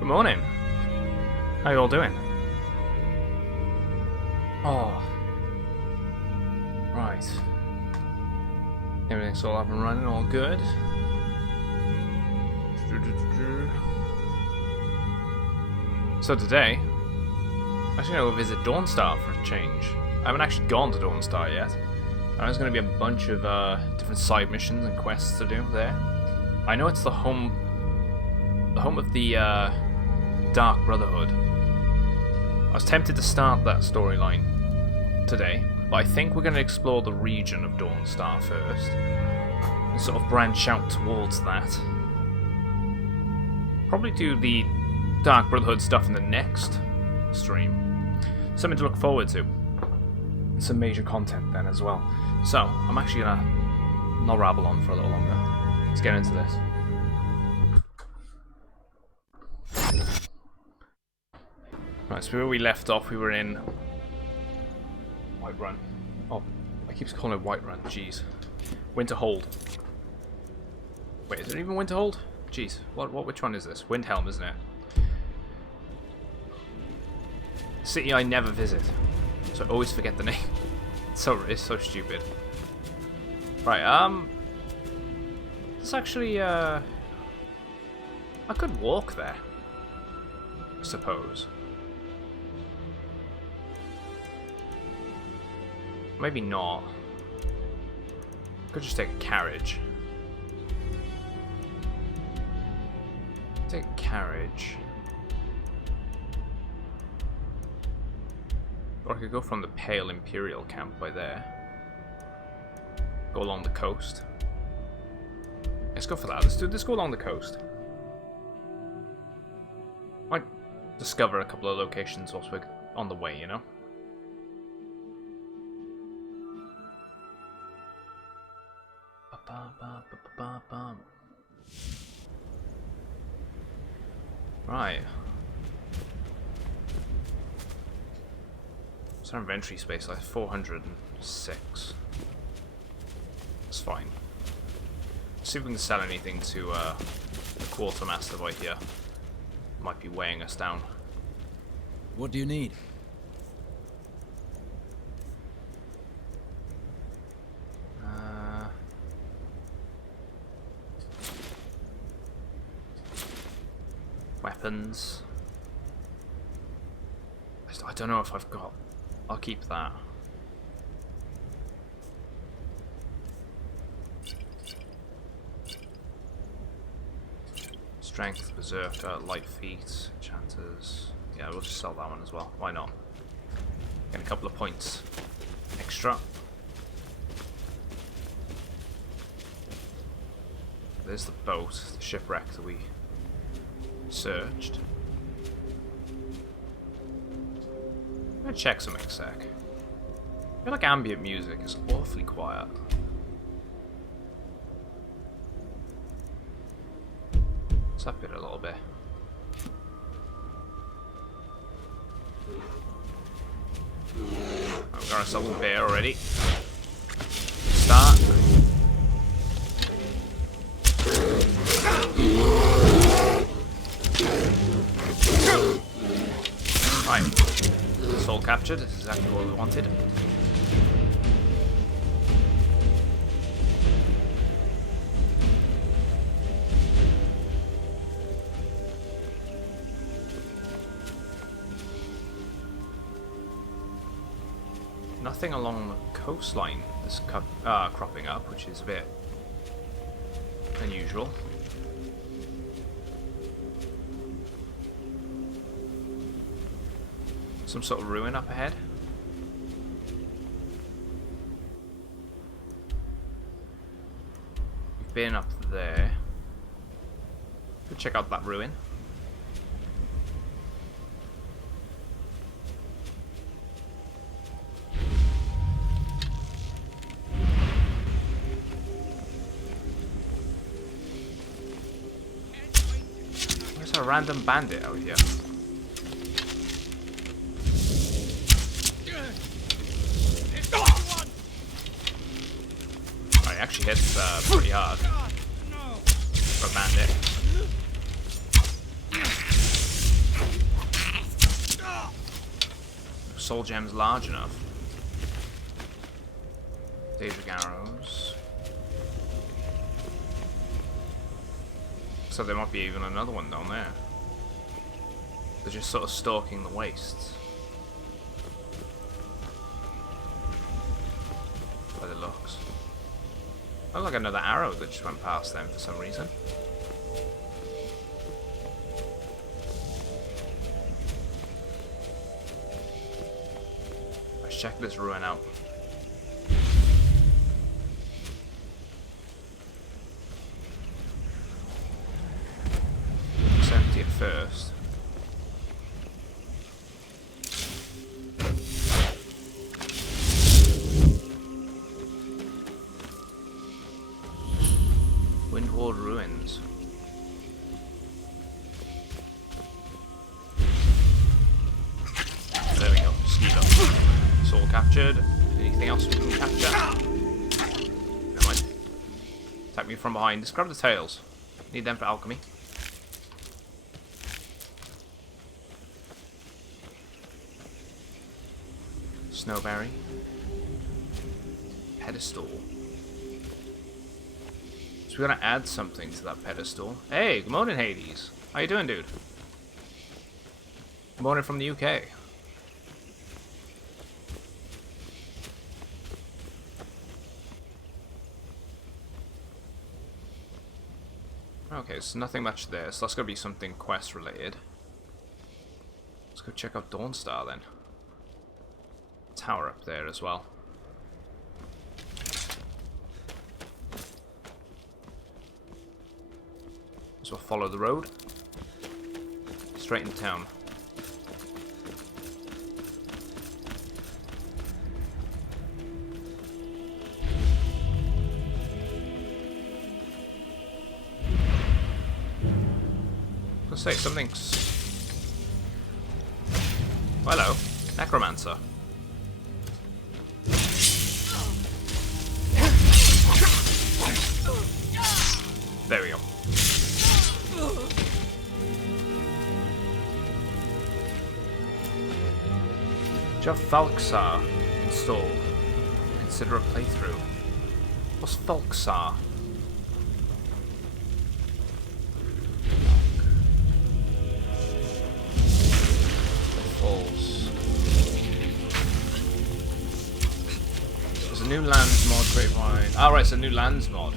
Good morning. How you all doing? Oh. Right. Everything's all up and running, all good. So today, I'm actually going to go visit Dawnstar for a change. I haven't actually gone to Dawnstar yet. And there's going to be a bunch of different side missions and quests to do there. I know it's the home of the Dark Brotherhood. I was tempted to start that storyline today, but I think we're going to explore the region of Dawnstar first, and sort of branch out towards that. Probably do the Dark Brotherhood stuff in the next stream. Something to look forward to. Some major content then as well. So, I'm actually going to not rabble on for a little longer. Let's get into this. Right, so where we left off, we were in Whiterun. Oh, I keep calling it Whiterun, jeez. Winterhold. Wait, is it even Winterhold? Jeez, which one is this? Windhelm, isn't it? City I never visit, so I always forget the name. It's so stupid. Right, it's actually, I could walk there, I suppose. Maybe not. Could just take a carriage. Take a carriage. Or I could go from the Pale Imperial camp by there. Go along the coast. Let's go for that. Let's go along the coast. Might discover a couple of locations whilst we're on the way, you know? Right. What's our inventory space? Like 406. That's fine. See if we can sell anything to the quartermaster right here. Might be weighing us down. What do you need? Weapons. I don't know if I've got. I'll keep that. Strength, Berserker, Light Feet, Enchanters. Yeah, we'll just sell that one as well. Why not? Get a couple of points extra. There's the boat, the shipwreck that we searched. I'm gonna check something a sec. I feel like ambient music is awfully quiet. Let's up it a little bit. I've got ourselves a bear already. Start. Right. Soul captured. This is exactly what we wanted. Nothing along the coastline is cropping up, which is a bit unusual. Some sort of ruin up ahead. We've been up there. Go check out that ruin. There's a random bandit out here. Actually hits pretty hard for a bandit. soul gems large enough. Daedric arrows. So there might be even another one down there. They're just sort of stalking the wastes. By the looks. Looks like another arrow that just went past them for some reason. Let's check this ruin out. Let's empty it first. Windward ruins. There we go. Skied up. Soul captured. Anything else we can capture? Never mind. Attack me from behind. Just grab the tails. Need them for alchemy. Snowberry. Pedestal. So we're gonna add something to that pedestal. Hey, good morning, Hades. How you doing, dude? Good morning from the UK. Okay, so nothing much there, so that's gonna be something quest related. Let's go check out Dawnstar then. Tower up there as well. So we'll follow the road. Straight into town. Let's say something's... Oh, hello. Necromancer. There we go. Do you have Falxar installed? Consider a playthrough. What's Falxar? Falls. There's a new lands mod created by... Oh, right, it's a new lands mod.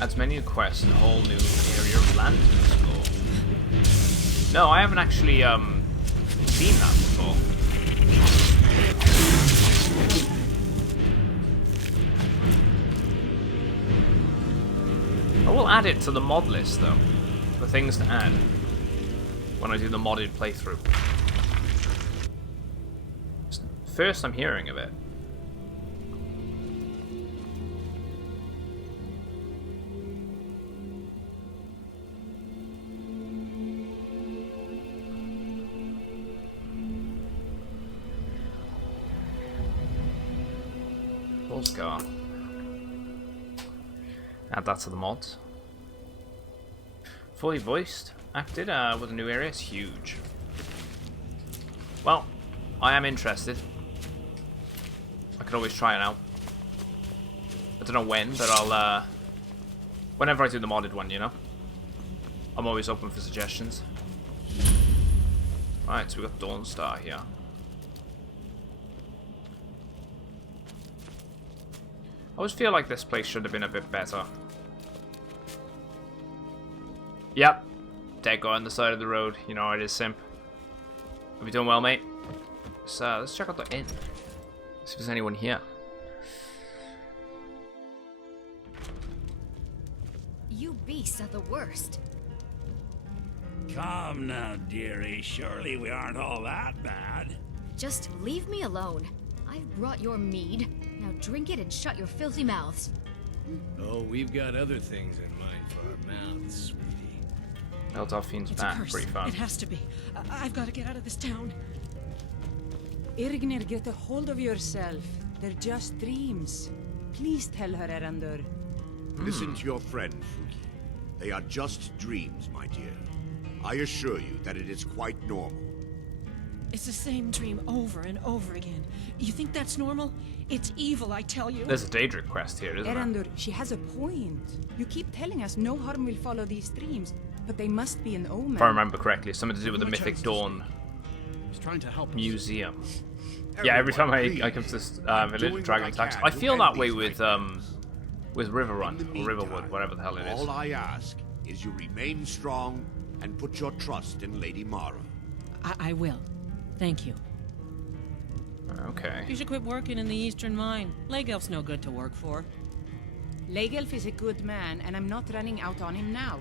Adds menu quests and a whole new area of land to explore. No, I haven't actually seen that before. I will add it to the mod list though, for things to add when I do the modded playthrough. First I'm hearing of it. Scar. Add that to the mods. Fully voiced, acted with a new area. It's huge. Well, I am interested. I could always try it out. I don't know when, but I'll whenever I do the modded one, you know. I'm always open for suggestions. Right, so we got Dawnstar here. I always feel like this place should have been a bit better. Yep. Dead guy on the side of the road. You know how it is, simp. Hope you doing well, mate. So, let's check out the inn. See if there's anyone here. You beasts are the worst. Come now, dearie. Surely we aren't all that bad. Just leave me alone. I've brought your mead. Now drink it and shut your filthy mouths. Oh, we've got other things in mind for our mouths, sweetie. Delphine's It's back. a curse. Pretty fun. It has to be. I've got to get out of this town. Irgnir, get a hold of yourself. They're just dreams. Please tell her, Erandur. Listen to your friend, Fuki. They are just dreams, my dear. I assure you that it is quite normal. It's the same dream over and over again. You think that's normal? It's evil, I tell you. There's a Daedric quest here, isn't there? Erandur, she has a point. You keep telling us no harm will follow these streams, but they must be an omen. If I remember correctly, something to do with the Mythic Dawn Museum. Yeah, every time I come to this village, dragon attacks. I feel that way with Riverrun or Riverwood, whatever the hell it is. All I ask is you remain strong and put your trust in Lady Mara. I will. Thank you. Okay. You should quit working in the Eastern Mine. Legelf's no good to work for. Legelf is a good man, and I'm not running out on him now.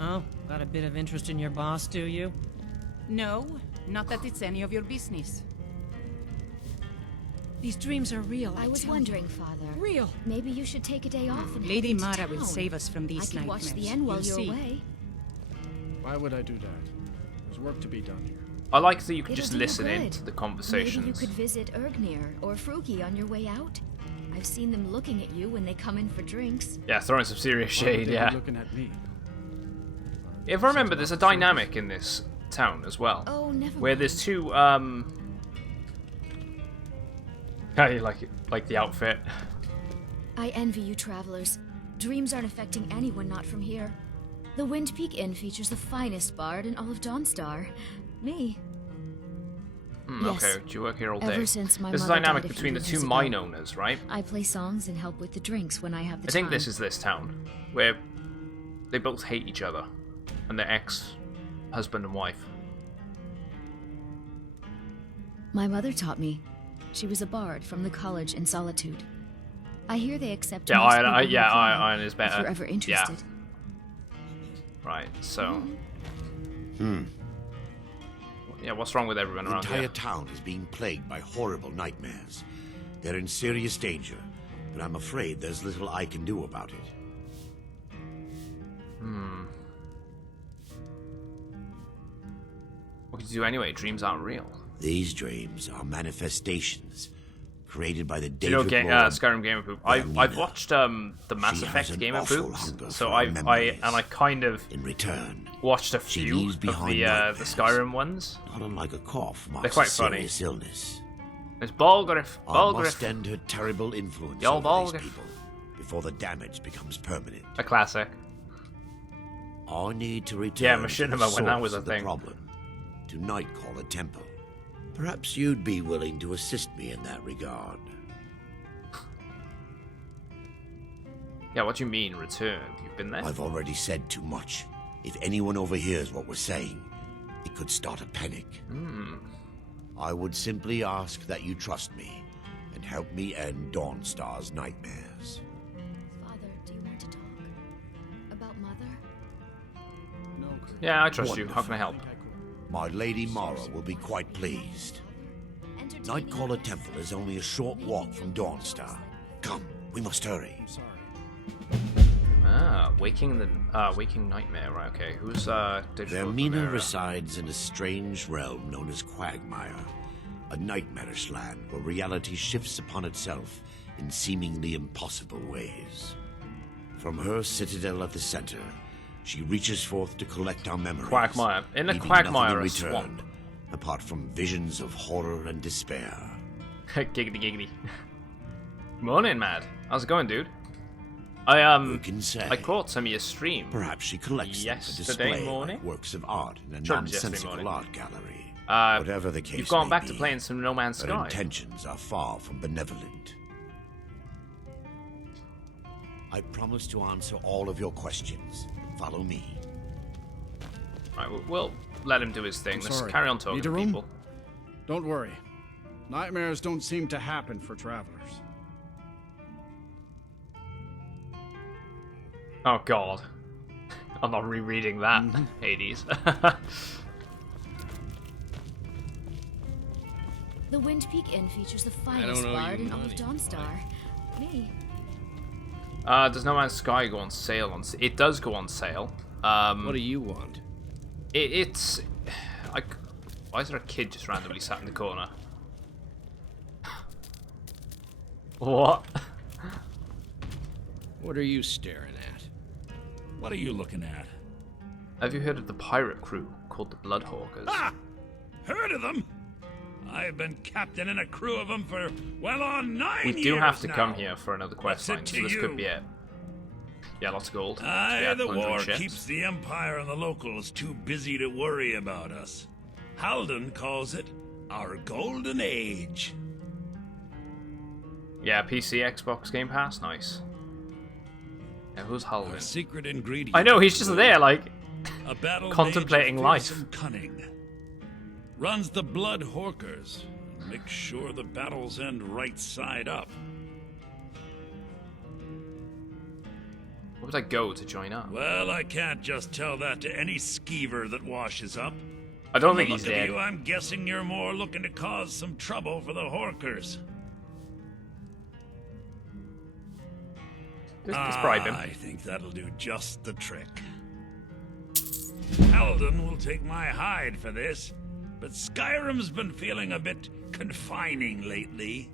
Oh, got a bit of interest in your boss, do you? No, not that it's any of your business. These dreams are real, I was tell wondering, you. Father. Real. Maybe you should take a day off and Lady head into Mara will town. save us from these I can nightmares. watch the end while You'll you're see. away. Why would I do that? There's work to be done here. I like that you can It'll just do you listen in good. to the Maybe you conversations. could visit Ergnir or Frugi on your way out. I've seen them looking at you when they come in for drinks. Yeah, throwing some serious Why would shade, they be yeah. looking at me? If I remember, there's a dynamic in this town as well. Oh, never Where mind. there's two, Hey, like the outfit. I envy you travelers. Dreams aren't affecting anyone not from here. The Wind Peak Inn features the finest bard in all of Dawnstar. Me. Yes. Okay, do you work here all day? Ever since my There's a mother dynamic died a few between the two winters mine ago. owners, right? I play songs and help with the drinks when I have the I time. think this is this town, where they both hate each other, and they're ex-husband and wife. My mother taught me. She was a bard from the college in Solitude. I hear they accept Yeah, most people Iron who apply, Iron is better. if you're ever interested. Yeah. Right, so... Yeah, what's wrong with everyone The around entire here? town is being plagued by horrible nightmares. They're in serious danger, but I'm afraid there's little I can do about it. What could you do anyway? Dreams aren't real. These dreams are manifestations created by the Do you know Skyrim Game of Poop? I've watched the Mass She Effect has an Game of awful Poops, hunger so for I memories. kind of In return, watched a she few leaves of behind the nightmares. Skyrim ones. not unlike a cough marks They're quite a funny. serious illness. There's Balgriff. I must Balgriff. end her terrible influence Yo, over these Balgriff. people before the damage becomes permanent. A classic. I need to return Yeah, to the Machinima when that source was a of the thing. problem, to Nightcaller Temple. Perhaps you'd be willing to assist me in that regard. Yeah, what do you mean, return? You've been there? I've already said too much. If anyone overhears what we're saying, it could start a panic. I would simply ask that you trust me and help me end Dawnstar's nightmares. Father, do you want to talk? About Mother? No, Chris. Yeah, I trust you. How can I help? My Lady Mara will be quite pleased. Nightcaller Temple is only a short walk from Dawnstar. Come, we must hurry. I'm sorry. Ah, waking nightmare. Right, okay. Who's digital? Vermina Chimera? resides in a strange realm known as Quagmire, a nightmarish land where reality shifts upon itself in seemingly impossible ways. From her citadel at the center, she reaches forth to collect our memories. Quagmire. In a leaving quagmire, nothing in a swamp. return, apart from visions of horror and despair. Giggity giggity. Morning, Mad. How's it going, dude? I Who can say? I caught some of your stream. Perhaps she collects them for Yesterday display morning? like works of art in a Sure, it was yesterday nonsensical morning. art gallery. Uh, Whatever the case You've gone may back to be, playing some No Man's her Sky. intentions are far from benevolent. I promise to answer all of your questions. Follow me. Right, we'll let him do his thing. I'm Let's sorry. carry on talking Need to a room? people. Don't worry. Nightmares don't seem to happen for travelers. Oh god. I'm not rereading that, Mm-hmm. Hades. The Wind Peak Inn features the don't finest owe bard you in all of money. Dawnstar. Me. Does No Man's Sky go on sale? It does go on sale. What do you want? It's... why is there a kid just randomly sat in the corner? What? What are you staring at? What are you looking at? Have you heard of the pirate crew called the Bloodhawkers? Ah! Heard of them? I've been captain and a crew of them for well on 9 We years do have to now. come here for another quest line, What's so it to this you? could be it. Yeah, lots of gold. Aye, the plundering war ships. keeps the Empire and the locals too busy to worry about us. Halden calls it our golden age. Yeah, PC, Xbox, Game Pass, nice. Yeah, who's Our Halden? secret ingredient. I know, he's just there, like, A battle contemplating mage of life. fearsome cunning. Runs the blood horkers. Makes sure the battles end right side up. Where would I go to join up? Well, I can't just tell that to any skeever that washes up. I don't From the think he's look of dead. you, I'm guessing you're more looking to cause some trouble for the horkers. Let's bribe him. I think that'll do just the trick. Halden will take my hide for this, but Skyrim's been feeling a bit confining lately.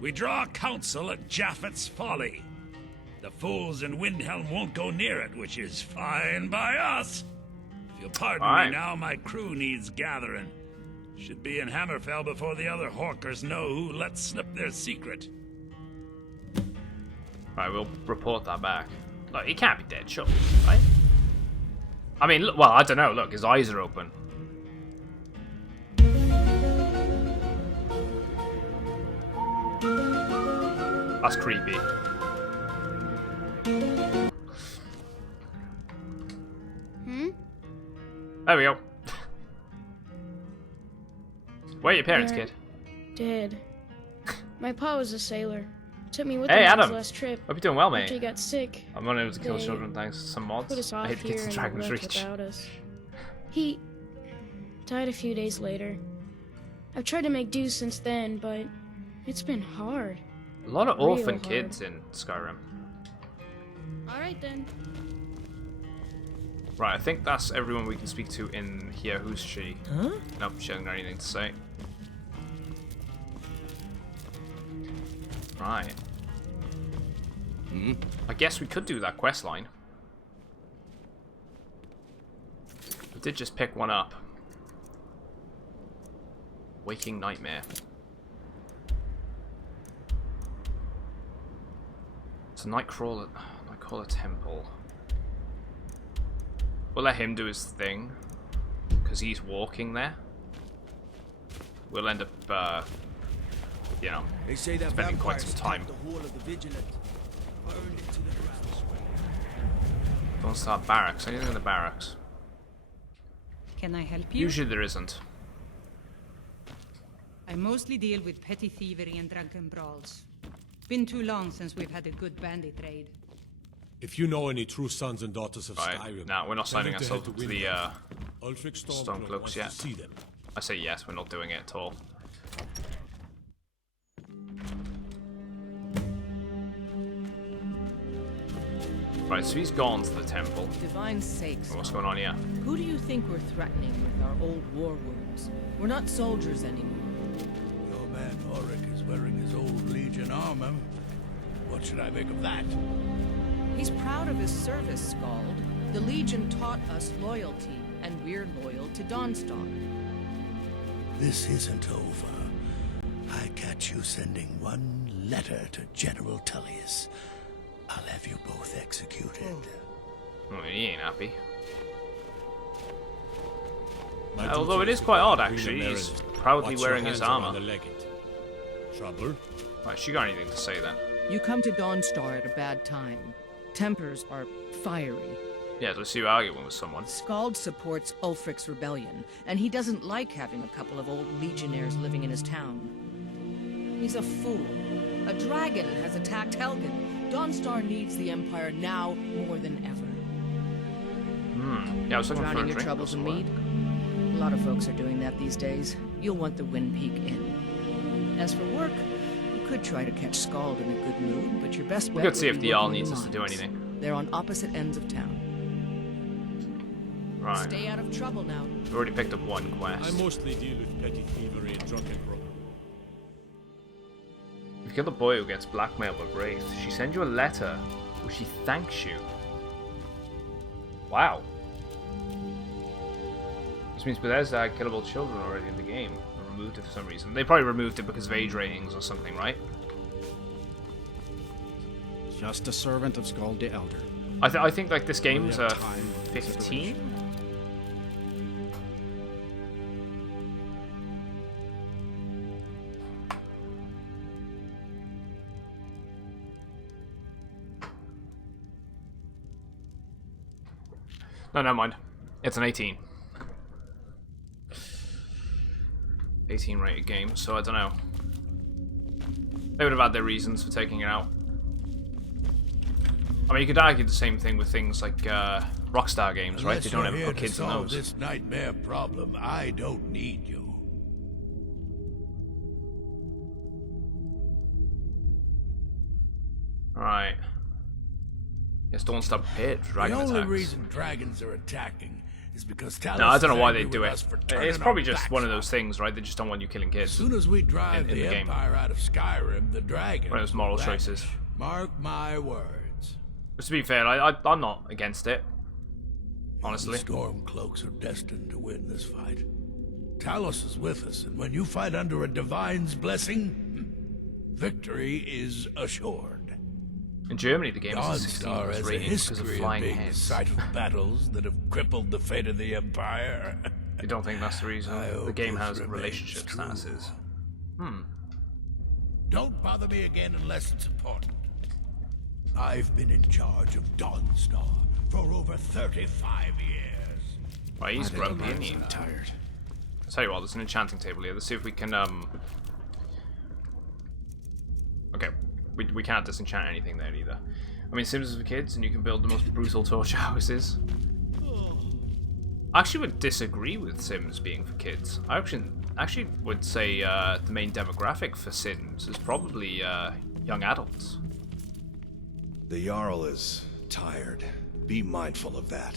We draw counsel at Japhet's Folly. The fools in Windhelm won't go near it, which is fine by us. If you'll pardon All right. me now, my crew needs gathering. Should be in Hammerfell before the other Horkers know who let slip their secret. Right, we'll report that back. Look, he can't be dead, sure, right? I mean, look, well, I don't know. Look, his eyes are open. That's creepy. There we go. Where are your parents, They're kid? Dead. My pa was a sailor. Took me with Hey, him on his Adam. last trip. Hope you're doing well, After he mate. got sick, I'm unable to kill They children thanks to some mods. put us I off hate to here get to and Dragon's left Reach. without us. He died a few days later. I've tried to make do since then, but it's been hard. A lot of Real orphan hard. kids in Skyrim. All right then. Right, I think that's everyone we can speak to in here. Who's she? Huh? Nope, she hasn't got anything to say. Right. I guess we could do that quest line. We did just pick one up. Waking Nightmare. It's a Nightcrawler temple. We'll let him do his thing, because he's walking there. We'll end up, you know, They say that spending quite vampires some time. take the whole of the vigilant. Burned it to the ground. Dawnstar barracks. Anything in the barracks? Can I help you? Usually there isn't. I mostly deal with petty thievery and drunken brawls. Been too long since we've had a good bandit raid. If you know any true sons and daughters of Right. Skyrim, No, we're not tell signing them to head ourselves up to the Windhelm. Ulfric Stormcloaks Stormcloak wants yet. to see them. I say yes, we're not doing it at all. Right, so he's gone to the temple. Divine sakes. What's going on here? Who do you think we're threatening with our old war wounds? We're not soldiers anymore. Your man Auric is wearing his old Legion armor. What should I make of that? He's proud of his service, Scald. The Legion taught us loyalty, and we're loyal to Dawnstar. This isn't over. I catch you sending one letter to General Tullius. I'll have you both executed. Oh, he ain't happy. My Although duty it is quite odd, to bring actually. the He's Meredith. proudly Watch your wearing his hands around armor. the legate. Trouble? Right, she got anything to say then? You come to Dawnstar at a bad time. Tempers are fiery. Yeah, let's see you arguing with someone. Scald supports Ulfric's rebellion, and he doesn't like having a couple of old legionnaires living in his town. He's a fool. A dragon has attacked Helgen. Dawnstar needs the Empire now more than ever. Yeah, I was looking for a Drowning your drink. troubles in elsewhere. mead? A lot of folks are doing that these days. You'll want the Wind Peak Inn. As for work, you could try to catch Scald in a good mood, but your best We bet could see would if be the Jarl working needs the us to do mines. anything. They're on opposite ends of town. Right. Stay out of trouble now. We've already picked up one quest. I mostly deal with petty thievery and drunken bro. You kill the boy who gets blackmailed by Wraith. She sends you a letter where she thanks you. Wow. This Which means Bethesda had killable children already in the game. They removed it for some reason. They probably removed it because of age ratings or something, right? Just a servant of Skald the Elder. I think like this game's Really have time or 15. No, never mind. It's an 18. 18 rated game, so I don't know. They would have had their reasons for taking it out. I mean, you could argue the same thing with things like Rockstar games, right? They don't ever put kids in those. This nightmare problem, I don't need you. Right. Yes, don't stop prepared for dragon The only attacks. reason dragons are attacking is because Talos No, I don't know is why they angry do with it. us for turning It's probably our just backs one of on those things, right? They just don't want you killing kids. As soon as we drive in the the game. Empire out of Skyrim, the dragon. One of those moral will vanish. choices. Mark my words. But to be fair, I'm not against it. Honestly. The Stormcloaks are destined to win this fight. Talos is with us, and when you fight under a divine's blessing, victory is assured. In Germany, the game is a 16 Dawnstar has a rating because of history of flying being the heads. site of battles that have crippled the fate of the Empire. You don't think that's the reason? I The hope game this has remains relationship true. statuses. Don't bother me again unless it's important. I've been in charge of Dawnstar for over 35 years. Right, he's grumpy, isn't he? I'm tired. I'll tell you what, there's an enchanting table here. Let's see if we can, Okay, we can't disenchant anything there either. I mean, Sims is for kids, and you can build the most brutal torture houses. I actually would disagree with Sims being for kids. I actually would say the main demographic for Sims is probably young adults. The Jarl is tired. Be mindful of that.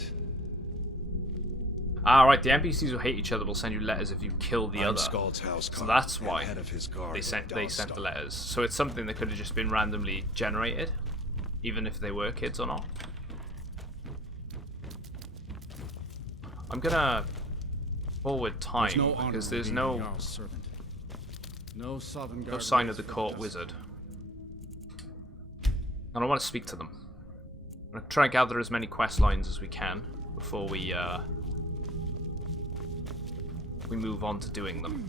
Ah, right, the NPCs who hate each other will send you letters if you kill the I'm other. Skald's house So that's why head of his guard they sent the Dawnstar. letters. So it's something that could have just been randomly generated, even if they were kids or not. I'm gonna forward time There's no honor because in there's being no Jarl's servant. No southern no guard sign of the waits for court us. wizard. And I want to speak to them. I'm gonna try and gather as many quest lines as we can before we move on to doing them.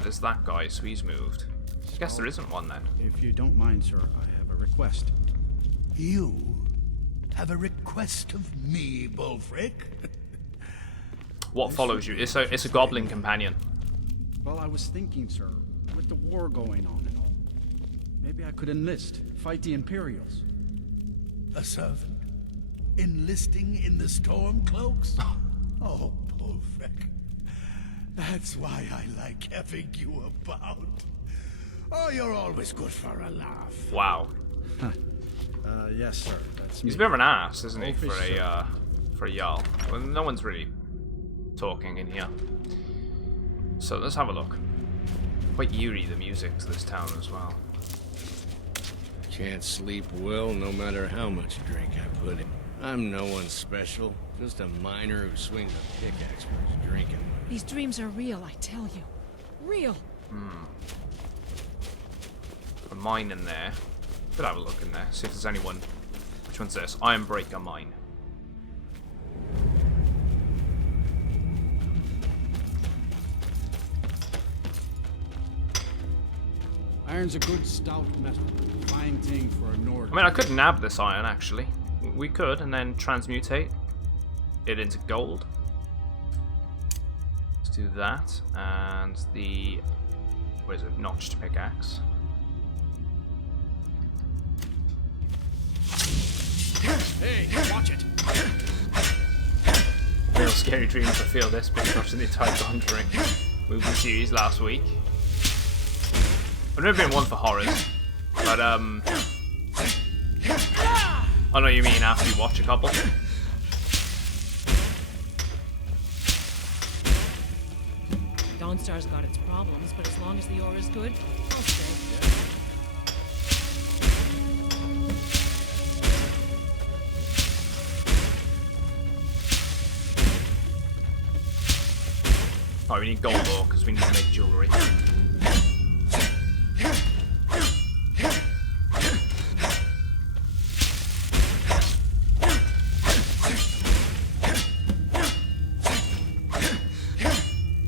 There's that guy, so he's moved. I guess there isn't one then. If you don't mind, sir, I have a request. You have a request of me, Bulfric? What follows you? It's a goblin companion. Well, I was thinking, sir, with the war going on and all, maybe I could enlist, fight the Imperials. A servant? Enlisting in the Stormcloaks? Oh, Bulfric. That's why I like having you about. Oh, you're always good for a laugh. Wow. Yes, sir, that's He's me. a bit of an ass, isn't he, Selfish, sir. for a Jarl? Well, no one's really talking in here. So let's have a look. Quite eerie, the music to this town as well. Can't sleep well no matter how much drink I put in. I'm no one special, just a miner who swings a pickaxe for his drinking. These dreams are real, I tell you. Real. A mine in there. Could have a look in there, see if there's anyone. Which one's this? Ironbreaker mine. Iron's a good stout metal. Fine thing for a Nord. I mean, I could nab this iron, actually. We could, and then transmutate it into gold. Let's do that, and the... what is it? Notched pickaxe. Hey, watch it! Real scary dreams. I feel this been watching the entire Conjuring movie series last week. I've never been one for horrors, but I know what you mean after you watch a couple. Dawnstar's got its problems, but as long as the aura's good, I'll stay. Oh, we need gold ore because we need to make jewelry.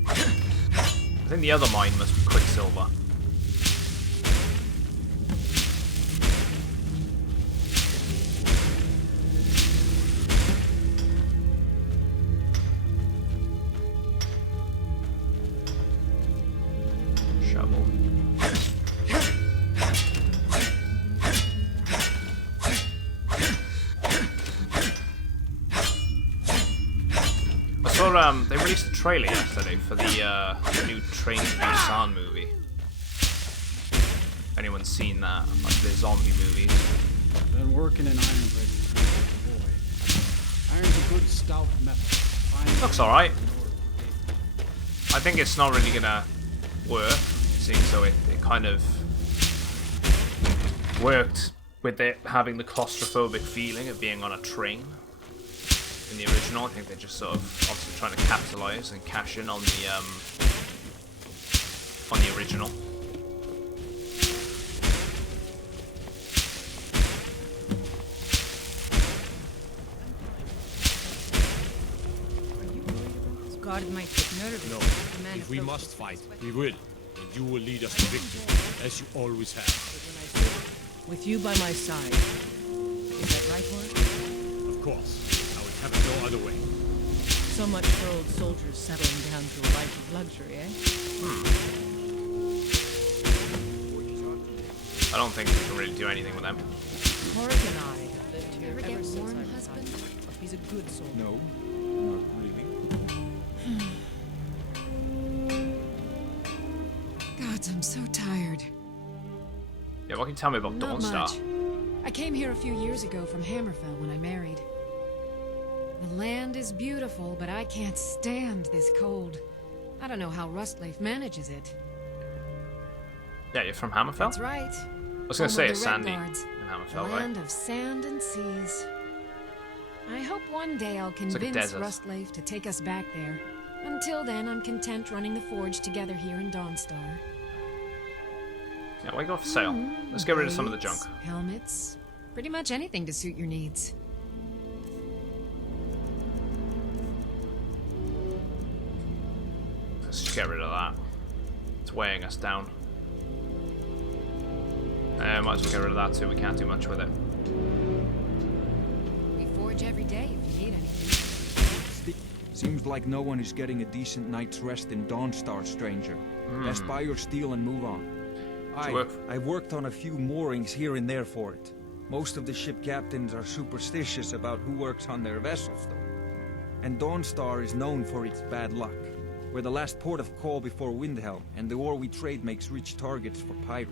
I think the other mine must be quicksilver. Shovel. I saw they released a trailer yesterday for the new Train to Busan movie. Anyone seen that? Like the zombie movies. Been working in iron bridges. Boy. Iron's a good stout metal. Looks alright. I think it's not really gonna work, seeing so it kind of worked with it having the claustrophobic feeling of being on a train. In the original, I think they're just sort of obviously trying to capitalize and cash in on the original. God, it might get nervous. No. The man If we approaches must us fight, with- we will. And you will lead us to victory, as you always have. With you by my side. Is that right, Horn? Of course. I would have it no other way. So much for old soldiers settling down to a life of luxury, eh? I don't think we can really do anything with them. Horace and I have lived here Ever ever get since warm, I was husband? young. He's a good soldier. No, not really. God, I'm so tired. Yeah, what can you tell me about Not Dawnstar? much. I came here a few years ago from Hammerfell when I married. The land is beautiful, but I can't stand this cold. I don't know how Rustleaf manages it. Yeah, you're from Hammerfell? That's right. I was going to say it's sandy in Hammerfell, right? Land of sand and seas. I hope one day I'll like a convince desert. Rustleaf to take us back there. Until then, I'm content running the forge together here in Dawnstar. Yeah, why go for sale? Let's get rid of some of the junk. Blades, helmets, pretty much anything to suit your needs. Let's just get rid of that. It's weighing us down. Might as well get rid of that too. We can't do much with it. We forge every day if you need anything. Seems like no one is getting a decent night's rest in Dawnstar, stranger. Best buy your steel and move on. I've worked on a few moorings here and there for it. Most of the ship captains are superstitious about who works on their vessels, though. And Dawnstar is known for its bad luck. We're the last port of call before Windhelm, and the ore we trade makes rich targets for pirates.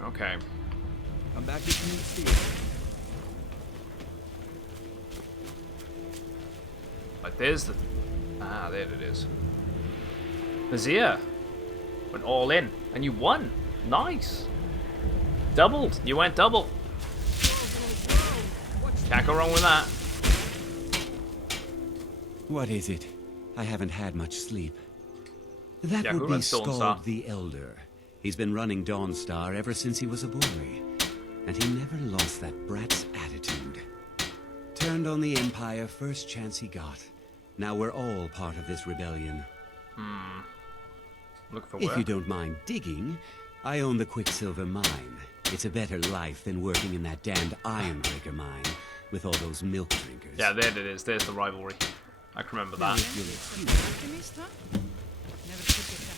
Okay. Come back if you need steel. But there's the... Ah, there it is. Nazir went all in, and you won. Nice. Doubled. You went double. Can't go wrong with that. What is it? I haven't had much sleep. That Yeah, who would be runs Dawnstar? Skald the Elder. He's been running Dawnstar ever since he was a boy. And he never lost that brat's attitude. Turned on the Empire first chance he got. Now we're all part of this rebellion. Look for If work. you don't mind digging, I own the Quicksilver Mine. It's a better life than working in that damned Ironbreaker mine with all those milk drinkers. Yeah, there it is. There's the rivalry. I can remember that. If you'll excuse Optimist, huh? Never took it to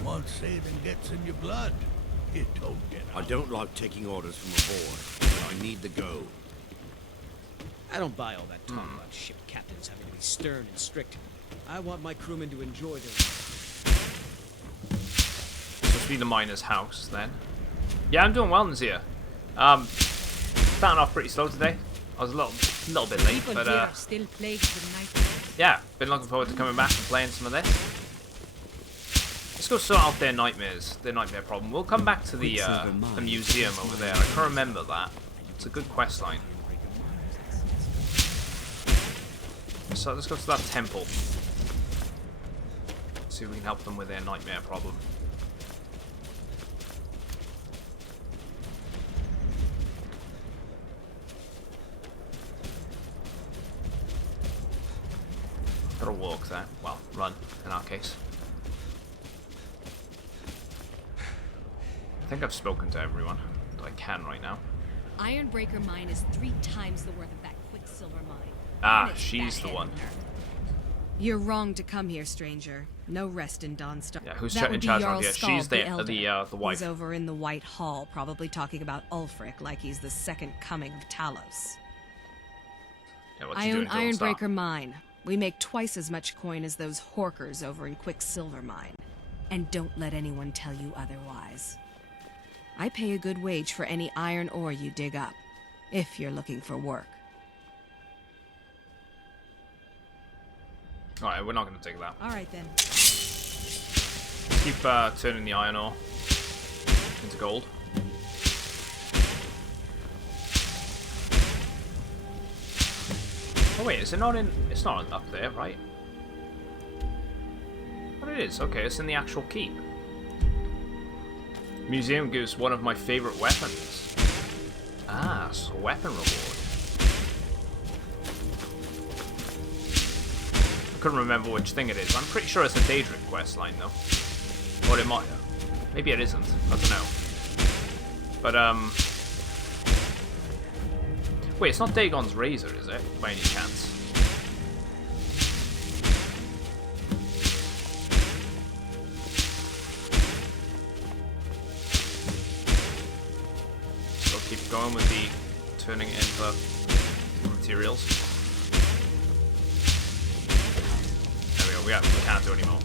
hang Once saving gets in your blood, it don't get out. I don't like taking orders from aboard, but I need to go. I don't buy all that talk about ship captains having to be stern and strict. I want my crewmen to enjoy their work. This must be the miner's house, then. Yeah, I'm doing well, Nazir. Starting off pretty slow today. I was a little bit late, People but here are still plagued with nightmares. yeah, been looking forward to coming back and playing some of this. Let's go sort out their nightmares, their nightmare problem. We'll come back to the museum over there. I can remember that. It's a good quest line. So let's go to that temple. See if we can help them with their nightmare problem. Gotta walk there. Well, run in our case. I think I've spoken to everyone that I can right now. Ironbreaker mine is 3 times the worth of that Quicksilver mine. Ah, she's the one. You're wrong to come here, stranger. No rest in Dawnstar. Yeah, who's in charge of here? She's the wife. He's over in the White Hall, probably talking about Ulfric like he's the second coming of Talos. Yeah, what's I he own doing to Dawnstar? Ironbreaker mine. We make twice as much coin as those horkers over in Quicksilver mine. And don't let anyone tell you otherwise. I pay a good wage for any iron ore you dig up, if you're looking for work. Alright, we're not going to take that. Alright then. Keep turning the iron ore into gold. Oh wait, is it not in... It's not up there, right? But it is. Okay, it's in the actual keep. Museum gives one of my favorite weapons. Ah, so weapon reward. I couldn't remember which thing it is. I'm pretty sure it's a Daedric quest line though. Or it might. Maybe it isn't. I don't know. But wait, it's not Dagon's razor, is it? By any chance? So keep going with the turning it into materials. There we go. We can't do anymore.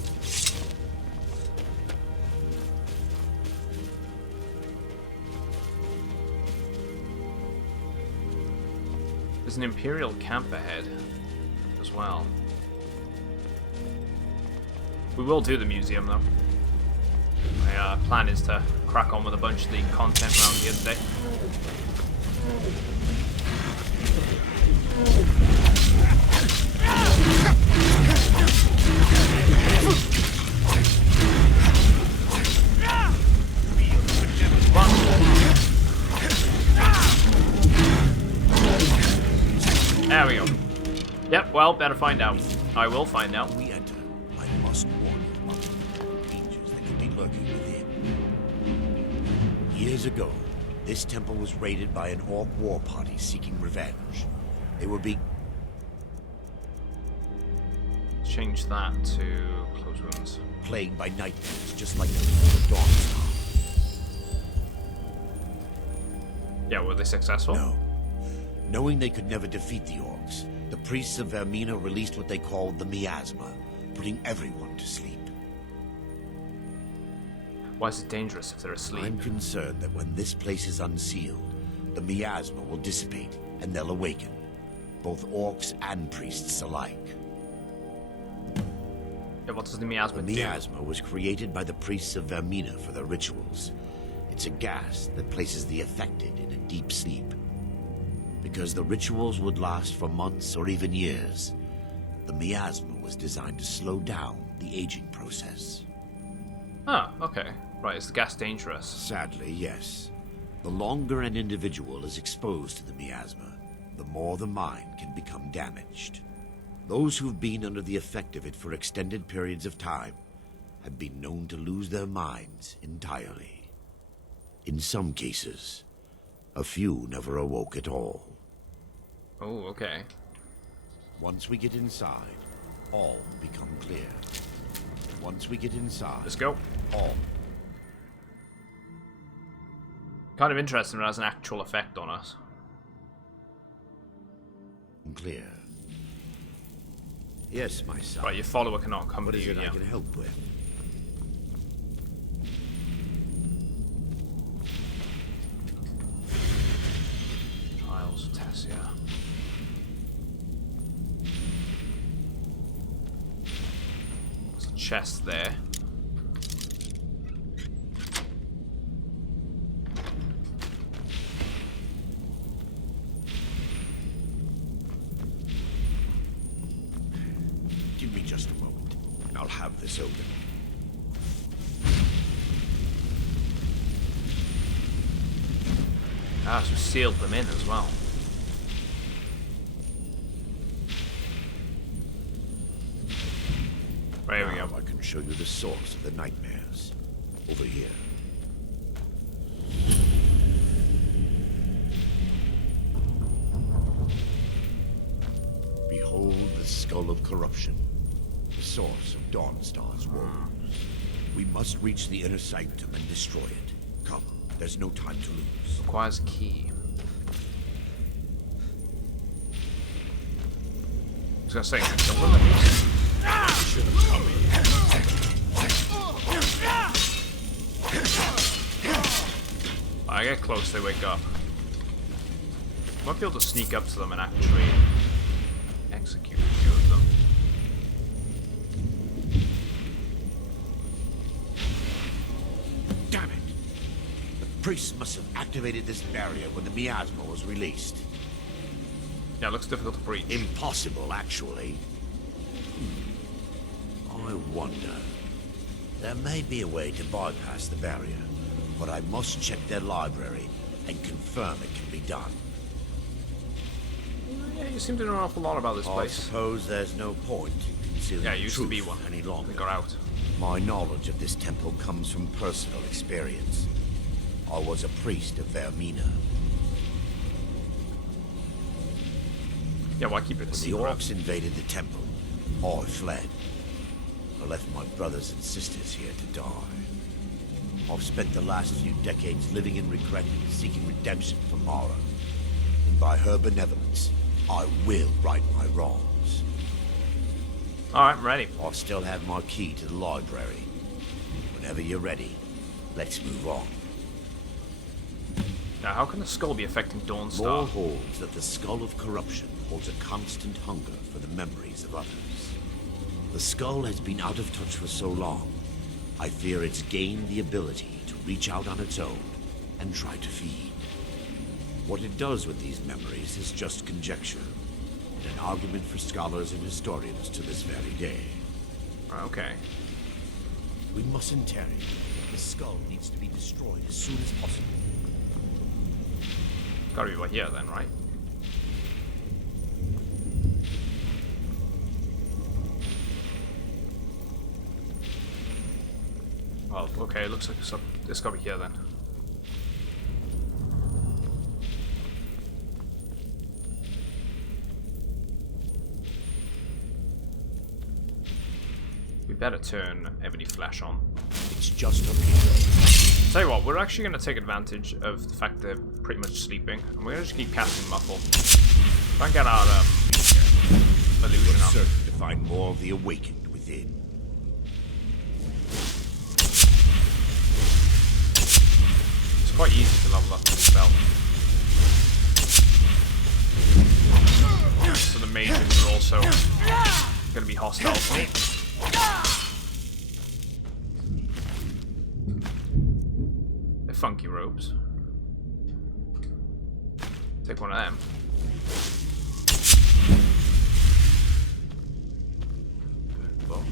There's an Imperial camp ahead as well. We will do the museum though. My plan is to crack on with a bunch of the content around here today. There we go. Yep, well, better find out. I will find out. We enter. I must warn you about the dangers that could be lurking within. Years ago, this temple was raided by an orc war party seeking revenge. They were change that to close wounds. Plagued by nightmares, just like the Dawnstar. Yeah, were they successful? No. Knowing they could never defeat the orcs, the priests of Vermina released what they called the miasma, putting everyone to sleep. Why is it dangerous if they're asleep? I'm concerned that when this place is unsealed, the miasma will dissipate and they'll awaken, both orcs and priests alike. Yeah, what does the miasma do? The miasma was created by the priests of Vermina for their rituals. It's a gas that places the affected in a deep sleep. Because the rituals would last for months or even years, the miasma was designed to slow down the aging process. Ah, okay. Right, is the gas dangerous? Sadly, yes. The longer an individual is exposed to the miasma, the more the mind can become damaged. Those who've been under the effect of it for extended periods of time have been known to lose their minds entirely. In some cases, a few never awoke at all. Oh, okay. Once we get inside, all will become clear. Once we get inside... Let's go. All. Kind of interesting when it has an actual effect on us. Clear. Yes, my son. Right, your follower cannot come to you. What is it I can help with? Trials, tests, yeah. chest there. Give me just a moment, and I'll have this open. Ah, so sealed them in as well. Right, here we go. I can show you the source of the nightmares. Over here. Behold the skull of corruption, the source of Dawnstar's woes. We must reach the inner sanctum and destroy it. Come, there's no time to lose. Requires a key. I was gonna say, can I kill them at least? Should have come in. I get close, they wake up. Might be able to sneak up to them and actually execute a few of them. Damn it! The priest must have activated this barrier when the miasma was released. Yeah, it looks difficult to breach. Impossible, actually. I wonder. There may be a way to bypass the barrier, but I must check their library and confirm it can be done. Yeah, you seem to know an awful lot about this place. I suppose there's no point in concealing Yeah, it used to truth be one. any longer. We got out. My knowledge of this temple comes from personal experience. I was a priest of Vermina. Yeah, why keep it a When the secret? orcs invaded the temple, I fled. I left my brothers and sisters here to die. I've spent the last few decades living in regret and seeking redemption from Mara. And by her benevolence, I will right my wrongs. Alright, I'm ready. I still have my key to the library. Whenever you're ready, let's move on. Now, how can the skull be affecting Dawnstar? Lore holds that the skull of corruption holds a constant hunger for the memories of others. The skull has been out of touch for so long, I fear it's gained the ability to reach out on its own and try to feed. What it does with these memories is just conjecture, and an argument for scholars and historians to this very day. Okay. We mustn't tarry. The skull needs to be destroyed as soon as possible. Gotta be right here then, right? Well, okay, it looks like it's gotta be here then. We better turn Ebony Flash on. It's just up here. Tell you what, we're actually going to take advantage of the fact they're pretty much sleeping, and we're going to just keep casting Muffle. Try and get our illusion We're up. certain to find more of the awakened within. It's quite easy to level up this spell. So the mages are also going to be hostile to me. They're funky robes. Take one of them. Book.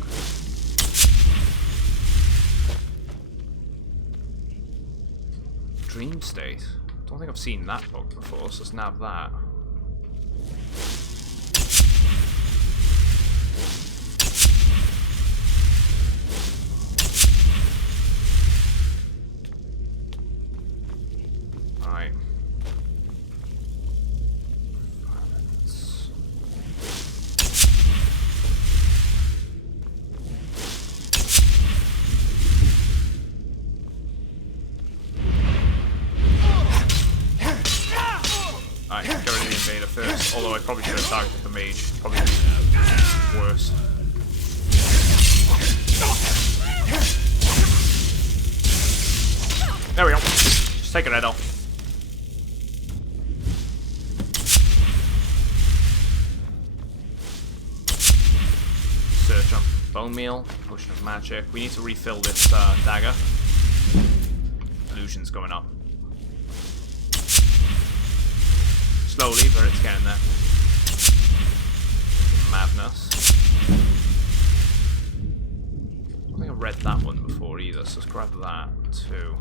Dream State. Don't think I've seen that book before, so let's nab that. Alright. Alright, get rid of the invader first. Although I probably should have targeted the mage. Probably worse. There we go. Just take a head off. Sir. search on bone meal, potion of magic. We need to refill this dagger. Illusion's going up. Slowly, but it's getting there. Madness. I don't think I've read that one before either, so let's grab that too.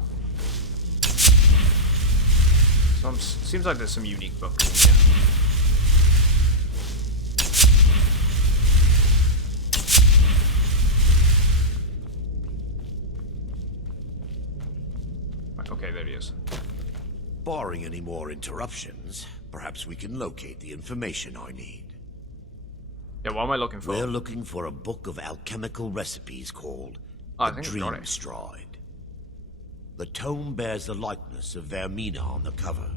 Seems like there's some unique books in here. Okay, there he is. Barring any more interruptions, perhaps we can locate the information I need. Yeah, what am I looking for? We're looking for a book of alchemical recipes called The Dream Stride. The tome bears the likeness of Vermina on the cover.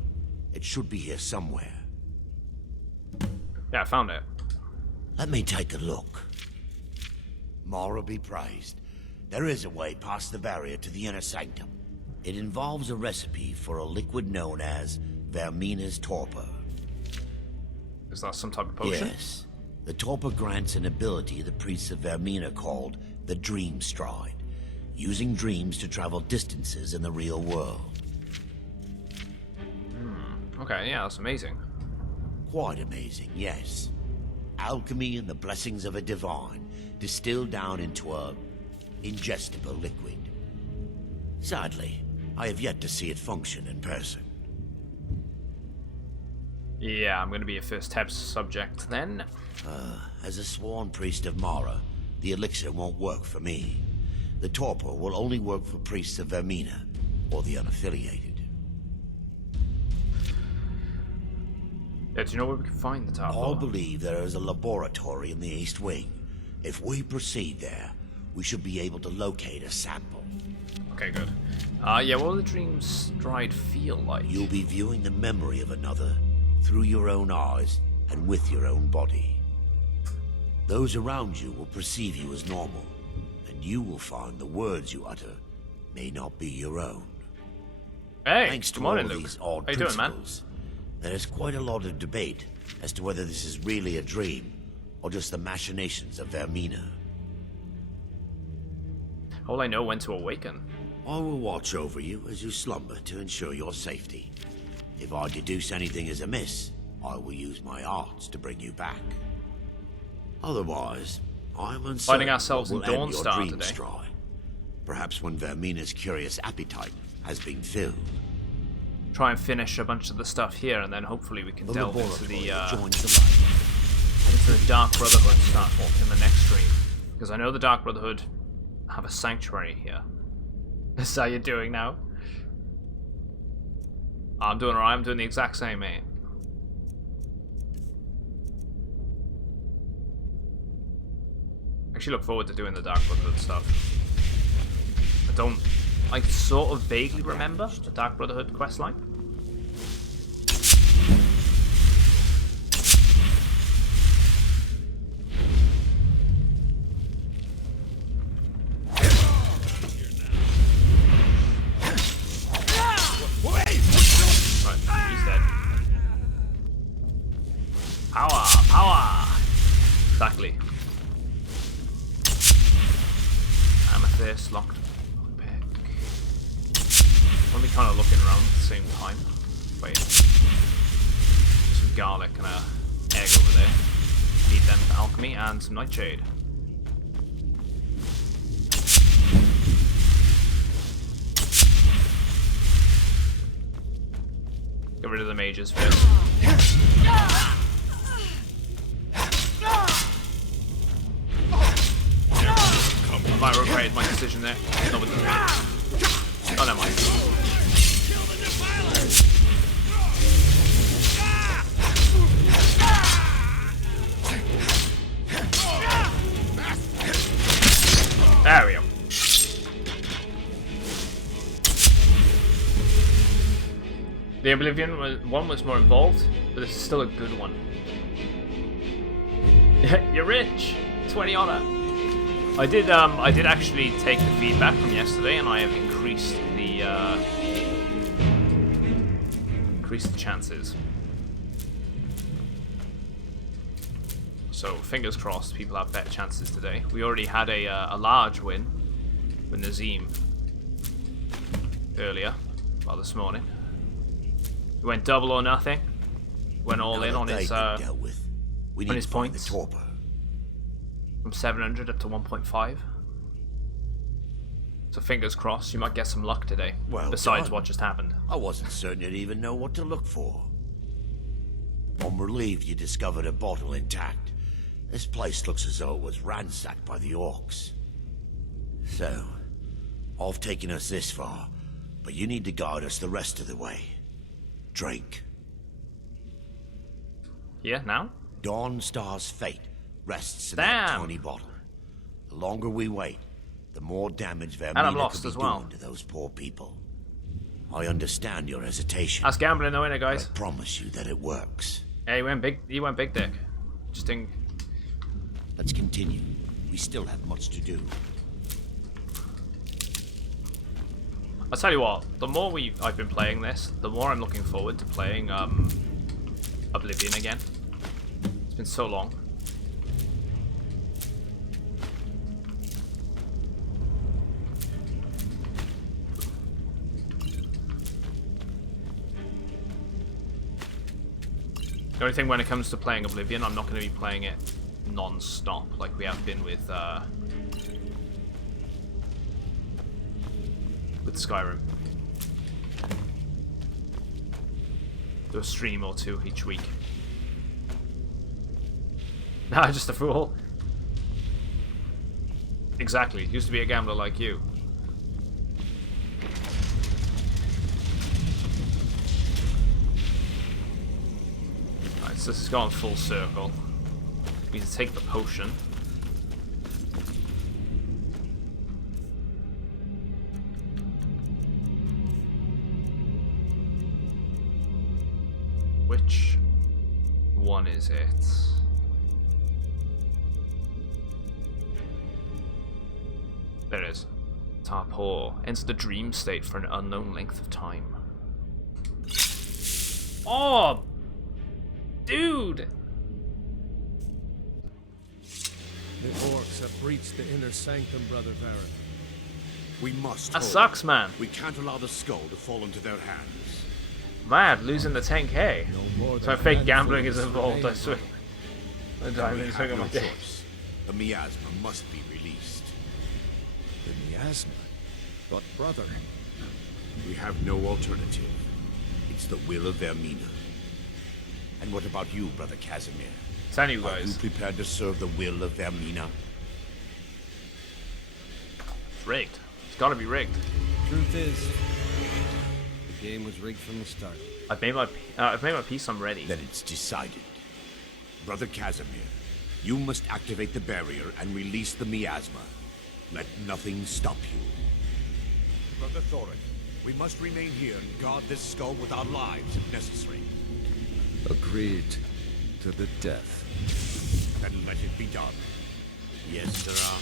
It should be here somewhere. Yeah, I found it. Let me take a look. Mara be praised. There is a way past the barrier to the inner sanctum. It involves a recipe for a liquid known as Vermina's torpor. Is that some type of potion? Yes. The torpor grants an ability the priests of Vermina called the Dream Stride, using dreams to travel distances in the real world. Okay, yeah, that's amazing. Quite amazing, yes. Alchemy and the blessings of a divine, distilled down into a ingestible liquid. Sadly, I have yet to see it function in person. Yeah, I'm going to be a first test subject then. As a sworn priest of Mara, the elixir won't work for me. The torpor will only work for priests of Vermina, or the unaffiliated. Yeah, do you know where we can find the torpor? I believe there is a laboratory in the East Wing. If we proceed there, we should be able to locate a sample. Okay, good. Yeah, what will the Dream Stride feel like? You'll be viewing the memory of another through your own eyes and with your own body. Those around you will perceive you as normal, and you will find the words you utter may not be your own. Hey, thanks to come on all in, Luke. these odd How you doing, man? principles, there is quite a lot of debate as to whether this is really a dream or just the machinations of Vermina. How will I know when to awaken? I will watch over you as you slumber to ensure your safety. If I deduce anything is amiss, I will use my arts to bring you back. Otherwise, I'm uncertain Finding ourselves in what will end your Dawnstar dream today. stride. Perhaps when Vermina's curious appetite has been filled. Try and finish a bunch of the stuff here, and then hopefully we can The delve into laboratory the joins the light. into the Dark Brotherhood stuff in the next stream, because I know the Dark Brotherhood have a sanctuary here. Is that how you're doing now? I'm doing alright. I'm doing the exact same, mate. Actually, look forward to doing the Dark Brotherhood stuff. I sort of vaguely remember the Dark Brotherhood questline. Right, he's dead. Power! Power! Exactly. Amethyst, lockpick. I'm only kind of looking around at the same time. Wait. Some garlic and a egg over there. Need them for alchemy and some nightshade. Get rid of the mages first. I might regret my decision there. Not with the oh, never mind. There we go. The Oblivion one was more involved, but this is still a good one. You're rich! 20 honor! I did actually take the feedback from yesterday, and I have increased the chances. So fingers crossed people have better chances today. We already had a large win with Nazim earlier, well this morning. We went double or nothing. Went all in on his points. From 700 up to 1.5. So fingers crossed, you might get some luck today. Well besides done. what just happened. I wasn't certain you'd even know what to look for. I'm relieved you discovered a bottle intact. This place looks as though it was ransacked by the orcs. So, I've taken us this far, but you need to guide us the rest of the way. Drink. Yeah, now? Dawnstar's fate rests in that tiny bottle. The longer we wait, the more damage Vermina could be doing to those poor people. I understand your hesitation. That's gambling though, innit, guys? I promise you that it works. Yeah, he went big dick. Just think. Let's continue. We still have much to do. I'll tell you what, the more I've been playing this, the more I'm looking forward to playing Oblivion again. It's been so long. The only thing when it comes to playing Oblivion, I'm not going to be playing it non-stop like we have been with Skyrim. Do a stream or two each week. Nah, just a fool. Exactly. Used to be a gambler like you. Alright, so this is going full circle. We need to take the potion. Which one is it? There it is. Tarpor. Enter the dream state for an unknown length of time. Oh! Dude! The orcs have breached the inner sanctum, Brother Varric. We must. That sucks, man. We can't allow the skull to fall into their hands. Mad, losing the 10k. So fake gambling is involved, I swear. We have no choice. The miasma must be released. The miasma? But brother... We have no alternative. It's the will of Vermina. And what about you, Brother Casimir? Tell you guys. Are you prepared to serve the will of Vermina? It's rigged. It's gotta be rigged. Truth is, the game was rigged from the start. I've made my peace, I'm ready. Then it's decided. Brother Casimir, you must activate the barrier and release the miasma. Let nothing stop you. Brother Thorin, we must remain here and guard this skull with our lives if necessary. Agreed to the death. Then let it be done. Yes, sirrah.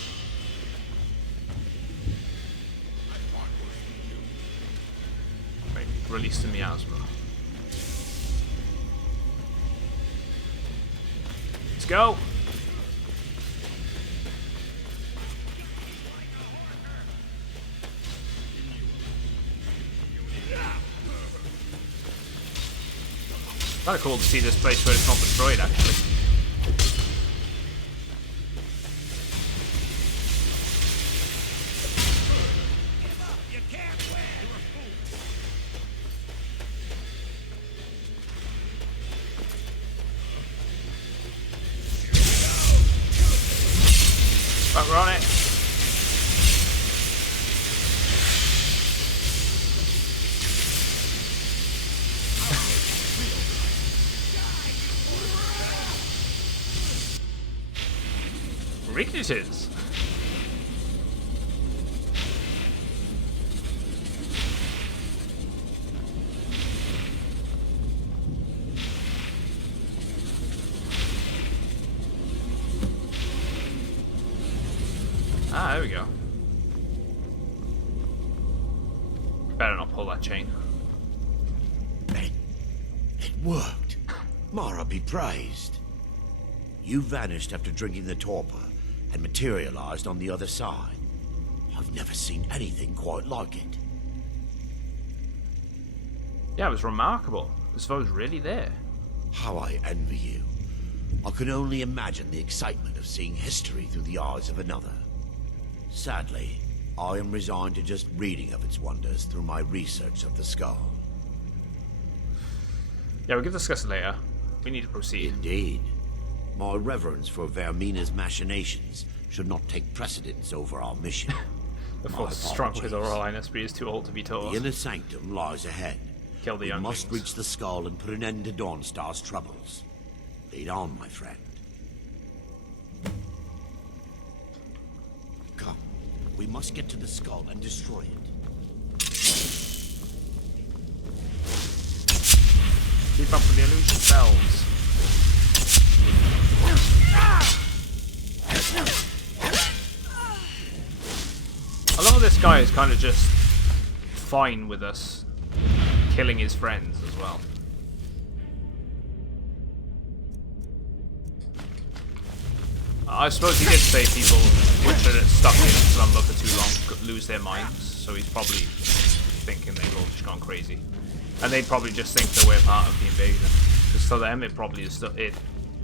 Right, release the miasma. Let's go! Kind of cool to see this place where it's not destroyed, actually. Right, we're on it. Rigged it is. Ah, there we go. Better not pull that chain. It worked. Mara be praised. You vanished after drinking the torpor and materialized on the other side. I've never seen anything quite like it. Yeah, it was remarkable. As though it was really there. How I envy you. I can only imagine the excitement of seeing history through the eyes of another. Sadly, I am resigned to just reading of its wonders through my research of the skull. Yeah, we can discuss it later. We need to proceed. Indeed. My reverence for Vermina's machinations should not take precedence over our mission. The force is strong with Auralinus, but he is too old to be taught. The inner sanctum lies ahead. Kill the young We must reach the skull and put an end to Dawnstar's troubles. Lead on, my friend. Come. We must get to the skull and destroy it. Keep up with the illusion spells. I love how this guy is kind of just fine with us killing his friends as well. I suppose he did say people which are stuck in slumber for too long could lose their minds, so he's probably thinking they've all just gone crazy. And they'd probably just think that we're part of the invasion. Because to them, it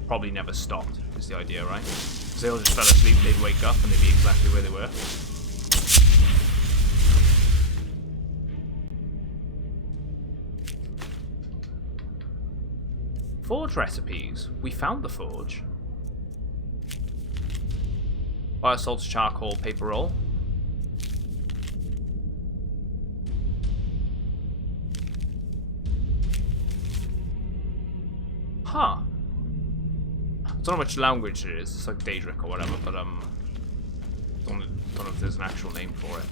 probably never stopped, is the idea, right? Because they all just fell asleep, they'd wake up, and they'd be exactly where they were. Forge recipes. We found the forge. Fire salts, charcoal, paper roll. Huh. I don't know which language it is. It's like Daedric or whatever, but don't know if there's an actual name for it.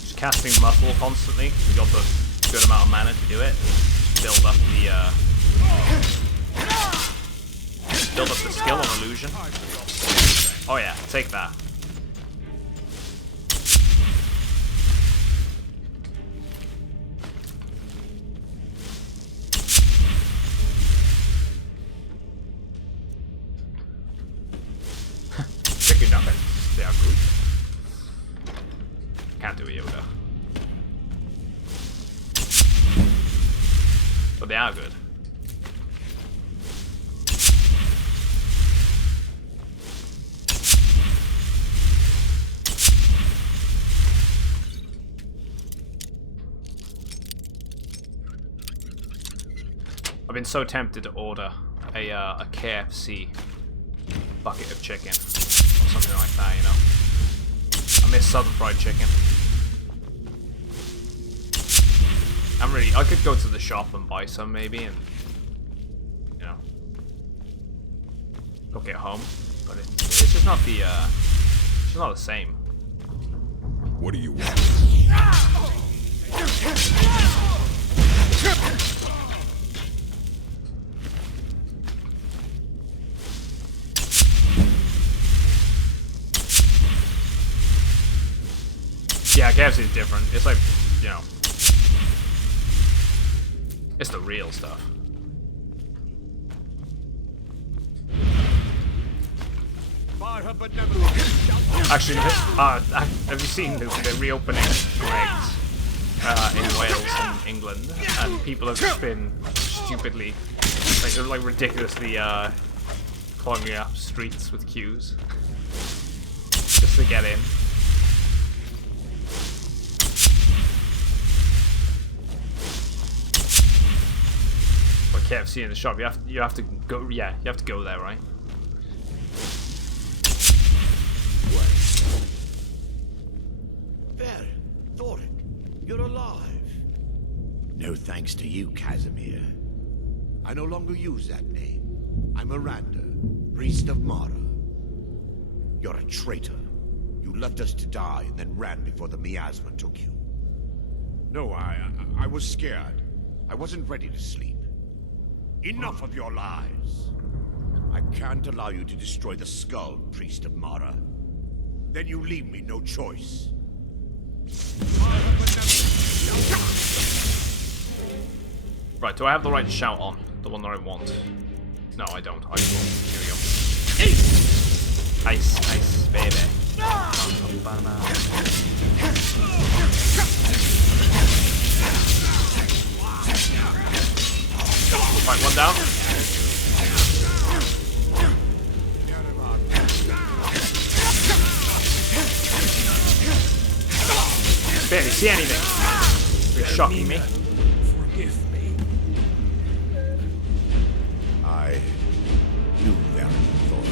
Just casting muscle constantly. We got the good amount of mana to do it. Build up the skill on illusion. Oh yeah, take that. Chicken nuggets, they are good. Can't do a Yoda. But they are good. I've been so tempted to order a KFC bucket of chicken or something like that, you know. I miss Southern fried chicken. I could go to the shop and buy some maybe and, you know, cook it home, but it's just not the, it's just not the same. What do you want? Yeah, KFC is different. It's like, you know, it's the real stuff. Actually, have you seen the reopening Greggs in Wales and England? And people have just been stupidly, like ridiculously climbing up streets with queues just to get in. KFC in the shop, you have to go. Yeah, you have to go there, right? There, Thoric, you're alive. No thanks to you, Casimir. I no longer use that name. I'm Miranda, priest of Mara. You're a traitor. You left us to die and then ran before the miasma took you. No, I was scared. I wasn't ready to sleep. Enough of your lies. I can't allow you to destroy the skull, Priest of Mara. Then you leave me no choice. Right, do I have the right shout on? The one that I want? No, I don't. I will. Here we go. Ice, ice, baby. Right, one down. Barely see anything. You're shocking me. Forgive me. I knew them before.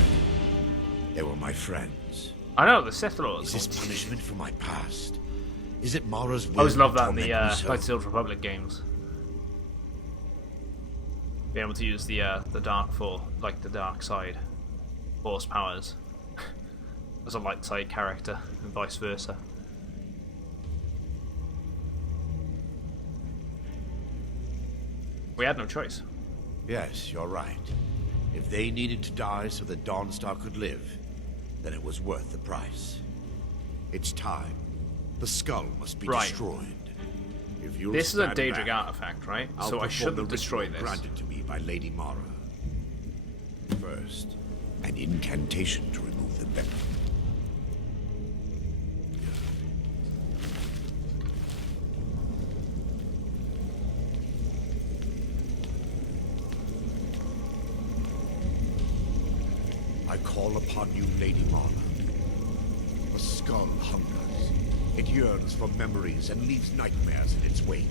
They were my friends. I know, the Sith Lords. Is this punishment for my past? Is it Mara's will? I always love that in to the torment me so? Knights of the Old Republic games. Being able to use the dark for like the dark side force powers as a light side character and vice versa. We had no choice. Yes, you're right. If they needed to die so that Dawnstar could live, then it was worth the price. It's time. The skull must be destroyed. If you'll this is a stand Daedric back, artifact, right? I'll So I perform shouldn't the destroy ritual this. granted to me by Lady Mara. First, an incantation to remove the venom. I call upon you, Lady Mara. The skull hungers. It yearns for memories and leaves nightmares in its wake.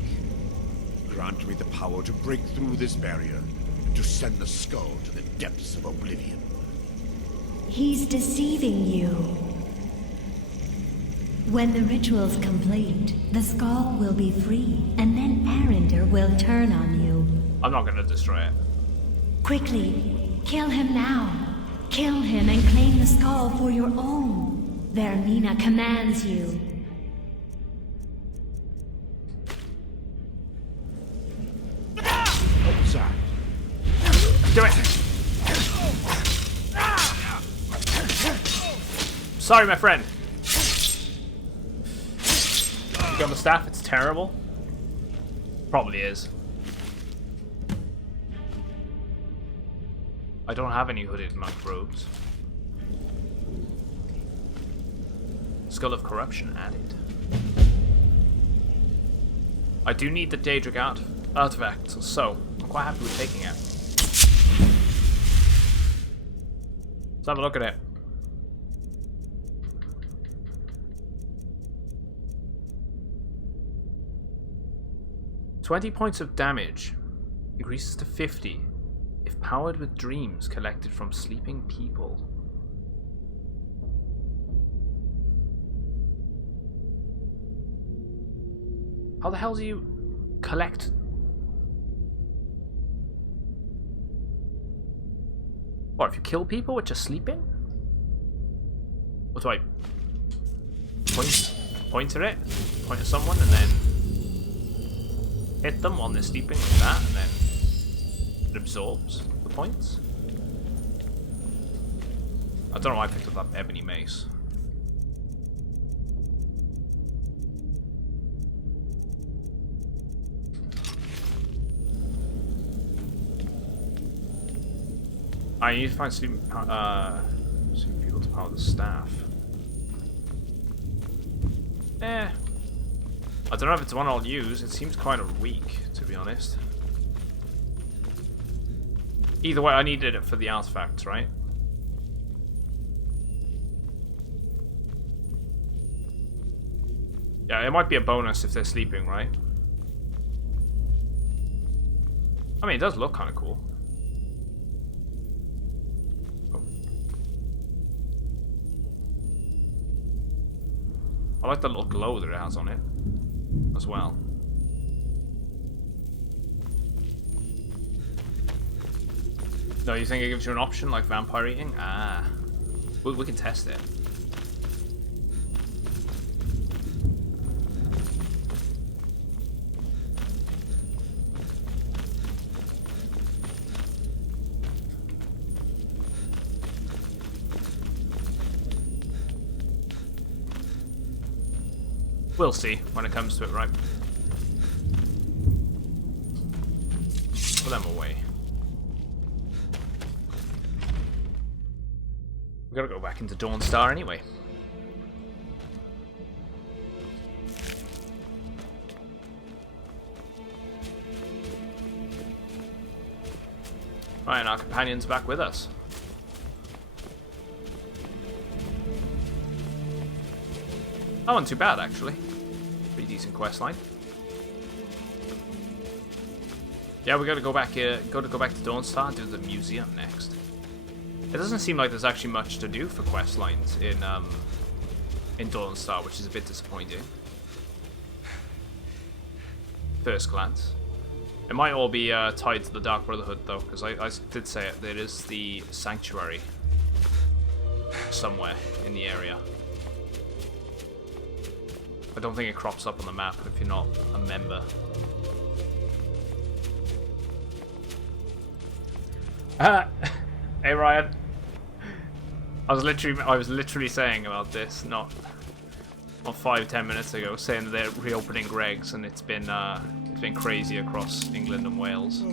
Grant me the power to break through this barrier and to send the skull to the depths of oblivion. He's deceiving you. When the ritual's complete, the skull will be free, and then Arender will turn on you. I'm not gonna destroy it. Quickly, kill him now. Kill him and claim the skull for your own. Vermina commands you. What was that? Do it! Sorry, my friend. You on the staff, it's terrible. Probably is. I don't have any hooded monk robes. Skull of Corruption added. I do need the Daedric artifact, so I'm quite happy with taking it. Let's have a look at it. $20 points of damage increases to 50 if powered with dreams collected from sleeping people. How the hell do you collect? What, if you kill people which are sleeping? What do I point at it? Point at someone and then hit them while they're sleeping like that, and then it absorbs the points? I don't know why I picked up that ebony mace. I need to find sleeping people to power the staff. I don't know if it's one I'll use. It seems kind of weak, to be honest. Either way, I needed it for the artifacts, right? Yeah, it might be a bonus if they're sleeping, right? I mean, it does look kind of cool. Oh. I like the little glow that it has on it as well. No, you think it gives you an option like vampire eating? Ah. We can test it. We'll see when it comes to it, right? Put them away. We gotta go back into Dawnstar anyway. Right, and our companion's back with us. That wasn't too bad, actually. Pretty decent quest line. Yeah, we gotta go back here. Go to Dawnstar and do the museum next. It doesn't seem like there's actually much to do for quest lines in Dawnstar, which is a bit disappointing. First glance. It might all be tied to the Dark Brotherhood, though, because I did say it. There is the sanctuary somewhere in the area. I don't think it crops up on the map if you're not a member. Hey Ryan, I was literally saying about this not 5-10 minutes ago, saying that they're reopening Greg's, and it's been crazy across England and Wales.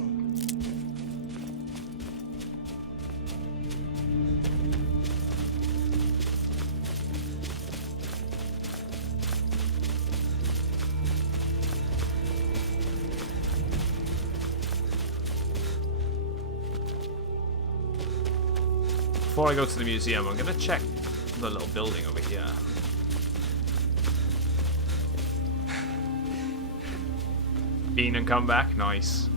Before I go to the museum, I'm gonna check the little building over here. Bean and come back, nice.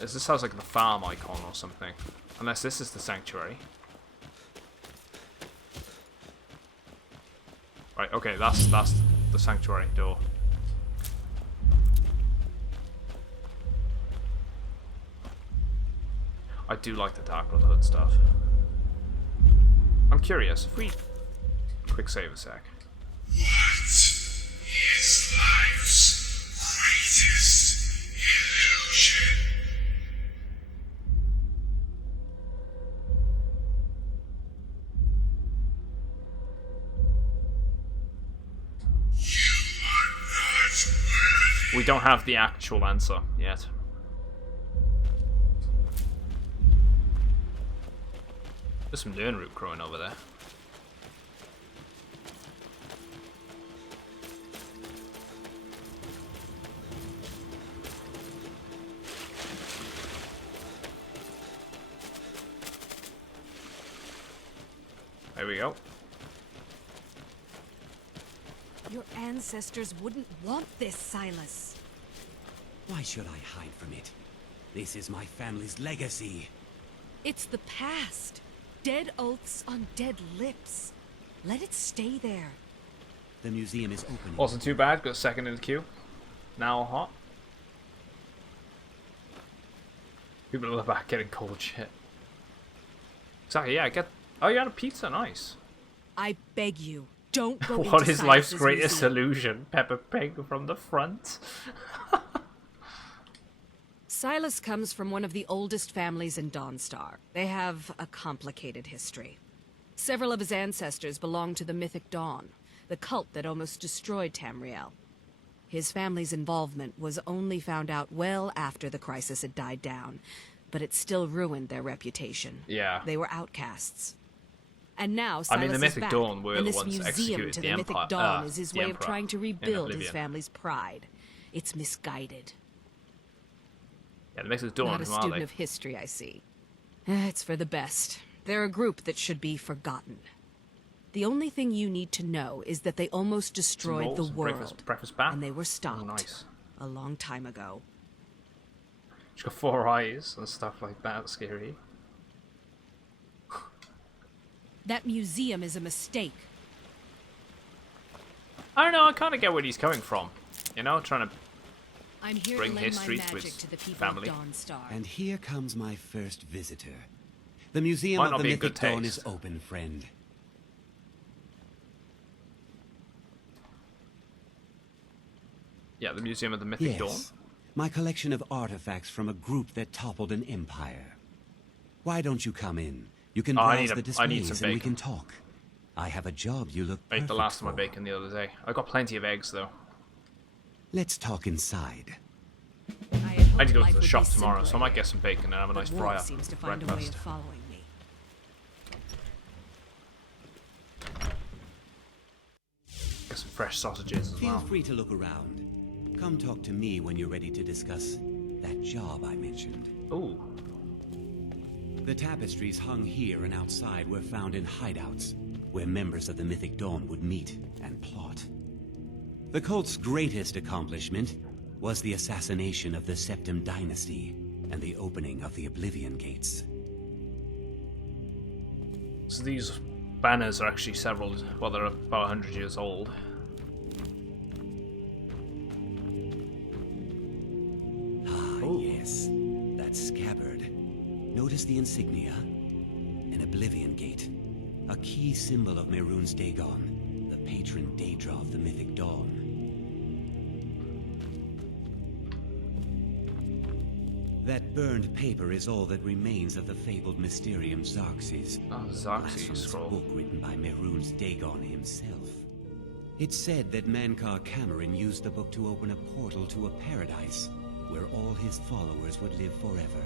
This sounds like the farm icon or something. Unless this is the sanctuary. Right, okay, that's the sanctuary door. I do like the Dark Brotherhood stuff. I'm curious, if we... Quick save a sec. What is life's greatest illusion? You are not worthy. We don't have the actual answer yet. There's some learn root growing over there. There we go. Your ancestors wouldn't want this, Silas. Why should I hide from it? This is my family's legacy. It's the past. Dead oaths on dead lips. Let it stay there. The museum is open. Wasn't too bad, got second in the queue. Now hot. People in the back getting cold shit. Exactly, yeah, oh, you had a pizza, nice. I beg you, don't go What into is life's Silas's greatest museum. illusion? Peppa Pig from the front. Silas comes from one of the oldest families in Dawnstar. They have a complicated history. Several of his ancestors belonged to the mythic Dawn, the cult that almost destroyed Tamriel. His family's involvement was only found out well after the crisis had died down, but it still ruined their reputation. Yeah. They were outcasts. And now Silas I mean, the is Mythic back, Dawn were and the this ones museum executed to the the Mythic Empire. Dawn is his The way of Emperor trying to in rebuild his Oblivion. family's pride. It's misguided. Yeah, the Mythic Dawn Not a from student Arley. of history, I see. It's for the best. They're a group that should be forgotten. The only thing you need to know is that they almost destroyed the world, breakfast back. and they were stopped nice. a long time ago. She's got 4 eyes and stuff like that. Scary. That museum is a mistake. I don't know. I kind of get where he's coming from. You know, trying to I'm here bring to lend history my to magic his to the people family. of Dawnstar. And here comes my first visitor. The Museum Might of not the be in Mythic good Dawn taste. is open, friend. Yeah, the Museum of the Mythic Yes, Dawn. my collection of artifacts from a group that toppled an empire. Why don't you come in? You can Oh, browse the I need displays some and we bacon. can talk. I have a job you look Ate the perfect last of my for. bacon the other day. I got plenty of eggs though. Let's talk inside. I need to go to life the would shop be tomorrow, so I simpler might get some bacon and have a nice but fry Wolf up seems to find a way breakfast. of following me. Get some fresh sausages as Feel well. free to look around. Come talk to me when you're ready to discuss that job I mentioned. Ooh. The tapestries hung here and outside were found in hideouts, where members of the Mythic Dawn would meet and plot. The cult's greatest accomplishment was the assassination of the Septim Dynasty and the opening of the Oblivion Gates. So these banners are actually several, well, they're about 100 years old. Yes, that scabbard. Notice the insignia? An Oblivion Gate. A key symbol of Mehrunes Dagon, the patron Daedra of the Mythic Dawn. That burned paper is all that remains of the fabled Mysterium Xarxes. Oh, Xarxes blasphemous scroll. book written by Mehrunes Dagon himself. It's said that Mankar Cameron used the book to open a portal to a paradise where all his followers would live forever.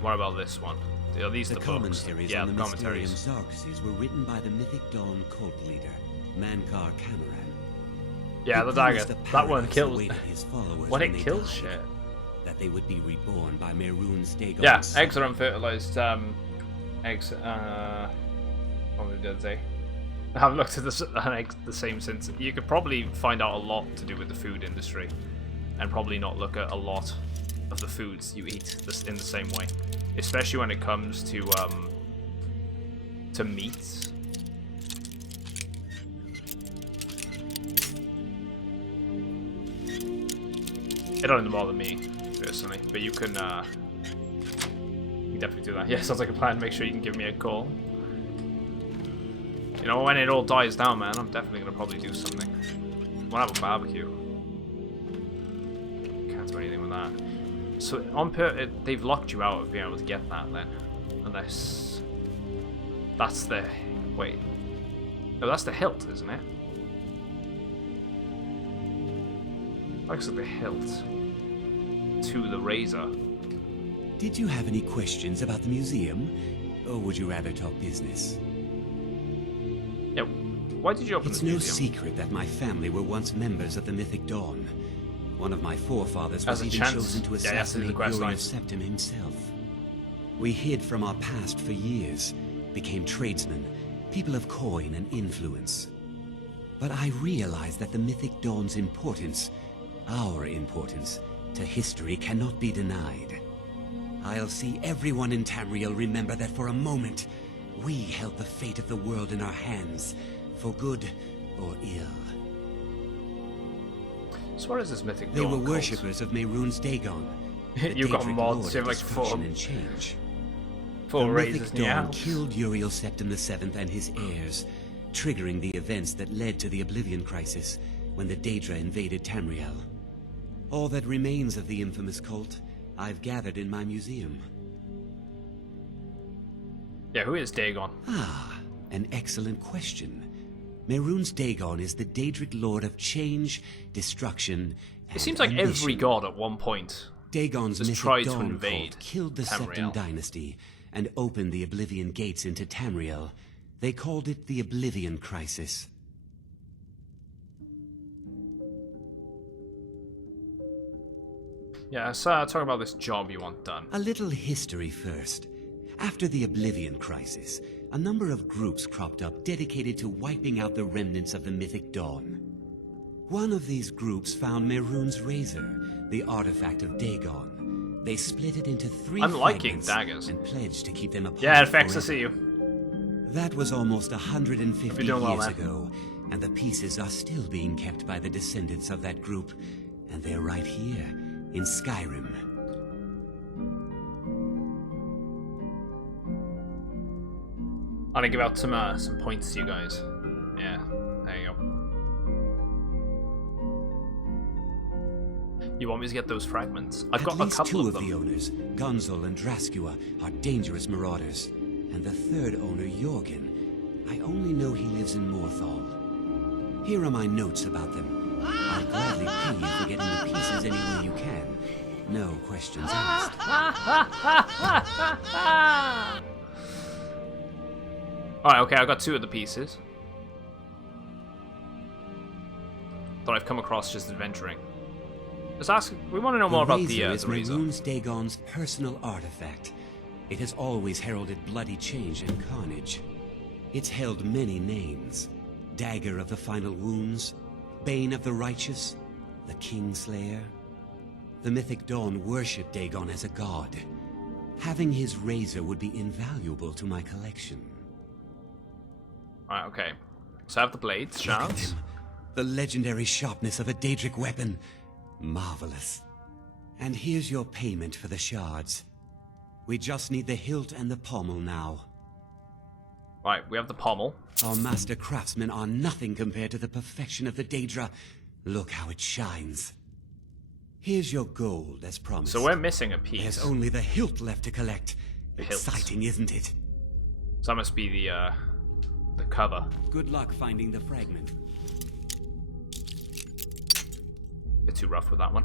What about this one? Are these The the books? commentaries Yeah, on the the Mysterium commentaries. Xarxes were written by the Mythic Dawn cult leader, Mankar Cameron. Yeah, He the dagger. promised a That one paradise kills. awaited his followers When it they kills died, shit. that they would be reborn by Mehrunes Dagon. Yeah, eggs are unfertilized. Eggs. What did I say? I haven't looked at an egg the same since. You could probably find out a lot to do with the food industry, and probably not look at a lot of the foods you eat in the same way, especially when it comes to meats. It don't even bother me personally, but you can definitely do that. Yeah, sounds like a plan. Make sure you can give me a call. You know, when it all dies down, man, I'm definitely gonna probably do something. We'll have a barbecue. Can't do anything with that. So on they've locked you out of being able to get that then, unless that's the wait. Oh, that's the hilt, isn't it? Looks like the hilt to the razor. Did you have any questions about the museum? Or would you rather talk business? Yeah, why did you open It's the no museum? secret that my family were once members of the Mythic Dawn. One of my forefathers As was a even chance. chosen to Yeah, that's the assassinate quest line. Glorious Septim himself. We hid from our past for years, became tradesmen, people of coin and influence. But I realized that the Mythic Dawn's importance, our importance, to history cannot be denied. I'll see everyone in Tamriel remember that for a moment, we held the fate of the world in our hands, for good or ill. So what is this mythic They dawn were called? worshippers of Mehrunes Dagon. the You've got Daedric mods, Lord you of have like destruction four- and change. four the razors Mythic in your Dawn house. killed Uriel Septim VII and his heirs, triggering the events that led to the Oblivion Crisis when the Daedra invaded Tamriel. All that remains of the infamous cult, I've gathered in my museum. Yeah, who is Dagon? Ah, an excellent question. Mehrunes Dagon is the Daedric Lord of change, destruction, and It seems like every ambition. god at one point Dagon's has Mythic tried to Dawn invade cult killed the Septim Tamriel. Dynasty and opened the Oblivion Gates into Tamriel. They called it the Oblivion Crisis. Yeah, so talk about this job you want done. A little history first. After the Oblivion Crisis, a number of groups cropped up dedicated to wiping out the remnants of the Mythic Dawn. One of these groups found Mehrunes' razor, the artifact of Dagon. They split it into 3 I'm liking fragments daggers. and pledged to keep them apart. Yeah, effects, I forever. see you. That was almost 150 You're doing well, years man. ago, and the pieces are still being kept by the descendants of that group, and they're right here, in Skyrim. I'm gonna give out some points to you guys. Yeah, there you go. You want me to get those fragments? I've got At a least couple two of of them. the owners, Gonzol and Draskua, are dangerous marauders. And the third owner, Jorgen, I only know he lives in Morthal. Here are my notes about them. I'll gladly pay you for getting the pieces any way you can. No questions asked. Alright, okay, I got 2 of the pieces. That I've come across just adventuring. Let's ask. We want to know more about the Razor is Razor. Maroon's Dagon's personal artifact. It has always heralded bloody change and carnage. It's held many names. Dagger of the Final Wounds, Bane of the Righteous, the Kingslayer. The mythic Dawn worshipped Dagon as a god. Having his razor would be invaluable to my collection. Alright, okay. So I have the blades, shards. The legendary sharpness of a Daedric weapon. Marvelous. And here's your payment for the shards. We just need the hilt and the pommel now. Right, we have the pommel. Our master craftsmen are nothing compared to the perfection of the Daedra. Look how it shines. Here's your gold, as promised. So we're missing a piece. There's only the hilt left to collect. The hilt. Exciting, isn't it? So that must be the cover. Good luck finding the fragment. Bit too rough with that one.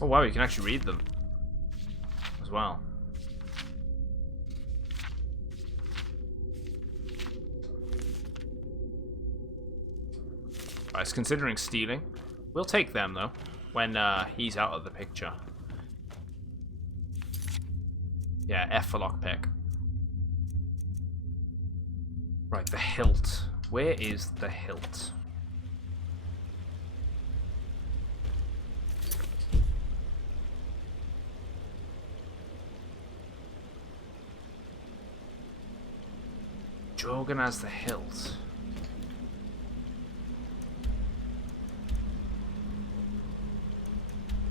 Oh wow, you can actually read them as well. Alright, it's considering stealing. We'll take them though, when he's out of the picture. Yeah, F for lockpick. Right, the hilt. Where is the hilt? Jorgen has the hilt.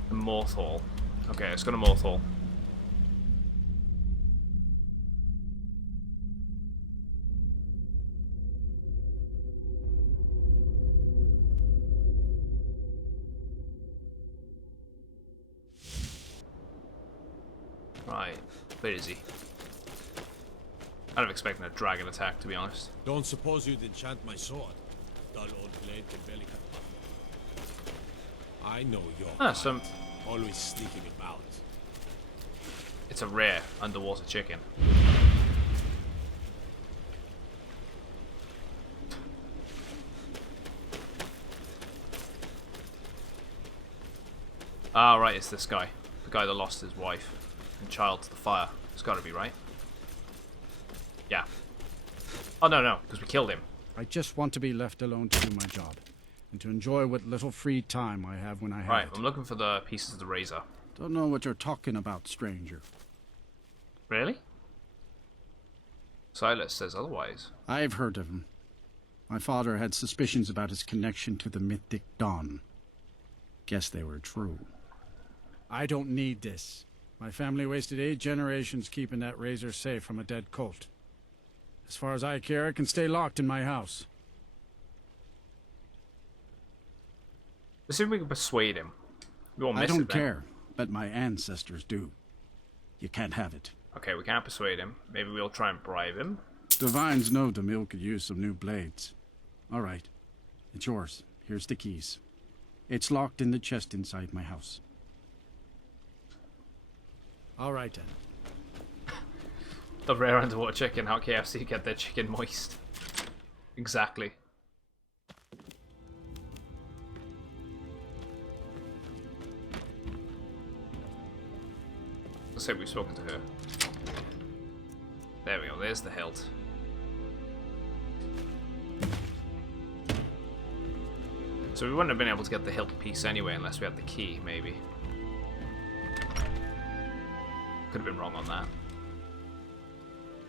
The Morthal. Okay, let's go to Morthal. Right, where is he? I'm expecting a dragon attack, to be honest. Don't suppose you'd enchant my sword. Dull old blade can barely cut. I know you're some. Always sneaking about. It's a rare underwater chicken. Ah, right, it's this guy. The guy that lost his wife and child to the fire. It's gotta be right. Yeah. Oh, no, because we killed him. I just want to be left alone to do my job, and to enjoy what little free time I have when I have Right, it. I'm looking for the pieces of the razor. Don't know what you're talking about, stranger. Really? Silas says otherwise. I've heard of him. My father had suspicions about his connection to the mythic Dawn. Guess they were true. I don't need this. My family wasted 8 generations keeping that razor safe from a dead cult. As far as I care, it can stay locked in my house. Let's see if we can persuade him. We won't I miss don't it then. care, but my ancestors do. You can't have it. Okay, we can't persuade him. Maybe we'll try and bribe him. Divines know the mill could use some new blades. All right. It's yours. Here's the keys. It's locked in the chest inside my house. All right, then. The rare underwater chicken, how KFC get their chicken moist. Exactly. Let's say we've spoken to her. There we go, there's the hilt. So we wouldn't have been able to get the hilt piece anyway unless we had the key, maybe. Could have been wrong on that.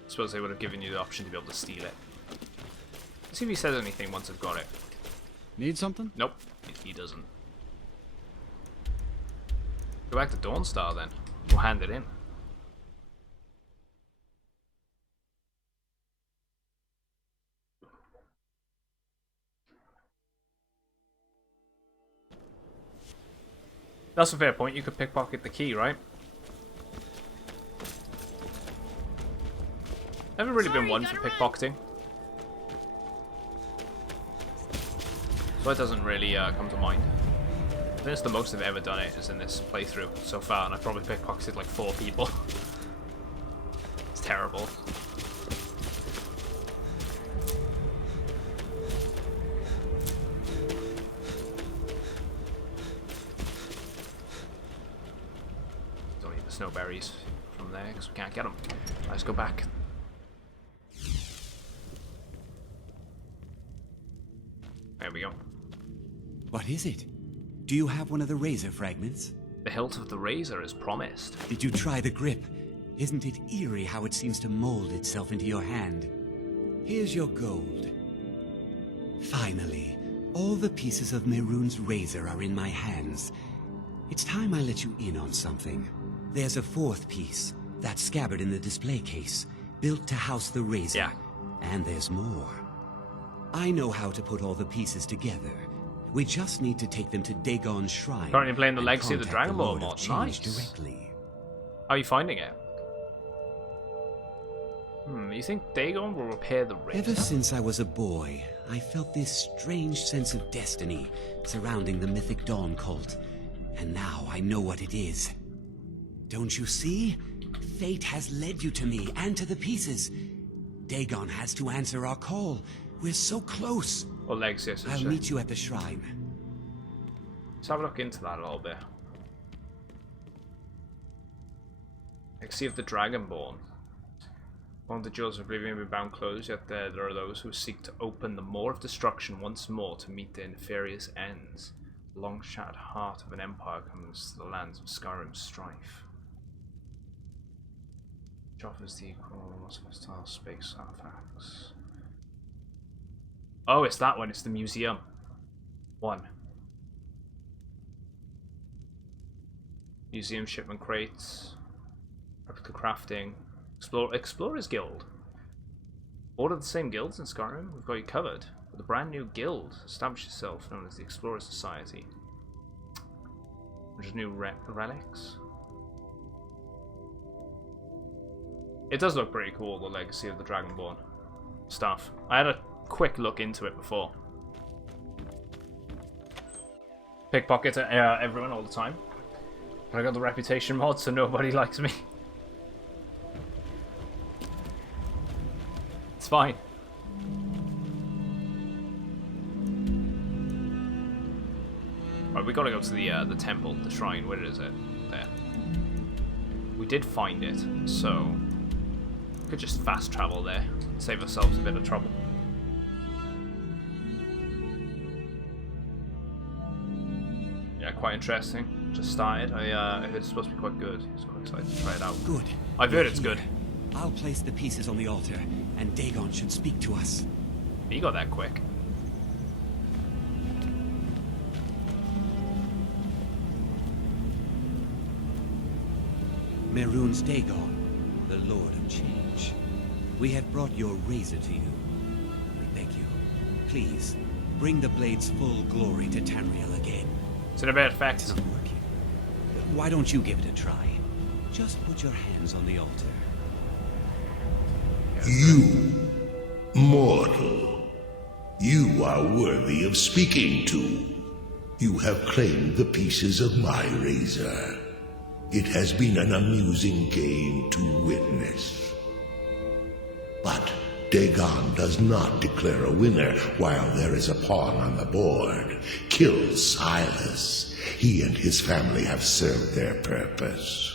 Suppose they would have given you the option to be able to steal it. Let's see if he says anything once I've got it. Need something? Nope, he doesn't. Go back to Dawnstar then. We'll hand it in. That's a fair point. You could pickpocket the key, right? Never really been one for pickpocketing. So that doesn't really come to mind. I think it's the most I've ever done it is in this playthrough so far, and I've probably pickpocketed like 4 people. It's terrible. Don't need the snowberries from there because we can't get them. Let's go back. There we go. What is it? Do you have one of the razor fragments? The hilt of the razor is promised. Did you try the grip? Isn't it eerie how it seems to mold itself into your hand? Here's your gold. Finally, all the pieces of Mehrunes' razor are in my hands. It's time I let you in on something. There's a 4th piece, that scabbard in the display case, built to house the razor. Yeah. And there's more. I know how to put all the pieces together. We just need to take them to Dagon's shrine. Currently playing the Legacy of the Dragon Ball mod. Nice. Directly. How are you finding it? You think Dagon will repair the razor? Ever since I was a boy, I felt this strange sense of destiny surrounding the mythic Dawn cult. And now I know what it is. Don't you see? Fate has led you to me and to the pieces. Dagon has to answer our call. We're so close. Or Legacy, I'll meet you at the shrine. Let's have a look into that a little bit. Legacy of the Dragonborn. One of the jewels of oblivion will be bound closed, yet there are those who seek to open the maw of destruction once more to meet their nefarious ends. The long-shattered heart of an empire comes to the lands of Skyrim's strife. Which offers the equal hostile space artifacts. Oh, it's that one. It's the museum. One. Museum shipment crates. Replica crafting. Explorers Guild. All of the same guilds in Skyrim. We've got you covered. With a brand new guild. Establish yourself, known as the Explorer Society. There's new relics. It does look pretty cool, the Legacy of the Dragonborn stuff. I had a quick look into it before. Pickpocket everyone all the time. But I got the reputation mod, so nobody likes me. It's fine. Right, we gotta go to the temple, the shrine. Where is it? There. We did find it, so we could just fast travel there, save ourselves a bit of trouble. Yeah, quite interesting. Just started. I heard it's supposed to be quite good. I was quite excited to try it out. Good. I've heard it's good. I'll place the pieces on the altar, and Dagon should speak to us. You got that quick. Mehrunes Dagon, the Lord of Change. We have brought your razor to you. We beg you, please, bring the blade's full glory to Tamriel again. It's in a bad fact. It's not working. Why don't you give it a try? Just put your hands on the altar. You, mortal, you are worthy of speaking to. You have claimed the pieces of my razor. It has been an amusing game to witness. But Dagon does not declare a winner while there is a pawn on the board. Kill Silas. He and his family have served their purpose.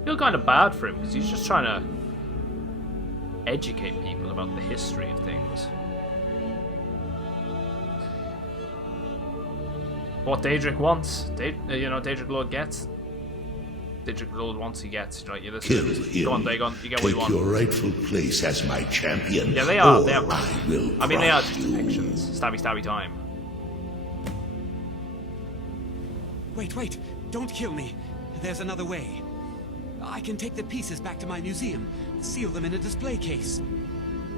I feel kind of bad for him because he's just trying to educate people about the history of things. What Daedric wants, Daedric Lord gets. Daedric Lord wants, he gets. Right, you Kill him. Go on, Dagon. You get what you want. Take your rightful place as my champion. Yeah, they are. They are. I mean, they are just depictions. Stabby, stabby time. Wait! Don't kill me. There's another way. I can take the pieces back to my museum. seal them in a display case.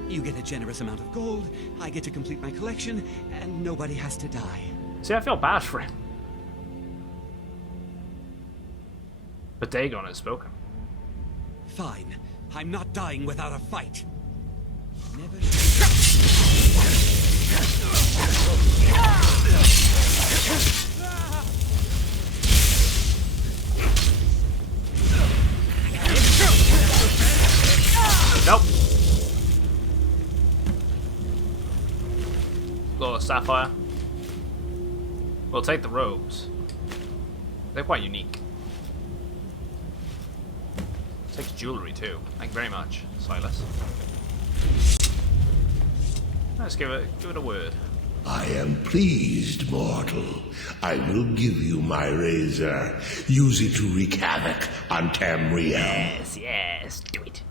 You get a generous amount of gold, I get to complete my collection, and nobody has to die. See, I feel bad for him. But Dagon has spoken. Fine. I'm not dying without a fight. Never. Nope. Little sapphire. We'll take the robes. They're quite unique. Takes jewelry too. Thank you very much, Silas. Let's give it a word. I am pleased, mortal. I will give you my razor. Use it to wreak havoc on Tamriel. Yes, do it.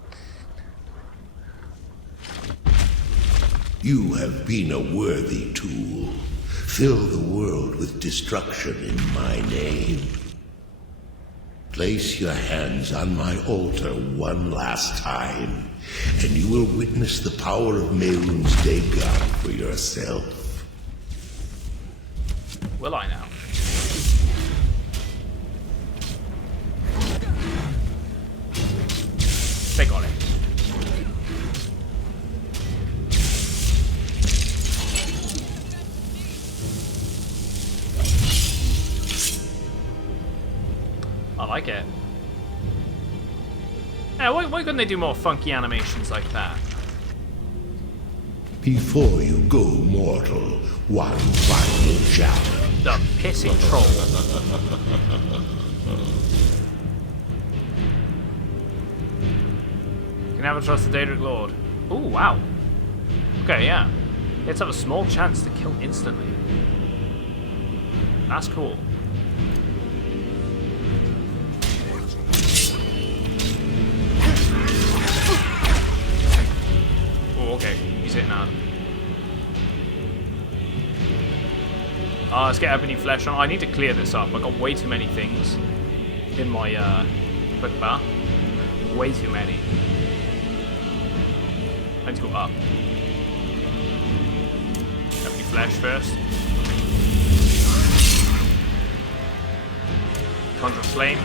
You have been a worthy tool. Fill the world with destruction in my name. Place your hands on my altar one last time, and you will witness the power of Mehrunes Dagon for yourself. Will I now? They got it. I like it. Yeah, why couldn't they do more funky animations like that? Before you go, mortal, one final challenge. The pissing troll. Can never trust the Daedric Lord. Oh, wow. Okay, yeah. Let's have a small chance to kill instantly. That's cool. Okay, he's hitting hard. Let's get ebony flesh on. I need to clear this up. I've got way too many things in my quick bar. Way too many. I need to go up. Ebony flesh first. Conjure flame.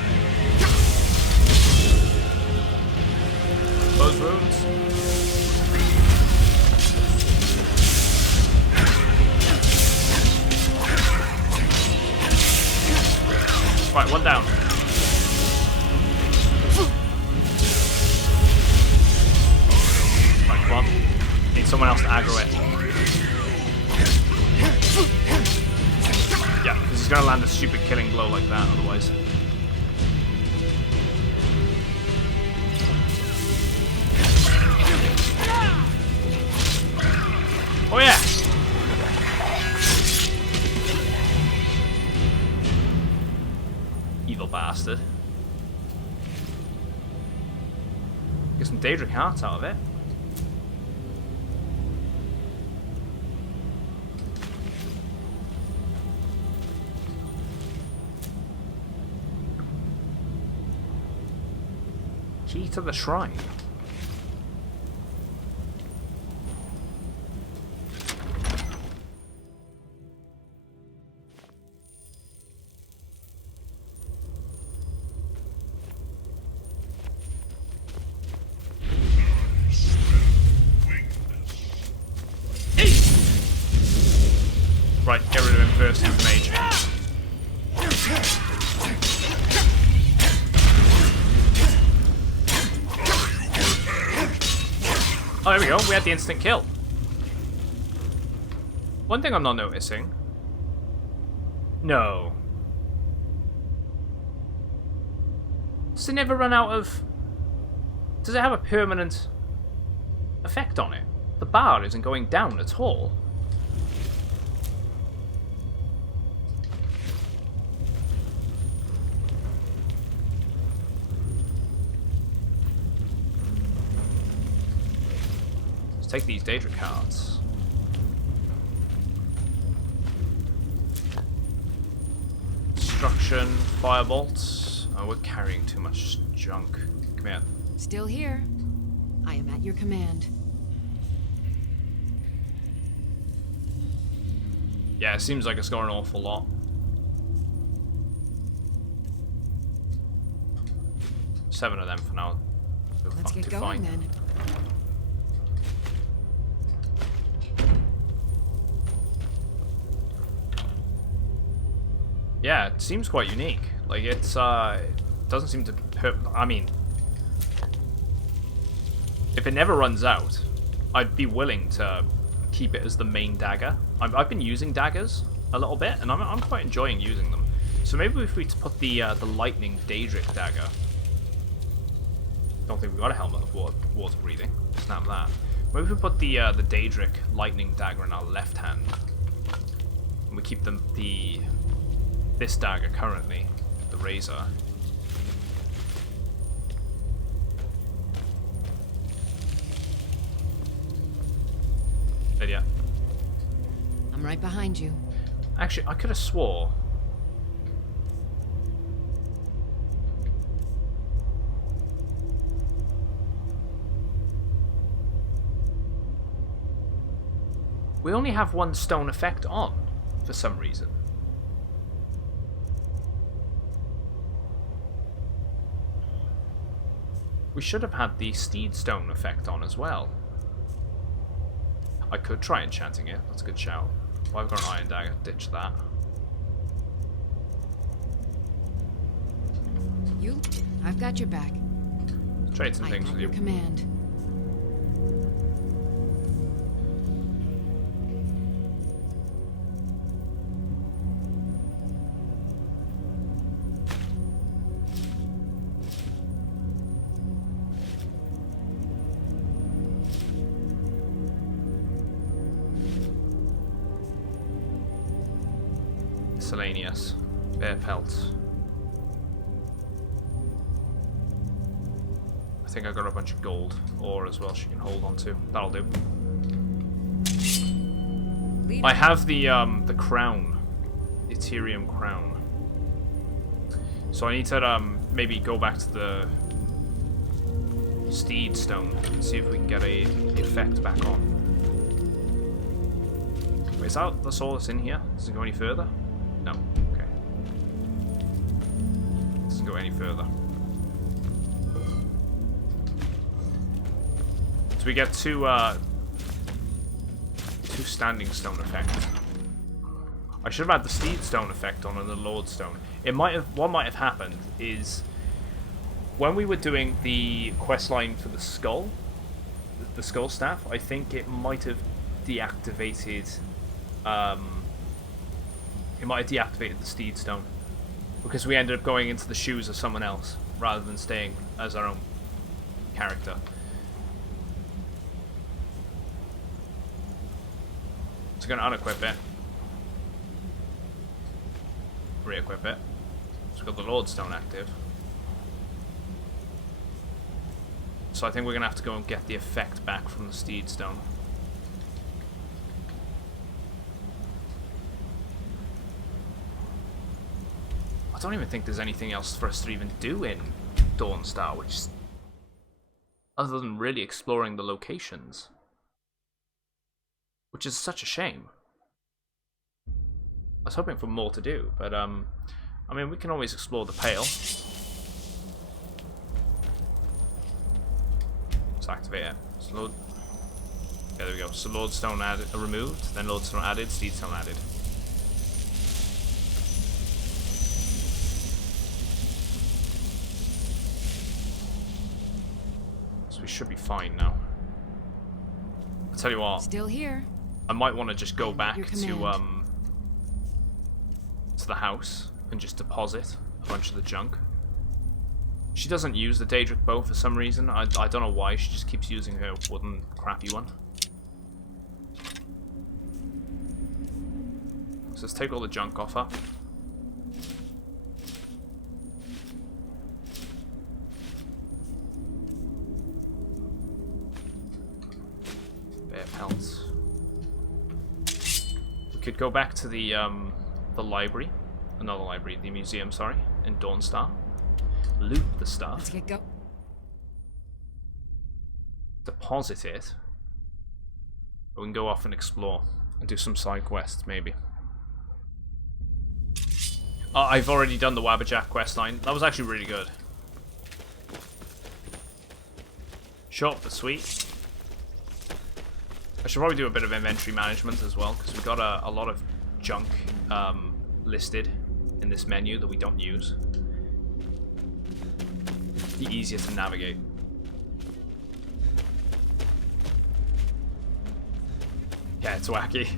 Close wounds. Right, one down. Right, come on. Need someone else to aggro it. Yeah, because he's going to land a stupid killing blow like that otherwise. Oh yeah! Evil bastard. Get some Daedric hearts out of it. Key to the shrine. Right, get rid of him first, he's mage. Oh, there we go, we had the instant kill. One thing I'm not noticing. No. Does it never run out of... Does it have a permanent effect on it? The bar isn't going down at all. Take these Daedric cards. Destruction, firebolt. Oh, we're carrying too much junk. Come here. Still here. I am at your command. Yeah, it seems like it's got an awful lot. Seven of them for now. Let's get going then. Yeah, it seems quite unique. Like, it's, it doesn't seem to hurt. I mean, if it never runs out, I'd be willing to keep it as the main dagger. I've been using daggers a little bit, and I'm quite enjoying using them. So maybe if we put the lightning Daedric dagger. Don't think we've got a helmet of water breathing. Snap that. Maybe if we put the Daedric lightning dagger in our left hand, and we keep this dagger currently, the razor. Lydia. I'm right behind you. Actually, I could have swore. We only have one stone effect on, for some reason. We should have had the Steed Stone effect on as well. I could try enchanting it, that's a good shout. Well, I've got an iron dagger, ditch that. I've got your back. Trade some things with you. Command. Miscellaneous. Bear pelts. I think I got a bunch of gold ore as well she can hold on to. That'll do. I have the crown. The Ethereum crown. So I need to maybe go back to the Steed Stone and see if we can get a effect back on. Wait, is that that's all that's in here? Does it go any further? No. Okay. Doesn't go any further. So we get two standing stone effects. I should have had the Steed Stone effect on and the Lord Stone. What might have happened is when we were doing the quest line for the skull staff, I think it might have deactivated the Steed Stone because we ended up going into the shoes of someone else rather than staying as our own character. So we're going to unequip it, re-equip it. So we've got the Lord Stone active. So I think we're going to have to go and get the effect back from the Steed Stone. I don't even think there's anything else for us to even do in Dawnstar, which, other than really exploring the locations, which is such a shame. I was hoping for more to do, but I mean, we can always explore the Pale. Let's activate it. So Lord, yeah, there we go. So Lord Stone added, removed, then Lord Stone added, Steed Stone added. We should be fine now. I'll tell you what. Still here. I might want to just go back to the house and just deposit a bunch of the junk. She doesn't use the Daedric bow for some reason. I don't know why. She just keeps using her wooden crappy one. So let's take all the junk off her. Pelts. We could go back to the library, another library, the museum, sorry, in Dawnstar. Loot the stuff. Let's get go. deposit it. We can go off and explore and do some side quests, maybe. Oh, I've already done the Wabbajack quest line. That was actually really good. Short but sweet. I should probably do a bit of inventory management as well, because we've got a lot of junk listed in this menu that we don't use. Be easier to navigate. Yeah, it's wacky.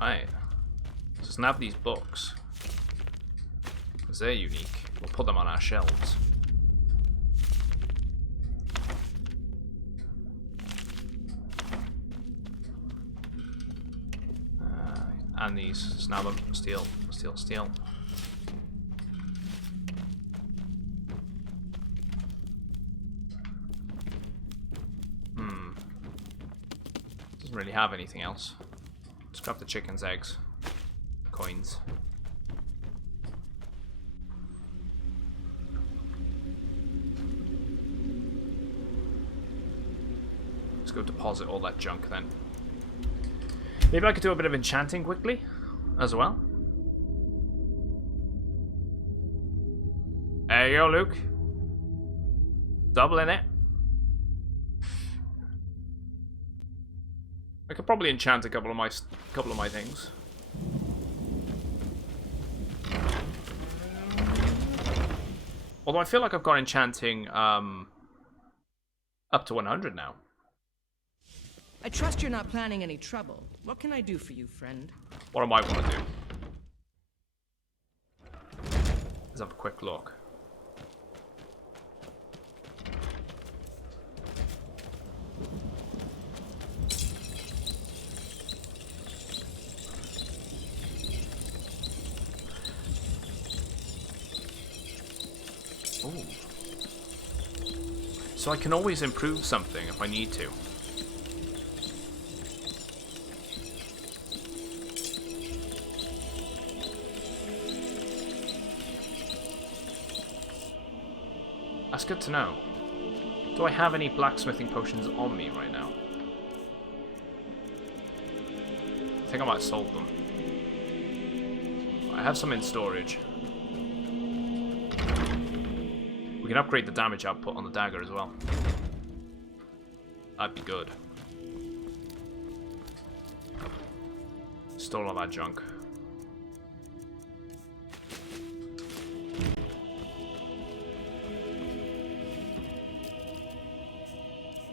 Right. Let's nab these books, because they're unique. We'll put them on our shelves. And these. Snap them. Steal. Steal. Steal. Doesn't really have anything else. Let's grab the chicken's eggs. Coins. Let's go deposit all that junk then. Maybe I could do a bit of enchanting quickly as well. There you go, Luke. Doubling it. I could probably enchant a couple of my things. Although I feel like I've got enchanting up to 100 now. I trust you're not planning any trouble. What can I do for you, friend? What am I going to do? Let's have a quick look. Ooh. So I can always improve something if I need to. That's good to know. Do I have any blacksmithing potions on me right now? I think I might have sold them. I have some in storage. We can upgrade the damage output on the dagger as well. That'd be good. Stole all that junk.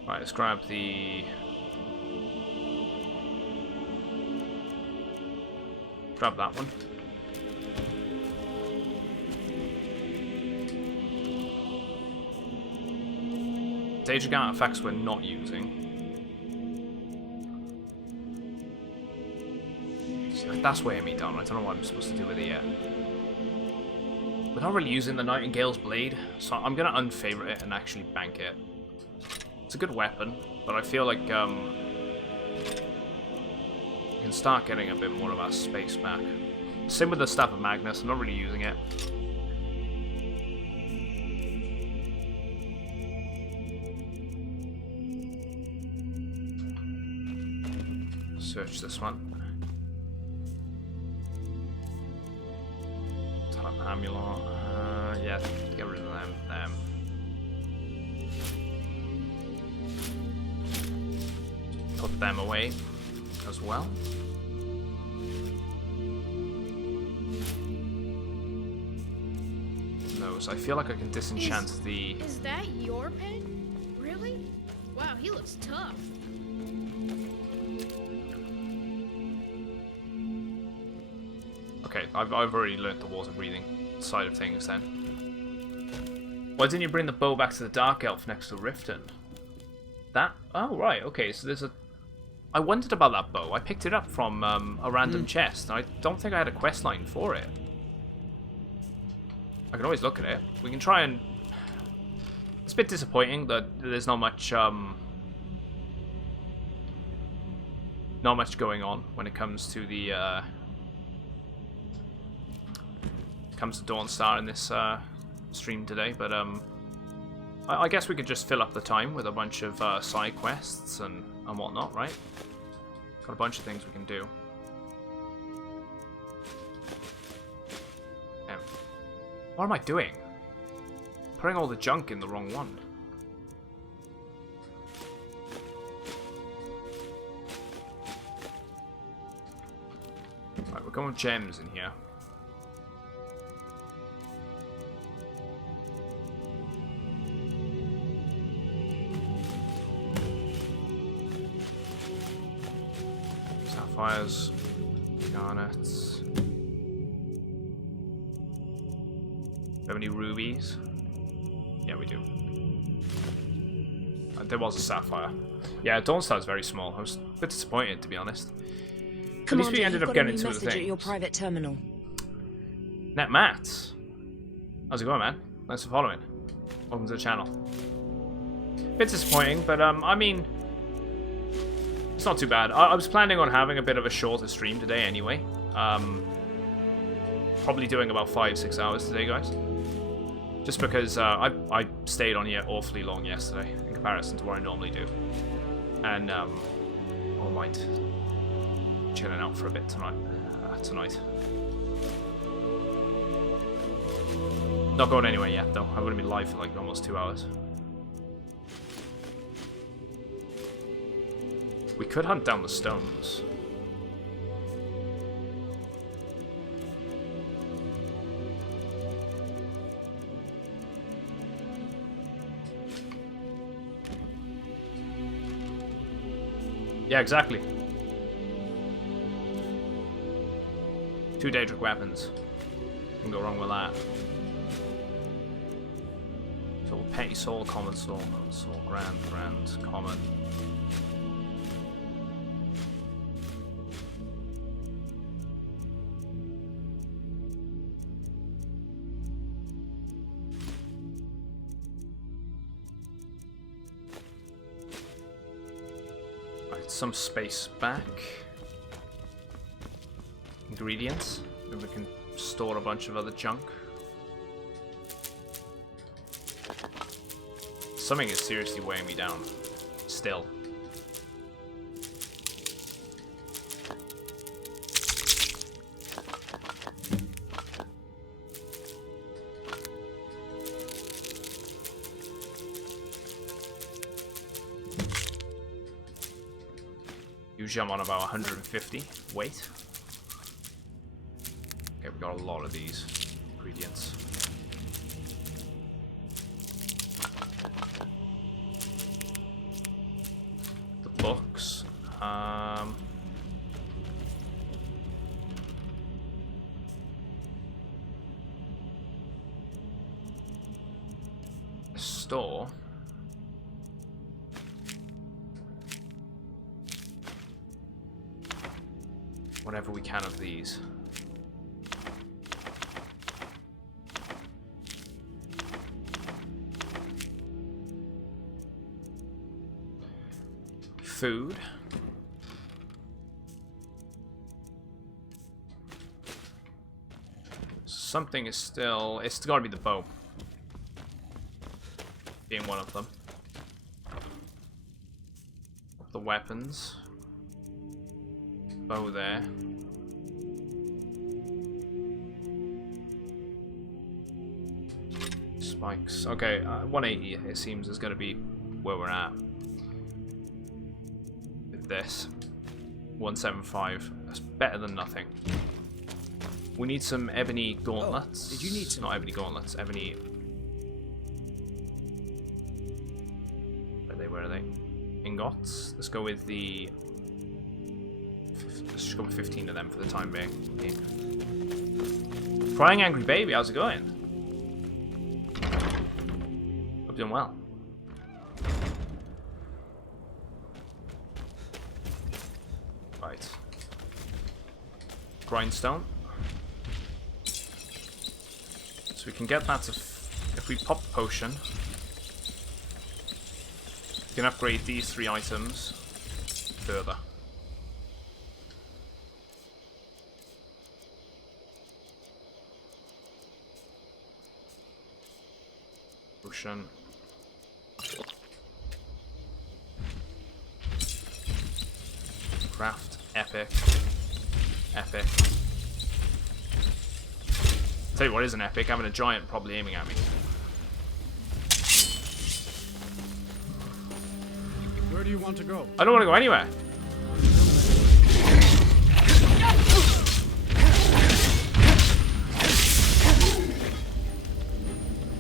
Right, let's grab the... Grab that one. Stage artifacts we're not using. That's weighing me down. I don't know what I'm supposed to do with it yet. We're not really using the Nightingale's Blade, so I'm going to unfavorite it and actually bank it. It's a good weapon, but I feel like we can start getting a bit more of our space back. Same with the Staff of Magnus. I'm not really using it. Search this one. Top Amulet. Yeah, get rid of them. Put them away as well. No, so I feel like I can disenchant the... Is that your pet? Really? Wow, he looks tough. Okay, I've already learnt the water breathing side of things then. Why didn't you bring the bow back to the Dark Elf next to Riften? That? Oh, right, okay, so there's a... I wondered about that bow. I picked it up from a random chest, and I don't think I had a quest line for it. I can always look at it. We can try and... It's a bit disappointing that there's not much not much going on when it comes to the Dawnstar in this stream today, but I guess we could just fill up the time with a bunch of side quests and whatnot, right? Got a bunch of things we can do. What am I doing? Putting all the junk in the wrong one. Right, we're going with gems in here. Sapphires, garnets. Do we have any rubies? Yeah, we do. There was a sapphire. Yeah, Dawnstar is very small. I was a bit disappointed, to be honest. At least we ended up getting two of the things. At your private terminal. Net Mats. How's it going, man? Thanks for following. Welcome to the channel. Bit disappointing, but I mean, it's not too bad. I was planning on having a bit of a shorter stream today anyway. Probably doing about 5-6 hours today, guys. Just because I stayed on here awfully long yesterday in comparison to what I normally do. And I might chilling out for a bit tonight. Not going anywhere yet though. I've only been live for like almost 2 hours. We could hunt down the stones. Yeah, exactly. 2 Daedric weapons. Can go wrong with that. So petty soul, common soul, grand, common. Some space back. Ingredients. Maybe we can store a bunch of other junk. Something is seriously weighing me down. Still. Usually I'm on about 150 weight. Okay, we got a lot of these ingredients. The books. Store. Whatever we can of these. Food. Something is still... It's gotta be the bow. Being one of them. The weapons. Bow there. Spikes. Okay, 180 it seems is going to be where we're at. With this. 175. That's better than nothing. We need some ebony gauntlets. Did you need some? Not ebony gauntlets, ebony... Where are they? Ingots. Let's go with the... Let's just go with 15 of them for the time being. Okay. Crying Angry Baby, how's it going? Hope you're doing well. Right. Grindstone. So we can get that if we pop potion. We can upgrade these 3 items further. potion. Craft. Epic. Epic. Tell you what isn't epic, having a giant probably aiming at me. Where do you want to go? I don't want to go anywhere.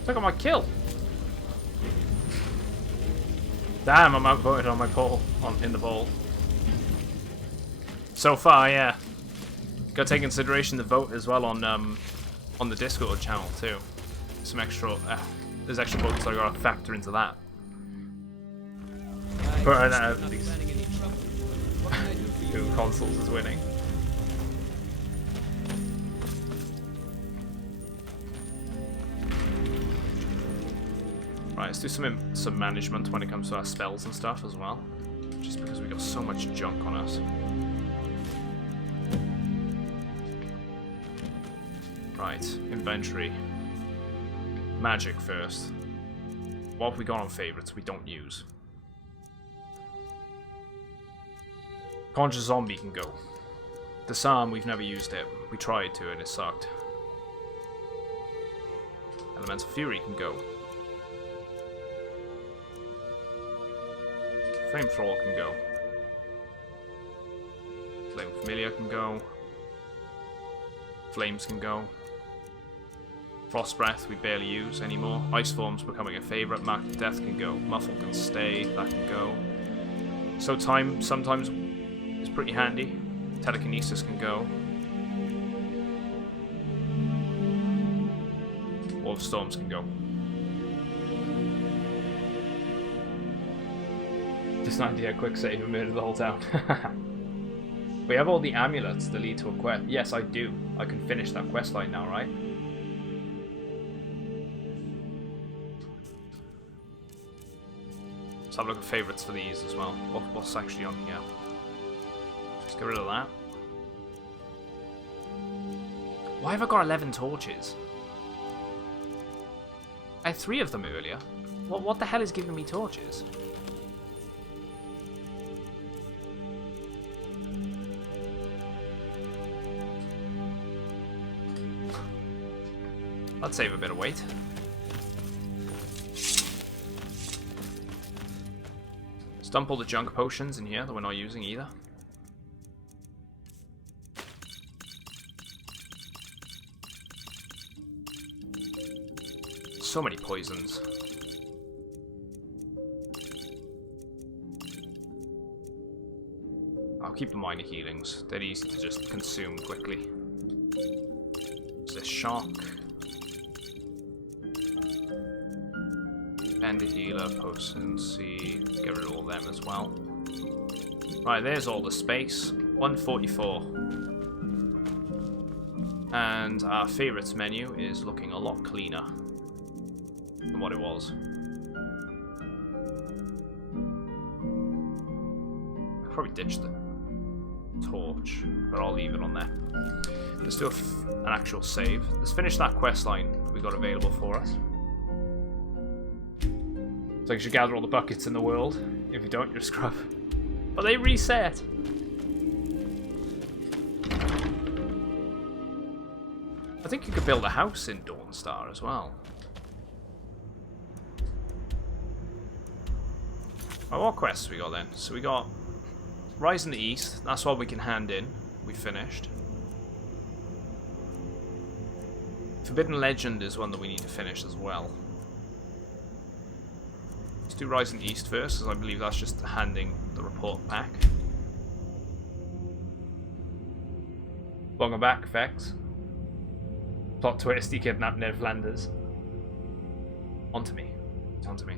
Look at my kill. Damn, I'm outvoted on my poll, in the bowl. So far, yeah. Got to take consideration the vote as well on the Discord channel too. Some extra, there's extra votes I got to factor into that. But at least two consoles is winning. Right, let's do some management when it comes to our spells and stuff as well. Just because we got so much junk on us. Right, inventory. Magic first. What have we got on favorites we don't use? Conjure Zombie can go. Disarm, we've never used it. We tried to and it sucked. Elemental Fury can go. Flamethrower can go. Flame Familiar can go. Flames can go. Frost Breath we barely use anymore. Ice Form's becoming a favourite. Mark of Death can go. Muffle can stay. That can go. So Time sometimes is pretty handy. Telekinesis can go. Wall of Storms can go. Just an idea, quick save and murder the whole town. We have all the amulets that lead to a quest. Yes, I do. I can finish that quest line now, right? Let's have a look at favourites for these as well. What's actually on here? Let's get rid of that. Why have I got 11 torches? I had 3 of them earlier. What the hell is giving me torches? Let's save a bit of weight. Let's dump all the junk potions in here that we're not using either. So many poisons. I'll keep the minor healings. They're easy to just consume quickly. Is this shock? And a healer, potency, get rid of all them as well. Right, there's all the space. 144. And our favourites menu is looking a lot cleaner than what it was. I'll probably ditch the torch, but I'll leave it on there. Let's do an actual save. Let's finish that quest line we got available for us. So you should gather all the buckets in the world. If you don't, you're a scrub. But they reset. I think you could build a house in Dawnstar as well. Right, what quests we got then? So we got Rise in the East. That's what we can hand in. We finished. Forbidden Legend is one that we need to finish as well. Let's do Rise in the East first, as I believe that's just handing the report back. Longer back effects. Plot twist, he kidnapped Ned Flanders. Onto me. It's onto me.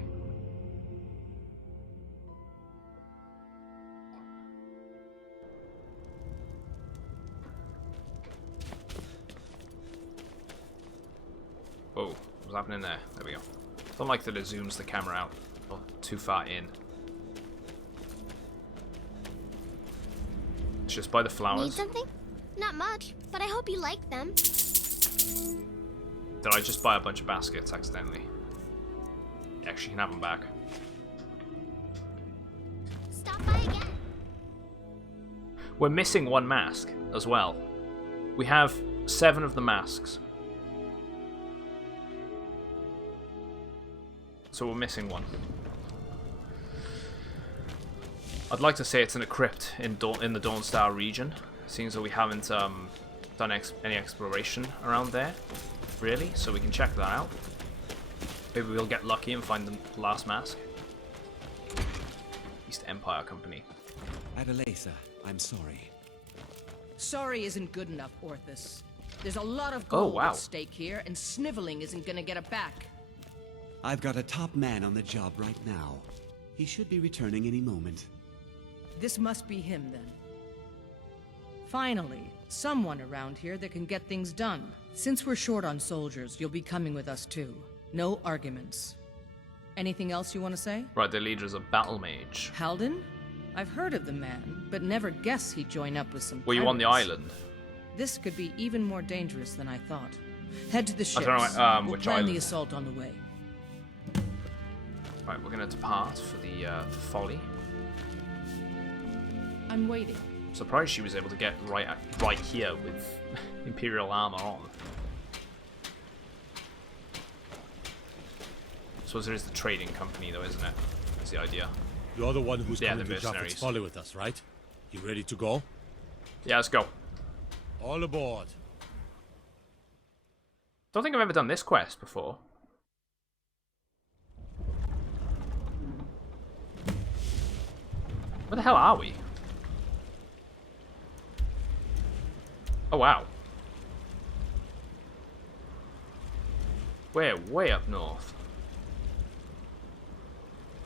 Whoa, what's happening there? There we go. Don't like that it zooms the camera out or too far in. It's just by the flowers. Need something? Not much, but I hope you like them. Did I just buy a bunch of baskets accidentally? Yeah, she can have them back. Stop by again. We're missing one mask as well. We have 7 of the masks. So we're missing one. I'd like to say it's in a crypt in the Dawnstar region, seeing as though we haven't done any exploration around there, really, so we can check that out. Maybe we'll get lucky and find the last mask. East Empire Company. Adelaisa, I'm sorry. Sorry isn't good enough, Orthus. There's a lot of gold wow. at stake here, and sniveling isn't gonna get it back. I've got a top man on the job right now. He should be returning any moment. This must be him, then. Finally, someone around here that can get things done. Since we're short on soldiers, you'll be coming with us too. No arguments. Anything else you want to say? Right, their leader is a battle mage. Halden? I've heard of the man, but never guessed he'd join up with some Were you on the pirates. island? This could be even more dangerous than I thought. Head to the ships. I don't know we'll which plan island. the assault on the way. Right, we're going to depart for the Folly. I'm waiting. Surprised she was able to get right here with Imperial armor on. Suppose there is the trading company though, isn't it? That's the idea. You're the one who's Yeah, coming the to Jafet's mercenaries. Folly with us, right? You ready to go? Yeah, let's go. All aboard. Don't think I've ever done this quest before. Where the hell are we? Oh wow. We're way up north.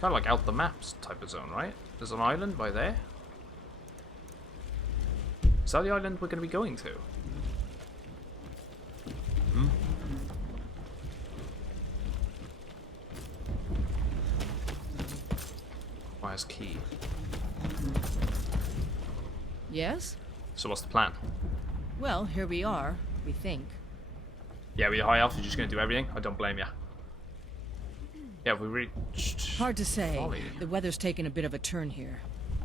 Kind of like out the maps type of zone, right? There's an island by there. Is that the island we're going to be going to? Hmm? Where's key? Yes? So what's the plan? Well, here we are, we think. Yeah, with your high elf, you're just going to do everything? I don't blame you. Yeah, we reached... Hard to say. Folly. The weather's taken a bit of a turn here.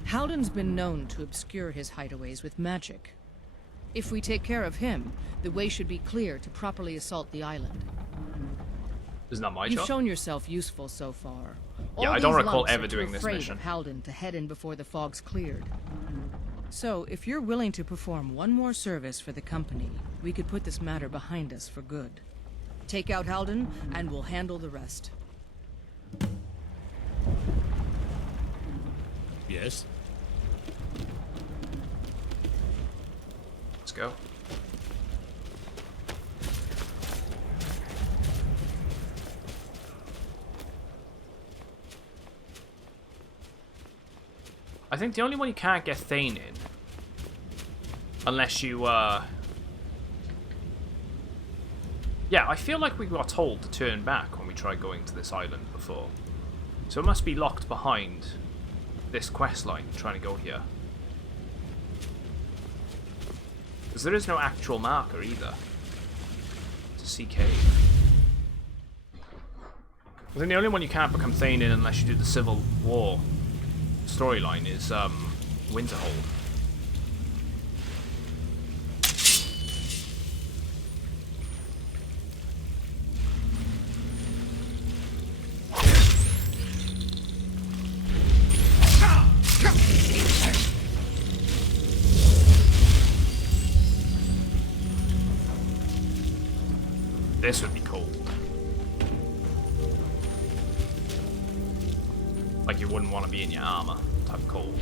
Halden's been known to obscure his hideaways with magic. If we take care of him, the way should be clear to properly assault the island. Isn't that my You've job? shown yourself useful so far. Yeah, All I don't these recall lumps are ever too doing this afraid mission. of Halden to head in before the fog's cleared. So, if you're willing to perform one more service for the company, we could put this matter behind us for good. Take out Halden, and we'll handle the rest. Yes? Let's go. I think the only one you can't get Thane in, unless you, yeah, I feel like we got told to turn back when we tried going to this island before. So it must be locked behind this quest line, trying to go here. Because there is no actual marker either. It's a CK. I think the only one you can't become Thane in unless you do the Civil War storyline is Winterhold. This would be cool. Like you wouldn't want to be in your armor type cold.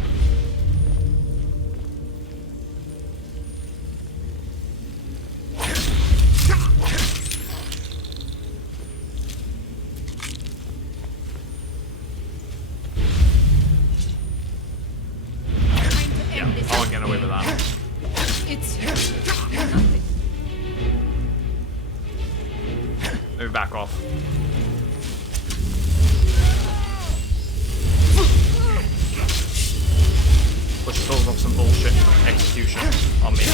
Yeah, I won't get away with that. It's... Maybe back off. But she pulls off some bullshit execution on me.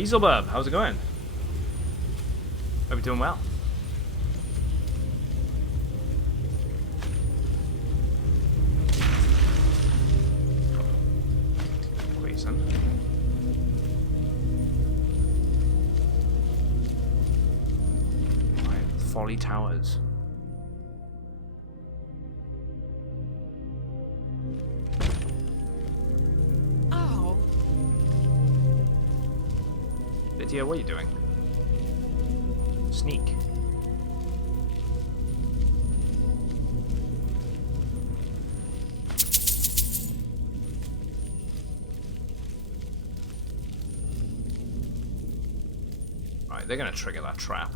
Beelzebub, how's it going? Hope you're doing well. Quaison. Right, Folly Towers. Lydia, what are you doing? Sneak. Right, they're gonna trigger that trap.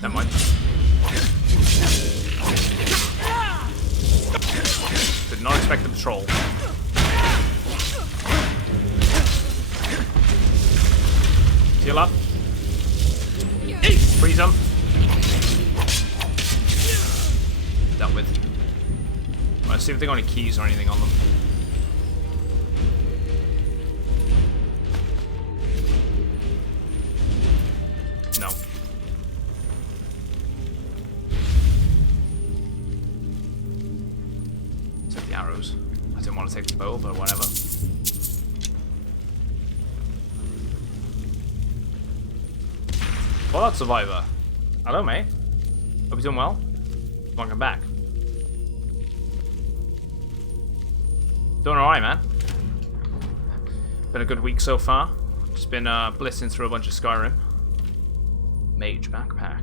Never mind. Did not expect the patrol. Heal up. Freeze them. Dealt with. Let's see if they got any keys or anything on them. No. Take the arrows. I didn't want to take the bow, but whatever. Fallout Survivor. Hello, mate. Hope you're doing well. Welcome back. Doing alright, man. Been a good week so far. Just been blitzing through a bunch of Skyrim. Mage backpack.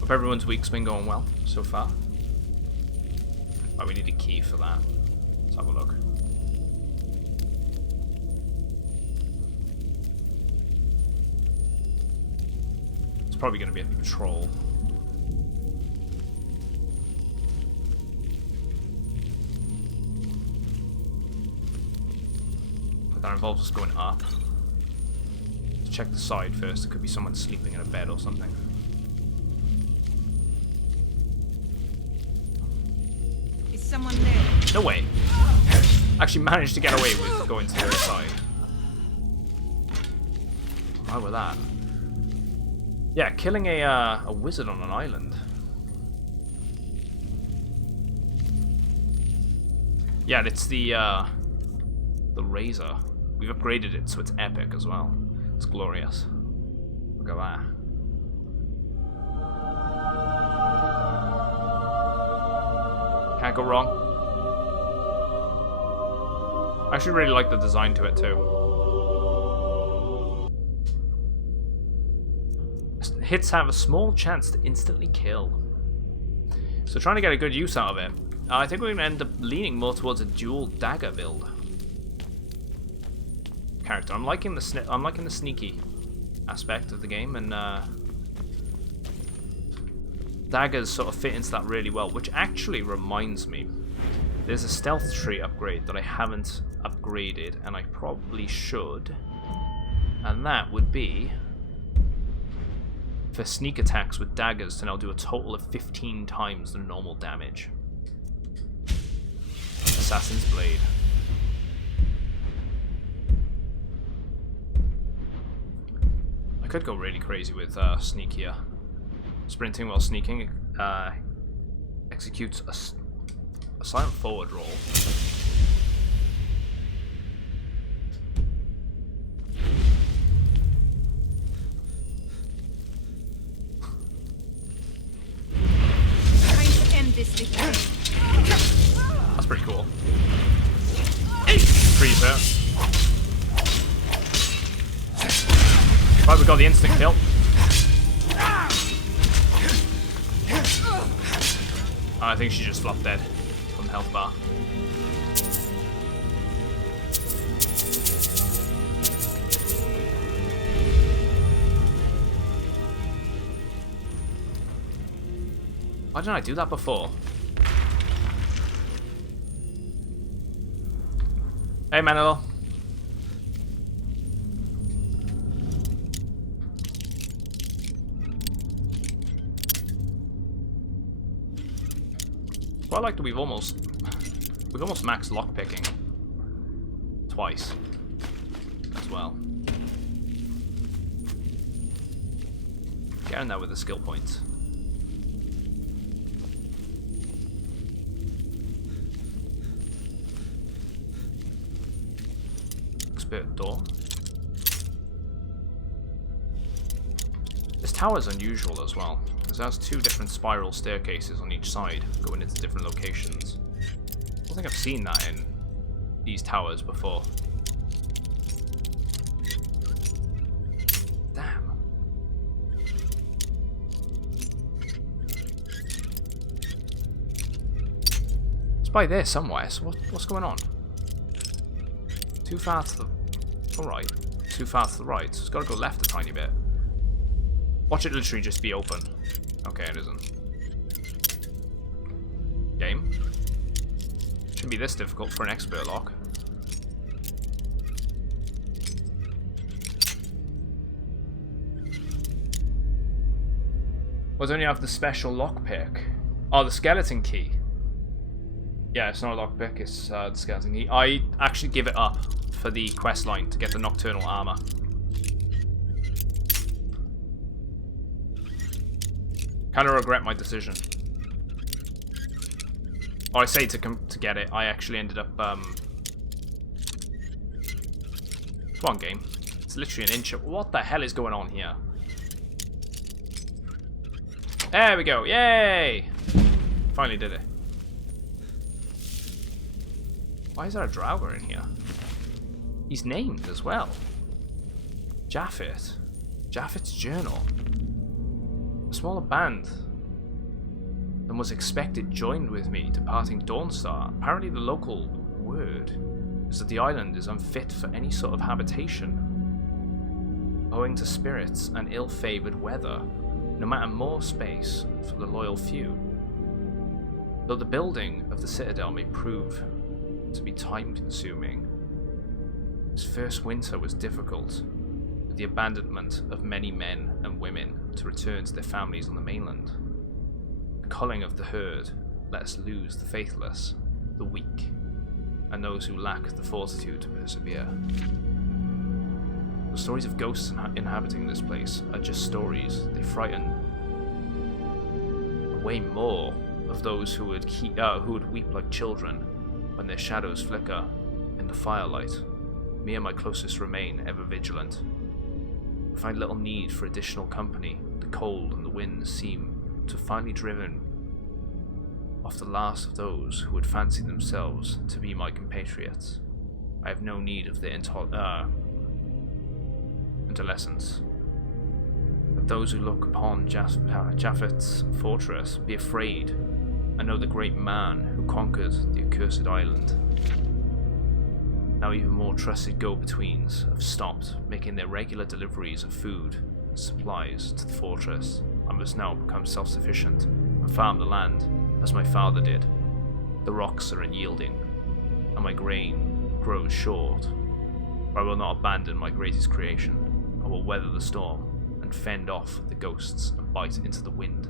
Hope everyone's week's been going well so far. Oh, we need a key for that. Let's have a look. It's probably going to be a patrol. But that involves us going up. Let's check the side first. There could be someone sleeping in a bed or something. Someone there. No way. Actually managed to get away with going to the other side. Why with that? Yeah, killing a wizard on an island. Yeah, it's the razor. We've upgraded it so it's epic as well. It's glorious. Look at that. Can't go wrong. I actually really like the design to it too. Hits have a small chance to instantly kill. So trying to get a good use out of it. I think we're going to end up leaning more towards a dual dagger build. Character. I'm liking the sneaky aspect of the game, and daggers sort of fit into that really well, which actually reminds me, there's a stealth tree upgrade that I haven't upgraded, and I probably should, and that would be for sneak attacks with daggers to now do a total of 15 times the normal damage. Assassin's Blade. I could go really crazy with sneak here. Sprinting while sneaking executes a silent forward roll. Trying to end this victory. That's pretty cool. Freeze her. Right, we got the instant kill. I think she just flopped dead from the health bar. Why didn't I do that before? Hey, Manolo. quite like that we've almost maxed lockpicking twice as well. Getting there with the skill points. Expert door. This tower is unusual as well, because it has 2 different spiral staircases on each side, going into different locations. I don't think I've seen that in these towers before. Damn. It's by there somewhere, so what's going on? Too far to the... Alright. Too far to the right, so it's got to go left a tiny bit. Watch it literally just be open. Okay, it isn't. Game. Shouldn't be this difficult for an expert lock. Well, don't you have the special lockpick? Oh, the skeleton key. Yeah, it's not a lockpick, it's the skeleton key. I actually give it up for the quest line to get the nocturnal armor. Kind of regret my decision. Or I say to get it, I actually ended up, Come on, game. It's literally an inch of... What the hell is going on here? There we go, yay! Finally did it. Why is there a Draugr in here? He's named as well. Japhet. Japhet's journal. A smaller band than was expected joined with me departing Dawnstar. Apparently the local word is that the island is unfit for any sort of habitation, owing to spirits and ill-favoured weather, no matter more space for the loyal few. Though the building of the citadel may prove to be time-consuming, this first winter was difficult, with the abandonment of many men and women to return to their families on the mainland. The culling of the herd let us lose the faithless, the weak, and those who lack the fortitude to persevere. The stories of ghosts inhabiting this place are just stories. They frighten way more of those who would weep like children when their shadows flicker in the firelight. Me and my closest remain ever vigilant. I find little need for additional company. The cold and the winds seem to have finally driven off the last of those who would fancy themselves to be my compatriots. I have no need of their adolescence. Let those who look upon Japhet's fortress be afraid and know the great man who conquered the accursed island. Now even more trusted go-betweens have stopped making their regular deliveries of food and supplies to the fortress. I must now become self-sufficient and farm the land as my father did. The rocks are unyielding, and my grain grows short. But I will not abandon my greatest creation. I will weather the storm and fend off the ghosts and bite into the wind,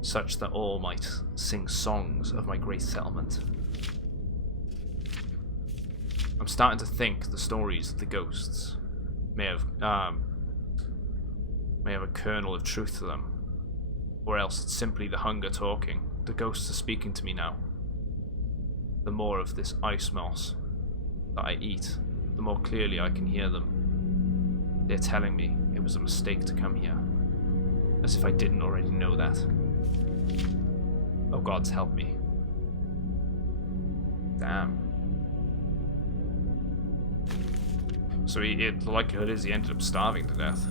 such that all might sing songs of my great settlement. I'm starting to think the stories of the ghosts may have a kernel of truth to them, or else it's simply the hunger talking. The ghosts are speaking to me now. The more of this ice moss that I eat, the more clearly I can hear them. They're telling me it was a mistake to come here, as if I didn't already know that. Oh, gods help me. Damn. So the likelihood is he ended up starving to death.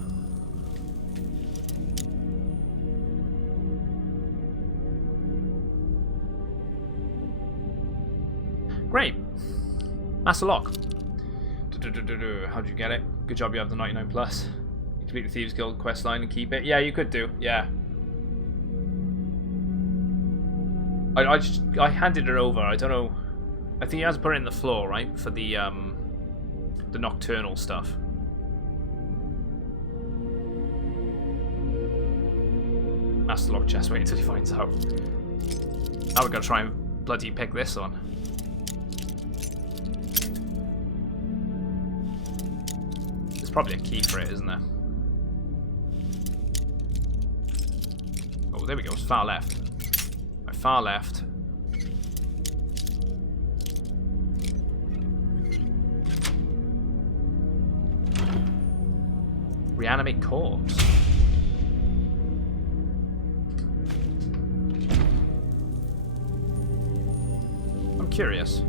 Great. That's a lock. How'd you get it? Good job you have the 99 plus. You complete the Thieves Guild quest line and keep it. Yeah, you could do. Yeah. I handed it over. I don't know. I think he has to put it in the floor, right? For the nocturnal stuff. Master lock chest. Wait until he finds out. Now we're gonna try and bloody pick this one. There's probably a key for it, isn't there? Oh, there we go. It's far left. Right, far left. Reanimate corpse. I'm curious.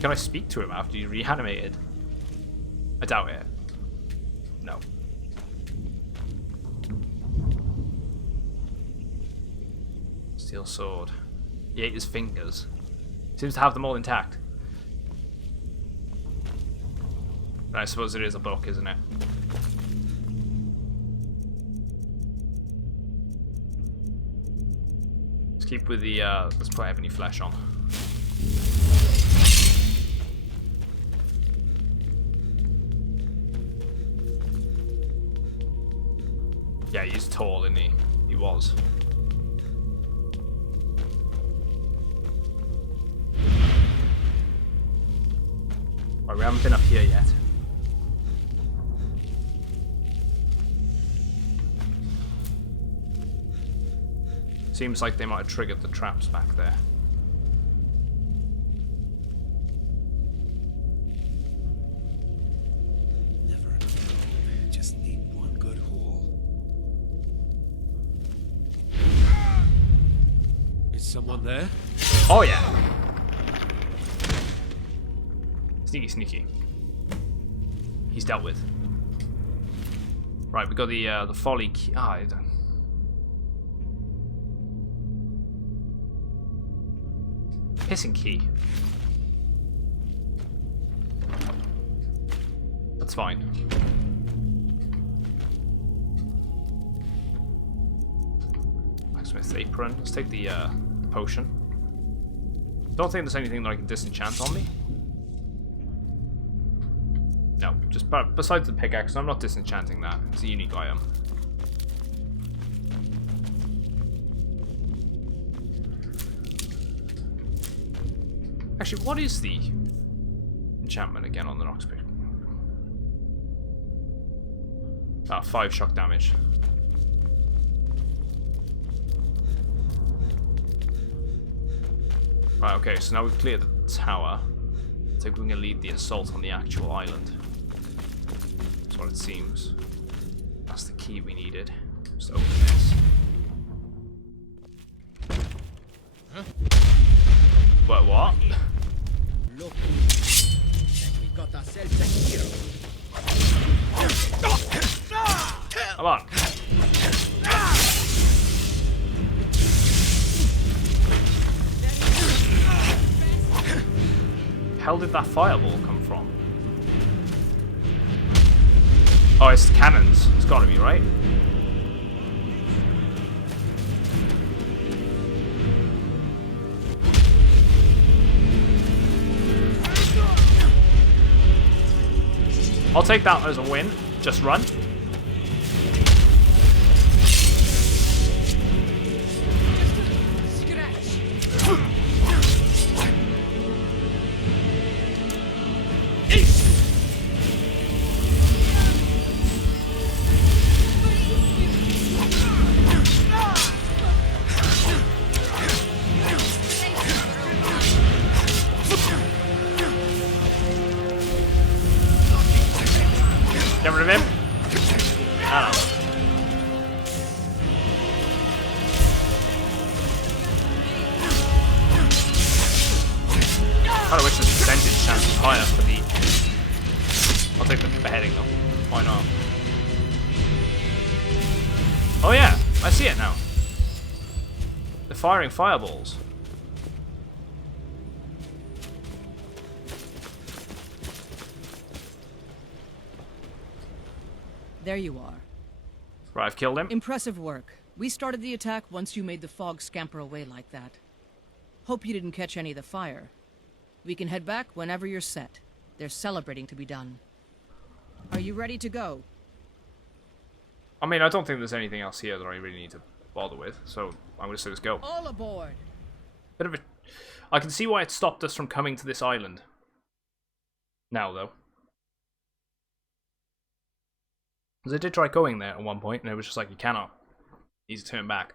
Can I speak to him after you reanimated? I doubt it. No. Steel sword. He ate his fingers. Seems to have them all intact. But I suppose it is a book, isn't it? Let's keep with the, let's put ebony flesh on. Yeah, he's tall, isn't he? He was. Right, we haven't been up here yet. Seems like they might have triggered the traps back there. Never enough. Just need one good haul. Is someone there? Oh yeah. Sneaky, sneaky. He's dealt with. Right, we got the folly key. Ah, I don't. Pissing key. That's fine. Blacksmith's apron. Let's take the potion. Don't think there's anything that I can disenchant on me. No, just besides the pickaxe, I'm not disenchanting that. It's a unique item. Actually, what is the enchantment again on the Nox pick? Ah, 5 shock damage. Right, okay, so now we've cleared the tower. I think we're going to lead the assault on the actual island. That's what it seems. That's the key we needed. Just open this. Huh? What? Look, we got ourselves a hero. Come on. Hell did that fireball come from? Oh, it's the cannons. It's gotta be, right? I'll take that as a win. Just run. Get rid of him. I don't know. I kind of wish the percentage chance was higher for the... I'll take the beheading though. Why not? Oh yeah, I see it now. They're firing fireballs. There you are. Right, I've killed him. Impressive work. We started the attack once you made the fog scamper away like that. Hope you didn't catch any of the fire. We can head back whenever you're set. There's celebrating to be done. Are you ready to go? I mean, I don't think there's anything else here that I really need to bother with, so I'm going to say let's go. All aboard! Bit of a... I can see why it stopped us from coming to this island. Now, though. Because I did try going there at one point, and it was just like, you cannot. You need to turn back.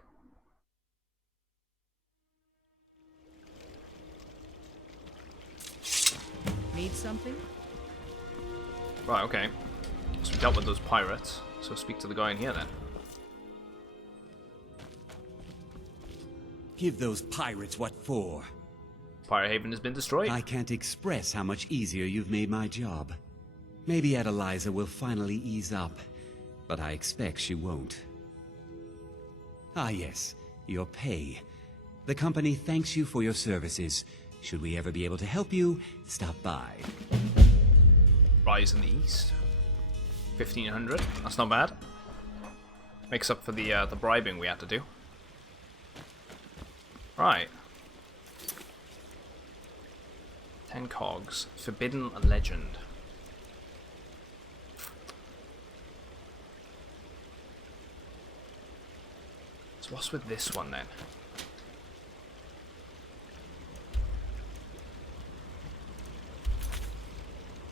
Need something? Right, okay. So we dealt with those pirates, so speak to the guy in here then. Give those pirates what for. Pirate Haven has been destroyed. I can't express how much easier you've made my job. Maybe Adeliza will finally ease up, but I expect she won't. Ah yes, your pay. The company thanks you for your services. Should we ever be able to help you, stop by. Rise in the East. 1,500. That's not bad. Makes up for the bribing we had to do. Right. 10 cogs. Forbidden Legend. So what's with this one then?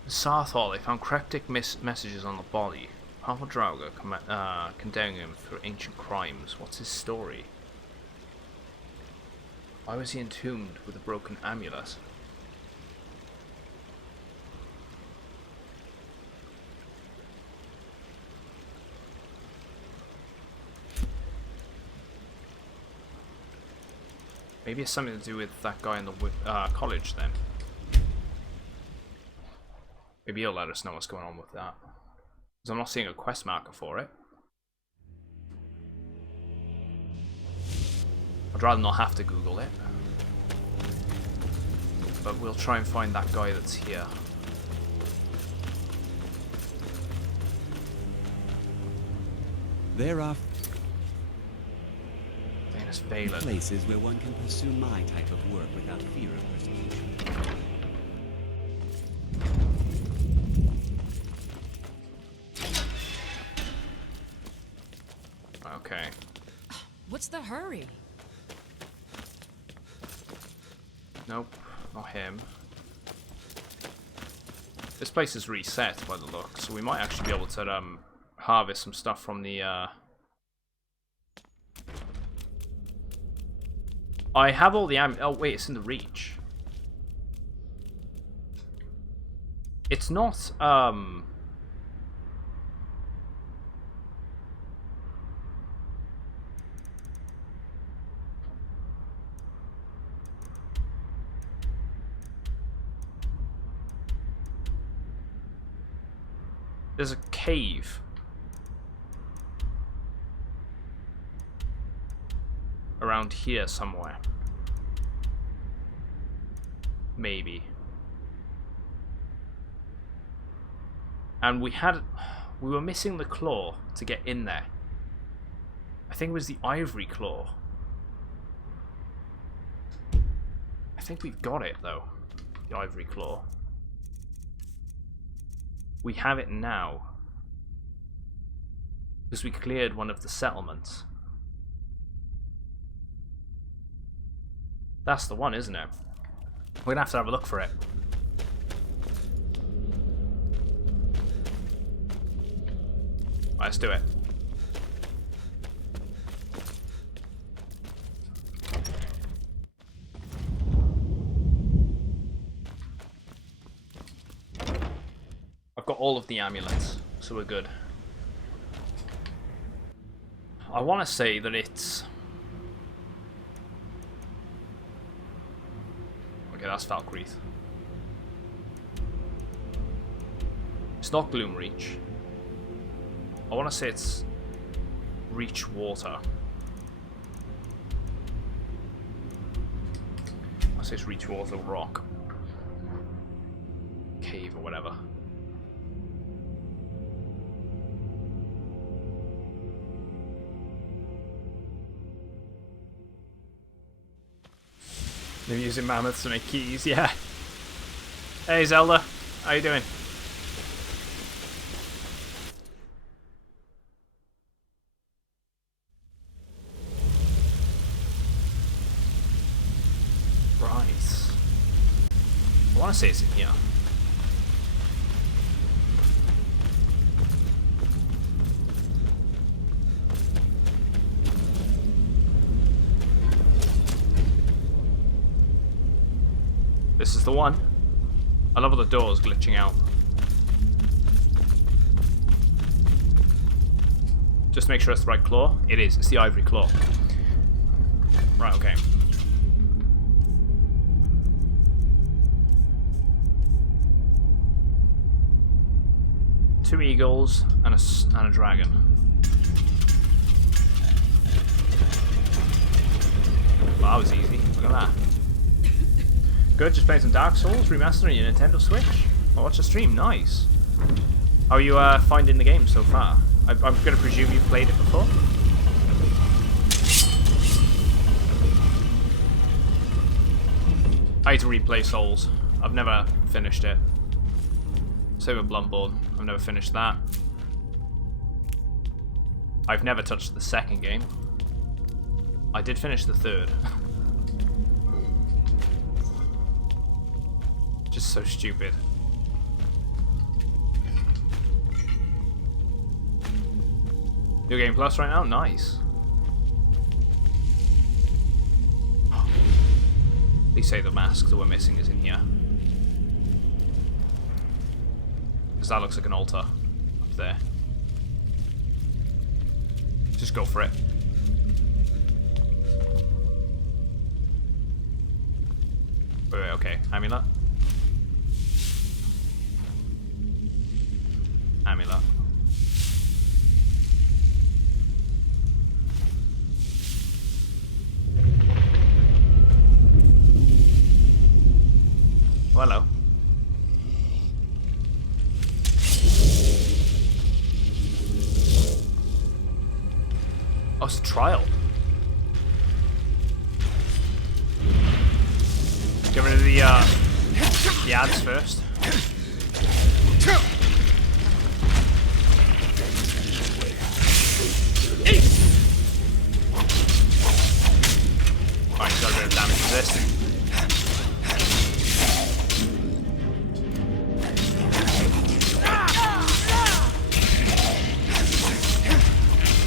In Sarthal, they found cryptic messages on the body. Powerful Draugr condemning him for ancient crimes. What's his story? Why was he entombed with a broken amulet? Maybe it's something to do with that guy in the college then. Maybe he'll let us know what's going on with that. Because I'm not seeing a quest marker for it. I'd rather not have to Google it. But we'll try and find that guy that's here. There are Valen. Places where one can pursue my type of work without fear of persecution. Okay. What's the hurry? Nope, not him. This place is reset by the look, so we might actually be able to harvest some stuff from the I have all the oh wait, it's in the Reach. It's not there's a cave around here somewhere. Maybe. And we were missing the claw to get in there. I think it was the ivory claw. I think we've got it though. The ivory claw. We have it now. Because we cleared one of the settlements. That's the one, isn't it? We're gonna have a look for it. Right, let's do it. I've got all of the amulets, so we're good. I want to say that it's... Okay, that's Falkreath. It's not Gloomreach. I want to say it's Reach Water. I say it's Reach Water Rock. Cave or whatever. They're using mammoths to make keys, yeah. Hey Zelda, how you doing? Right. I want to say it's in here. This is the one. I love all the doors glitching out. Just make sure it's the right claw. It is. It's the ivory claw. Right, okay. Two eagles and a dragon. Well, that was easy. Look at that. Good, just playing some Dark Souls, remastering your Nintendo Switch. I'll watch the stream, nice. How are you finding the game so far? I'm going to presume you've played it before? I need to replay Souls. I've never finished it. Same with Bloodborne. I've never finished that. I've never touched the second game. I did finish the third. Just so stupid. New Game Plus right now? Nice. Please say the mask that we're missing is in here. Because that looks like an altar up there. Just go for it. Wait, okay. Amulet. Amulet. Oh, hello. Oh, it's a trial. Get rid of the ads first. Alright, got a bit of damage to this.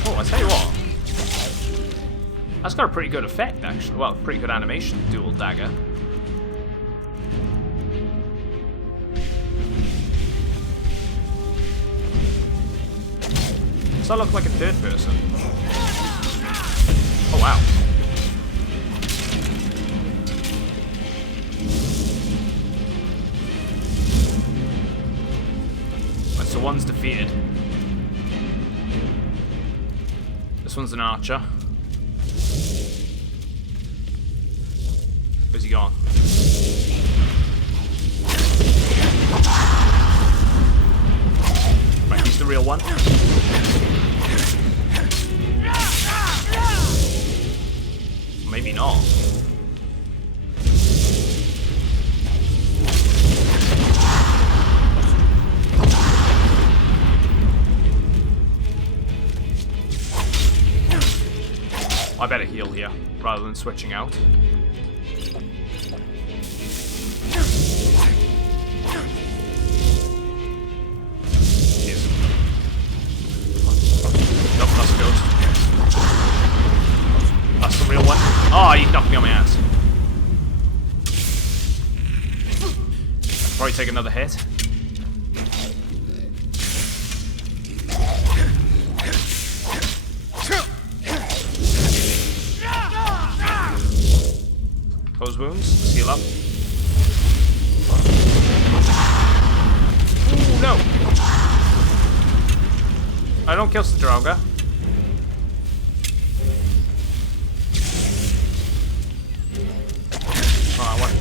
Oh, I tell you what. That's got a pretty good effect, actually. Well, pretty good animation, dual dagger. Does that look like a third person? Oh, wow. Right, so one's defeated. This one's an archer. Where's he gone? Right, he's the real one. Maybe not. I better heal here, rather than switching out. Yes. Nope, that's a ghost. That's the real one. Oh, you knocked me on my ass. Probably take another hit. Close wounds, seal up. Ooh, no! I don't kill Strauga. Oh, what?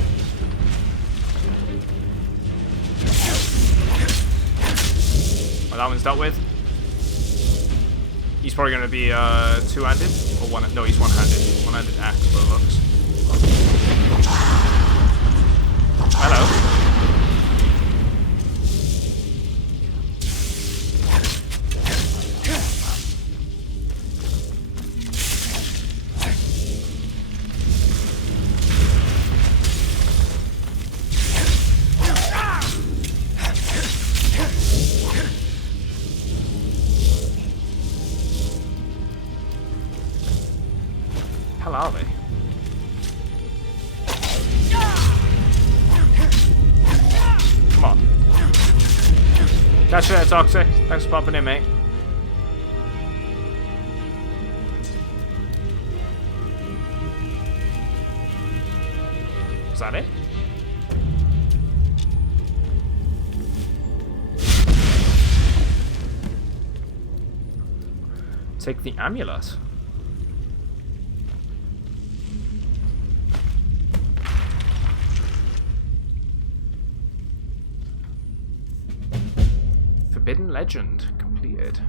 Well, that one's dealt with. He's probably going to be two-handed or one. No, he's one-handed. One-handed axe, by the looks. Hello. hell are they? Come on. Catch you there, Toxic. Thanks for popping in, mate. Is that it? Take the amulet. Forbidden Legend completed.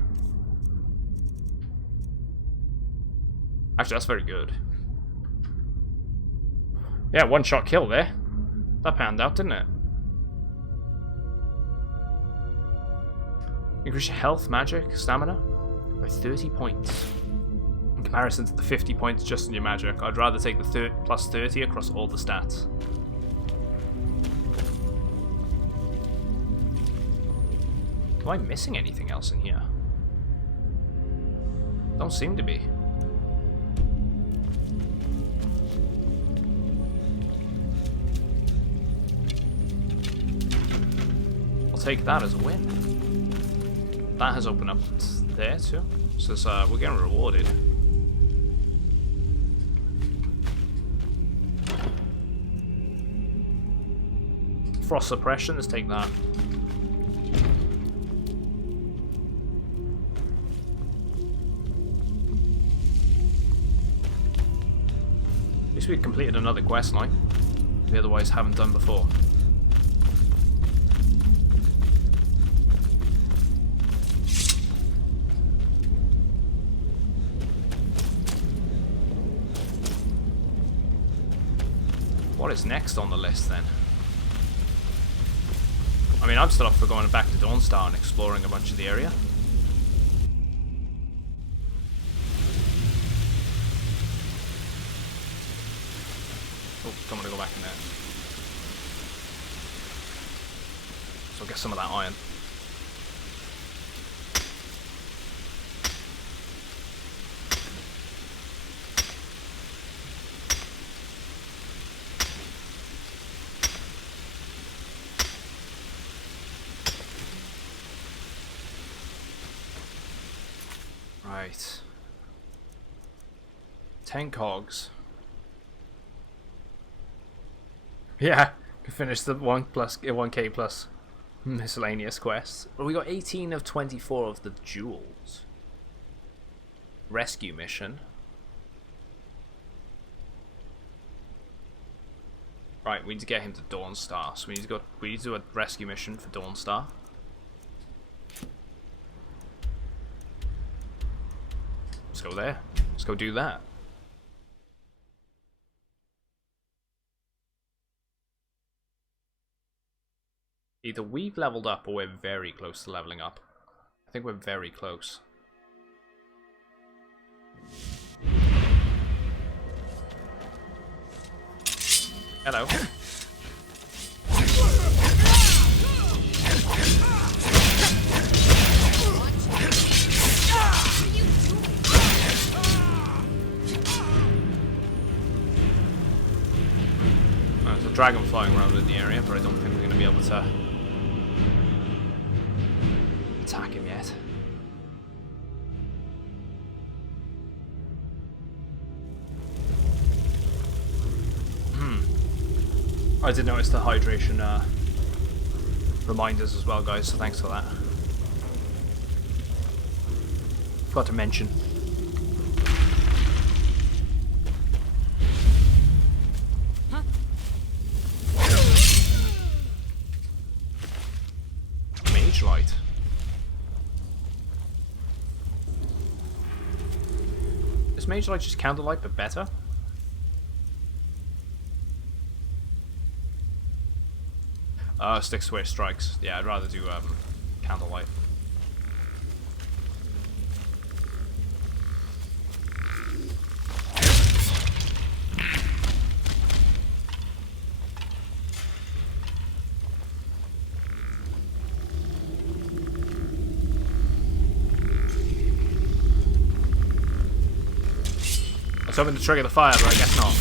Actually, that's very good. Yeah, one-shot kill there. That panned out, didn't it? Increase your health, magic, stamina by 30 points. In comparison to the 50 points just in your magic, I'd rather take the plus 30 across all the stats. Am I missing anything else in here? Don't seem to be. I'll take that as a win. That has opened up there too. So we're getting rewarded. Frost suppression, let's take that. At least we completed another quest line we otherwise haven't done before. What is next on the list then? I mean, I'm still up for going back to Dawnstar and exploring a bunch of the area. Oh, don't want to go back in there. So I'll get some of that iron. Right. 10 cogs. Yeah, we finished the 1k plus miscellaneous quests. Well, we got 18 of 24 of the jewels. Rescue mission. Right, we need to get him to Dawnstar. So we need to do a rescue mission for Dawnstar. Let's go there. Let's go do that. Either we've leveled up or we're very close to leveling up. I think we're very close. Hello. There's a dragon flying around in the area, but I don't think we're going to be able to attack him yet. I did notice the hydration reminders as well, guys, so thanks for that. Forgot to mention. Huh? Mage light. Is mage light just candlelight but better? Sticks to where it strikes. Yeah, I'd rather do candlelight. was hoping to trigger the fire, but I guess not.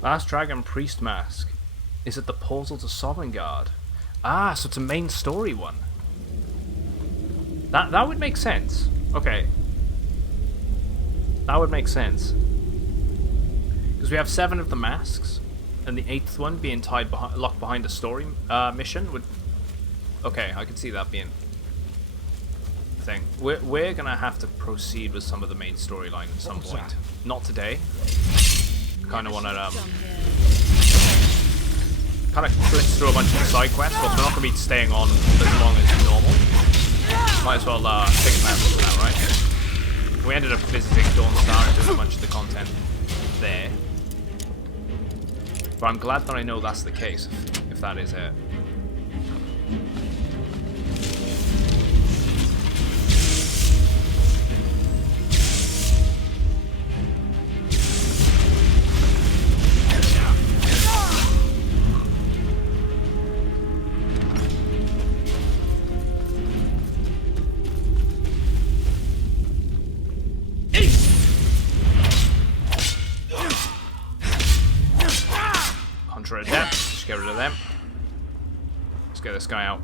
Last Dragon Priest Mask is at the portal to Sovngarde. Ah, so it's a main story one. That would make sense. Okay. That would make sense. Because we have 7 of the masks, and the 8th one being locked behind a story mission would... Okay, I could see that being a thing. We're gonna have to proceed with some of the main storyline at some point. Not today. Kind of want to kind of blitz through a bunch of the side quests, but we're not going to be staying on as long as normal. Might as well take advantage of that, right? We ended up visiting Dawnstar and doing a bunch of the content there. But I'm glad that I know that's the case, if that is it. Get rid of them. Let's get this guy out.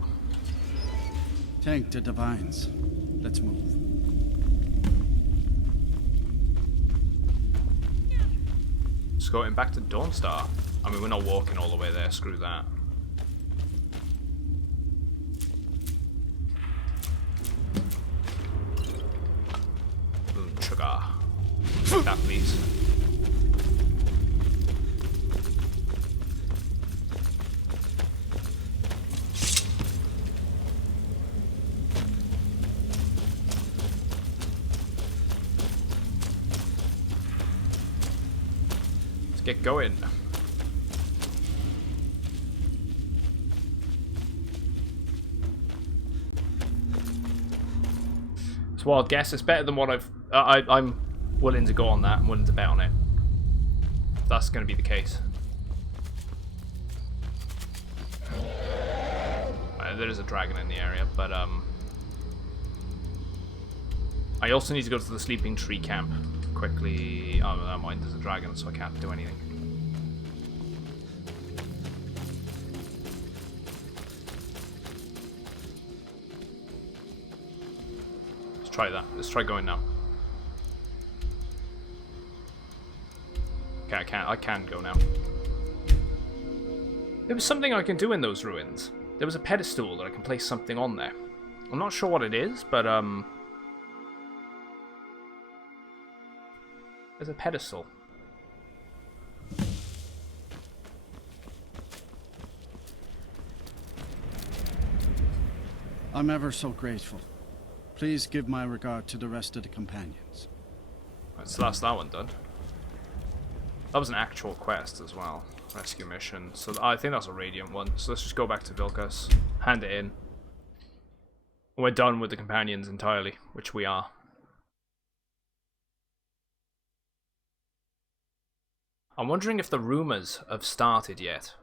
Tank the divines. Let's move. Escorting back to Dawnstar. I mean, we're not walking all the way there. Screw that. Ooh, sugar. Take that, please. Get going. It's a wild guess. It's better than what I'm willing to go on that. I'm willing to bet on it. If that's going to be the case. There is a dragon in the area, but I also need to go to the sleeping tree camp. Quickly. Oh, never mind, there's a dragon, so I can't do anything. Let's try that. Let's try going now. Okay, I can go now. There was something I can do in those ruins. There was a pedestal that I can place something on there. I'm not sure what it is, but there's a pedestal. I'm ever so grateful. Please give my regard to the rest of the companions. Right, so that's that one done. That was an actual quest as well. Rescue mission. So I think that's a Radiant one. So let's just go back to Vilkas, hand it in. We're done with the companions entirely, which we are. I'm wondering if the rumors have started yet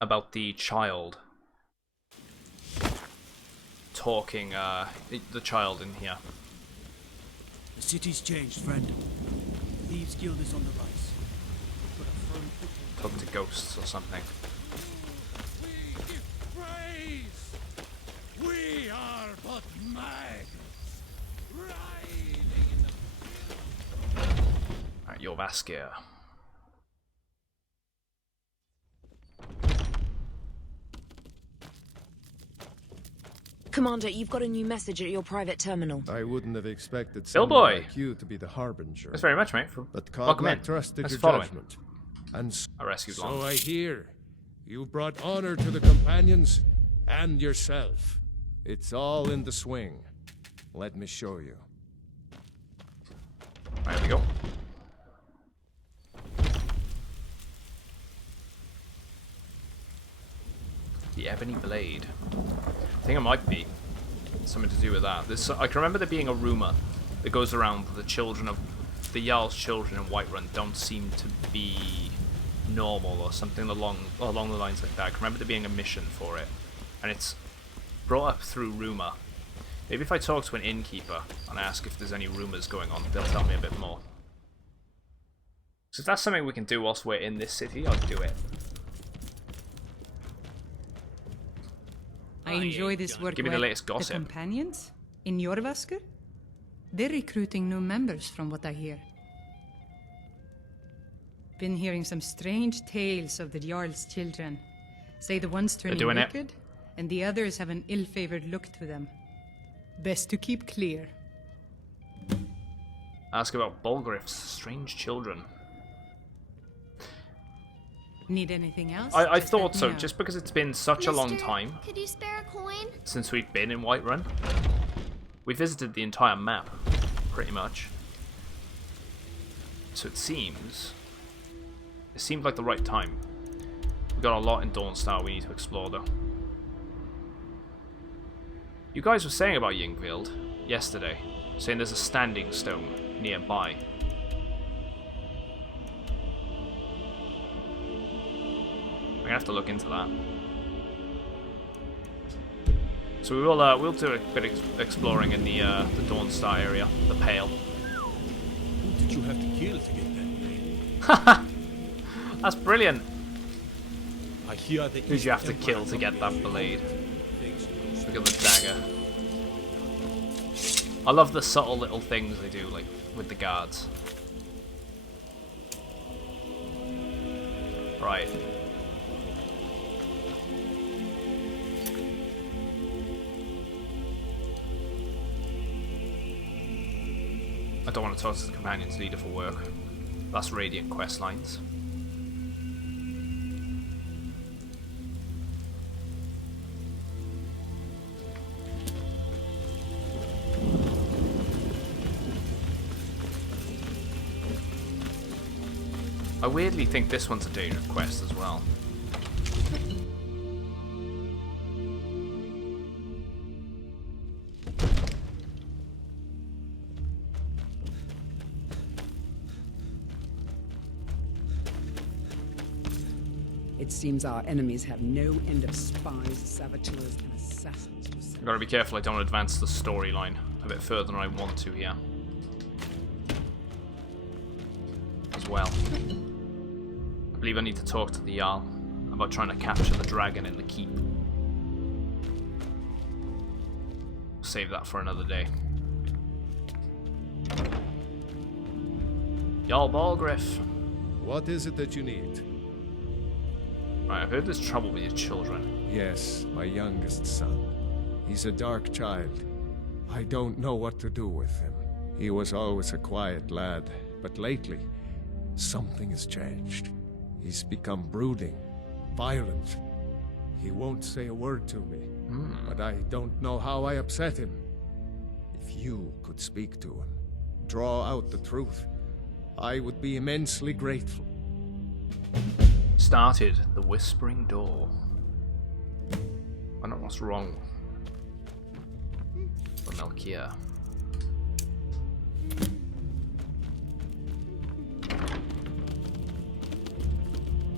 about the child talking, the child in here. The city's changed, friend. Thieves' Guild is on the rise. Put a firm foothold. Talking to ghosts or something. We give praise. We are but maggots, riding in the... Alright, you're Vaskir. Commander, you've got a new message at your private terminal. I wouldn't have expected Billboy. someone like you to be the harbinger. Thanks very much, mate. But Welcome in. trusted Thanks your for following. judgment. And I rescued So one. I hear you brought honor to the companions and yourself. It's all in the swing. Let me show you. Right, here we go. The Ebony Blade. I think it might be something to do with that. I can remember there being a rumor that goes around that the children of the Jarl's children in Whiterun don't seem to be normal or something along the lines like that. I can remember there being a mission for it, and it's brought up through rumour. Maybe if I talk to an innkeeper and ask if there's any rumours going on, they'll tell me a bit more. So if that's something we can do whilst we're in this city, I'll do it. I enjoy this work. Give me the latest gossip. The companions in Jorvasker? They're recruiting new members from what I hear. Been hearing some strange tales of the Jarl's children. Say the ones turning wicked, and the others have an ill-favored look to them. Best to keep clear. Ask about Bolgriff's strange children. Need anything else? I thought so, just because it's been such a long time Could you spare a coin? since we've been in Whiterun. We visited the entire map, pretty much. So it seemed like the right time. We've got a lot in Dawnstar we need to explore, though. You guys were saying about Yngvild yesterday, saying there's a standing stone nearby. I'm gonna have to look into that. So we'll do a bit of exploring in the Dawnstar area, the Pale. Who did you have to kill to get that blade? That's brilliant. I hear the Who'd you have to kill to get that blade? Look at the dagger. I love the subtle little things they do, like with the guards. Right. I don't want to talk to the companions leader for work. That's Radiant quest lines. I weirdly think this one's a Daedric quest as well. It seems our enemies have no end of spies, saboteurs, and assassins to send. I've got to be careful I don't advance the storyline a bit further than I want to here. As well. I believe I need to talk to the Jarl about trying to capture the dragon in the keep. Save that for another day. Jarl Balgriff. What is it that you need? Right, I've heard there's trouble with your children. Yes, my youngest son. He's a dark child. I don't know what to do with him. He was always a quiet lad, but lately, something has changed. He's become brooding, violent. He won't say a word to me, but I don't know how I upset him. If you could speak to him, draw out the truth, I would be immensely grateful. Started the Whispering Door. I don't know what's wrong with Melchior.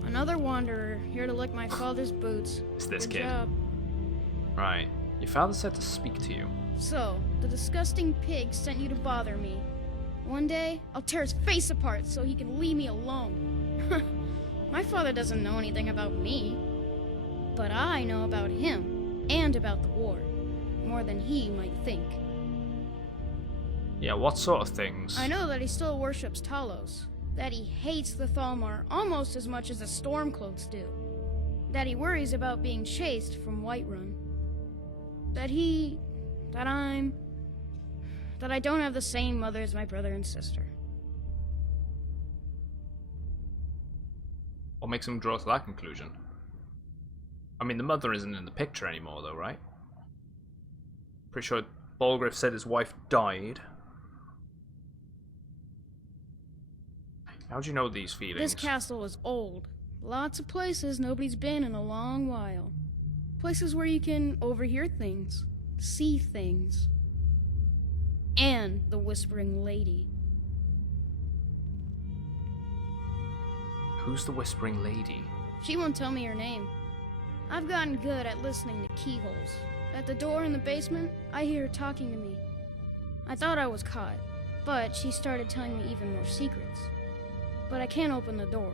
Another wanderer, here to lick my father's boots. It's this Good kid. job. Right. Your father said to speak to you. So, the disgusting pig sent you to bother me. One day, I'll tear his face apart so he can leave me alone. My father doesn't know anything about me. But I know about him, and about the war. More than he might think. Yeah, what sort of things? I know that he still worships Talos. That he hates the Thalmor almost as much as the Stormcloaks do. That he worries about being chased from Whiterun. That I don't have the same mother as my brother and sister. What makes him draw to that conclusion? I mean, the mother isn't in the picture anymore, though, right? Pretty sure Balgriff said his wife died. How'd you know these feelings? This castle is old. Lots of places nobody's been in a long while. Places where you can overhear things, see things. And the Whispering Lady. Who's the Whispering Lady? She won't tell me her name. I've gotten good at listening to keyholes. At the door in the basement, I hear her talking to me. I thought I was caught, but she started telling me even more secrets. But I can't open the door.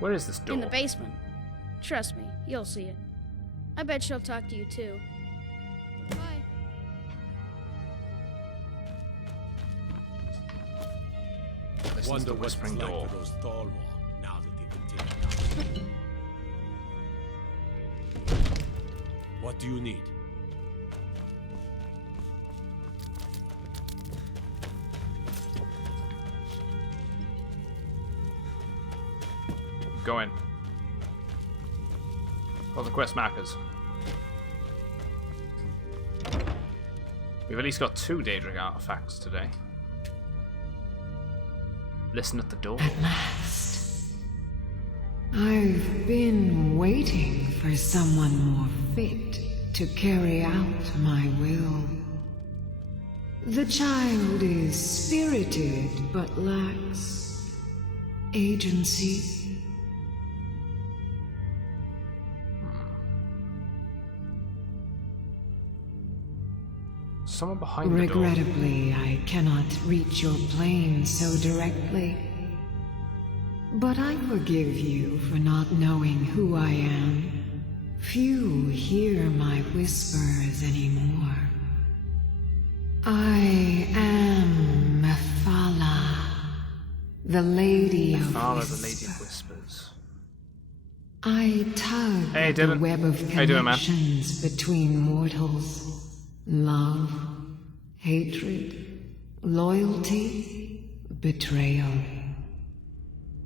Where is this door? In the basement. Trust me, you'll see it. I bet she'll talk to you too. Bye. This is the Whispering Door. Like for those Thalmor, now that they've been taken out. What do you need? Go in. Well, the quest markers. We've at least got 2 Daedric artifacts today. Listen at the door. At last. I've been waiting for someone more fit to carry out my will. The child is spirited but lacks agency. Someone behind the door. Regrettably, I cannot reach your plane so directly. But I forgive you for not knowing who I am. Few hear my whispers anymore. I am Mephala, the Lady of Whispers. The Lady of Whispers. I tug at the web of connections between mortals. Love, hatred, loyalty, betrayal.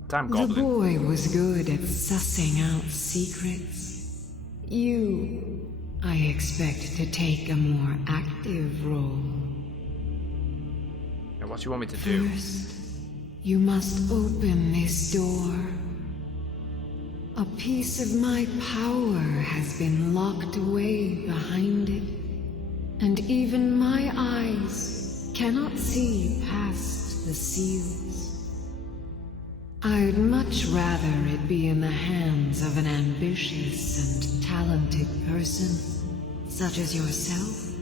Damn goblin. The boy was good at sussing out secrets. You, I expect to take a more active role. Now, what do you want me to do? First, you must open this door. A piece of my power has been locked away behind it. And even my eyes cannot see past the seals. I'd much rather it be in the hands of an ambitious and talented person, such as yourself.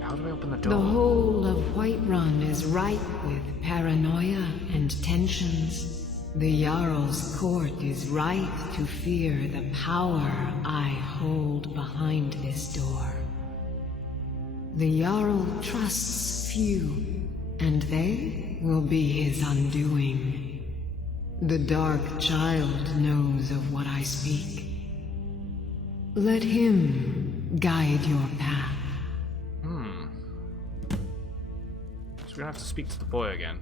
How do I open the door? The whole of Whiterun is ripe with paranoia and tensions. The Jarl's court is right to fear the power I hold behind this door. The Jarl trusts few, and they will be his undoing. The Dark Child knows of what I speak. Let him guide your path. So we're gonna have to speak to the boy again.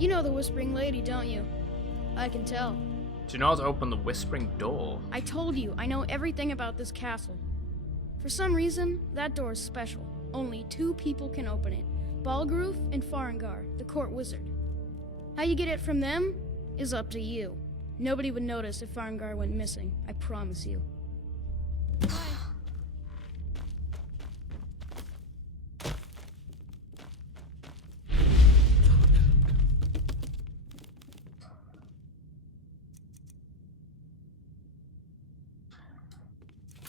You know the Whispering Lady, don't you? I can tell. Do you know how to open the Whispering Door? I told you, I know everything about this castle. For some reason, that door is special. Only 2 people can open it. Balgruf and Farengar, the court wizard. How you get it from them is up to you. Nobody would notice if Farengar went missing, I promise you.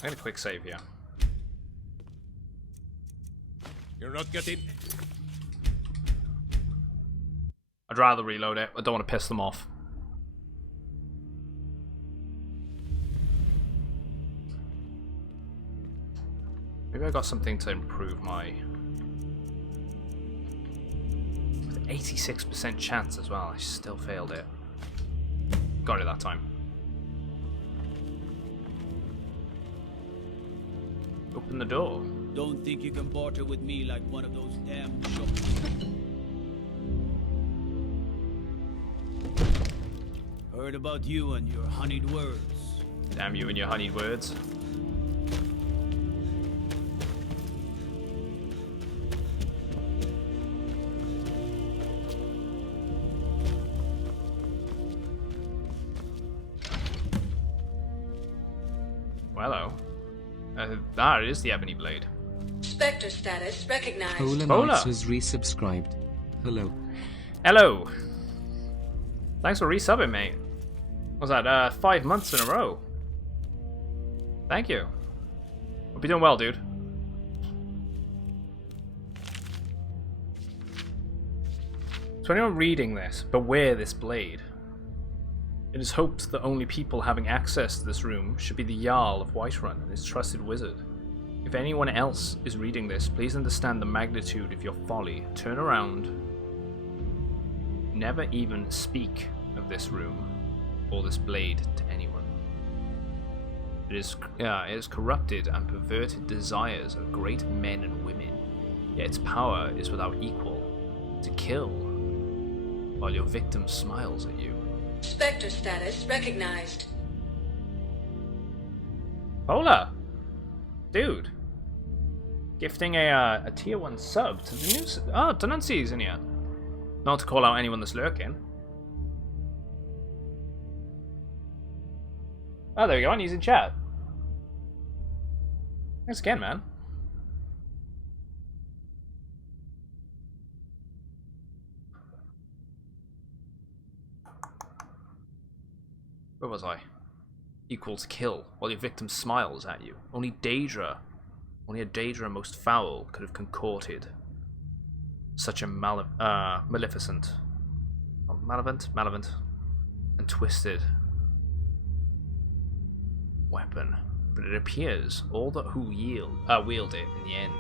I got a quick save here. You're not getting... I'd rather reload it. I don't want to piss them off. Maybe I got something to improve my... With 86% chance as well, I still failed it. Got it that time. Open the door. Don't think you can barter with me like one of those damn shops. Heard about you and your honeyed words. Damn you and your honeyed words. Hello. That is the ebony blade. Spectre status recognized. Polar has resubscribed. Hello. Hello. Thanks for resubbing, mate. What was that 5 months in a row? Thank you. Hope you're doing well, dude. So anyone reading this, beware this blade. It is hoped that only people having access to this room should be the Jarl of Whiterun and his trusted wizard. If anyone else is reading this, please understand the magnitude of your folly. Turn around. Never even speak of this room or this blade to anyone. It is corrupted and perverted desires of great men and women, yet its power is without equal. To kill while your victim smiles at you. Spectre status recognized. Hola! Dude. Gifting a tier 1 sub to the new... Oh, Denunci's in here. Not to call out anyone that's lurking. Oh, there we go, and he's in chat. Thanks again, man. Where was I? Equals kill, while your victim smiles at you. Only a Daedra most foul could have concocted such a maleficent, malevolent, and twisted weapon. But it appears all that who wield it in the end.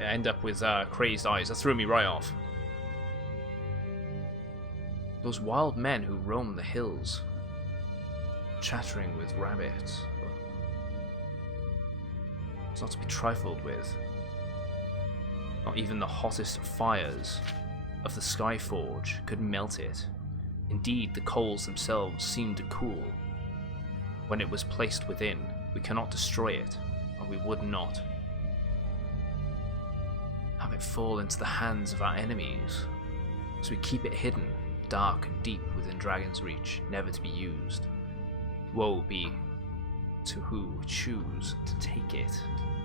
End up with crazed eyes. That threw me right off. Those wild men who roam the hills, chattering with rabbits. It's not to be trifled with. Not even the hottest fires of the Skyforge could melt it. Indeed, the coals themselves seem to cool. When it was placed within, we cannot destroy it, and we would not have it fall into the hands of our enemies. So we keep it hidden, dark and deep within Dragon's Reach, never to be used. Woe be to who choose to take it.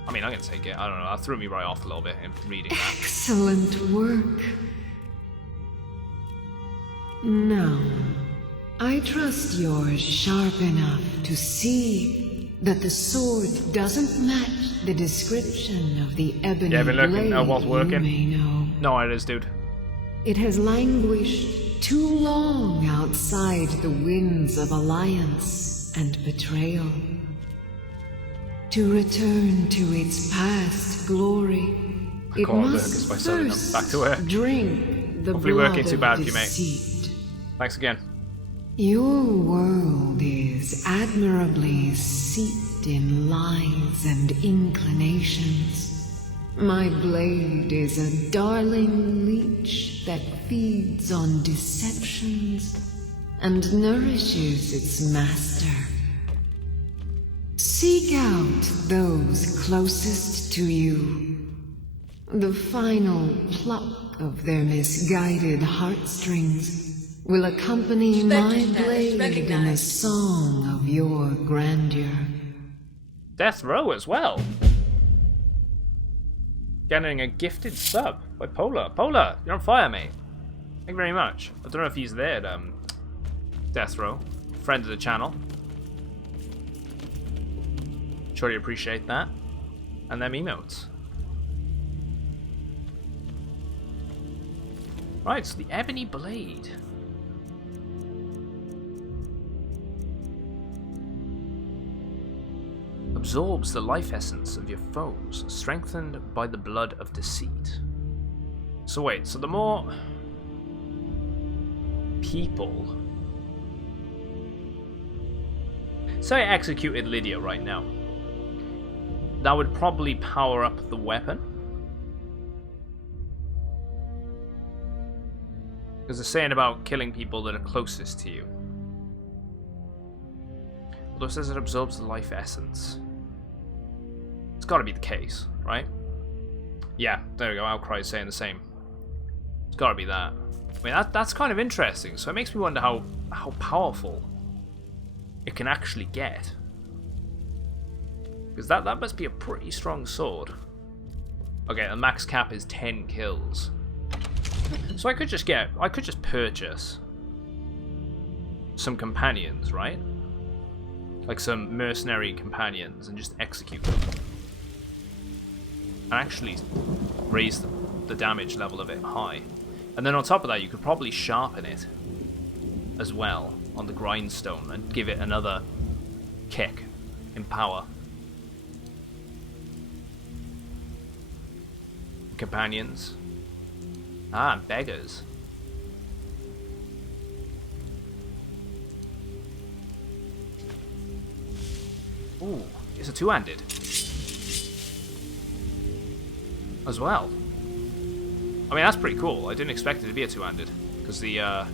I mean, I'm gonna take it. I don't know. That threw me right off a little bit in reading that. Excellent work. Now, I trust you're sharp enough to see that the sword doesn't match the description of the ebony blade whilst working. you may know. No, it is, dude. It has languished too long outside the winds of alliance and betrayal. To return to its past glory, it must first back to work. drink the Hopefully blood work ain't too of bad for you, mate. deceit. Thanks again. Your world is admirably seeped in lies and inclinations. My blade is a darling leech that feeds on deceptions and nourishes its master. Seek out those closest to you. The final pluck of their misguided heartstrings will accompany my blade in a song of your grandeur. Death Row as well. Getting a gifted sub by Polar. Polar, you're on fire, mate. Thank you very much. I don't know if he's there, Death Row. Friend of the channel. Sure you appreciate that. And them emotes. Right, so the Ebony Blade. Absorbs the life essence of your foes, strengthened by the blood of deceit. So wait, so the more people... Say I executed Lydia right now. That would probably power up the weapon. There's a saying about killing people that are closest to you. Although it says it absorbs the life essence. It's got to be the case, right? Yeah, there we go. Outcry is saying the same. It's got to be that. I mean, that's kind of interesting. So it makes me wonder how powerful it can actually get. Because that must be a pretty strong sword. Okay, the max cap is 10 kills. So I could just purchase some companions, right? Like some mercenary companions and just execute them. And actually raise the damage level a bit high. And then on top of that, you could probably sharpen it as well on the grindstone and give it another kick in power. Companions. Ah, beggars. Ooh, it's a two-handed. As well. I mean, that's pretty cool. I didn't expect it to be a two-handed. Because the,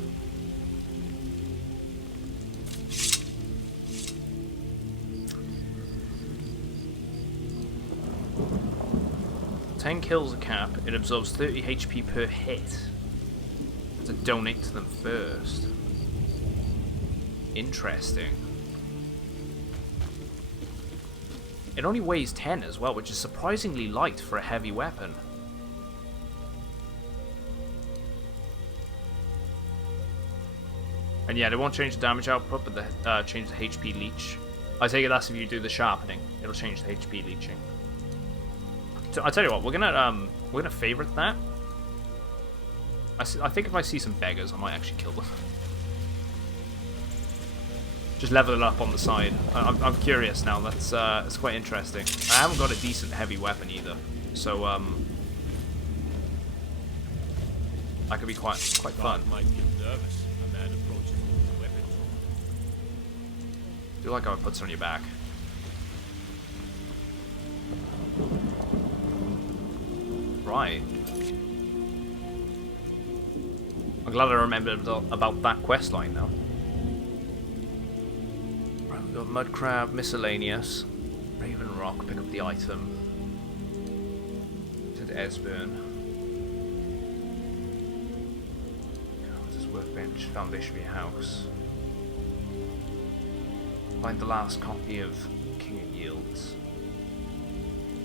10 kills a cap, it absorbs 30 HP per hit. To donate to them first. Interesting. It only weighs 10 as well, which is surprisingly light for a heavy weapon. And yeah, they won't change the damage output, but they change the HP leech. I take it that's if you do the sharpening, it'll change the HP leeching. So I'll tell you what, we're gonna favorite that. I think if I see some beggars, I might actually kill them. Just level it up on the side. I'm curious now. That's quite interesting. I haven't got a decent heavy weapon either, so that could be quite fun. Might get nervous. A man approaches with a weapon. Do like how it puts it on your back. Right. I'm glad I remembered about that questline now. Right, we've got Mud Crab, Miscellaneous, Raven Rock, pick up the item. To the Esburn. This workbench, foundation of your house. Find the last copy of King of Yields.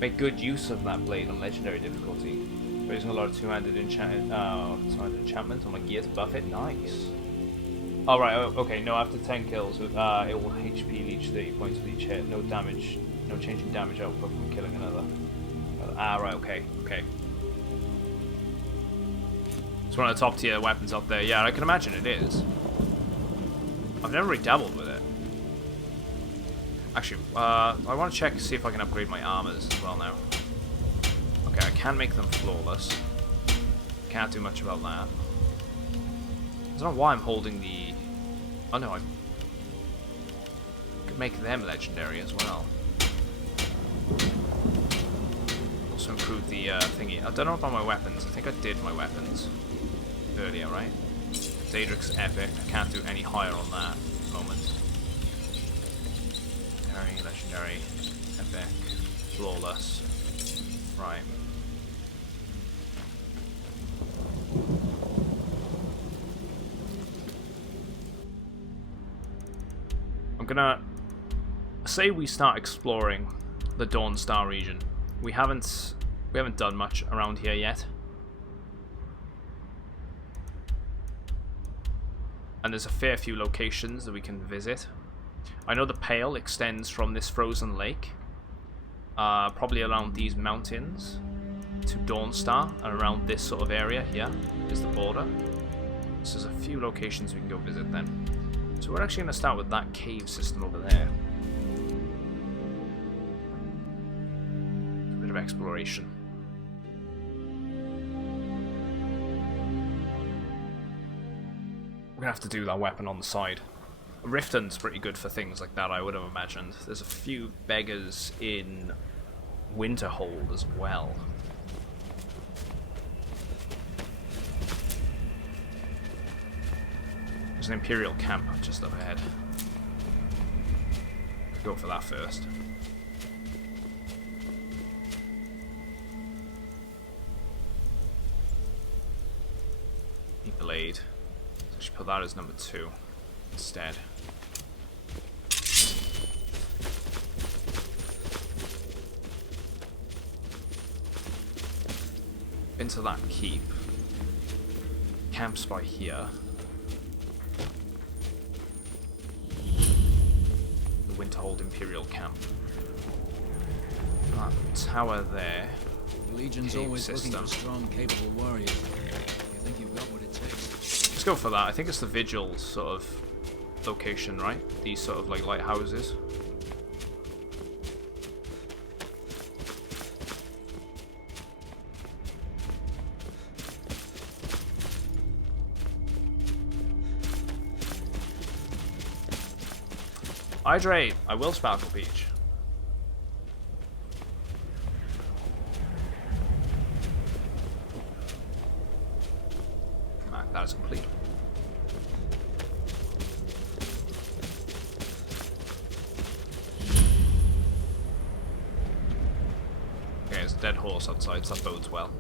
Make good use of that blade on legendary difficulty. Raising a lot of two-handed enchantment on my gear to buff it. Nice. Alright, okay, no, after 10 kills, it will HP leech 30 points with each hit. No damage, no change in damage output from killing another. Right, okay. It's one of the top tier weapons up there. Yeah, I can imagine it is. I've never really dabbled with it. Actually, I want to check and see if I can upgrade my armors as well now. Okay, I can make them flawless. Can't do much about that. I don't know why I'm holding the... Oh no, I could make them legendary as well. Also improve the thingy. I don't know about my weapons. I think I did my weapons earlier, right? Daedric's epic. I can't do any higher on that at the moment. Legendary, epic, flawless. Right. I'm gonna say we start exploring the Dawnstar region. We haven't done much around here yet. And there's a fair few locations that we can visit. I know the Pale extends from this frozen lake, probably around these mountains, to Dawnstar, and around this sort of area here is the border. So there's a few locations we can go visit then. So we're actually going to start with that cave system over there. A bit of exploration. We're going to have to do that weapon on the side. Riften's pretty good for things like that, I would have imagined. There's a few beggars in Winterhold as well. There's an Imperial camp just up ahead. Go for that first. Need blade. So I should put that as number 2 instead. Into that keep. Camps by here. The Winterhold Imperial camp. That tower there. The Legion's Cave always system. looking for strong, capable warriors. You think you've got what it takes? Let's go for that. I think it's the Vigil sort of location, right? These sort of like lighthouses. Hydrate! I will Sparkle Peach. Mark that is complete. Okay, there's a dead horse outside, so that bodes well.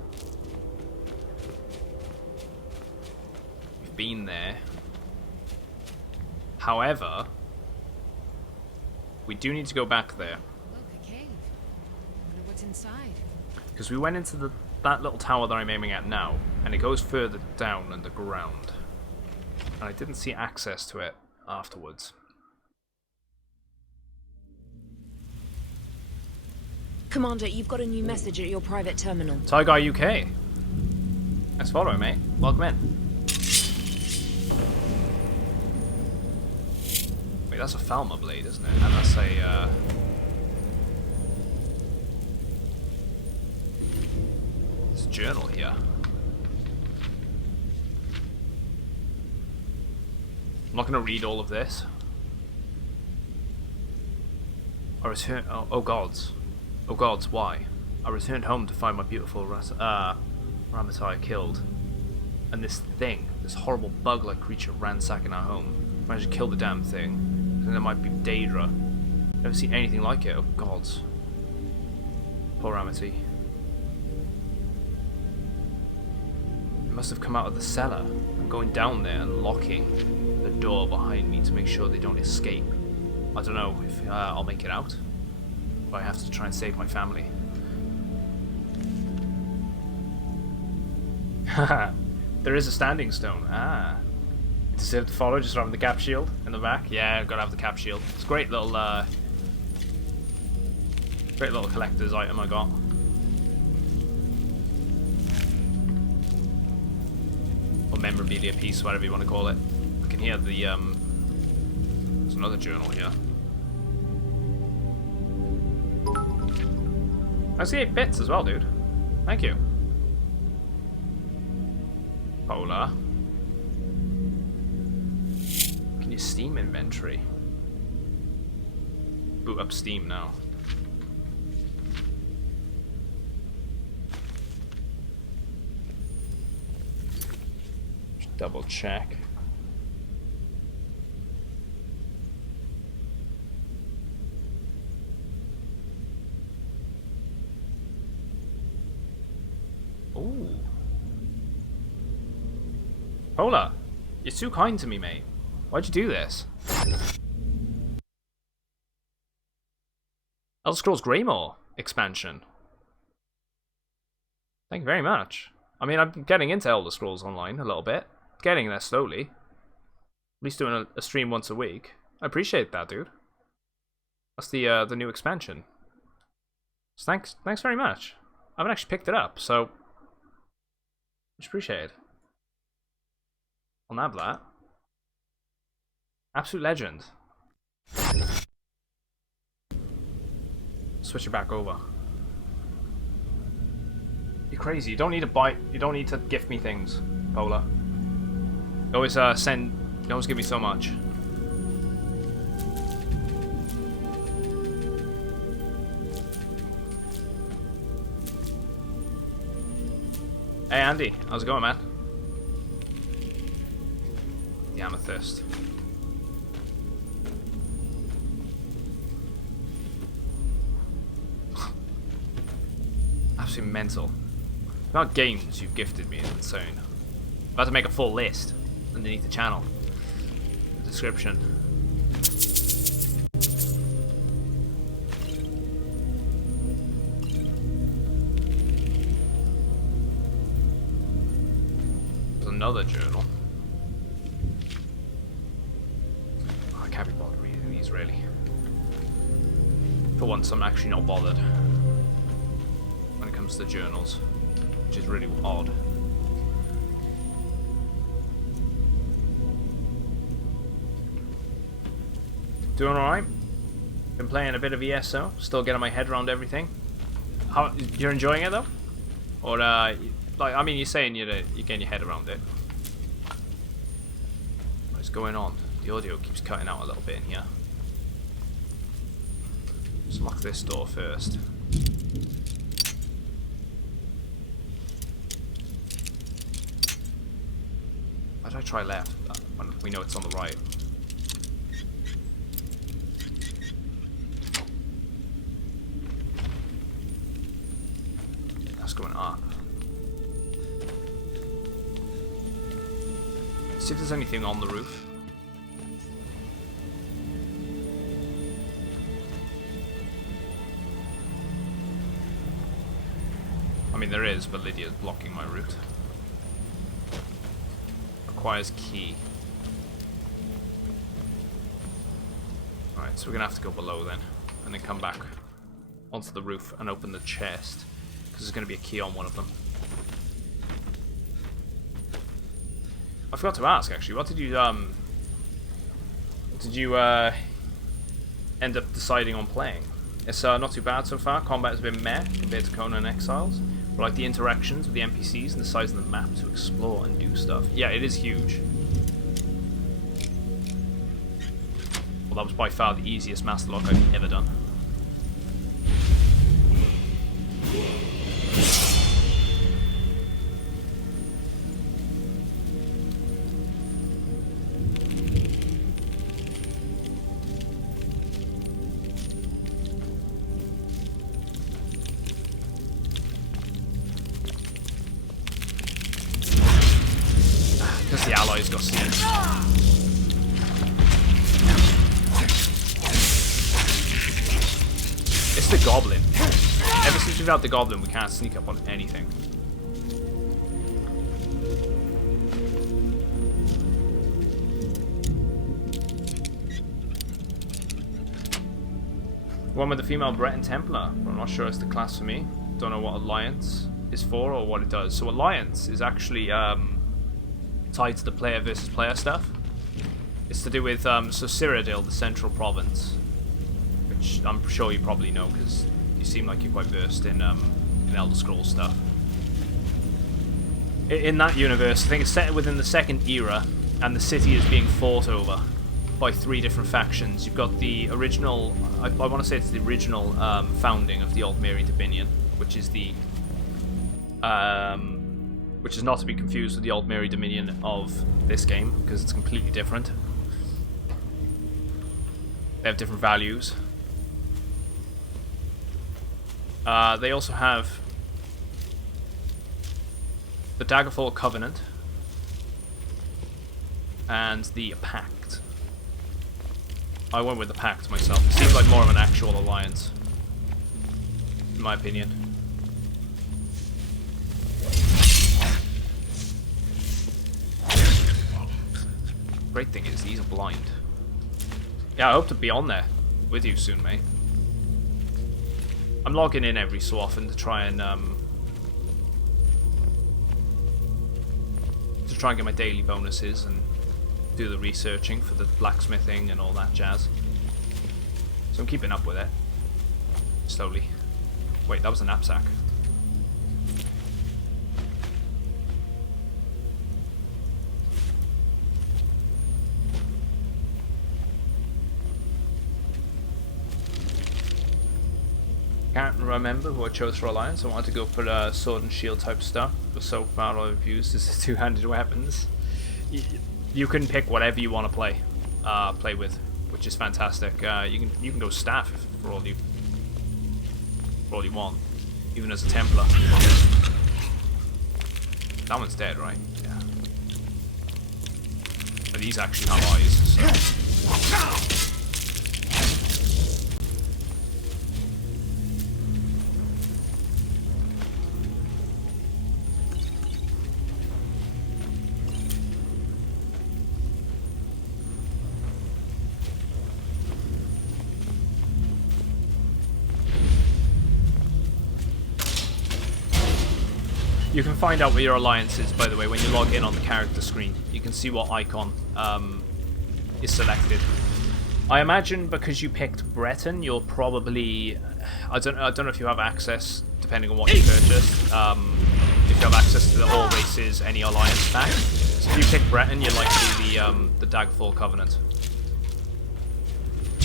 We've been there. However, we do need to go back there. Look, a cave. I wonder what's inside. Because we went into that little tower that I'm aiming at now, and it goes further down underground. And I didn't see access to it afterwards. Commander, you've got a new message at your private terminal. Tiger UK. Nice follow, mate. Welcome in. Wait, that's a Falmer blade, isn't it? And that's a, there's a journal here. I'm not going to read all of this. I return. Oh gods. Oh gods, why? I returned home to find my beautiful Ramatai killed. And this thing, this horrible bug-like creature ransacking our home. Managed to kill the damn thing. And there might be Daedra. Never seen anything like it. Oh gods. Poor Amity. It must have come out of the cellar. I'm going down there and locking the door behind me to make sure they don't escape. I don't know if I'll make it out. But I have to try and save my family. Haha. There is a standing stone. Ah. You deserve to follow just having the cap shield in the back. Yeah, gotta have the cap shield. It's a great little collector's item I got. Or memorabilia piece, whatever you want to call it. I can hear the there's another journal here. I see 8 bits as well, dude. Thank you. Polar. Can you Steam inventory? Boot up Steam now. Just double check. Ooh. Polar, you're too kind to me, mate. Why'd you do this? Elder Scrolls Greymore expansion. Thank you very much. I mean, I'm getting into Elder Scrolls Online a little bit. Getting there slowly. At least doing a stream once a week. I appreciate that, dude. That's the new expansion. So thanks very much. I haven't actually picked it up, so much appreciated. I'll nab that. Absolute legend. Switch it back over. You're crazy. You don't need to buy. You don't need to gift me things, Polar. You always send. You always give me so much. Hey Andy, how's it going, man? The amethyst. Absolutely mental. The amount of games you've gifted me is insane. I'm about to make a full list underneath the channel. The description. There's another journal. Oh, I can't be bothered reading these really. For once, I'm actually not bothered when it comes to journals, which is really odd. Doing alright. Been playing a bit of ESO, still getting my head around everything. How, you're enjoying it though? Or like, I mean, you're saying you're getting your head around it. What's going on? The audio keeps cutting out a little bit in here. Let's lock this door first. Why did I try left when we know it's on the right? That's going up. See if there's anything on the roof. I mean, there is, but Lydia's blocking my route. Requires key. Alright, so we're gonna have to go below then, and then come back onto the roof and open the chest, because there's gonna be a key on one of them. I forgot to ask actually, what did you end up deciding on playing? It's not too bad so far. Combat has been meh compared to Conan Exiles. But like the interactions with the NPCs and the size of the map to explore and do stuff. Yeah, it is huge. Well, that was by far the easiest master lock I've ever done. Because the allies got seen. It's the goblin. Ever since we've had the goblin, we can't sneak up on anything. One with the female Breton Templar. I'm not sure it's the class for me. Don't know what Alliance is for or what it does. So Alliance is actually tied to the player versus player stuff. It's to do with so Cyrodiil, the central province, which I'm sure you probably know because you seem like you're quite versed in Elder Scrolls stuff. In that universe, I think it's set within the Second Era, and the city is being fought over by 3 different factions. You've got the original, I want to say it's the original founding of the Aldmeri Dominion, which is the which is not to be confused with the Aldmeri Dominion of this game, because it's completely different. They have different values. They also have the Daggerfall Covenant and the Pact. I went with the Pact myself. It seems like more of an actual alliance, in my opinion. Great thing is, these are blind. Yeah, I hope to be on there with you soon, mate. I'm logging in every so often to try and get my daily bonuses and do the researching for the blacksmithing and all that jazz. So I'm keeping up with it slowly. Wait, that was a knapsack. Can't remember who I chose for Alliance. I wanted to go for sword and shield type stuff, but so far all I've used is the 2-handed weapons. You can pick whatever you want to play with, which is fantastic. You can go staff for all you want, even as a Templar. That one's dead, right? Yeah. But these actually have eyes, so. You can find out what your alliance is, by the way, when you log in on the character screen. You can see what icon is selected. I imagine because you picked Breton, you're probably... I don't know if you have access, depending on what you purchased. If you have access to the all races, any alliance pack. So if you pick Breton, you're likely the Daggerfall Covenant.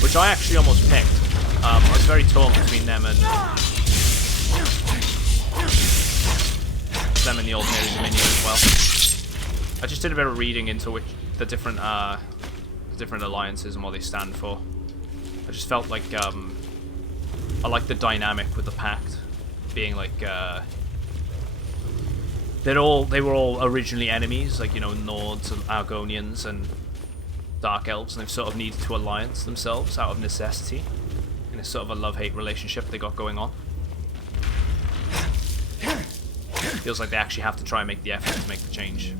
Which I actually almost picked. I was very torn between them and... them and the Old Mary Dominion as well. I just did a bit of reading into which the different alliances and what they stand for. I just felt like I like the dynamic with the Pact being like they were all originally enemies, like, you know, Nords and Argonians and Dark Elves, and they've sort of needed to alliance themselves out of necessity in a sort of a love-hate relationship they got going on. Feels like they actually have to try and make the effort to make the change.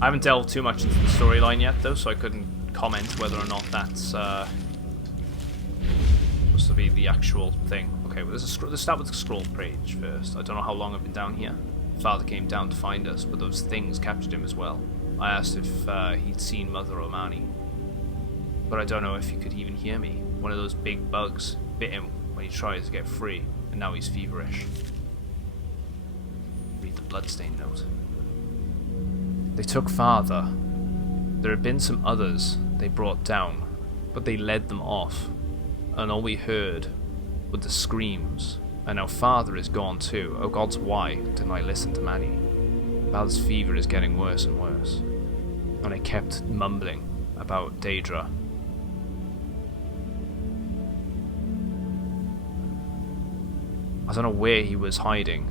I haven't delved too much into the storyline yet, though, so I couldn't comment whether or not that's supposed to be the actual thing. Okay, well, let's start with the scroll page first. I don't know how long I've been down here. Father came down to find us, but those things captured him as well. I asked if he'd seen Mother Omani, but I don't know if he could even hear me. One of those big bugs bit him when he tried to get free, and now he's feverish. Read the bloodstained note. They took Father. There had been some others they brought down, but they led them off, and all we heard were the screams. And now Father is gone too. Oh gods, why didn't I listen to Manny? Father's fever is getting worse and worse, and I kept mumbling about Daedra. I don't know where he was hiding,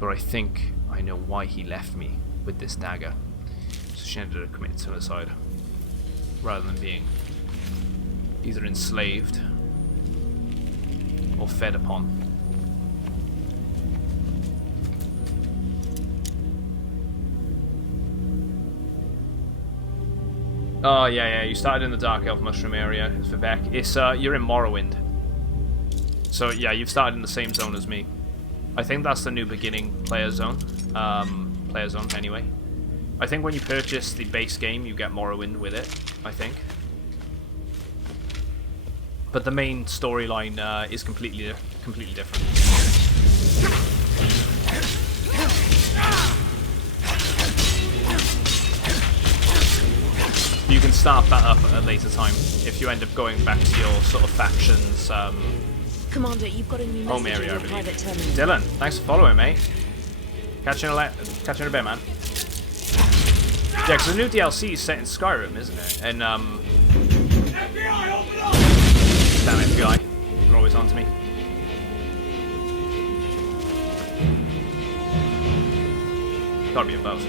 but I think I know why he left me with this dagger. So she ended up committing suicide, rather than being either enslaved or fed upon. Oh yeah, you started in the Dark Elf Mushroom area, Vivek. It's you're in Morrowind. So yeah, you've started in the same zone as me. I think that's the new beginning player zone. Player zone anyway. I think when you purchase the base game, you get Morrowind with it, I think. But the main storyline is completely different. You can start that up at a later time if you end up going back to your sort of factions. Commander, you've got a new message area, in your private terminal. Dylan, thanks for following, mate. Catch you in a bit, man. Yeah, because the new DLC is set in Skyrim, isn't it? And FBI, open up! damn FBI, they're always on to me. Gotta be above.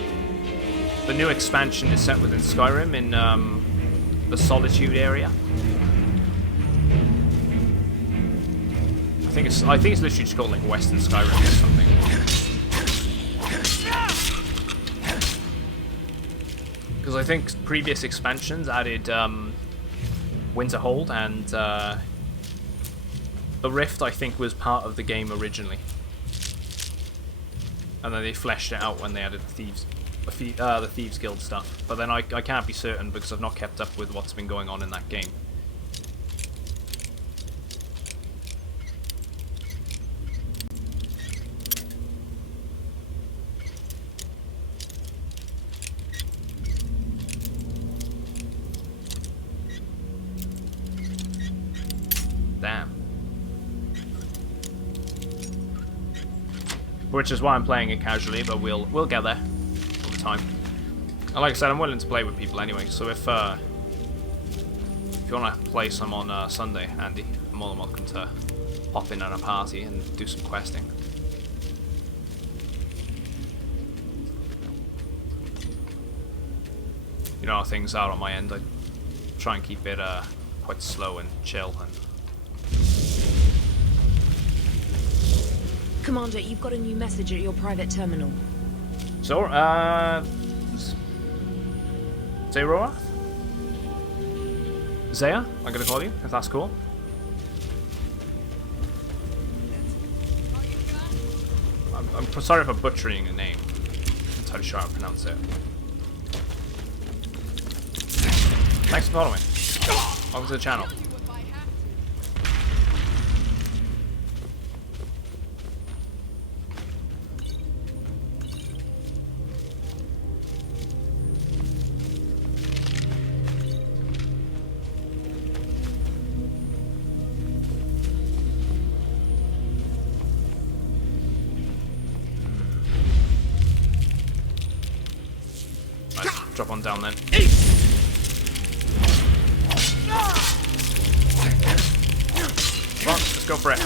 The new expansion is set within Skyrim in the Solitude area. I think it's literally just called like Western Skyrim or something. Because I think previous expansions added Winterhold, and the Rift I think was part of the game originally, and then they fleshed it out when they added the Thieves Guild stuff. But then I can't be certain because I've not kept up with what's been going on in that game. Damn. which is why I'm playing it casually. But we'll get there over time. And like I said, I'm willing to play with people anyway. So if you want to play some on Sunday, Andy, I'm more than welcome to hop in on a party and do some questing. You know how things are on my end. I try and keep it quite slow and chill. And Commander, you've got a new message at your private terminal. so, Zeroath? Zaya, I'm gonna call you, if that's cool. I'm sorry for butchering your name. I'm entirely sure how to pronounce it. Thanks for following. Welcome to the channel. Nice. Drop on down then. Come on, let's go for it.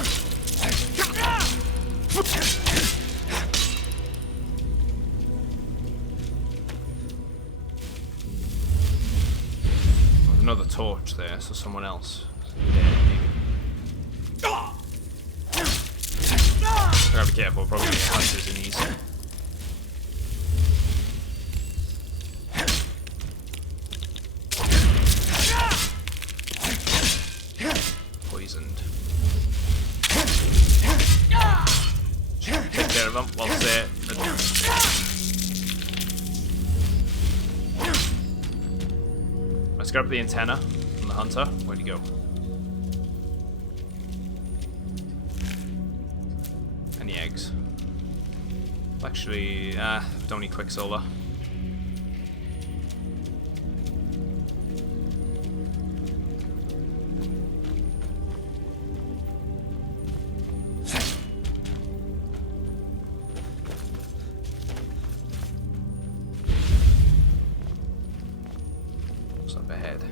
There's another torch there, so someone else. I gotta be careful, probably get hunters in these. Poisoned. Take care of them whilst they're... Let's grab the antenna from the hunter. Where'd he go? Any eggs? Actually, don't need quicksilver. What's up ahead?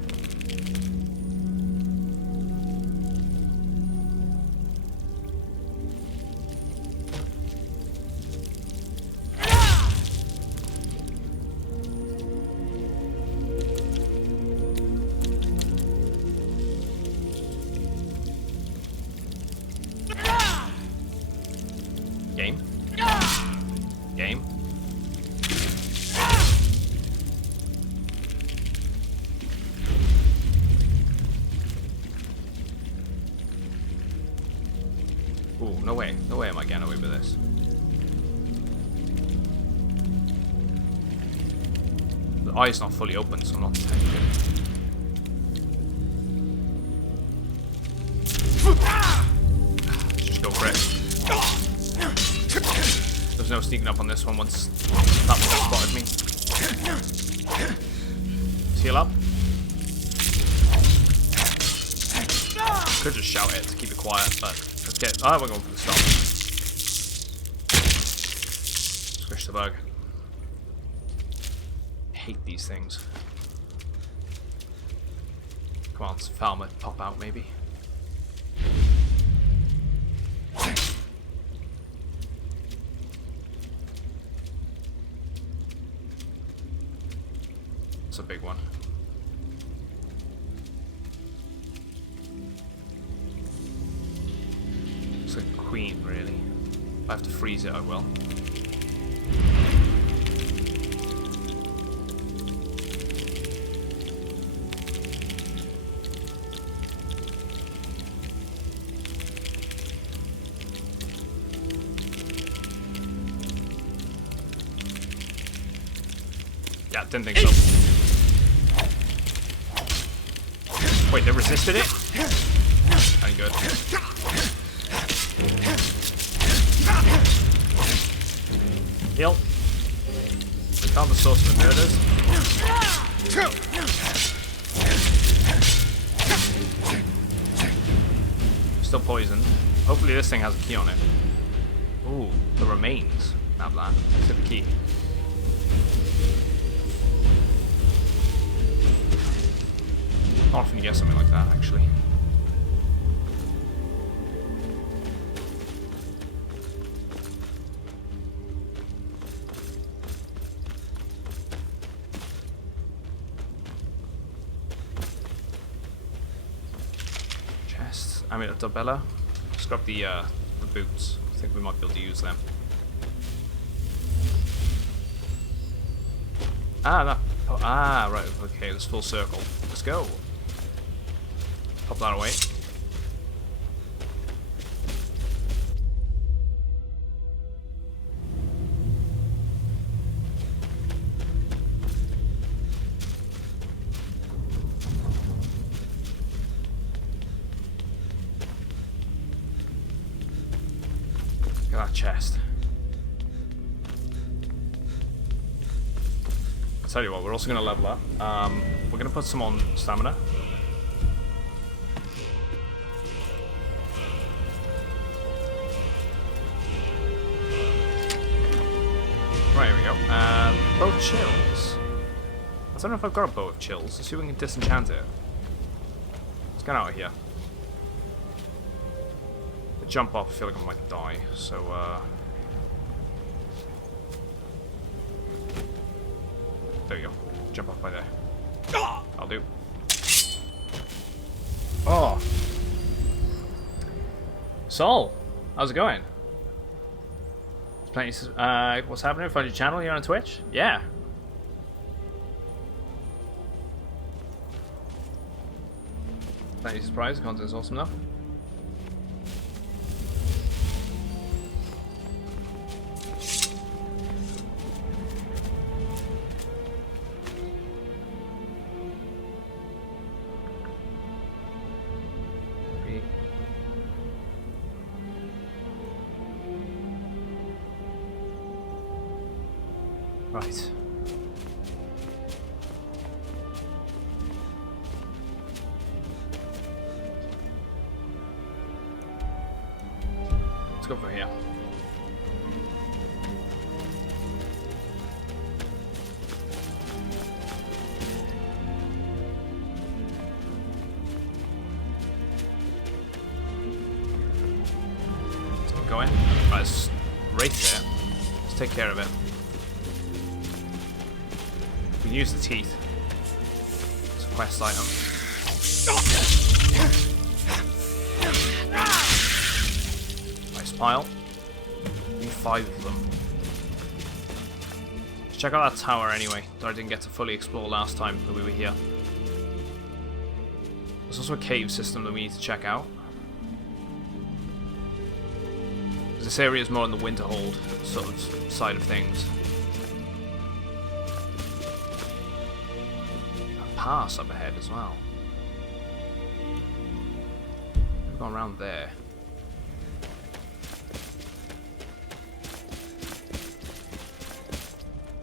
Game? Game? Ooh, no way. No way am I getting away with this. The eye's not fully open, so I'm not detecting it. Let's just go for it. There's no sneaking up on this one once that one spotted me. Let's heal up. Could just shout it to keep it quiet, but let's get... Oh, we're going for the stop. Squish the bug. I hate these things. Come on, Falmer, pop out maybe. It's a big one. It's a queen, really. If I have to freeze it, I will. Yeah, didn't think so. Wait, they resisted it? Very good. Heal. We found the source of the murders. Still poisoned. Hopefully this thing has a key on it. Ooh, the remains. Have that. Let's get the key. Not often you get something like that, actually. Chests. Amulet of Bella. Let's grab the boots. I think we might be able to use them. Ah, that. Oh, ah, right. Okay, there's full circle. Let's go. Pop that away. Look at that chest. I'll tell you what, we're also going to level up. We're going to put some on stamina. Right, here we go. Bow of Chills. I don't know if I've got a Bow of Chills. Let's see if we can disenchant it. Let's get out of here. If I jump off, I feel like I might die, so there we go. Jump off by there. I'll do. Oh! Sol! How's it going? What's happening? Find your channel here on Twitch? Yeah. Plenty surprised. The content's awesome though. Right. Let's go for here. Let's keep going. Right, it's right there. Let's take care of it. We can use the teeth. It's a quest item. Nice pile. Need 5 of them. Let's check out that tower anyway, that I didn't get to fully explore last time that we were here. There's also a cave system that we need to check out. This area is more on the Winterhold sort of side of things. Pass up ahead as well. We've gone around there.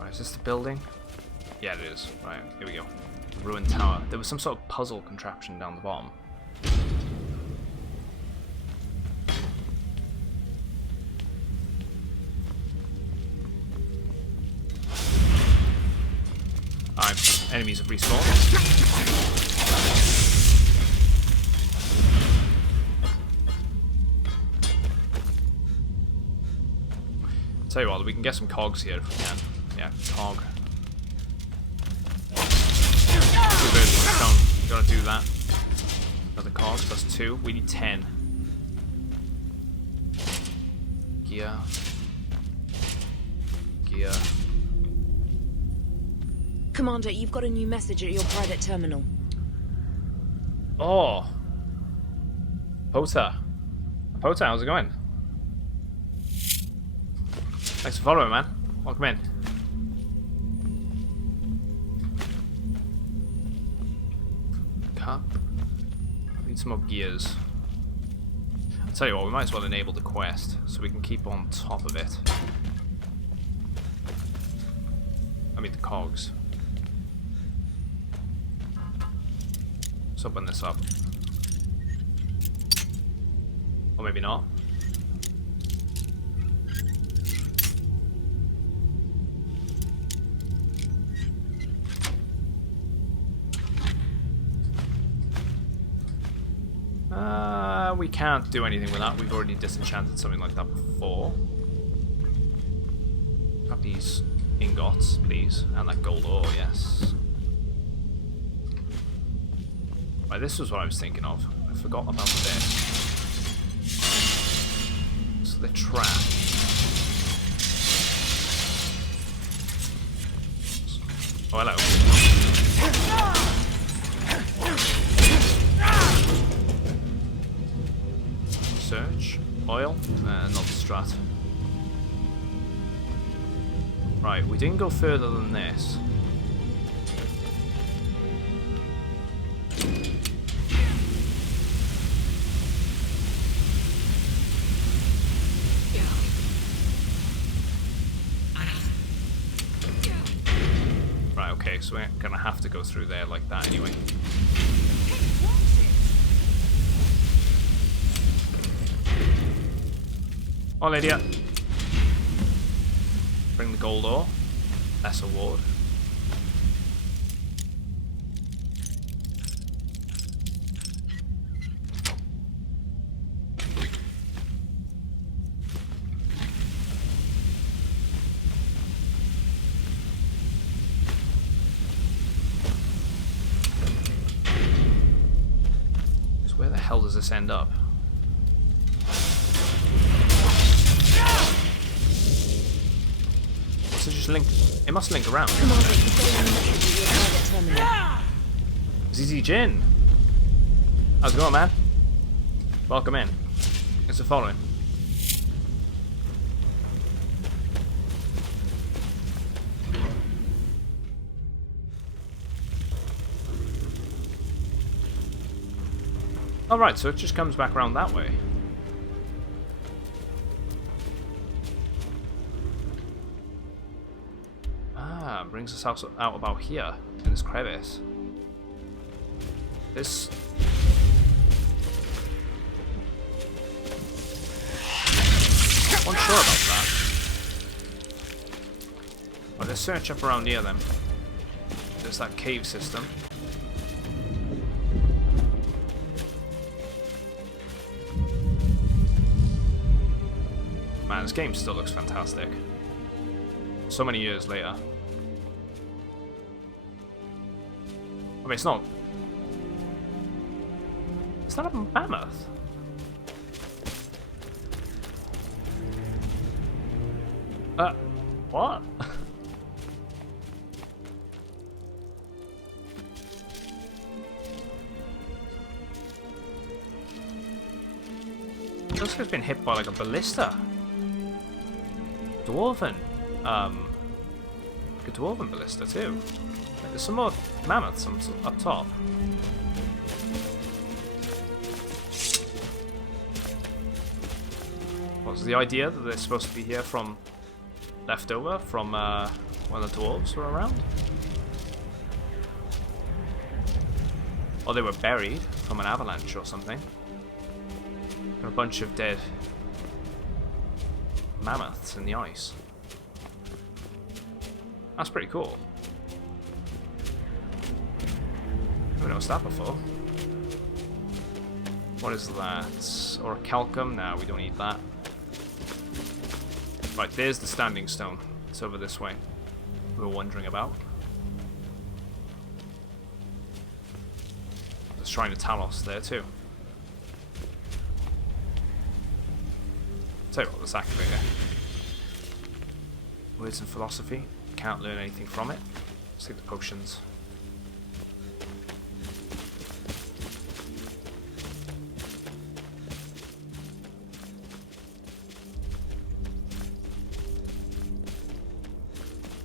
Right, is this the building? Yeah, it is. Right, here we go. Ruined tower. There was some sort of puzzle contraption down the bottom. Alright, enemies have respawned. Tell you what, we can get some cogs here if we can. Yeah, cog. 2 birds with 1 stone. You gotta do that. Another cog, that's 2. We need 10. Gear. Gear. Commander, you've got a new message at your private terminal. Oh. Pota. Pota, how's it going? Thanks for following, man. Welcome in. Cup. Need some more gears. I'll tell you what, we might as well enable the quest so we can keep on top of it. I mean the cogs. Let's open this up. Or maybe not. We can't do anything with that. We've already disenchanted something like that before. Got these ingots, please. And that gold ore, yes. Right, this was what I was thinking of. I forgot about this. So the trap. Oh, hello. Search. Oil. Not the strat. Right, we didn't go further than this. Right, okay, so we're gonna have to go through there like that anyway. Oh, Lydia. Bring the gold ore. Less award. So where the hell does this end up? So just link. It must link around. Come on, ZZ Jin! How's it going, man? Welcome in. Thanks for following. Alright, so it just comes back around that way. Brings us out about here in this crevice. This unsure about that. Well, let's search up around near them. There's that cave system. Man, this game still looks fantastic. So many years later. I mean, it's not. Is that a mammoth? What? This guy's been hit by like a ballista. Dwarven. A dwarven ballista too. There's some more mammoths up top. What's the idea that they're supposed to be here from leftover from when the dwarves were around? Or they were buried from an avalanche or something. Got a bunch of dead mammoths in the ice. That's pretty cool. Never noticed that before. What is that? Or a calcum? Nah, we don't need that. Right, there's the standing stone. It's over this way. We were wondering about. There's Shrine of Talos there too. Tell you what, let's activate it. Words and philosophy. Can't learn anything from it. Let's take the potions.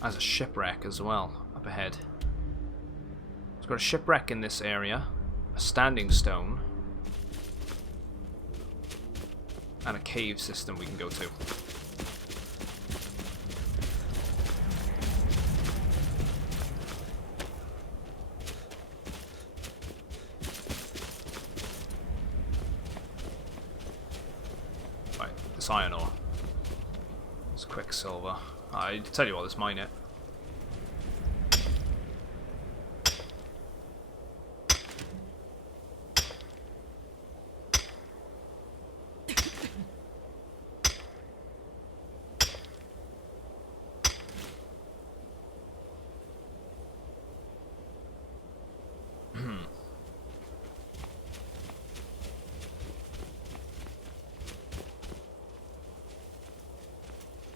There's a shipwreck as well, up ahead. It's got a shipwreck in this area, a standing stone, and a cave system we can go to. Right, this iron ore. It's quicksilver. I tell you what, let's mine it.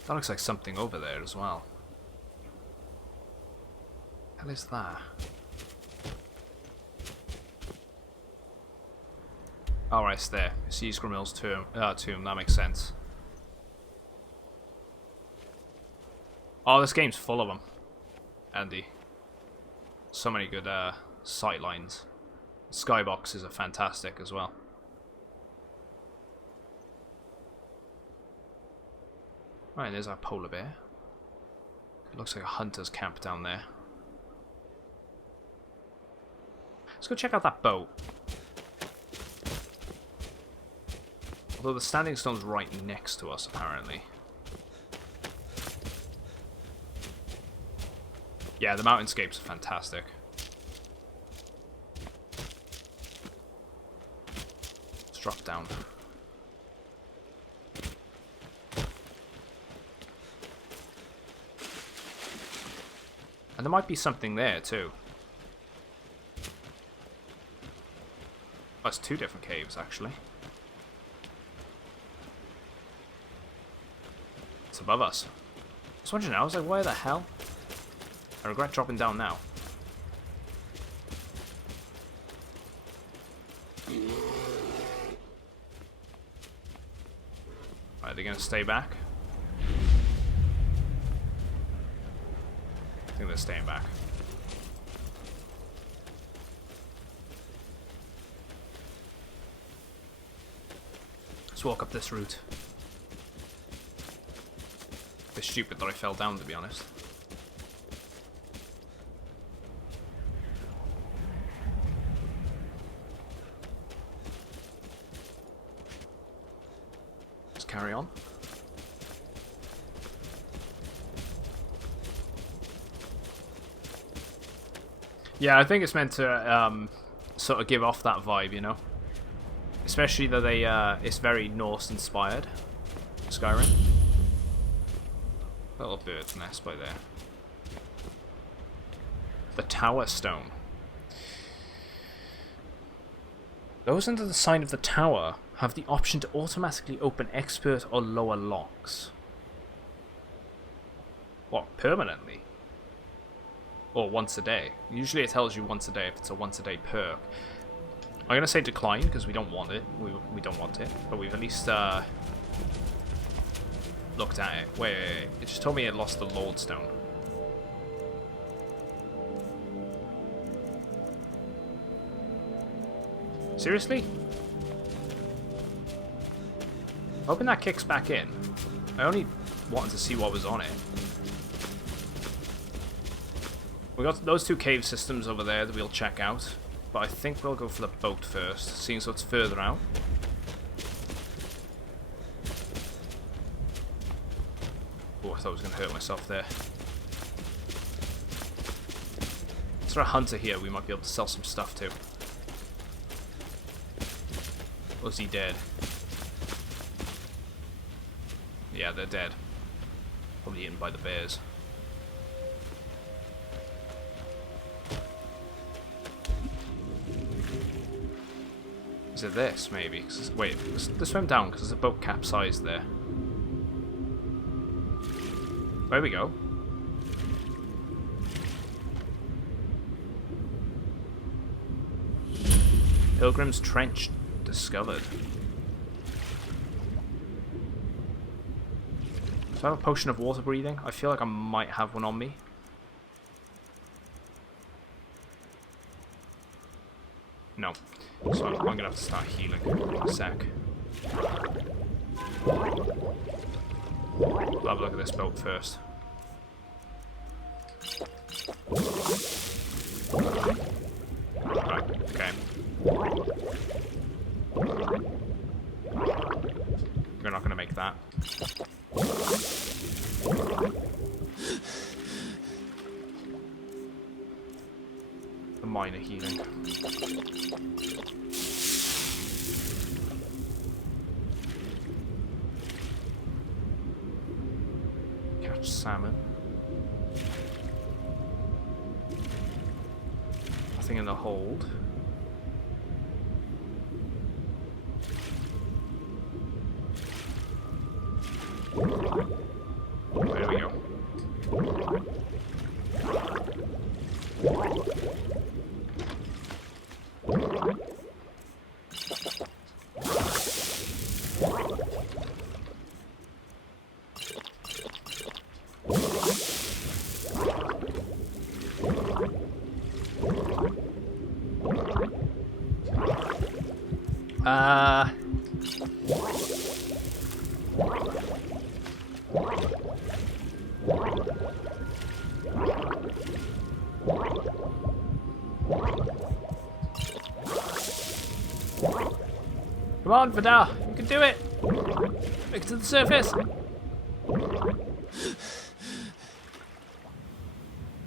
That looks like something over there as well. What the hell is that? Oh, right, it's there. See Grimill's tomb. That makes sense. Oh, this game's full of them, Andy. So many good sight lines. Skyboxes are fantastic as well. Right, there's our polar bear. It looks like a hunter's camp down there. Let's go check out that boat. Although the standing stone's right next to us, apparently. Yeah, the mountainscapes are fantastic. Let's drop down. And there might be something there too. Oh, it's two different caves actually. It's above us. I was wondering, I was like, why the hell? I regret dropping down now. Are they going to stay back? I think they're staying back. Let's walk up this route. A bit stupid that I fell down, to be honest. Let's carry on. Yeah, I think it's meant to sort of give off that vibe, you know? Especially that they it's very Norse inspired. Skyrim. Little bird's nest by there. The Tower Stone. Those under the sign of the tower have the option to automatically open expert or lower locks. What, permanently? Or once a day? Usually it tells you once a day if it's a once a day perk. I'm going to say decline because we don't want it. We don't want it. But we've at least looked at it. Wait. It just told me it lost the Lordstone. Seriously? Hoping that kicks back in. I only wanted to see what was on it. We got those two cave systems over there that we'll check out. But I think we'll go for the boat first, seeing as it's further out. Oh, I thought I was going to hurt myself there. Is there a hunter here we might be able to sell some stuff to? Or is he dead? Yeah, they're dead. Probably eaten by the bears. Is it this, maybe? Wait, let's swim down, because there's a boat capsized there. There we go. Pilgrim's Trench discovered. Do I have a potion of water breathing? I feel like I might have one on me. No. So I'm going to have to start healing in a sec. We'll have a look at this boat first. Right, okay. We're not going to make that. The minor healing. Catch salmon. Nothing in the hold. on, Vidar. You can do it. Make it to the surface.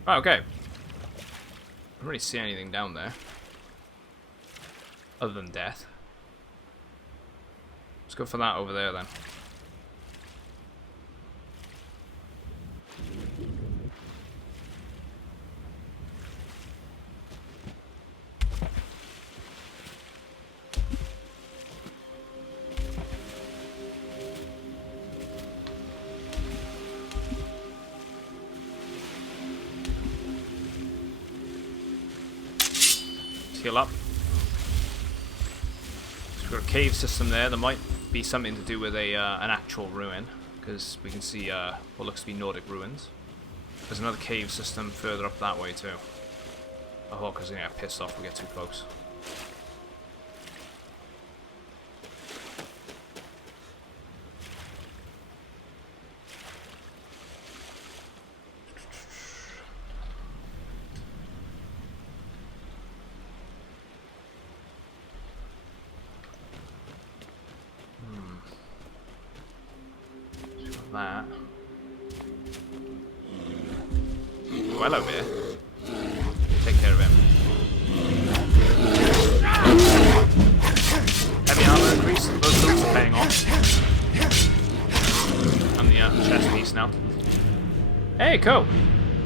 Oh, okay. I don't really see anything down there. Other than death. Let's go for that over there then. Heal up. So we've got a cave system there. There might be something to do with an actual ruin, because we can see what looks to be Nordic ruins. There's another cave system further up that way too. I hope because gonna get pissed off if we get too close. That. Oh, hello, bear. Take care of him. Heavy armor increase. Those boots are paying off. And the chest piece now. Hey, cool.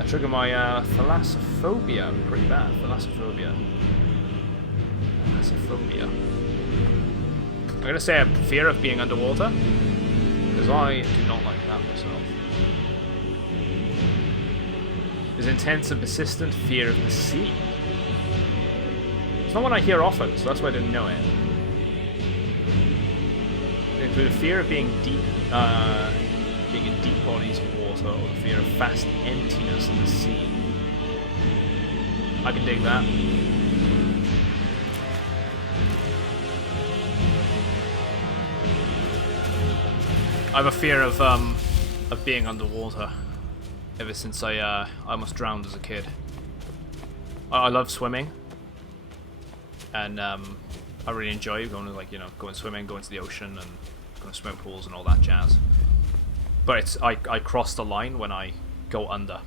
I triggered my thalassophobia. Pretty bad. Thalassophobia. Thalassophobia. I'm gonna say a fear of being underwater. Because I do not like that myself. There's intense and persistent fear of the sea. It's not one I hear often, so that's why I didn't know it. It includes a fear of being in deep bodies of water, or the fear of vast emptiness in the sea. I can dig that. I have a fear of being underwater ever since I almost drowned as a kid. I love swimming, and I really enjoy going to, like, you know, going swimming, going to the ocean, and going to swimming pools and all that jazz. But it's I cross the line when I go under.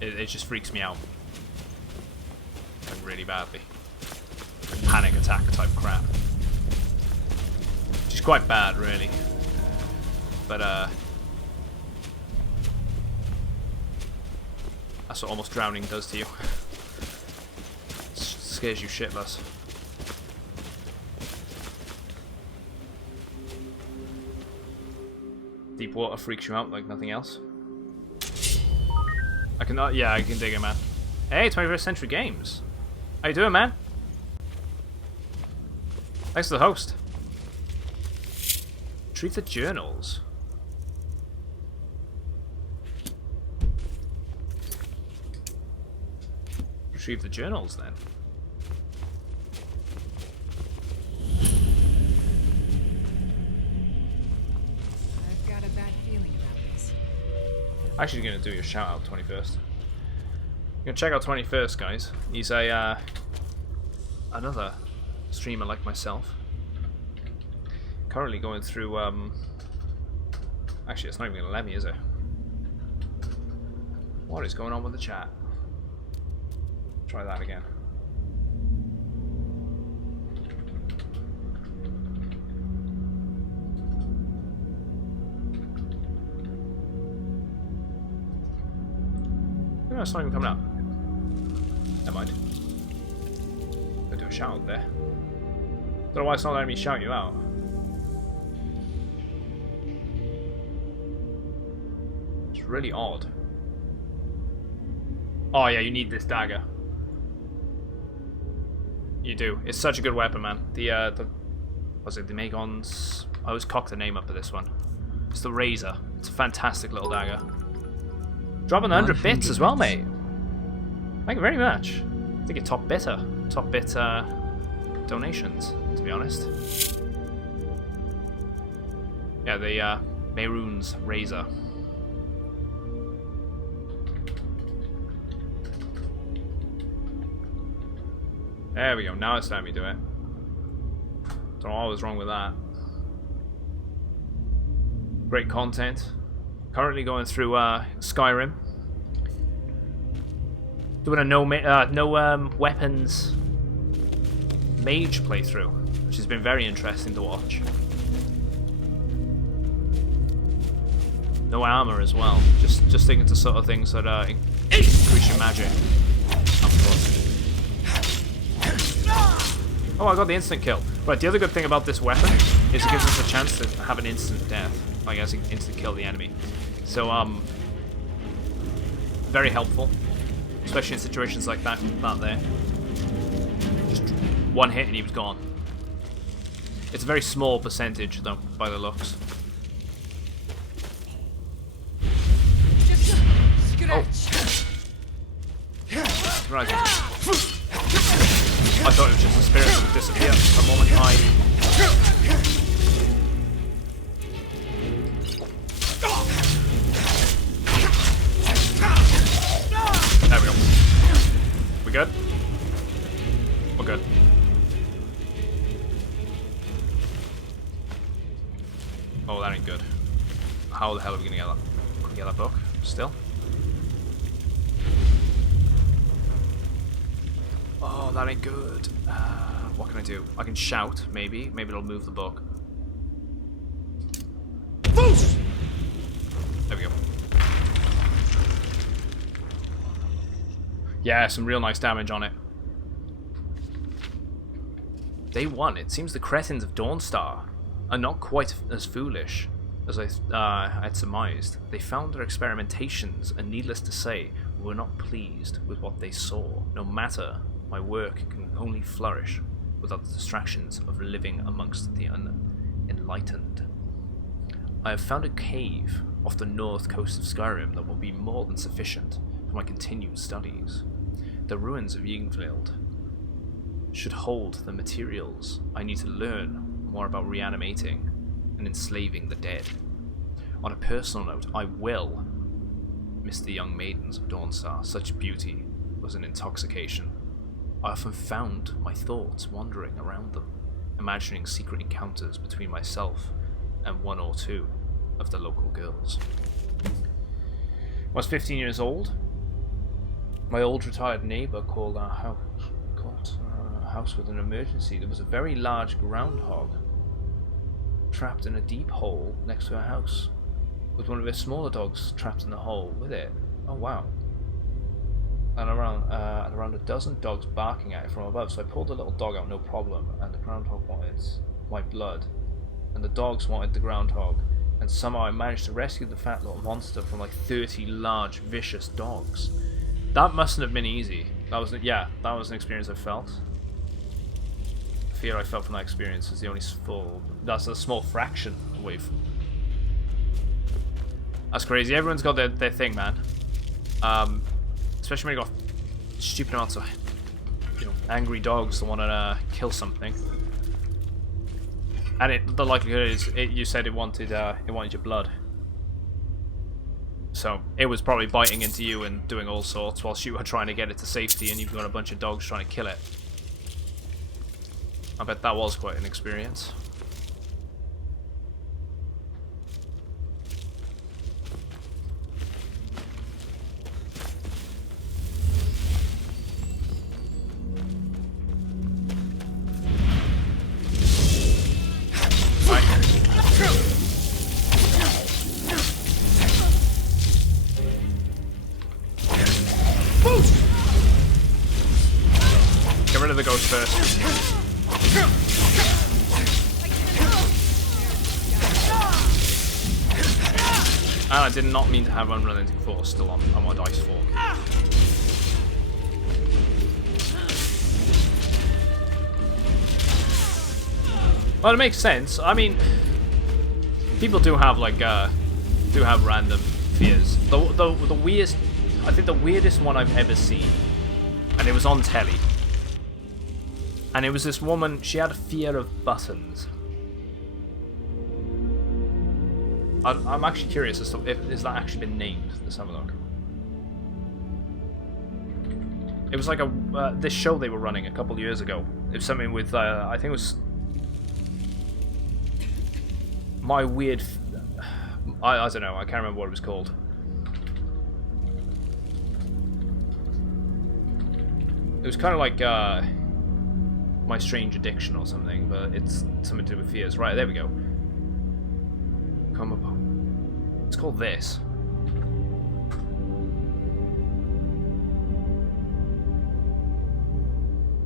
It just freaks me out. Like, really badly. Like panic attack type crap. Which is quite bad, really. But that's what almost drowning does to you. It scares you shitless. Deep water freaks you out like nothing else. I can dig it, man. Hey, 21st Century Games. How you doing, man? Thanks to the host. Retrieve the journals. Retrieve the journals, then. I've got a bad feeling about this. Actually, going to do your shout out, 21st. You're gonna check out 21st, guys. He's a another streamer like myself. Currently going through actually, it's not even gonna let me, is it? What is going on with the chat? Try that again. No, it's not even coming up. Never mind. Gonna do a shout out there. Don't know why it's not letting me shout you out. It's really odd. Oh yeah, you need this dagger. You do. It's such a good weapon, man. The was it the Magons? I always cock the name up of this one. It's the Razor. It's a fantastic little dagger. Dropping 100 bits as well, mate. Thank you very much. I think you're top bit donations, to be honest. Yeah, the Mehrunes Razor. There we go, now it's time to do it. Don't know what was wrong with that. Great content. Currently going through Skyrim. Doing a no weapons mage playthrough, which has been very interesting to watch. No armor as well. Just sticking to sort of things that increase your magic. Oh, I got the instant kill. Right, the other good thing about this weapon is it gives us a chance to have an instant death. Like, as instant kill the enemy. So, very helpful. Especially in situations like that there. Just one hit and he was gone. It's a very small percentage, though, by the looks. Oh. Right. I thought it was just a spirit that would disappear the moment There we go. We good? We're good. Oh, that ain't good. How the hell are we gonna get that? Can we get that book? Still? Oh, that ain't good. What can I do? I can shout, maybe. Maybe it'll move the book. Boost! There we go. Yeah, some real nice damage on it. Day 1. It seems the cretins of Dawnstar are not quite as foolish as I had surmised. They found their experimentations, and needless to say, were not pleased with what they saw. No matter, my work can only flourish without the distractions of living amongst the unenlightened. I have found a cave off the north coast of Skyrim that will be more than sufficient for my continued studies. The ruins of Yingveld should hold the materials I need to learn more about reanimating and enslaving the dead. On a personal note, I will miss the young maidens of Dawnstar. Such beauty was an intoxication. I often found my thoughts wandering around them, imagining secret encounters between myself and one or two of the local girls. I was 15 years old. My old retired neighbour called our house with an emergency. There was a very large groundhog trapped in a deep hole next to our house, with one of his smaller dogs trapped in the hole with it. Oh wow. And around a dozen dogs barking at it from above. So I pulled the little dog out, no problem, and the groundhog wanted my blood, and the dogs wanted the groundhog, and somehow I managed to rescue the fat little monster from like 30 large vicious dogs. That mustn't have been easy. That was an experience I felt. The fear I felt from that experience is the only that's a small fraction away from. That's crazy. Everyone's got their thing, man. Especially when you got stupid amounts of, angry dogs that want to kill something. And the likelihood is, you said it wanted your blood. So it was probably biting into you and doing all sorts whilst you were trying to get it to safety, and you've got a bunch of dogs trying to kill it. I bet that was quite an experience. Get rid of the ghost first. And I did not mean to have unrelenting force still on my dice form. Well, it makes sense. I mean, people do have random fears. The weirdest, I think the weirdest one I've ever seen, and it was on telly. And it was this woman. She had a fear of buttons. I'm actually curious as to if has that actually been named. Let's have a look. It was like a this show they were running a couple years ago. It was something with I think it was My Weird. I don't know. I can't remember what it was called. It was kind of like My Strange Addiction or something, but it's something to do with fears. Right, there we go. Come up. It's called this.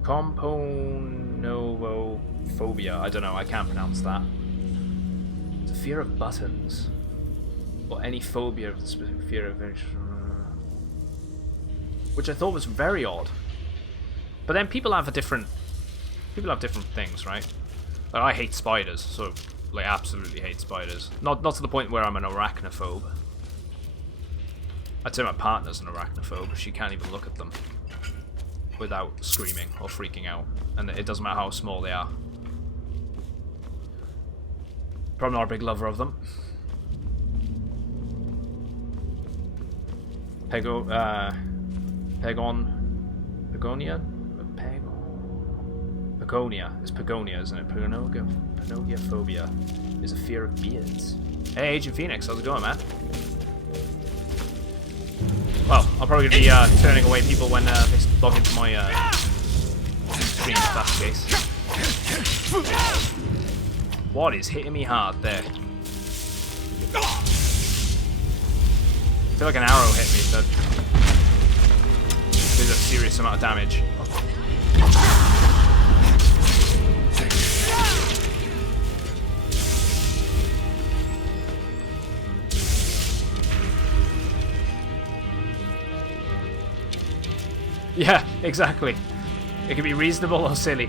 Componovophobia. I don't know, I can't pronounce that. It's a fear of buttons. Or any phobia of the specific fear of... which I thought was very odd. But then people have different things, right? Like, I hate spiders, so like absolutely hate spiders. Not to the point where I'm an arachnophobe. I'd say my partner's an arachnophobe. She can't even look at them without screaming or freaking out, and it doesn't matter how small they are. Probably not a big lover of them. Pegonia? Pegonia. It's Pegonia, isn't it? Panogeophobia is a fear of beards. Hey, Agent Phoenix, how's it going, man? Well, I'm probably going to be turning away people when they log into my stream, if that's the case. What is hitting me hard there? I feel like an arrow hit me, so there's a serious amount of damage. Yeah, exactly. It can be reasonable or silly.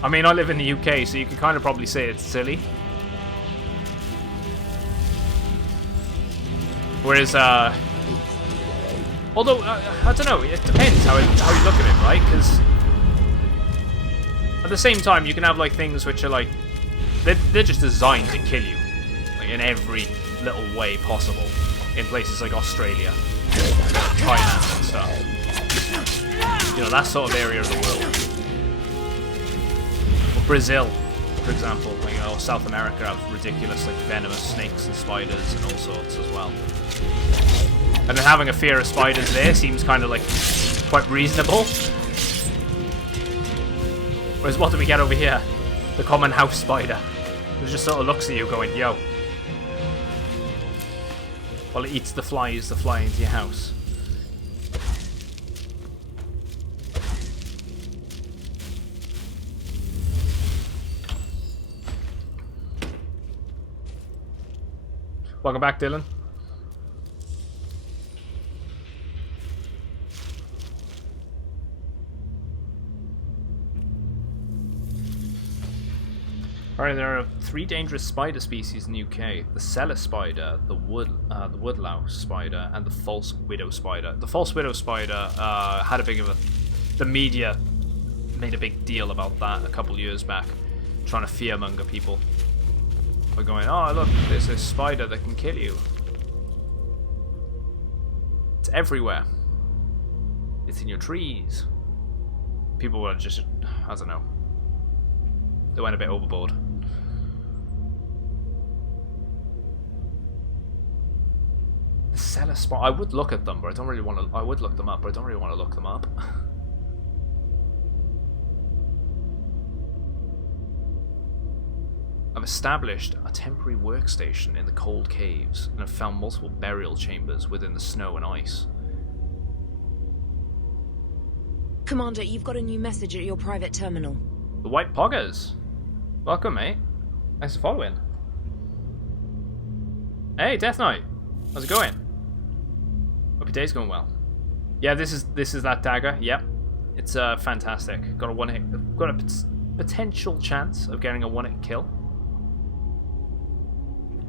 I mean, I live in the UK, so you can kind of probably say it's silly. Whereas, although, I don't know, it depends how you look at it, right? Because at the same time, you can have, like, things which are, like, they're just designed to kill you. Like, in every little way possible. In places like Australia. Thailand and stuff. You know, that sort of area of the world. Or Brazil, for example, like, you know, South America have ridiculous, like, venomous snakes and spiders and all sorts as well. And then having a fear of spiders there seems kind of like quite reasonable. Whereas what do we get over here? The common house spider. It just sort of looks at you going, yo. While it eats the flies that fly into your house. Welcome back, Dylan. Alright, there are 3 dangerous spider species in the UK: the cellar spider, the woodlouse spider, and the false widow spider. The false widow spider had a big of a... The media made a big deal about that a couple years back, trying to fearmonger people. By going, oh look, there's this spider that can kill you. It's everywhere. It's in your trees. People were just, I don't know. They went a bit overboard. The cellar spot. I would look at them, but I don't really want to. I would look them up, but I don't really want to look them up. I've established a temporary workstation in the cold caves and have found multiple burial chambers within the snow and ice. Commander, you've got a new message at your private terminal. The White Poggers. Welcome, mate. Thanks for following. Hey, Death Knight. How's it going? Hope your day's going well. Yeah, this is that dagger. Yep. It's fantastic. Got a one-hit. Got a potential chance of getting a one-hit kill.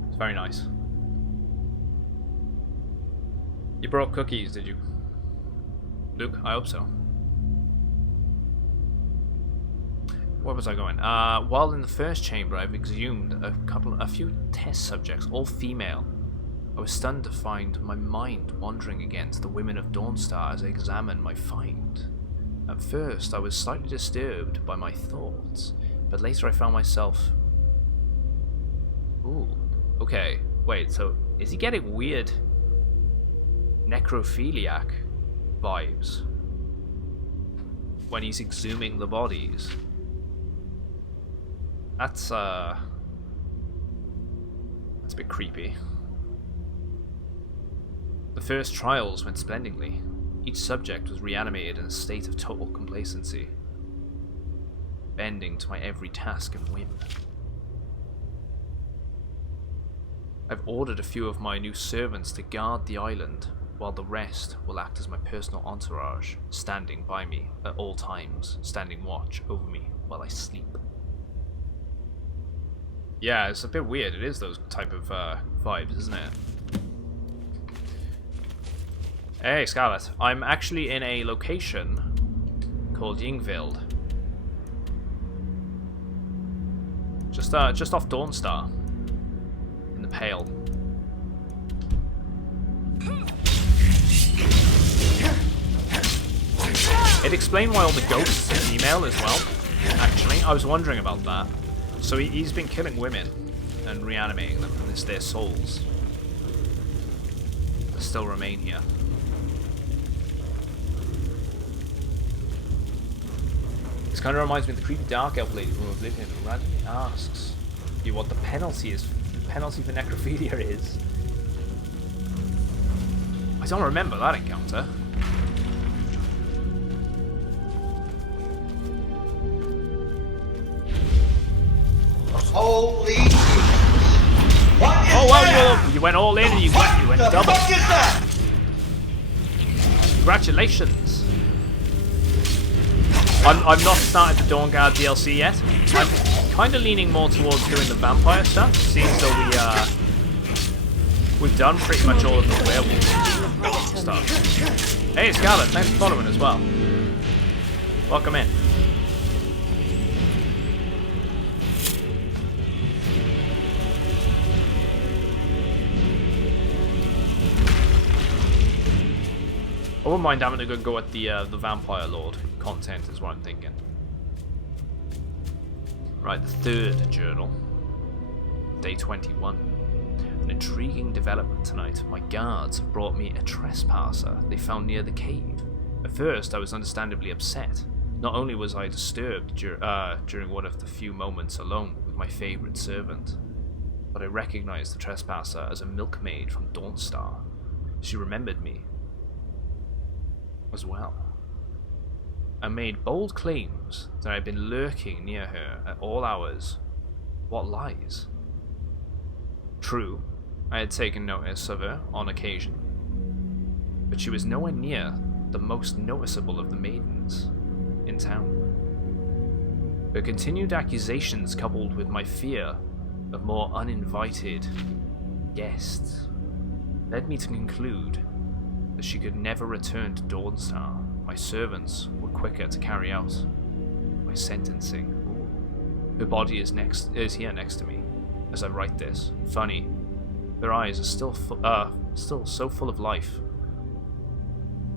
It's very nice. You brought cookies, did you? Luke, I hope so. Where was I going? While in the first chamber, I've exhumed a few test subjects, all female. I was stunned to find my mind wandering again to the women of Dawnstar as I examined my find. At first, I was slightly disturbed by my thoughts, but later I found myself... Ooh, okay, wait, so is he getting weird necrophiliac vibes when he's exhuming the bodies? That's a bit creepy. The first trials went splendidly. Each subject was reanimated in a state of total complacency, bending to my every task and whim. I've ordered a few of my new servants to guard the island, while the rest will act as my personal entourage, standing by me at all times, standing watch over me while I sleep. Yeah, it's a bit weird. It is those type of vibes, isn't it? Hey, Scarlet. I'm actually in a location called Yingvild. Just off Dawnstar. In the Pale. It explained why all the ghosts are female as well, actually. I was wondering about that. So he's been killing women and reanimating them, and it's their souls that still remain here. This kind of reminds me of the creepy dark elf lady from Oblivion who randomly asks you what the penalty for necrophilia is. I don't remember that encounter. Holy oh well, you went all in and you went double. Congratulations. I'm not started the Dawnguard DLC yet. I'm kind of leaning more towards doing the vampire stuff. Seems though we've done pretty much all of the werewolf stuff. Hey Scarlet, thanks for following as well. Welcome in. I wouldn't mind having a good go at the Vampire Lord content is what I'm thinking. Right, the third journal. Day 21. An intriguing development tonight. My guards have brought me a trespasser they found near the cave. At first, I was understandably upset. Not only was I disturbed during one of the few moments alone with my favourite servant, but I recognized the trespasser as a milkmaid from Dawnstar. She remembered me as well, and made bold claims that I had been lurking near her at all hours. What lies? True, I had taken notice of her on occasion, but she was nowhere near the most noticeable of the maidens in town. Her continued accusations, coupled with my fear of more uninvited guests, led me to conclude that she could never return to Dawnstar. My servants were quicker to carry out my sentencing. Her body is here next to me as I write this. Funny, her eyes are still so full of life.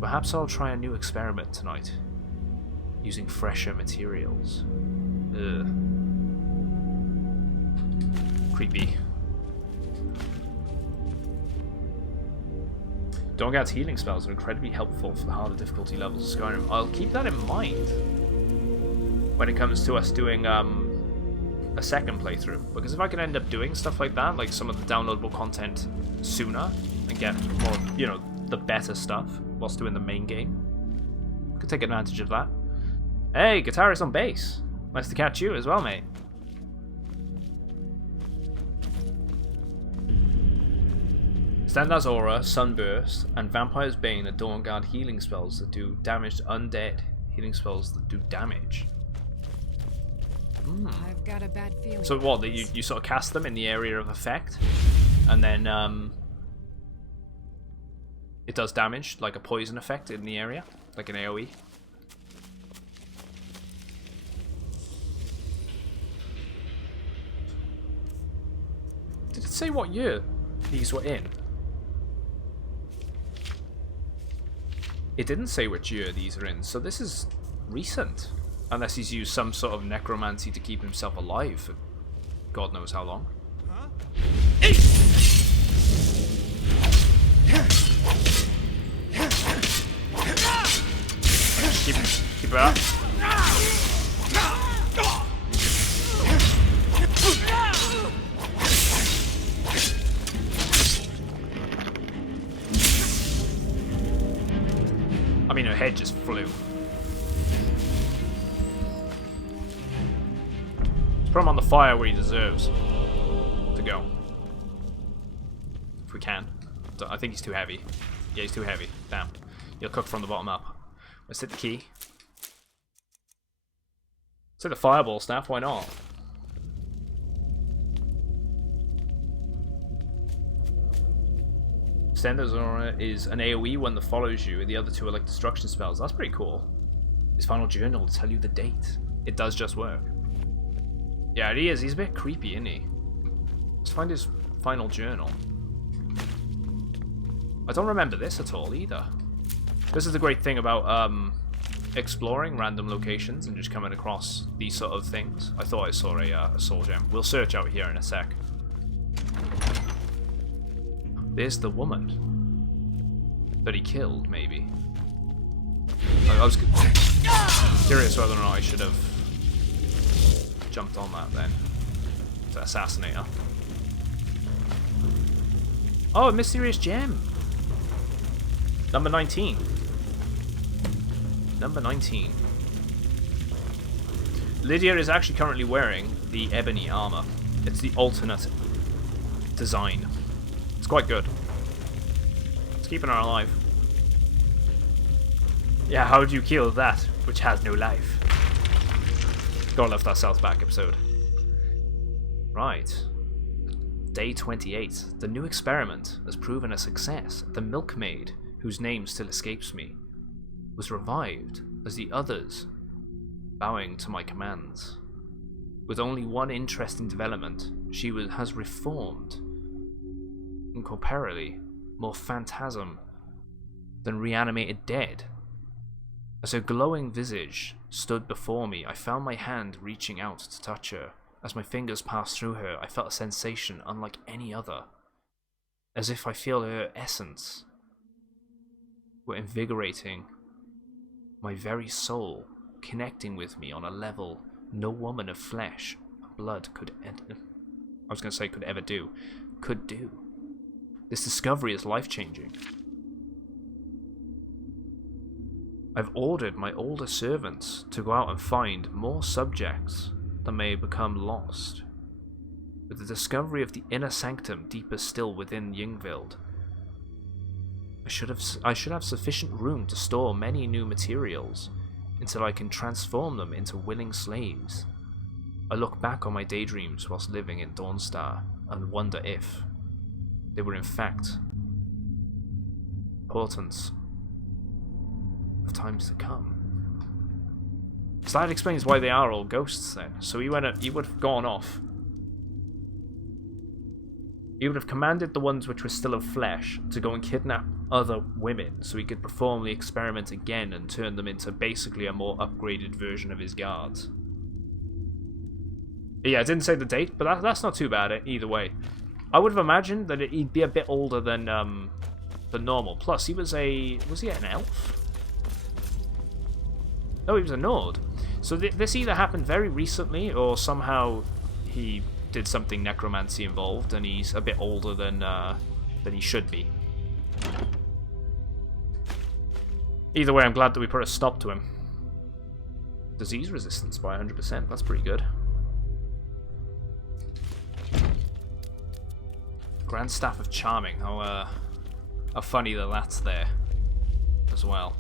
Perhaps I'll try a new experiment tonight, using fresher materials. Ugh. Creepy. Dawnguard's healing spells are incredibly helpful for the harder difficulty levels of Skyrim. I'll keep that in mind when it comes to us doing a second playthrough, because if I can end up doing stuff like that, like some of the downloadable content sooner, and get more, you know, the better stuff whilst doing the main game, I could take advantage of that. Hey, guitarist on bass. Nice to catch you as well, mate. Standard's Aura, Sunburst, and Vampire's Bane are Dawnguard healing spells that do damage to undead. Healing spells that do damage. I've got a bad feeling. So what, you sort of cast them in the area of effect, and then it does damage, like a poison effect in the area, like an AoE. Did it say what year these were in? It didn't say which year these are in, so this is recent. Unless he's used some sort of necromancy to keep himself alive for God knows how long. Keep it up. I mean, her head just flew. Let's put him on the fire where he deserves to go. If we can. I think he's too heavy. Yeah, he's too heavy. Damn. He'll cook from the bottom up. Let's hit the key. Let's hit the fireball staff, why not? Stendar's Aura is an AoE one that follows you, and the other two are like destruction spells. That's pretty cool. His final journal will tell you the date. It does just work. Yeah, he is. He's a bit creepy, isn't he? Let's find his final journal. I don't remember this at all either. This is the great thing about exploring random locations and just coming across these sort of things. I thought I saw a soul gem. We'll search out here in a sec. There's the woman that he killed, maybe. I was curious whether or not I should have jumped on that then to assassinate her. Oh, a mysterious gem. Number 19. Number 19. Lydia is actually currently wearing the ebony armor. It's the alternate design. It's quite good. It's keeping her alive. Yeah, how would you kill that which has no life? Gotta love that South Park episode. Right. Day 28. The new experiment has proven a success. The milkmaid, whose name still escapes me, was revived as the others, bowing to my commands. With only one interesting development, she has reformed, incomparably more phantasm than reanimated dead. As her glowing visage stood before me, I found my hand reaching out to touch her. As my fingers passed through her, I felt a sensation unlike any other, as if I feel her essence were invigorating my very soul, connecting with me on a level no woman of flesh and blood could ever do. Could do. This discovery is life-changing. I've ordered my older servants to go out and find more subjects that may become lost. With the discovery of the inner sanctum deeper still within Yngvild, I should have sufficient room to store many new materials until I can transform them into willing slaves. I look back on my daydreams whilst living in Dawnstar and wonder if they were in fact portents of times to come. So that explains why they are all ghosts then. So he would have gone off. He would have commanded the ones which were still of flesh to go and kidnap other women so he could perform the experiment again and turn them into basically a more upgraded version of his guards. Yeah, I didn't say the date, but that's not too bad either way. I would have imagined that he'd be a bit older than normal. Plus, was he an elf? No, he was a Nord. So this either happened very recently, or somehow he did something necromancy involved, and he's a bit older than he should be. Either way, I'm glad that we put a stop to him. Disease resistance by 100%. That's pretty good. Grand Staff of Charming. How funny that that's there as well.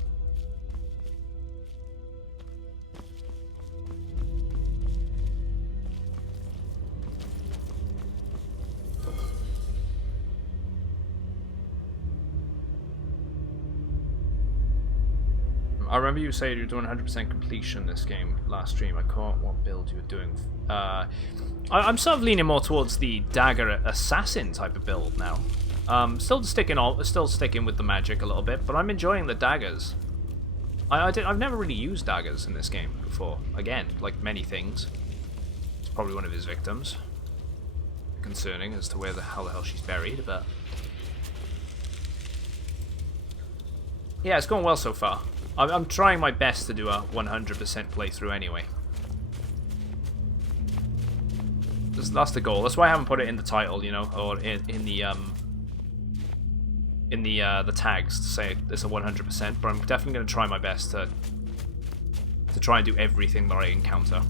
I remember you saying you're doing 100% completion this game last stream. I caught what build you were doing. I'm sort of leaning more towards the dagger assassin type of build now. Still sticking with the magic a little bit, but I'm enjoying the daggers. I've never really used daggers in this game before. Again, like many things. It's probably one of his victims. Concerning as to where the hell she's buried, but... yeah, it's going well so far. I'm trying my best to do a 100% playthrough anyway. That's the goal. That's why I haven't put it in the title, you know, or in the tags to say it's a 100%. But I'm definitely going to try my best to try and do everything that I encounter.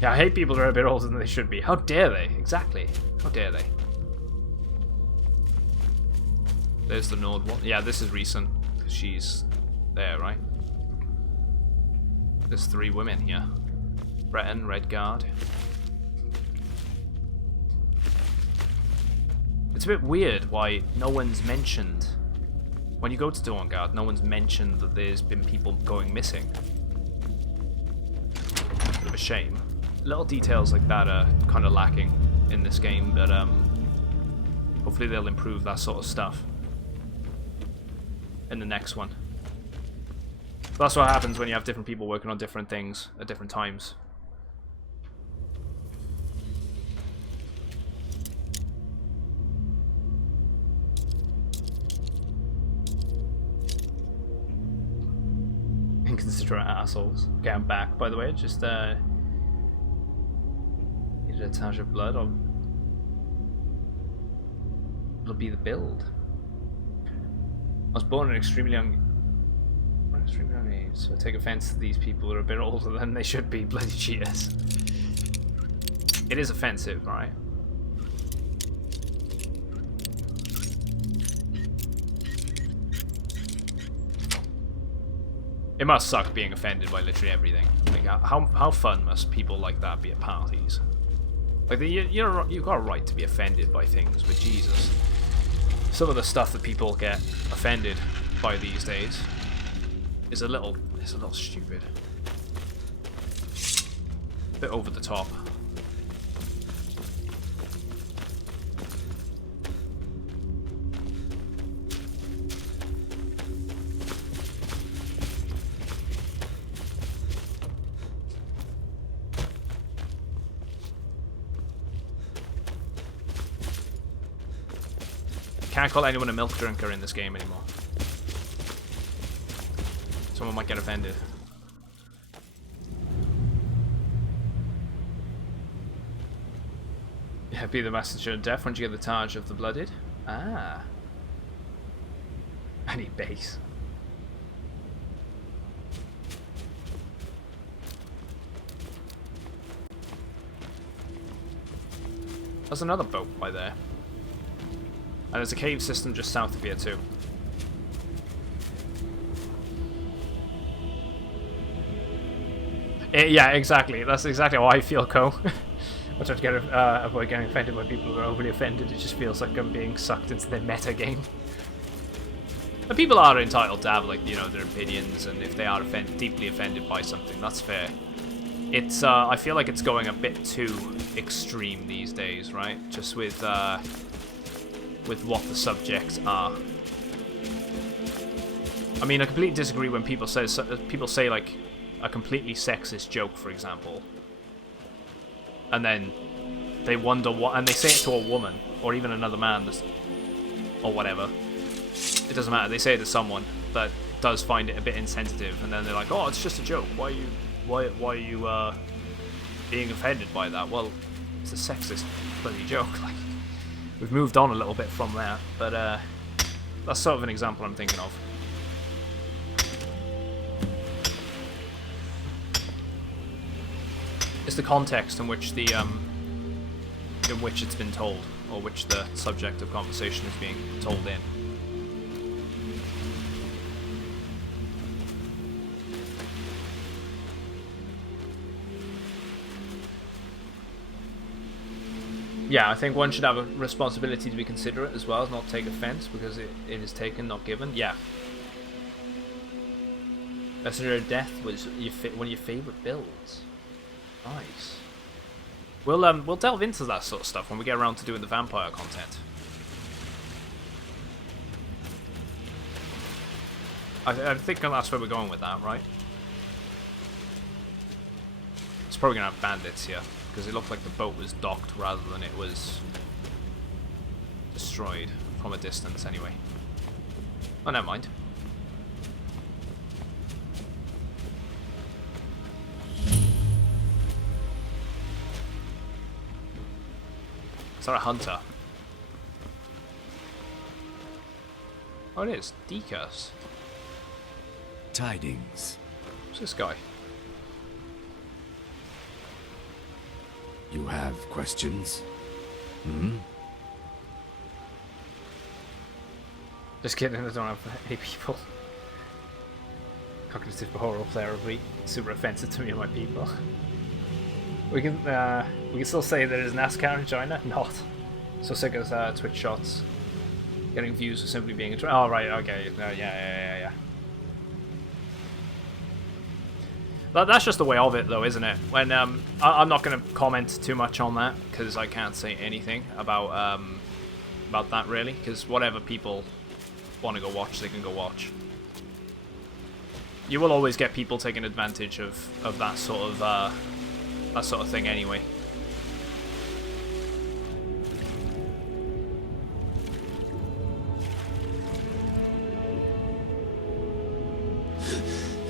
Yeah, I hate people that are a bit older than they should be. How dare they? Exactly. How dare they? There's the Nord one. Yeah, this is recent. She's there, right? There's 3 women here. Breton, Redguard. It's a bit weird why no one's mentioned... when you go to Dawnguard, no one's mentioned that there's been people going missing. Bit of a shame. Little details like that are kind of lacking in this game, but hopefully they'll improve that sort of stuff in the next one. But that's what happens when you have different people working on different things at different times. Inconsiderate assholes. Okay, I'm back, by the way. Just needed a touch of blood, or it'll be the build. I was born at an extremely young age, so I take offense to these people who are a bit older than they should be. Bloody cheaters. It is offensive, right? It must suck being offended by literally everything. Like, how fun must people like that be at parties? Like, you've got a right to be offended by things, but Jesus. Some of the stuff that people get offended by these days is a little stupid. A bit over the top. Can't call anyone a milk drinker in this game anymore. Someone might get offended. Yeah, be the messenger of death once you get the Taj of the Blooded. Ah. I need base. There's another boat by there. And there's a cave system just south of here too. Yeah, exactly. That's exactly how I feel, Co. I try to avoid getting offended by people who are overly offended. It just feels like I'm being sucked into their meta game. But people are entitled to have, like, you know, their opinions, and if they are deeply offended by something, that's fair. It's I feel like it's going a bit too extreme these days, right? Just with what the subjects are. I mean, I completely disagree when people say like a completely sexist joke, for example, and then they wonder what, and they say it to a woman or even another man, or whatever. It doesn't matter. They say it to someone that does find it a bit insensitive, and then they're like, "Oh, it's just a joke. Why are you being offended by that?" Well, it's a sexist bloody joke. Like, we've moved on a little bit from that, but that's sort of an example I'm thinking of. It's the context in which it's been told, or which the subject of conversation is being told in. Yeah, I think one should have a responsibility to be considerate as well, not take offense because it is taken, not given. Yeah. Messenger of Death was one of your favorite builds. Nice. We'll delve into that sort of stuff when we get around to doing the vampire content. I think that's where we're going with that, right? It's probably gonna have bandits here, because it looked like the boat was docked rather than it was destroyed from a distance anyway. Oh, never mind. Is that a hunter? Oh, it is. Dekas. Tidings. Who's this guy? You have questions? Hmm? Just kidding, I don't have any people. Cognitive behavioral player will be super offensive to me and my people. We can still say there is NASCAR in China? Not. So sick as Twitch shots. Getting views for simply being a oh, right, okay. No, yeah. That's just the way of it, though, isn't it? When I'm not going to comment too much on that, because I can't say anything about that, really. Because whatever people want to go watch, they can go watch. You will always get people taking advantage of that sort of thing anyway.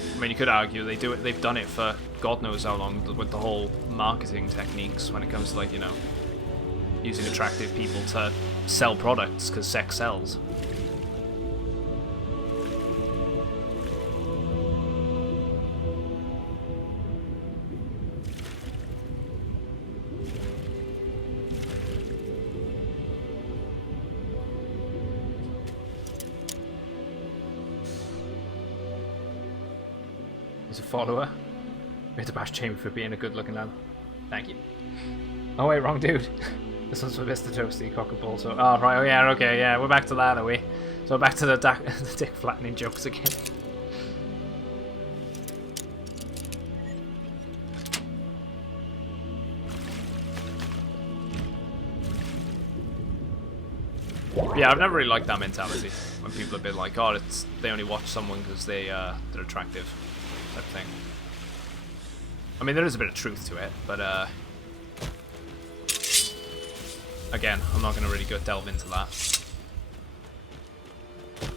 I mean, you could argue they've done it for God knows how long with the whole marketing techniques when it comes to, like, you know, using attractive people to sell products, because sex sells. A follower. We had to bash Jamie for being a good looking lad. Thank you. Oh wait, wrong dude. This one's for Mr. Toasty Cockable. So, oh right, oh yeah, okay, yeah, we're back to that, are we? So back to the dick flattening jokes again. Yeah, I've never really liked that mentality when people have been like, oh, they only watch someone because they're attractive. Type thing. I mean, there is a bit of truth to it, but again, I'm not going to really go delve into that.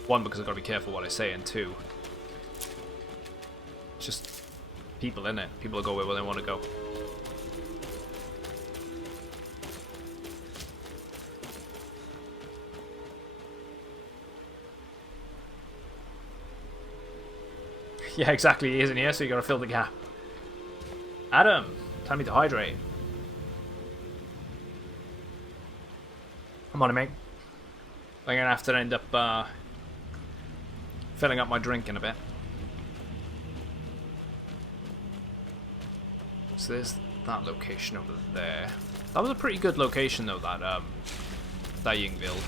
One, because I've got to be careful what I say, and two, it's just people, innit? People will go where they want to go. Yeah, exactly, he isn't here, so you gotta fill the gap. Adam, tell me to hydrate. Come on, mate. I'm gonna have to end up filling up my drink in a bit. So there's that location over there. That was a pretty good location, though, that Yingville.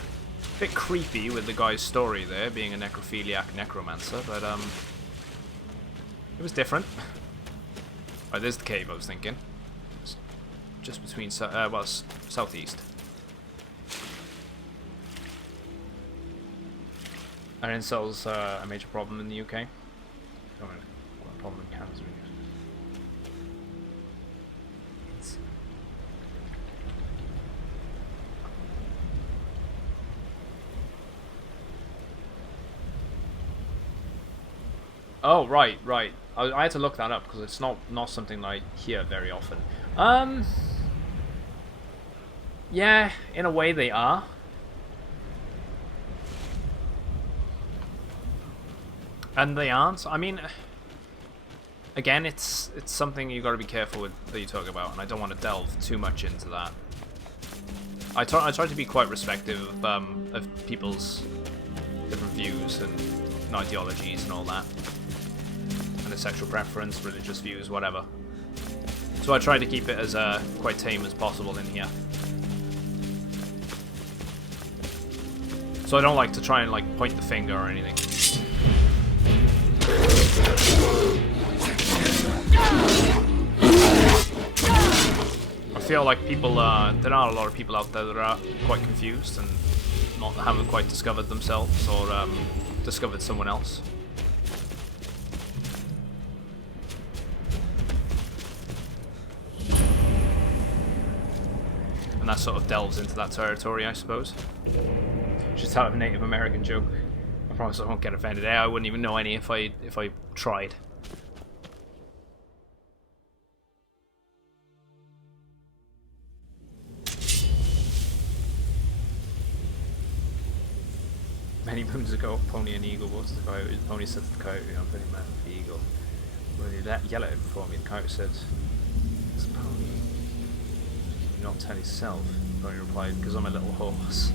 Bit creepy with the guy's story there, being a necrophiliac necromancer, but it was different. Oh, there's the cave I was thinking. It's just between, well, southeast. Are incels a major problem in the UK? What problem in Canada? Oh, right. I had to look that up because it's not something I hear very often. Yeah, in a way they are. And they aren't. I mean, again, it's something you got to be careful with that you talk about, and I don't want to delve too much into that. I try to be quite respectful of people's different views and ideologies and all that. And sexual preference, religious views, whatever. So I try to keep it as quite tame as possible in here. So I don't like to try and like point the finger or anything. I feel like people, there are a lot of people out there that are quite confused and haven't quite discovered themselves or discovered someone else. And that sort of delves into that territory, I suppose. Just out of a Native American joke. I promise I won't get offended. I wouldn't even know any if I tried. Many moons ago, Pony and Eagle walked to the coyote. The pony said to the coyote, I'm very mad with the eagle. When he yelled at him before me, the coyote said, it's a pony. Can you not tell yourself? The pony replied, because I'm a little horse.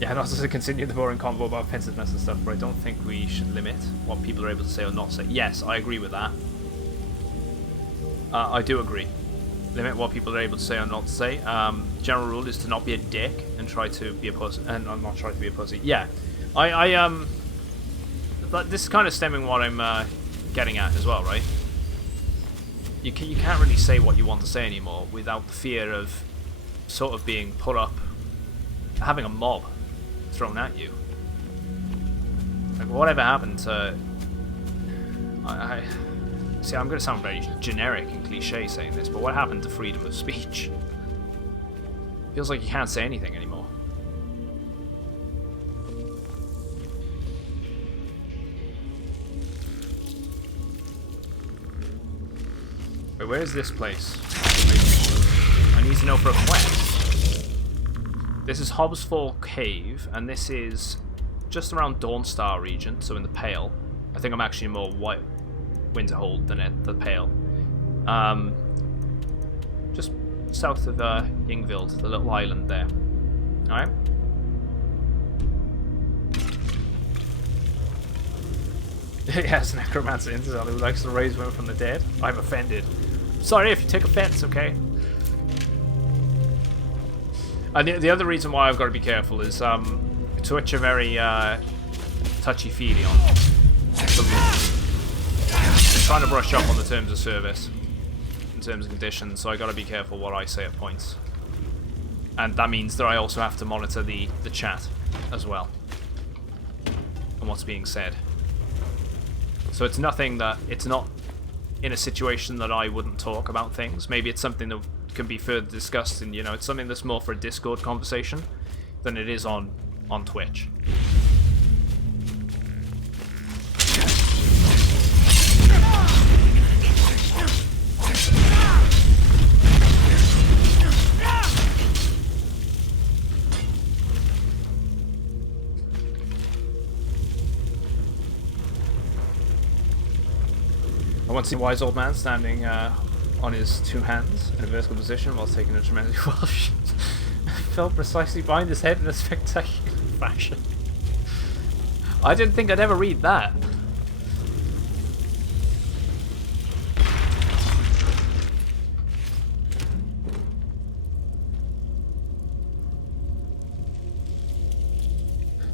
Yeah, not to continue the boring convo about offensiveness and stuff, but I don't think we should limit what people are able to say or not say. Yes, I agree with that. I do agree. Limit what people are able to say or not to say. General rule is to not be a dick and try to be a pussy, and not try to be a pussy. Yeah, but this is kind of stemming what I'm getting at as well, right? You can't really say what you want to say anymore without the fear of sort of being put up, having a mob thrown at you. Like, whatever happened to... See, I'm going to sound very generic and cliche saying this, but what happened to freedom of speech? Feels like you can't say anything anymore. Wait, where is this place? I need to know for a quest. This is Hobbs Fall Cave, and this is just around Dawnstar region, so in the Pale. I think I'm actually more Winterhold than at the Pale. Just south of Yngvild, the little island there. Alright. Yes, necromancer Interzel who likes to raise women from the dead. I'm offended. Sorry if you take offense, okay? And the other reason why I've got to be careful is Twitch are very touchy-feely on they're trying to brush up on the terms of service and terms and conditions, so I got to be careful what I say at points. And that means that I also have to monitor the chat as well and what's being said. So it's nothing that, it's not in a situation that I wouldn't talk about things. Maybe it's something that can be further discussed, and it's something that's more for a Discord conversation than it is on Twitch. I once seen a wise old man standing on his two hands in a vertical position while taking a tremendous Welsh. Fell precisely behind his head in a spectacular fashion. I didn't think I'd ever read that.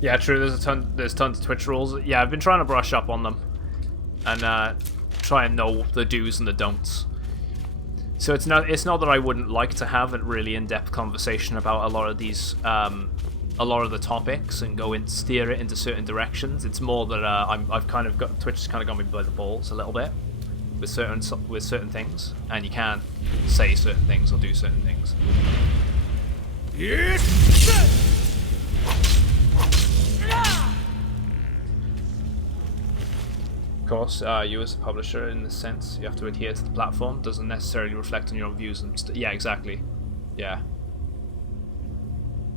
Yeah, true. There's tons of Twitch rules. Yeah, I've been trying to brush up on them and try and know the do's and the don'ts. So it's not that I wouldn't like to have a really in-depth conversation about a lot of these, a lot of the topics and go and steer it into certain directions. It's more that I've kind of got Twitch has kind of got me by the balls a little bit with certain things, and you can't say certain things or do certain things. Of course, you as a publisher, in this sense, you have to adhere to the platform. Doesn't necessarily reflect on your own views and yeah, exactly. Yeah.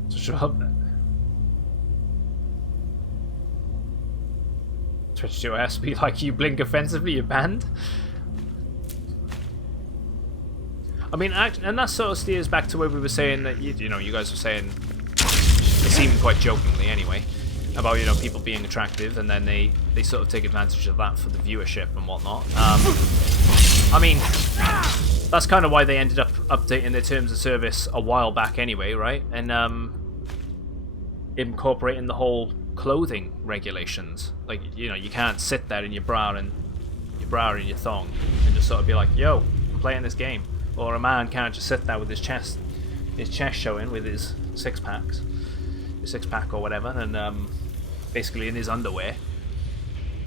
So shut up. Twitch OS be like, you blink offensively, you're banned. I mean, and that sort of steers back to where we were saying that you guys were saying, it seemed quite jokingly anyway, about people being attractive, and then they sort of take advantage of that for the viewership and whatnot. I mean, that's kind of why they ended up updating their terms of service a while back anyway, right? And incorporating the whole clothing regulations. Like, you can't sit there in your bra and your thong and just sort of be like, yo, I'm playing this game. Or a man can't just sit there with his chest showing with his six-pack or whatever, and basically in his underwear,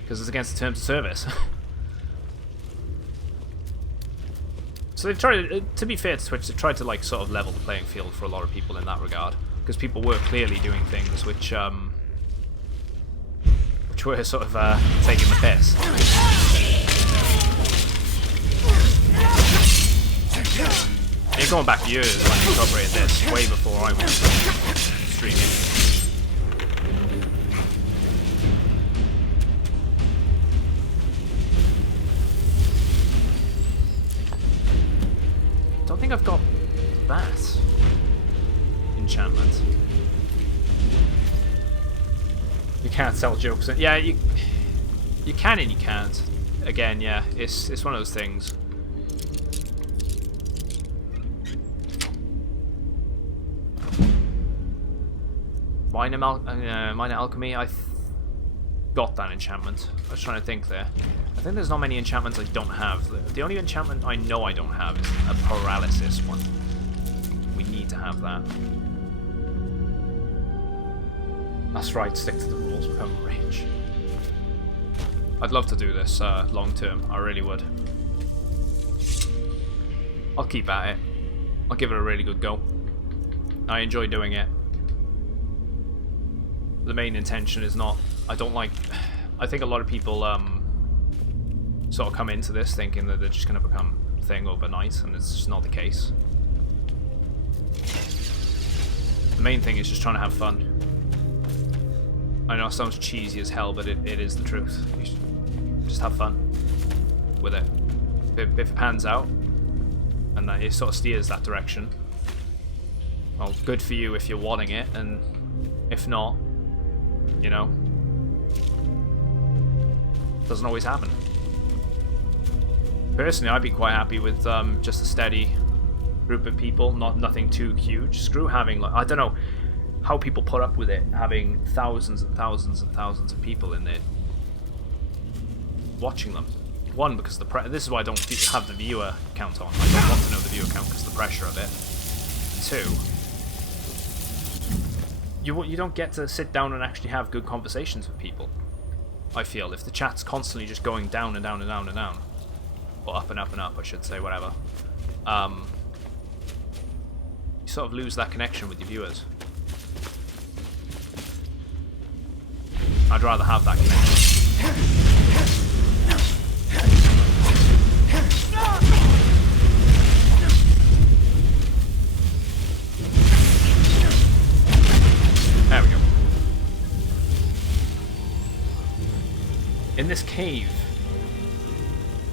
because it's against the terms of service. So they tried, to be fair to Twitch, they tried to like sort of level the playing field for a lot of people in that regard, because people were clearly doing things which were sort of taking the piss. You're going back years when you incorporated this, way before I was streaming. Don't think I've got that enchantment. You can't sell jokes. Yeah, you can and you can't. Again, yeah, it's one of those things. Minor alchemy. I got that enchantment. I was trying to think there. I think there's not many enchantments I don't have. The only enchantment I know I don't have is a paralysis one. We need to have that. That's right, stick to the rules, permanent range. I'd love to do this long term, I really would. I'll keep at it. I'll give it a really good go. I enjoy doing it. The main intention is not... I think a lot of people sort of come into this thinking that they're just going to become a thing overnight, and it's just not the case. The main thing is just trying to have fun. I know it sounds cheesy as hell, but it is the truth. You should just have fun with it. If it pans out, and it sort of steers that direction, well, good for you if you're wanting it, and if not, you know, doesn't always happen. Personally, I'd be quite happy with just a steady group of people, nothing too huge. Screw having, like, I don't know how people put up with it, having thousands and thousands and thousands of people in there watching them. One, because this is why I don't have the viewer count on. I don't want to know the viewer count because of the pressure of it. And two, you don't get to sit down and actually have good conversations with people. I feel if the chat's constantly just going down and down and down and down, or up and up and up, I should say, whatever. You sort of lose that connection with your viewers. I'd rather have that connection. There we go. In this cave.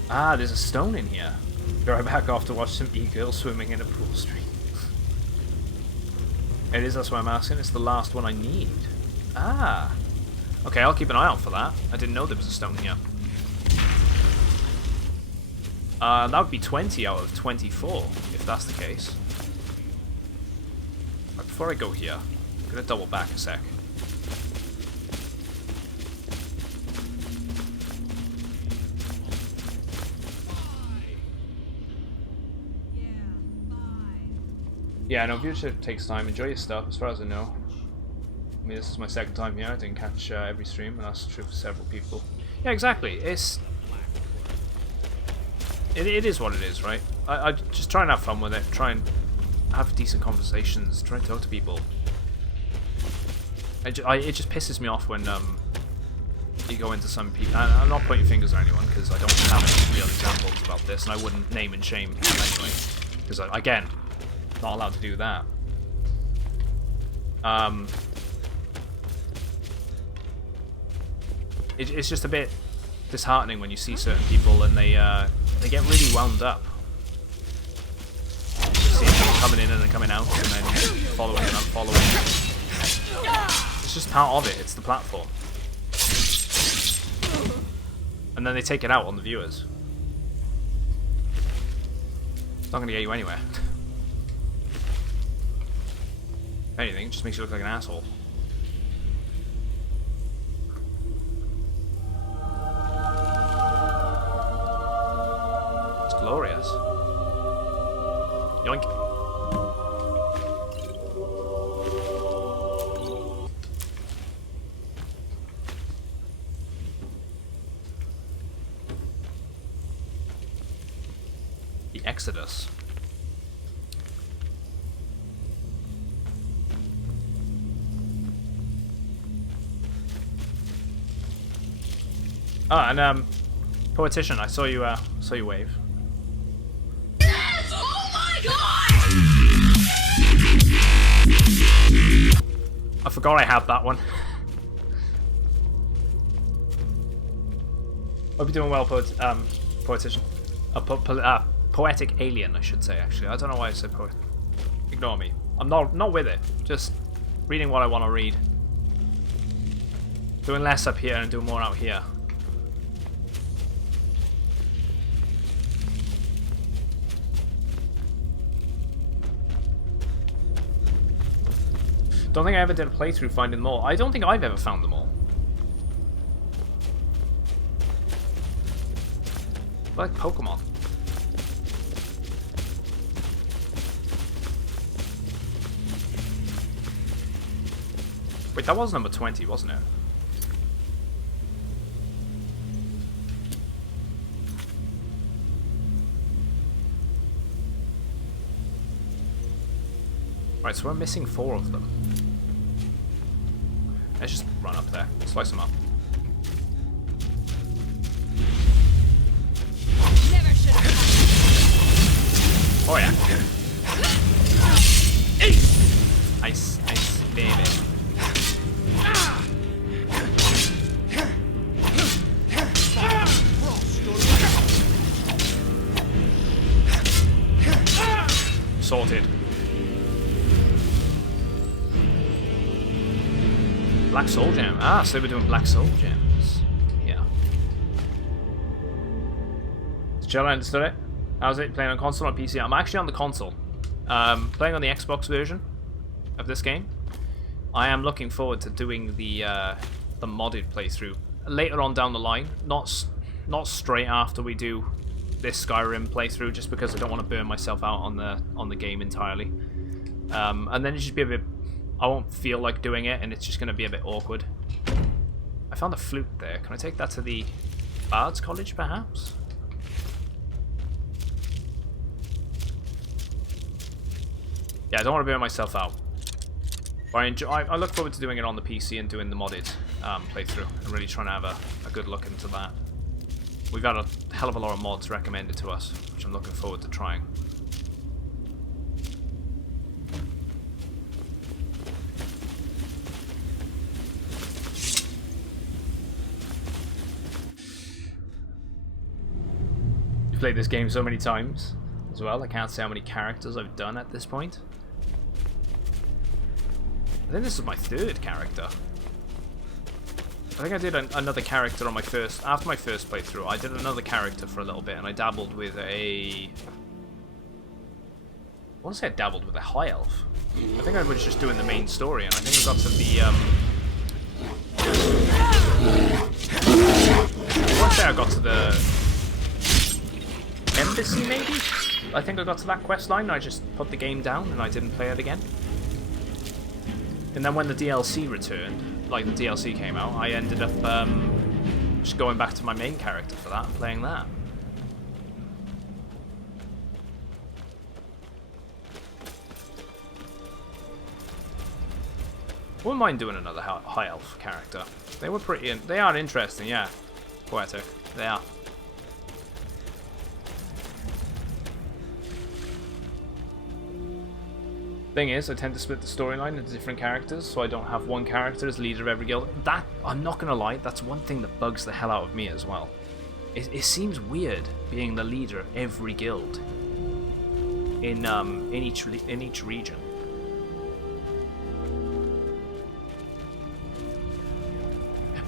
Ah, there's a stone in here. Be right back off to watch some e-girls swimming in a pool stream. It is, that's why I'm asking. It's the last one I need. Ah. Okay, I'll keep an eye out for that. I didn't know there was a stone here. That would be 20 out of 24, if that's the case. Right, before I go here, I'm going to double back a sec. Yeah, no, viewership takes time. Enjoy your stuff, as far as I know. I mean, this is my second time here. I didn't catch every stream, and that's true for several people. Yeah, exactly. It is what it is, right? I just try and have fun with it. Try and have decent conversations. Try and talk to people. It just pisses me off when you go into some people. I'm not pointing fingers at anyone because I don't have any real examples about this, and I wouldn't name and shame anyway. Because again, not allowed to do that. It's just a bit disheartening when you see certain people and they get really wound up. See people coming in and then coming out and then following and unfollowing. It's just part of it. It's the platform. And then they take it out on the viewers. It's not going to get you anywhere. If anything, it just makes you look like an asshole. It's glorious. Yoink. the Exodus. Oh, and Poetician, I saw you wave. Yes! Oh my god! I forgot I had that one. Hope you're doing well, Poetician. Poetic Alien, I should say, actually. I don't know why I said poet. Ignore me. I'm not with it. Just reading what I want to read. Doing less up here and doing more out here. Don't think I ever did a playthrough finding them all. I don't think I've ever found them all. I like Pokemon. Wait, that was number 20, wasn't it? Right, so we're missing 4 of them. Let's just run up there, slice them up. Oh yeah. Nice, nice, baby. Sorted. Black Soul Gem. Ah, so we're doing Black Soul Gems. Yeah. Jill, I understood it. How's it playing on console or PC? I'm actually on the console. Playing on the Xbox version of this game. I am looking forward to doing the modded playthrough later on down the line. Not straight after we do this Skyrim playthrough, just because I don't want to burn myself out on the game entirely. And then it just be a bit. I won't feel like doing it, and it's just going to be a bit awkward. I found a flute there. Can I take that to the Bard's College, perhaps? Yeah, I don't want to burn myself out. But I look forward to doing it on the PC and doing the modded playthrough. I'm really trying to have a good look into that. We've had a hell of a lot of mods recommended to us, which I'm looking forward to trying. I've played this game so many times as well, I can't say how many characters I've done at this point. I think this is my 3rd character. I think I did another character on after my first playthrough. I did another character for a little bit, and I dabbled with I want to say I dabbled with a high elf. I think I was just doing the main story, and I think I got to the I want to say I got to the embassy, maybe? I think I got to that quest line, and I just put the game down, and I didn't play it again. And then when the DLC returned, like the DLC came out, I ended up just going back to my main character for that and playing that. Wouldn't mind doing another high elf character. They were they are interesting, yeah. Poetic, they are. Thing is, I tend to split the storyline into different characters, so I don't have one character as leader of every guild. That, I'm not gonna lie, that's one thing that bugs the hell out of me as well. It seems weird being the leader of every guild in each region.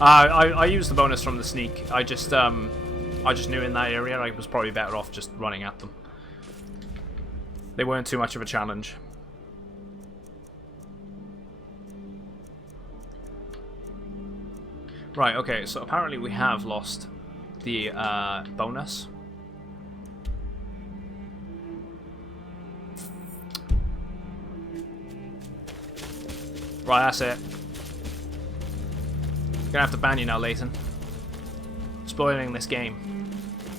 I used the bonus from the sneak. I just knew in that area I was probably better off just running at them. They weren't too much of a challenge. Right, okay, so apparently we have lost the bonus. Right, that's it. Gonna have to ban you now, Leighton. Spoiling this game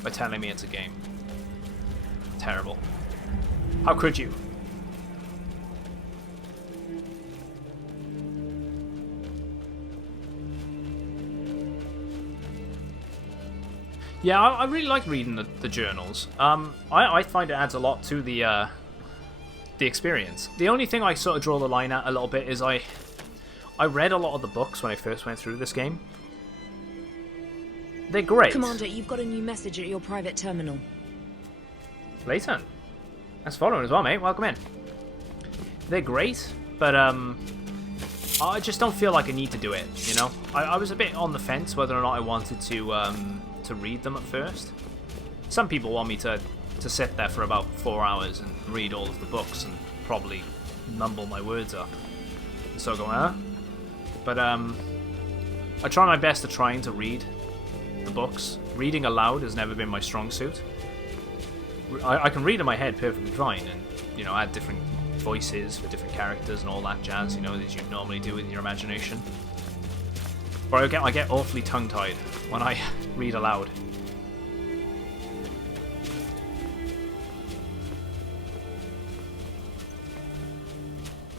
by telling me it's a game. terrible. How could you? Yeah, I really like reading the journals. I find it adds a lot to the experience. The only thing I sort of draw the line at a little bit is I read a lot of the books when I first went through this game. They're great. Commander, you've got a new message at your private terminal. Layton. Thanks for following as well, mate. Welcome in. They're great, but I just don't feel like I need to do it, you know? I was a bit on the fence whether or not I wanted to read them at first. Some people want me to sit there for about 4 hours and read all of the books and probably mumble my words up. And so go, huh? But I try my best to trying to read the books. Reading aloud has never been my strong suit. I can read in my head perfectly fine and, you know, add different voices for different characters and all that jazz, you know, as you normally do with your imagination. But I get awfully tongue-tied when I read aloud.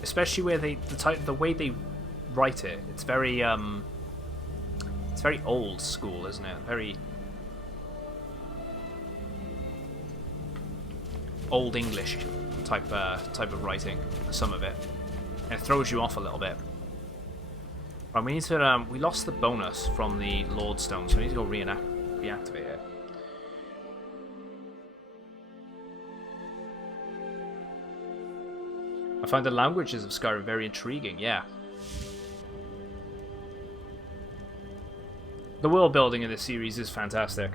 Especially where the way they write it, it's very old school, isn't it? Very old English type of writing, some of it. And it throws you off a little bit. Right, we need to we lost the bonus from the Lordstone, so we need to go reactivate it. I find the languages of Skyrim very intriguing, yeah. The world building in this series is fantastic.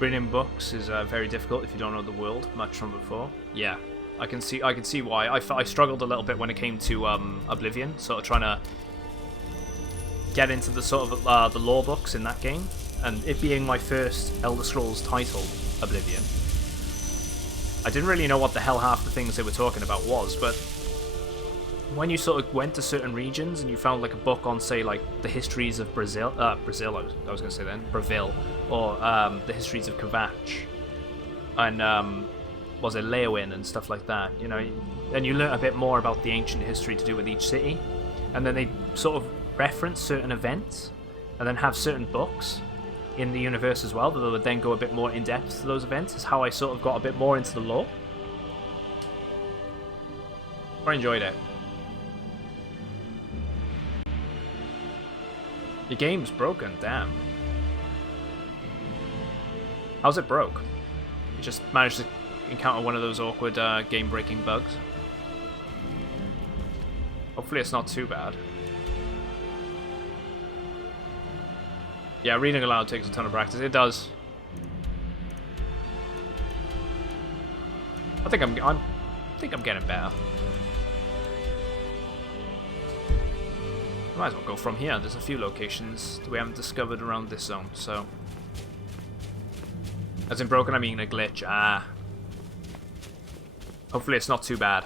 Reading books is very difficult if you don't know the world much from before. Yeah, I can see why. I struggled a little bit when it came to Oblivion, sort of trying to get into the sort of the lore books in that game, and it being my first Elder Scrolls title, Oblivion. I didn't really know what the hell half the things they were talking about was, but when you sort of went to certain regions and you found like a book on, say, like the histories of Brazil, I was going to say then, Brazil, or the histories of Kvatch, and was it Leowin and stuff like that, you know, and you learn a bit more about the ancient history to do with each city, and then they sort of reference certain events, and then have certain books in the universe as well that would then go a bit more in depth to those events. Is how I sort of got a bit more into the lore. I enjoyed it. Your game's broken, damn. How's it broke? You just managed to encounter one of those awkward game-breaking bugs? Hopefully it's not too bad. Yeah, reading aloud takes a ton of practice. It does. I think I'm getting better. Might as well go from here. There's a few locations that we haven't discovered around this zone, so. As in broken, I mean a glitch. Ah. Hopefully it's not too bad.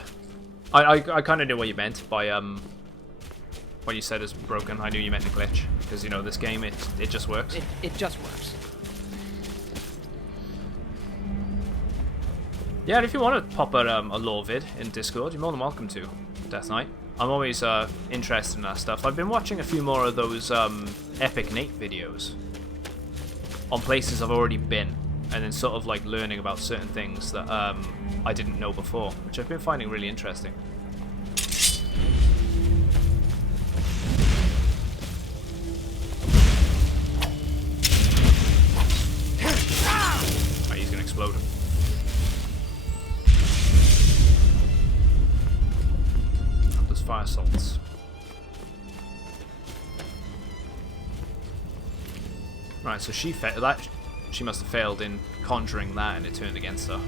I kind of knew what you meant by when you said it's broken. I knew you meant a glitch, because you know this game it just works. It just works. Yeah, and if you want to pop a lore vid in Discord, you're more than welcome to, Death Knight. I'm always interested in that stuff. I've been watching a few more of those Epic Nate videos on places I've already been, and then sort of like learning about certain things that I didn't know before, which I've been finding really interesting. Oh, he's gonna explode him. There's fire salts. Right, so she must have failed in conjuring that, and it turned against her.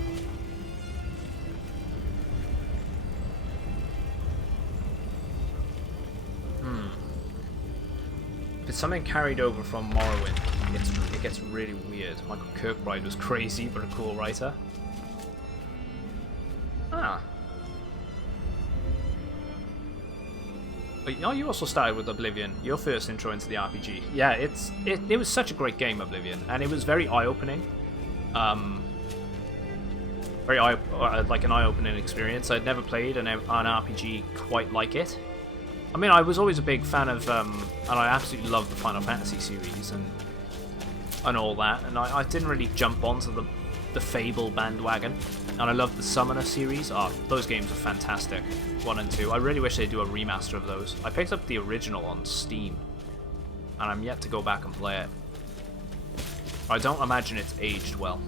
If it's something carried over from Morrowind, it gets really weird. Michael Kirkbride was crazy, but a cool writer. Ah. Oh, you also started with Oblivion, your first intro into the RPG. Yeah, it was such a great game, Oblivion, and it was very eye-opening. Like an eye-opening experience. I'd never played an RPG quite like it. I mean, I was always a big fan of, and I absolutely loved the Final Fantasy series and all that, and I didn't really jump onto the Fable bandwagon, and I loved the Summoner series. Oh, those games are fantastic, 1 and 2. I really wish they'd do a remaster of those. I picked up the original on Steam, and I'm yet to go back and play it. I don't imagine it's aged well.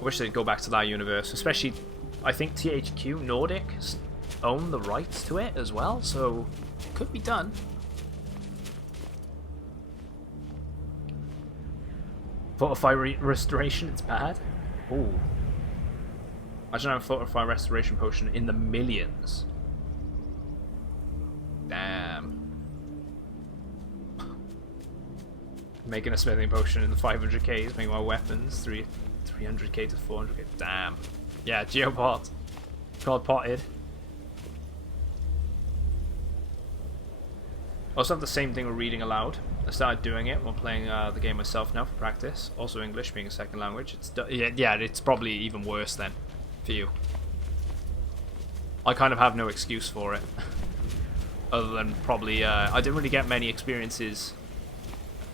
I wish they'd go back to that universe, especially, I think THQ Nordic own the rights to it as well, so it could be done. Fortify Restoration, it's bad. Ooh. Imagine having a Fortify Restoration potion in the millions. Damn. Making a smithing potion in the 500k is making my weapons 300k to 400k. Damn. Yeah, Geopot. God potted. Also have the same thing with reading aloud. I started doing it while playing the game myself now for practice. Also English being a second language. It's probably even worse then for you. I kind of have no excuse for it. Other than probably, I didn't really get many experiences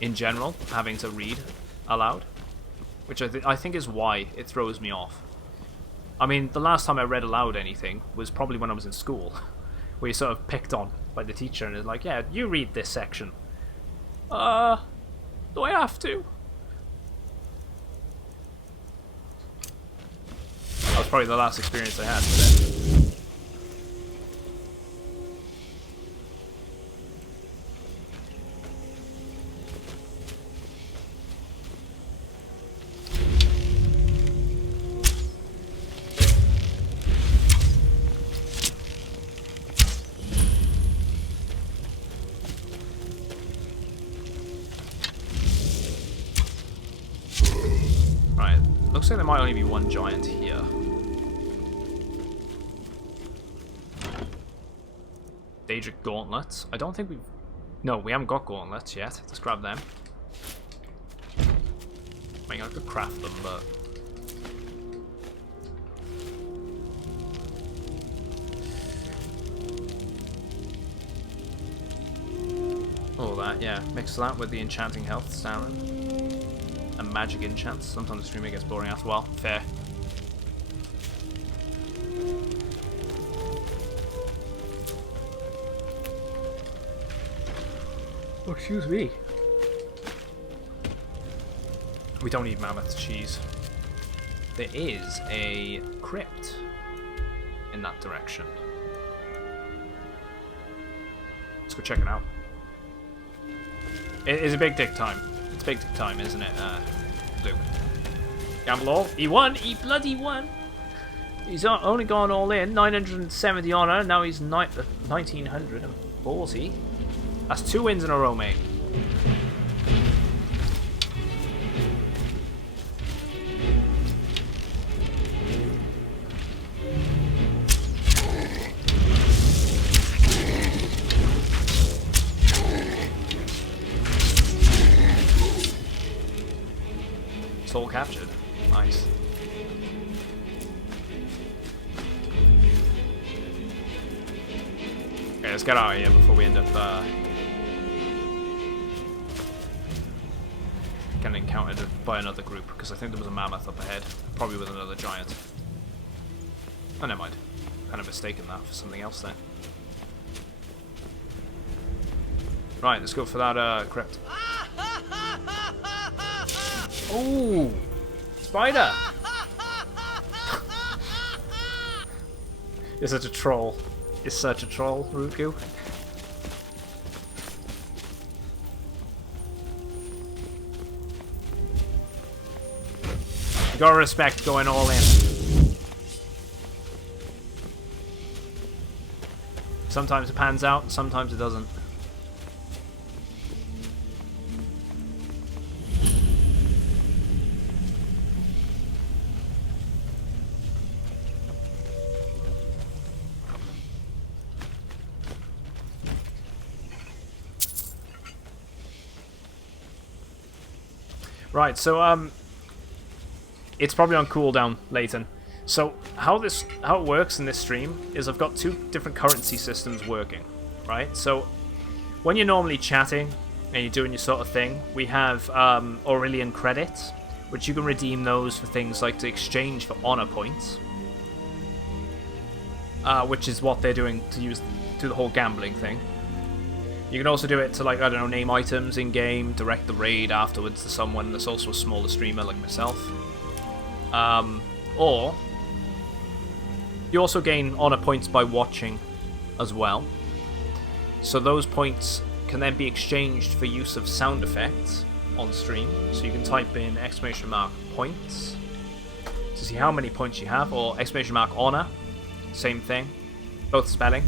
in general having to read aloud. Which I think is why it throws me off. I mean, the last time I read aloud anything was probably when I was in school. Where you're sort of picked on by the teacher and is like, yeah, you read this section. Do I have to? That was probably the last experience I had with it. Looks like there might only be one giant here. Daedric gauntlets. I don't think we've... No, we haven't got gauntlets yet. Let's grab them. I mean, I could craft them, but... Oh, that, yeah. Mix that with the enchanting health stamina. And magic enchants. Sometimes the streaming gets boring after a while. Fair. Oh, excuse me. We don't need mammoth cheese. There is a crypt in that direction. Let's go check it out. It is a big tick time. It's big tick time, isn't it, Luke? Gamble all. He won. He bloody won. He's only gone all in. 970 honor. Now he's 1940. That's 2 wins in a row, mate. Soul captured. Nice. Okay, let's get out of here before we end up getting encountered by another group, because I think there was a mammoth up ahead, probably with another giant. Oh, never mind. Kind of mistaken that for something else then. Right, let's go for that crypt. Oh, spider! You're such a troll. You're such a troll, Ruku. You gotta respect going all in. Sometimes it pans out, sometimes it doesn't. Right, so it's probably on cooldown, Leighton. So how it works in this stream is I've got 2 different currency systems working, right? So when you're normally chatting and you're doing your sort of thing, we have Aurelian credits, which you can redeem those for things like to exchange for honor points, which is what they're doing to do the whole gambling thing. You can also do it to, like, I don't know, name items in game, direct the raid afterwards to someone that's also a smaller streamer like myself. Or you also gain honor points by watching as well. So those points can then be exchanged for use of sound effects on stream. So you can type in !points to see how many points you have, or !honor, same thing, both spelling.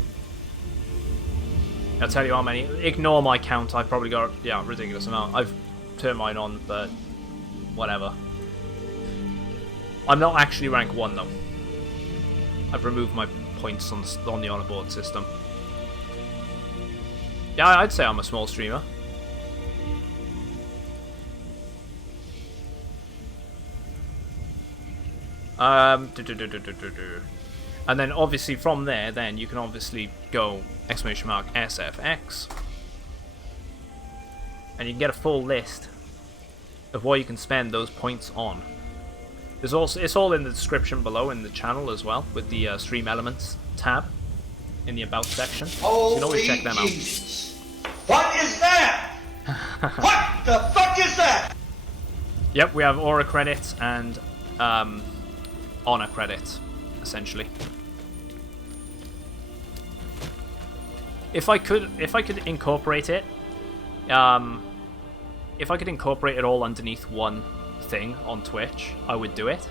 I'll tell you how many. Ignore my count, I probably got, yeah, a ridiculous amount. I've turned mine on, but whatever. I'm not actually rank 1 though. I've removed my points on the honor board system. Yeah, I'd say I'm a small streamer. And then obviously from there, then you can obviously go !SFX, and you can get a full list of what you can spend those points on. There's also, it's all in the description below in the channel as well, with the stream elements tab in the about section. So you can always check them out. What is that? What the fuck is that? Yep, we have aura credits and honor credits, essentially. If I could incorporate it, if I could incorporate it all underneath one thing on Twitch, I would do it.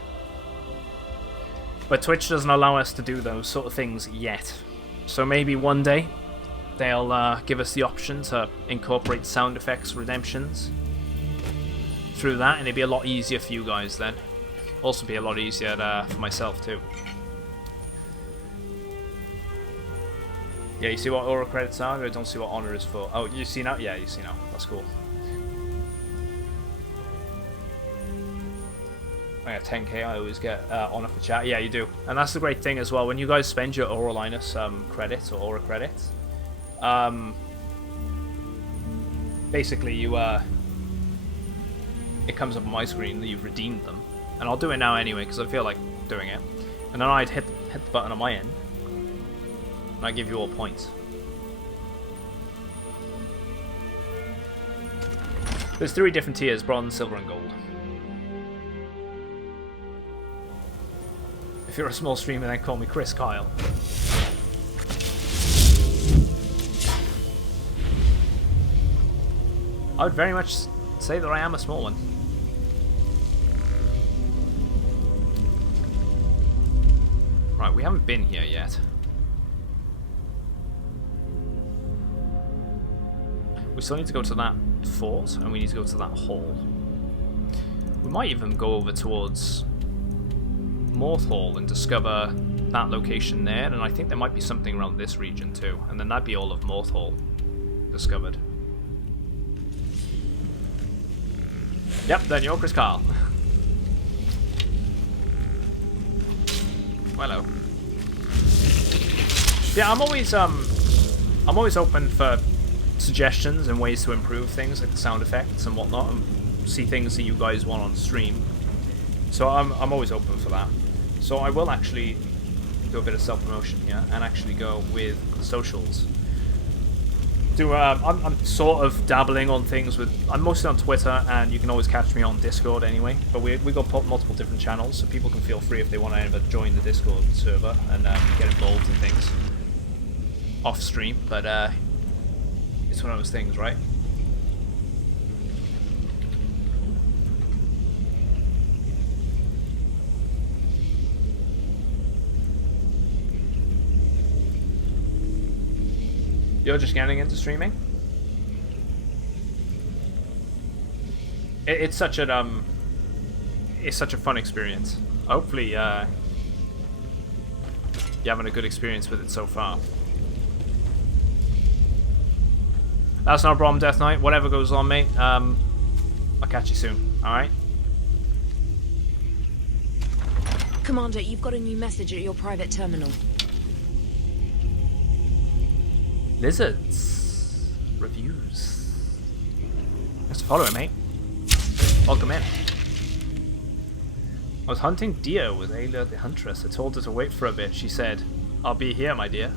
But Twitch doesn't allow us to do those sort of things yet. So maybe one day they'll give us the option to incorporate sound effects redemptions through that, and it'd be a lot easier for you guys then. Also be a lot easier for myself too. Yeah, you see what aura credits are? I don't see what honor is for. Oh, you see now? Yeah, you see now. That's cool. I got 10k, I always get honor for chat. Yeah, you do. And that's the great thing as well. When you guys spend your Auralinus credits or aura credits, basically you it comes up on my screen that you've redeemed them. And I'll do it now anyway because I feel like doing it. And then I'd hit the button on my end, and I give you all points. There's 3 different tiers: bronze, silver, and gold. If you're a small streamer, then call me Chris Kyle. I would very much say that I am a small one. Right, we haven't been here yet. We still need to go to that fort, and we need to go to that hall. We might even go over towards Morth Hall and discover that location there, and I think there might be something around this region too, and then that'd be all of Morth Hall discovered. Yep, then you're Chris Carl. Hello. Yeah, I'm always open for suggestions and ways to improve things like the sound effects and whatnot, and see things that you guys want on stream. So I'm always open for that. So I will actually do a bit of self-promotion here and actually go with the socials. I'm sort of dabbling on things with. I'm mostly on Twitter, and you can always catch me on Discord anyway. But we got multiple different channels, so people can feel free if they want to ever join the Discord server and get involved in things off stream. But it's one of those things, right? You're just getting into streaming? It's such a fun experience. Hopefully, you're having a good experience with it so far. That's not a problem, Death Knight. Whatever goes on, mate. I'll catch you soon, alright? Commander, you've got a new message at your private terminal. Lizards. Reviews. Let's follow him, mate. Welcome in. I was hunting deer with Ayla the Huntress. I told her to wait for a bit. She said, "I'll be here, my dear."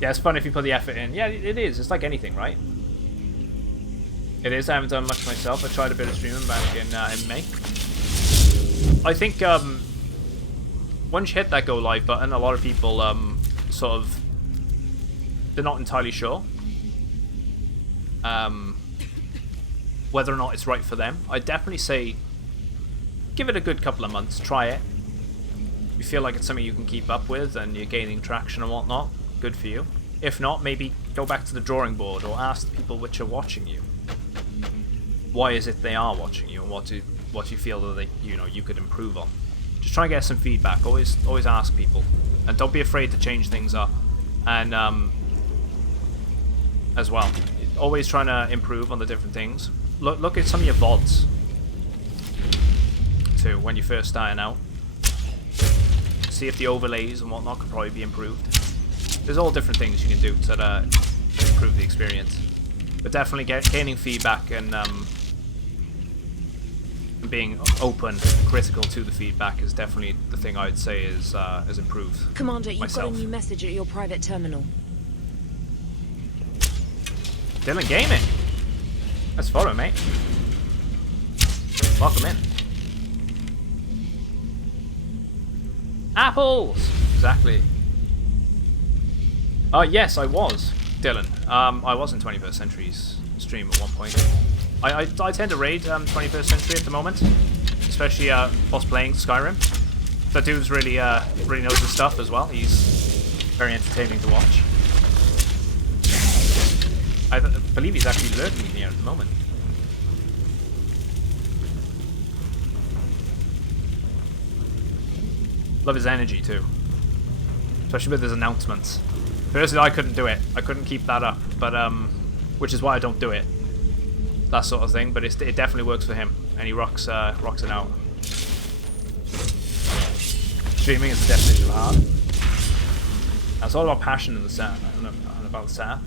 Yeah, it's fun if you put the effort in. Yeah, it is. It's like anything, right? It is. I haven't done much myself. I tried a bit of streaming back in May. I think once you hit that go live button, a lot of people sort of, they're not entirely sure whether or not it's right for them. I definitely say give it a good couple of months, try it. If you feel like it's something you can keep up with and you're gaining traction and whatnot, good for you. If not, maybe go back to the drawing board or ask the people which are watching you. Why is it they are watching you, and what do you feel that they, you could improve on? Just try and get some feedback. Always ask people, and don't be afraid to change things up. And as well, always trying to improve on the different things. Look at some of your VODs too when you're first starting out. See if the overlays and whatnot could probably be improved. There's all different things you can do to improve the experience. But definitely gaining feedback and being open and critical to the feedback is definitely the thing I'd say is improved. Commander, you've myself. got a new message at your private terminal. Dylan Gaming. Let's follow, mate. Welcome in. Apples! Exactly. Yes, I was, Dylan. I was in 21st Century's stream at one point. I tend to raid 21st Century at the moment, especially whilst playing Skyrim. That dude's really knows his stuff as well. He's very entertaining to watch. I believe he's actually lurking here at the moment. Love his energy too, especially with his announcements. Personally, I couldn't do it. I couldn't keep that up, but which is why I don't do it. That sort of thing, but it definitely works for him, and he rocks it out. Streaming is the definition of hard. It's all about passion and the setup, and about the setup.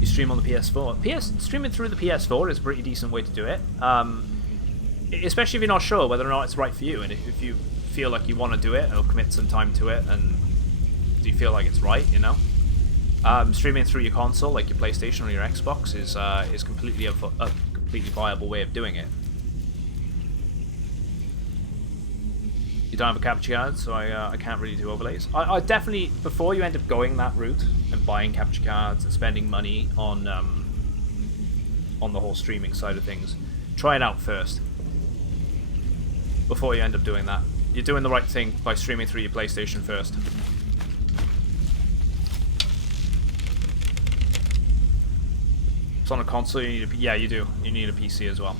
You stream on the PS4. Streaming through the PS4 is a pretty decent way to do it, especially if you're not sure whether or not it's right for you, and if you feel like you want to do it or commit some time to it, and do you feel like it's right, streaming through your console, like your PlayStation or your Xbox, is completely a completely viable way of doing it. You don't have a capture card, so I can't really do overlays. I definitely, before you end up going that route and buying capture cards and spending money on the whole streaming side of things, try it out first before you end up doing that. You're doing the right thing by streaming through your PlayStation first. It's on a console. You need you do. You need a PC as well.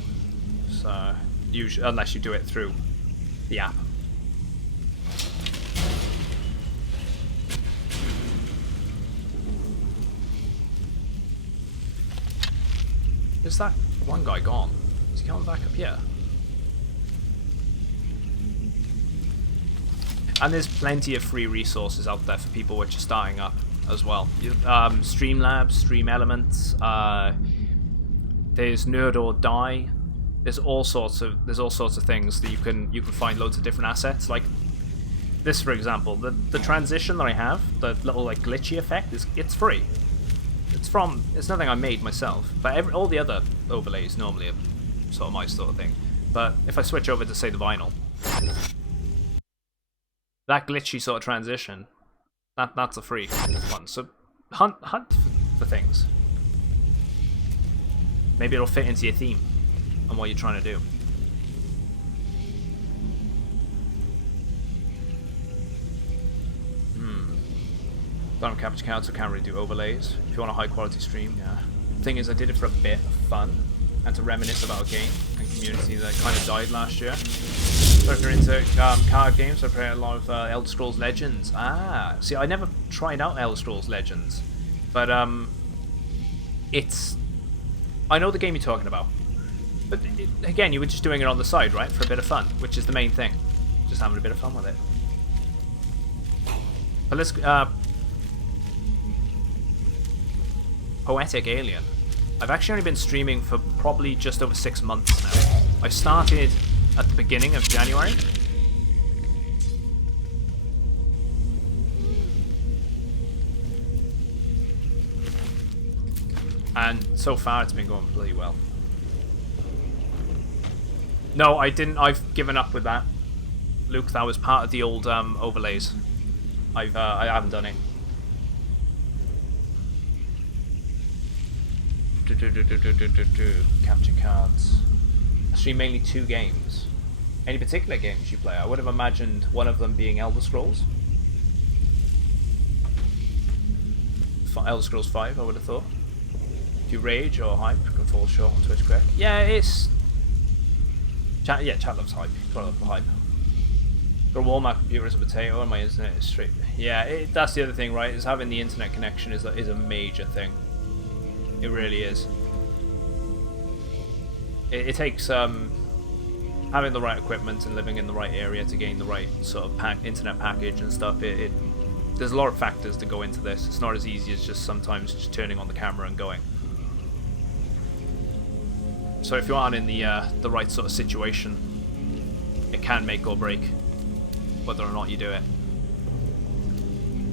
So usually, unless you do it through the app. Is that one guy gone? Is he coming back up here? And there's plenty of free resources out there for people which are starting up as well. Streamlabs, Stream Elements, there's Nerd or Die. There's all sorts of things that you can find loads of different assets. Like this, for example, the transition that I have, the little like glitchy effect, it's free. It's nothing I made myself, but all the other overlays normally are sort of my sort of thing. But if I switch over to say the vinyl, that glitchy sort of transition, that's a free one. So hunt for things. Maybe it'll fit into your theme and what you're trying to do. Don't have capture cards, so can't really do overlays. If you want a high quality stream, yeah. The thing is, I did it for a bit of fun and to reminisce about a game and community that kind of died last year. So if you're into card games, I play a lot of Elder Scrolls Legends. See, I never tried out Elder Scrolls Legends, but it's I know the game you're talking about. But again, you were just doing it on the side, right? For a bit of fun, which is the main thing. Just having a bit of fun with it. But let's... Poetic Alien. I've actually only been streaming for probably just over 6 months now. I started at the beginning of January. And so far it's been going pretty well. No, I didn't. I've given up with that. Luke, that was part of the old overlays. I haven't done it. Capture cards. Actually, mainly 2 games. Any particular games you play? I would have imagined one of them being Elder Scrolls. Elder Scrolls 5, I would have thought. If you rage or hype, you can fall short on Twitch, correct? Yeah, it's... Chat loves hype. Gotta love the hype. Got Walmart computer as a potato and my internet is straight. Yeah, that's the other thing, right? Is having the internet connection is a major thing. It really is. It takes having the right equipment and living in the right area to gain the right sort of internet package and stuff. There's a lot of factors to go into this. It's not as easy as just sometimes just turning on the camera and going. So if you aren't in the right sort of situation, it can make or break whether or not you do it.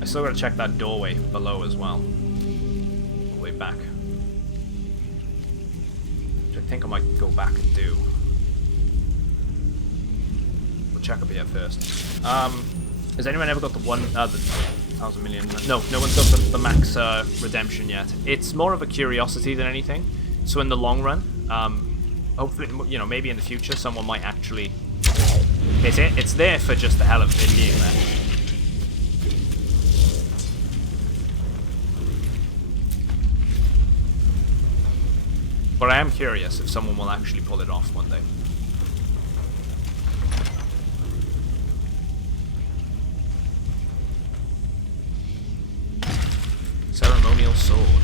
I still gotta check that doorway below as well. All the way back. Which I think I might go back and do. We'll check up here first. Has anyone ever got the 1,000 million? No, no one's got the max redemption yet. It's more of a curiosity than anything. So in the long run, hopefully, you know, maybe in the future, someone might actually hit it. It's there for just the hell of it being there. But I am curious if someone will actually pull it off one day. Ceremonial sword.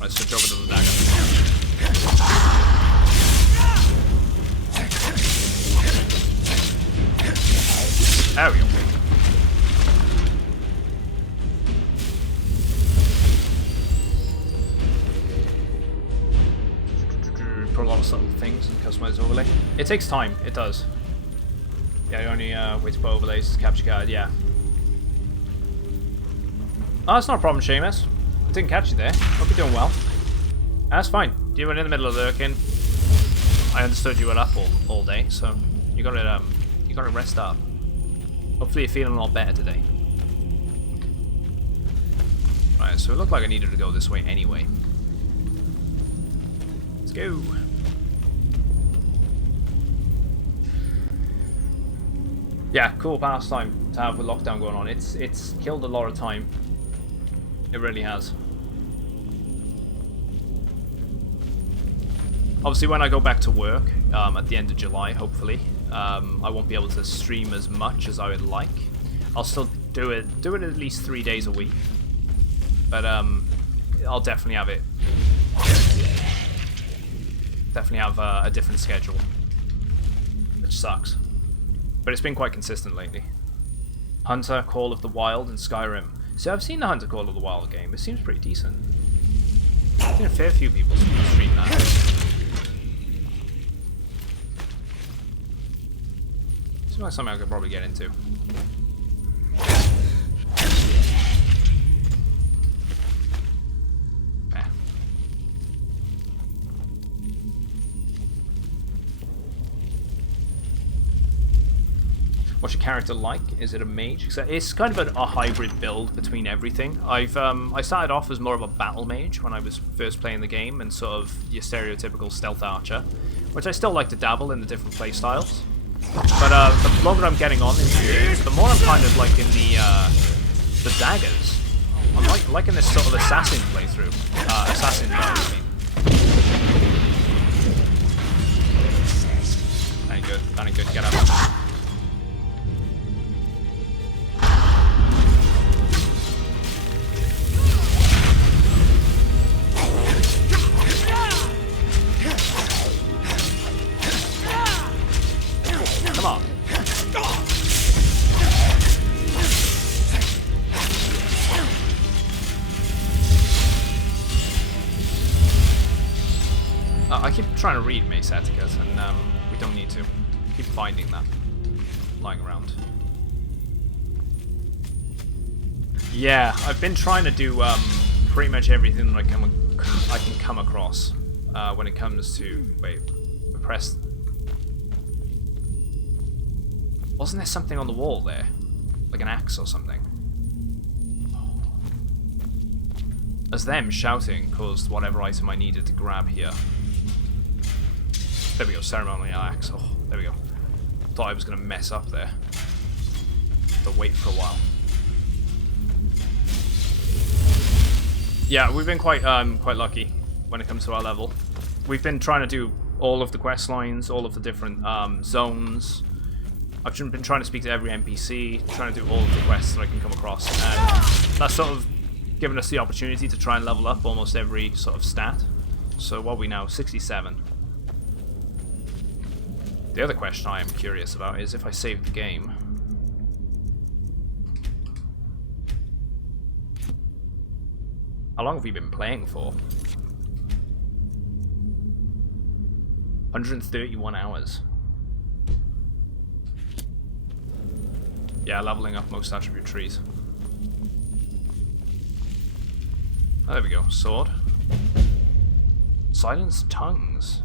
Let's switch over to the dagger. There we go. Put a lot of subtle things in customized overlay. It takes time, it does. Yeah, the only way to put overlays is capture card, yeah. Oh, that's not a problem, Seamus. I didn't catch you there. Hope you're doing well. That's fine. You were in the middle of lurking. I understood you were up all day, so you gotta rest up. Hopefully you're feeling a lot better today. Right, so it looked like I needed to go this way anyway. Let's go. Yeah, cool pastime to have with lockdown going on. It's killed a lot of time. It really has. Obviously, when I go back to work at the end of July, hopefully, I won't be able to stream as much as I would like. I'll still do it at least 3 days a week, but I'll definitely have it. Definitely have a different schedule, which sucks. But it's been quite consistent lately. Hunter, Call of the Wild, and Skyrim. So I've seen the Hunter Call of the Wild game. It seems pretty decent. I've seen a fair few people stream that. Seems like something I could probably get into. What's your character like? Is it a mage? It's kind of a hybrid build between everything. I started off as more of a battle mage when I was first playing the game, and sort of your stereotypical stealth archer, which I still like to dabble in the different play styles. But the longer I'm getting on into the games, the more I'm kind of like in the daggers. I'm liking this sort of assassin playthrough. Assassin build, I mean. Very good, very good. Get up. I keep trying to read Mace Etiquette, and we don't need to. Keep finding that lying around. Yeah, I've been trying to do pretty much everything that I can come across when it comes to... Wait, press... Wasn't there something on the wall there? Like an axe or something? As them shouting caused whatever item I needed to grab here. There we go, ceremonial axe. Oh, there we go. Thought I was going to mess up there. But wait for a while. Yeah, we've been quite lucky when it comes to our level. We've been trying to do all of the quest lines, all of the different zones. I've been trying to speak to every NPC, trying to do all of the quests that I can come across, and that's sort of given us the opportunity to try and level up almost every sort of stat. So what are we now? 67. The other question I am curious about is if I save the game. How long have we been playing for? 131 hours. Yeah, leveling up most attribute trees. Oh, there we go. Sword. Silenced tongues.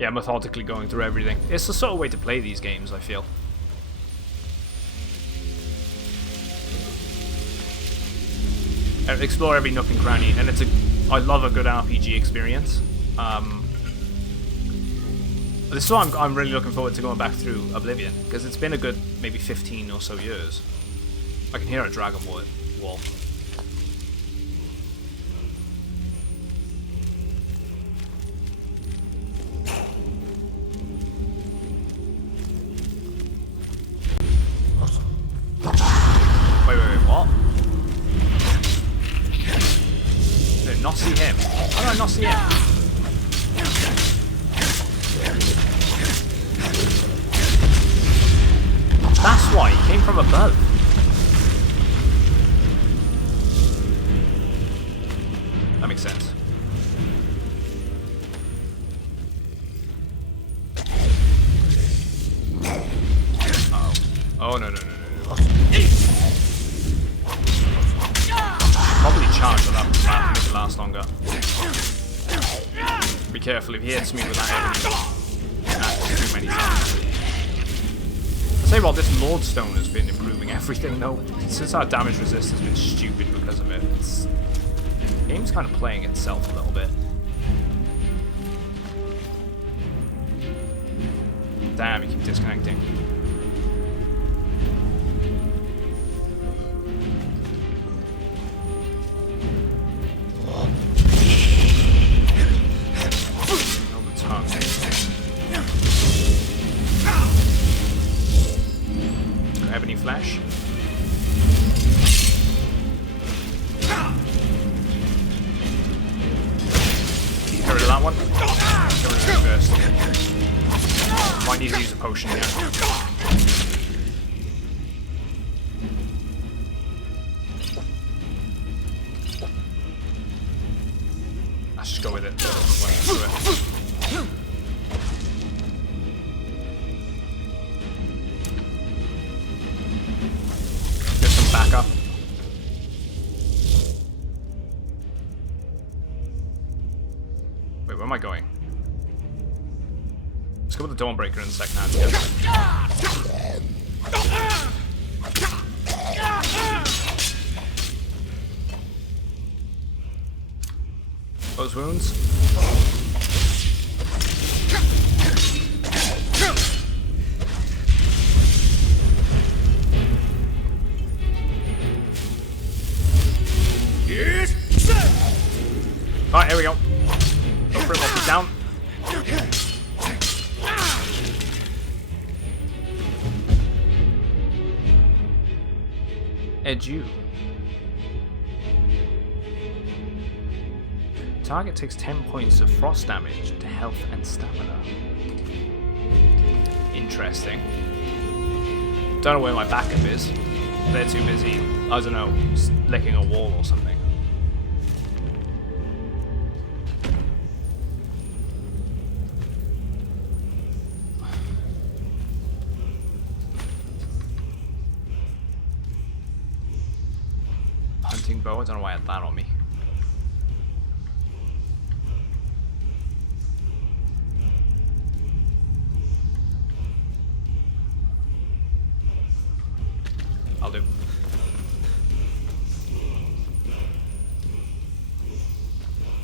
Yeah, methodically going through everything. It's the sort of way to play these games, I feel. Explore every nook and cranny, and I love a good RPG experience. This is why I'm really looking forward to going back through Oblivion, because it's been a good maybe 15 or so years. I can hear a dragon wall. Wait, what? Did I not see him? How did I not see him? That's why he came from above. That makes sense. Uh-oh. Oh, no. Probably charge for that to make it last longer. Be careful if he hits me with that heavy too many times. I'll tell you what, this Lordstone has been improving everything though. Since our damage resist has been stupid because of it, the game's kind of playing itself a little bit. Damn, you keep disconnecting. Ebony flesh. Get rid of that one. Get rid of it first. Might need to use a potion here. Let's just go with it. Back up. Wait, where am I going? Let's go with the Dawnbreaker in the second hand together. Those wounds. Alright, here we go. Go for it while he's down. Edu. Target takes 10 points of frost damage to health and stamina. Interesting. Don't know where my backup is. They're too busy, I don't know, licking a wall or something. Hunting bow, I don't know why I had that on me. I'll do.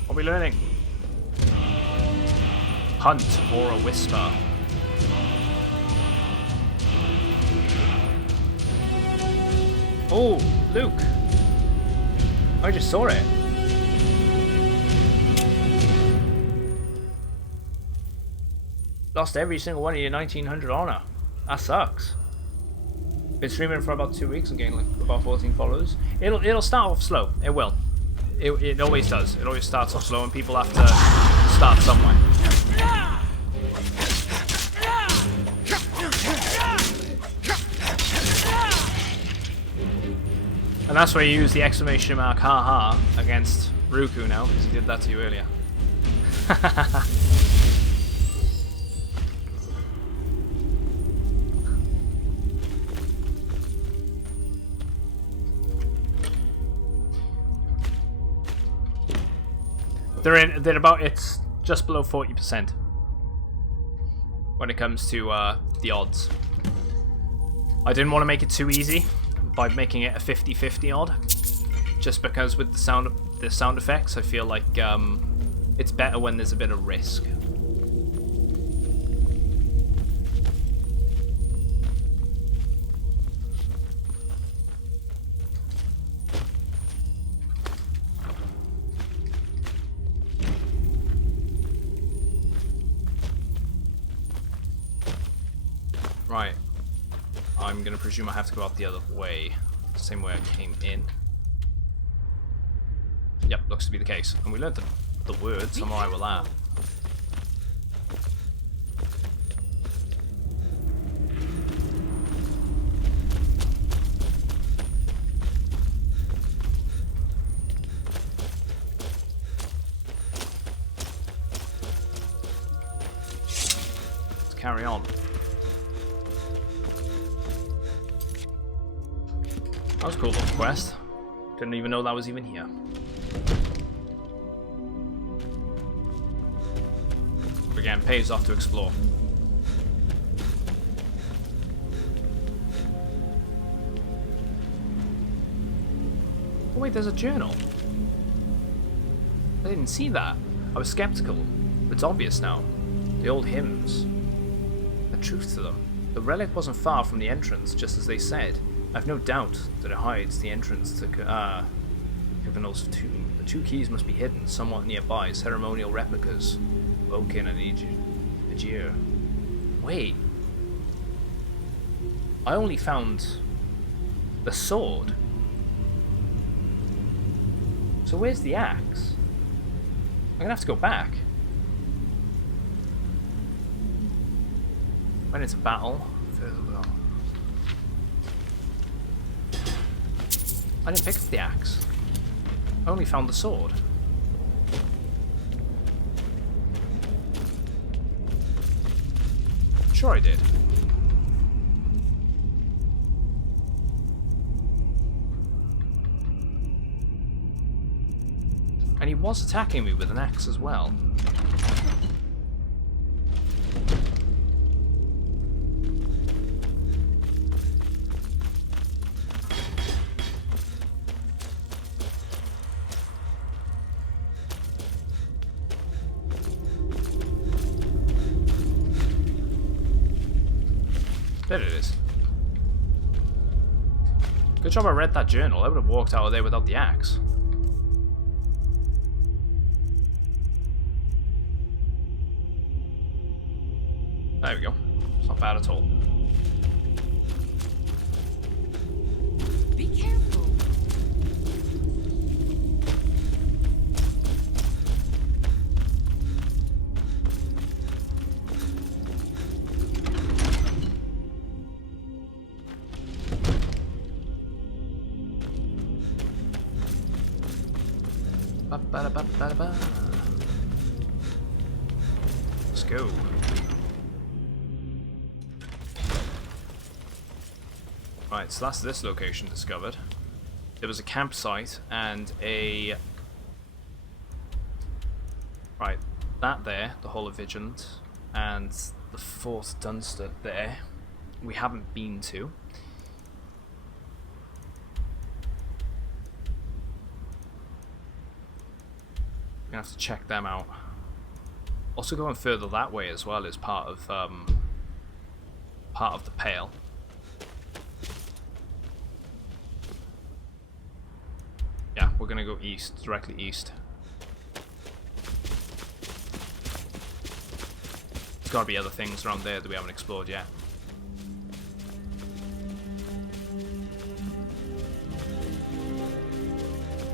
What are we learning? Hunt or a whisper. Oh, Luke. I just saw it. Lost every single one of your 1900 honor. That sucks. Been streaming for about 2 weeks and getting like about 14 followers. It'll start off slow. It will. It always does. It always starts off slow and people have to start somewhere. And that's where you use the exclamation mark haha against Ruku now, because he did that to you earlier. They're about, it's just below 40% when it comes to the odds. I didn't want to make it too easy by making it a 50-50 odd, just because with the sound effects I feel like it's better when there's a bit of risk. Right, I'm gonna presume I have to go out the other way, same way I came in. Yep, looks to be the case. And we learned the words, I'm alright with that. Let's carry on. That was a cool little quest. Didn't even know that was even here. Again, pays off to explore. Oh wait, there's a journal. I didn't see that. I was skeptical. It's obvious now. The old hymns. The truth to them. The relic wasn't far from the entrance, just as they said. I've no doubt that it hides the entrance to Kavanaugh's tomb. The two keys must be hidden somewhat nearby, ceremonial replicas. Woken and Aegir. Wait. I only found the sword. So where's the axe? I'm gonna have to go back. Went into battle. Further well. I didn't pick up the axe. I only found the sword. Sure I did. And he was attacking me with an axe as well. There it is. Good job I read that journal. I would have walked out of there without the axe. There we go. It's not bad at all. Be careful. Ba-da-ba-ba-da-ba. Let's go. Right, so that's this location discovered. There was a campsite and a... Right, that there, the Hall of Vigilant, and the Fort Dawnstar there, we haven't been to. We're gonna have to check them out. Also going further that way as well is part of the Pale. Yeah, we're gonna go east, directly east. There's gotta be other things around there that we haven't explored yet.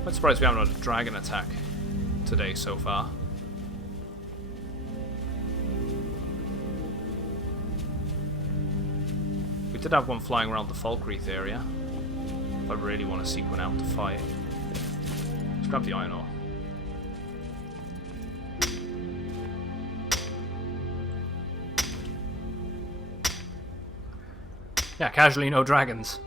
Quite surprised we haven't had a dragon attack today so far. We did have one flying around the Falkreath area. If I really want to seek one out to fight. Let's grab the iron ore. Yeah, casually no dragons.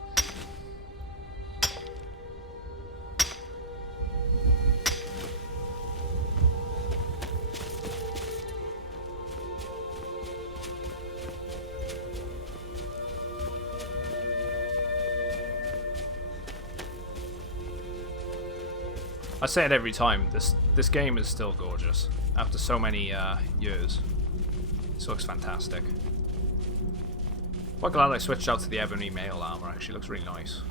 I say it every time, this game is still gorgeous. After so many years. This looks fantastic. Quite glad I switched out to the ebony mail armor, actually looks really nice.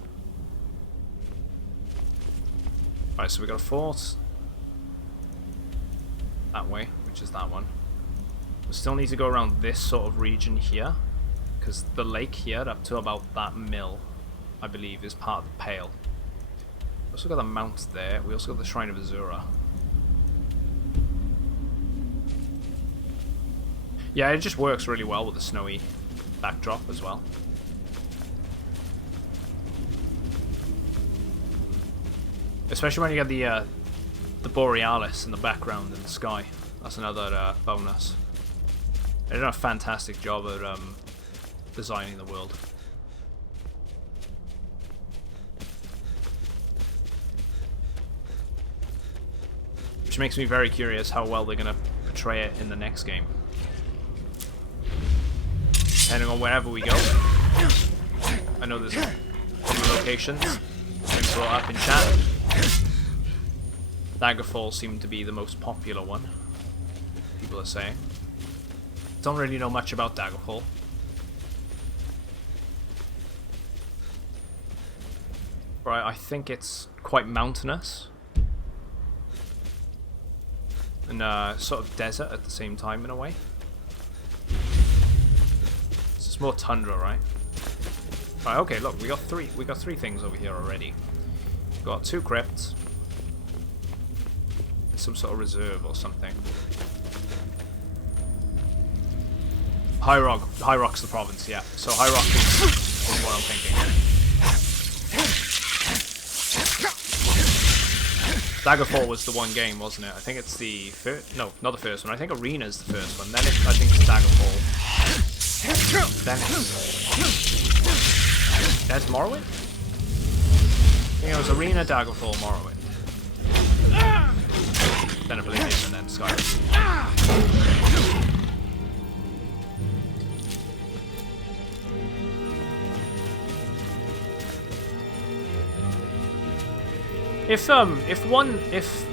Right, so we got a fort that way, which is that one. We still need to go around this sort of region here, because the lake here up to about that mill, I believe, is part of the Pale. We also got the mount there. We also got the Shrine of Azura. Yeah, it just works really well with the snowy backdrop as well. Especially when you get the Borealis in the background in the sky. That's another bonus. They did a fantastic job at designing the world. Which makes me very curious how well they're going to portray it in the next game. Depending on wherever we go. I know there's new locations being brought up in chat. Daggerfall seemed to be the most popular one, people are saying. Don't really know much about Daggerfall. Right, I think it's quite mountainous. And sort of desert at the same time in a way. It's more tundra, right? Right, okay, look, we got three things over here already. We've got 2 crypts. And some sort of reserve or something. High Rock's the province, yeah. So High Rock is what I'm thinking. Daggerfall was the one game, wasn't it? I think it's the first... No, not the first one. I think Arena's the first one. Then I think it's Daggerfall. Then it's... That's Morrowind? I think it was Arena, Daggerfall, Morrowind. Then Oblivion, and then Skyrim. If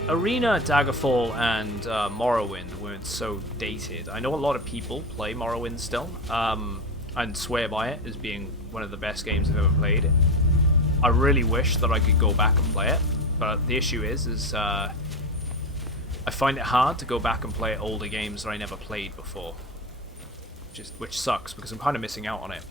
Arena, Daggerfall, and Morrowind weren't so dated, I know a lot of people play Morrowind still, and swear by it as being one of the best games I've ever played. I really wish that I could go back and play it, but the issue is I find it hard to go back and play older games that I never played before, which sucks because I'm kind of missing out on it.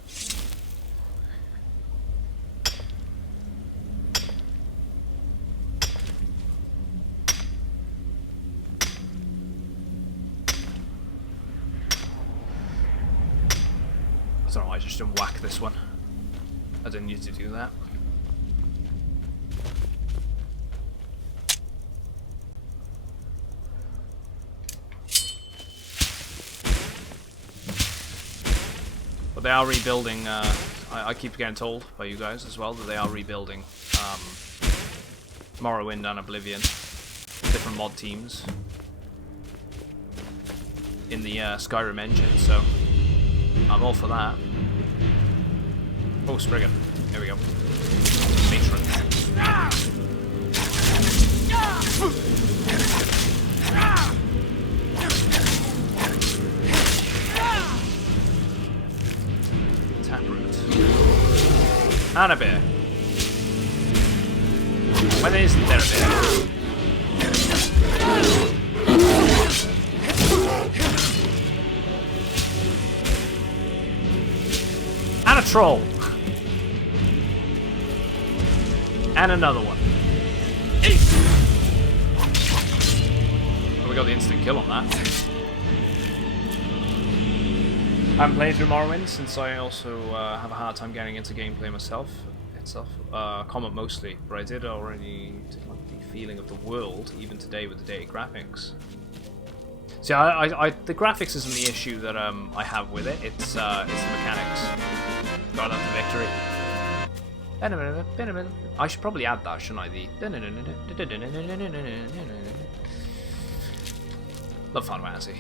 I don't know, I just didn't whack this one. I didn't need to do that. But they are rebuilding, I keep getting told by you guys as well that they are rebuilding Morrowind and Oblivion. Different mod teams in the Skyrim engine, so I'm all for that. Oh, Spriggan. Here we go. Matron. Taproot. And a bear. When isn't there a bear? And a troll. And another one. Oh, we got the instant kill on that. I haven't played through Morrowind since I also have a hard time getting into gameplay myself. Comment mostly, but I did already like the feeling of the world, even today with the dated graphics. See, the graphics isn't the issue that I have with it. It's the mechanics. Got that to victory. I should probably add that, shouldn't I? Love Final Fantasy.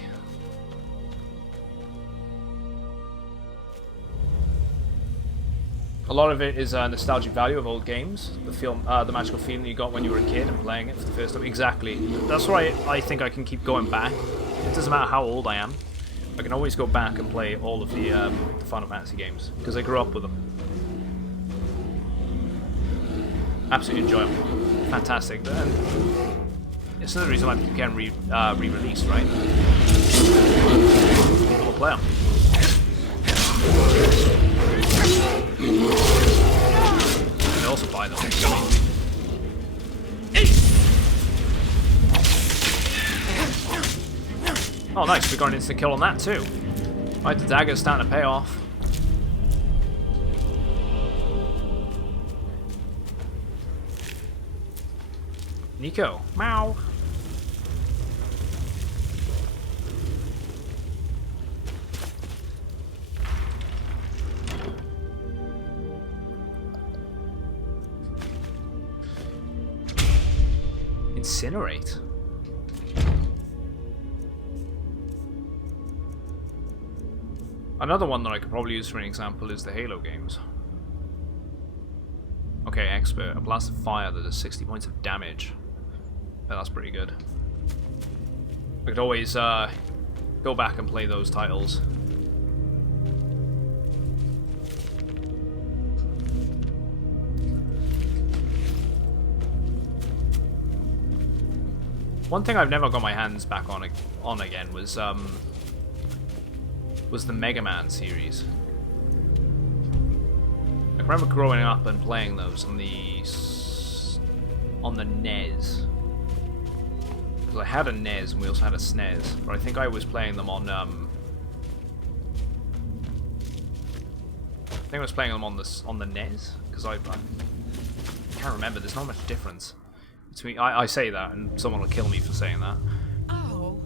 A lot of it is nostalgic value of old games. The magical feeling you got when you were a kid and playing it for the first time. Exactly. That's why I think I can keep going back. It doesn't matter how old I am. I can always go back and play all of the Final Fantasy games because I grew up with them. Absolutely enjoyable. Fantastic. It's another reason why they keep getting re-released, right? People will play them. And they also buy them. Oh, nice. We got an instant kill on that too. Right, the dagger's starting to pay off. Nico. Meow. Incinerate. Another one that I could probably use for an example is the Halo games. Okay, expert. A blast of fire that does 60 points of damage. Yeah, that's pretty good. I could always go back and play those titles. One thing I've never got my hands back on again was the Mega Man series. I remember growing up and playing those on the NES. Because I had a NES and we also had a SNES, but I think I was playing them on I think I was playing them on the NES because I can't remember. There's not much difference between. I say that and someone will kill me for saying that. Oh.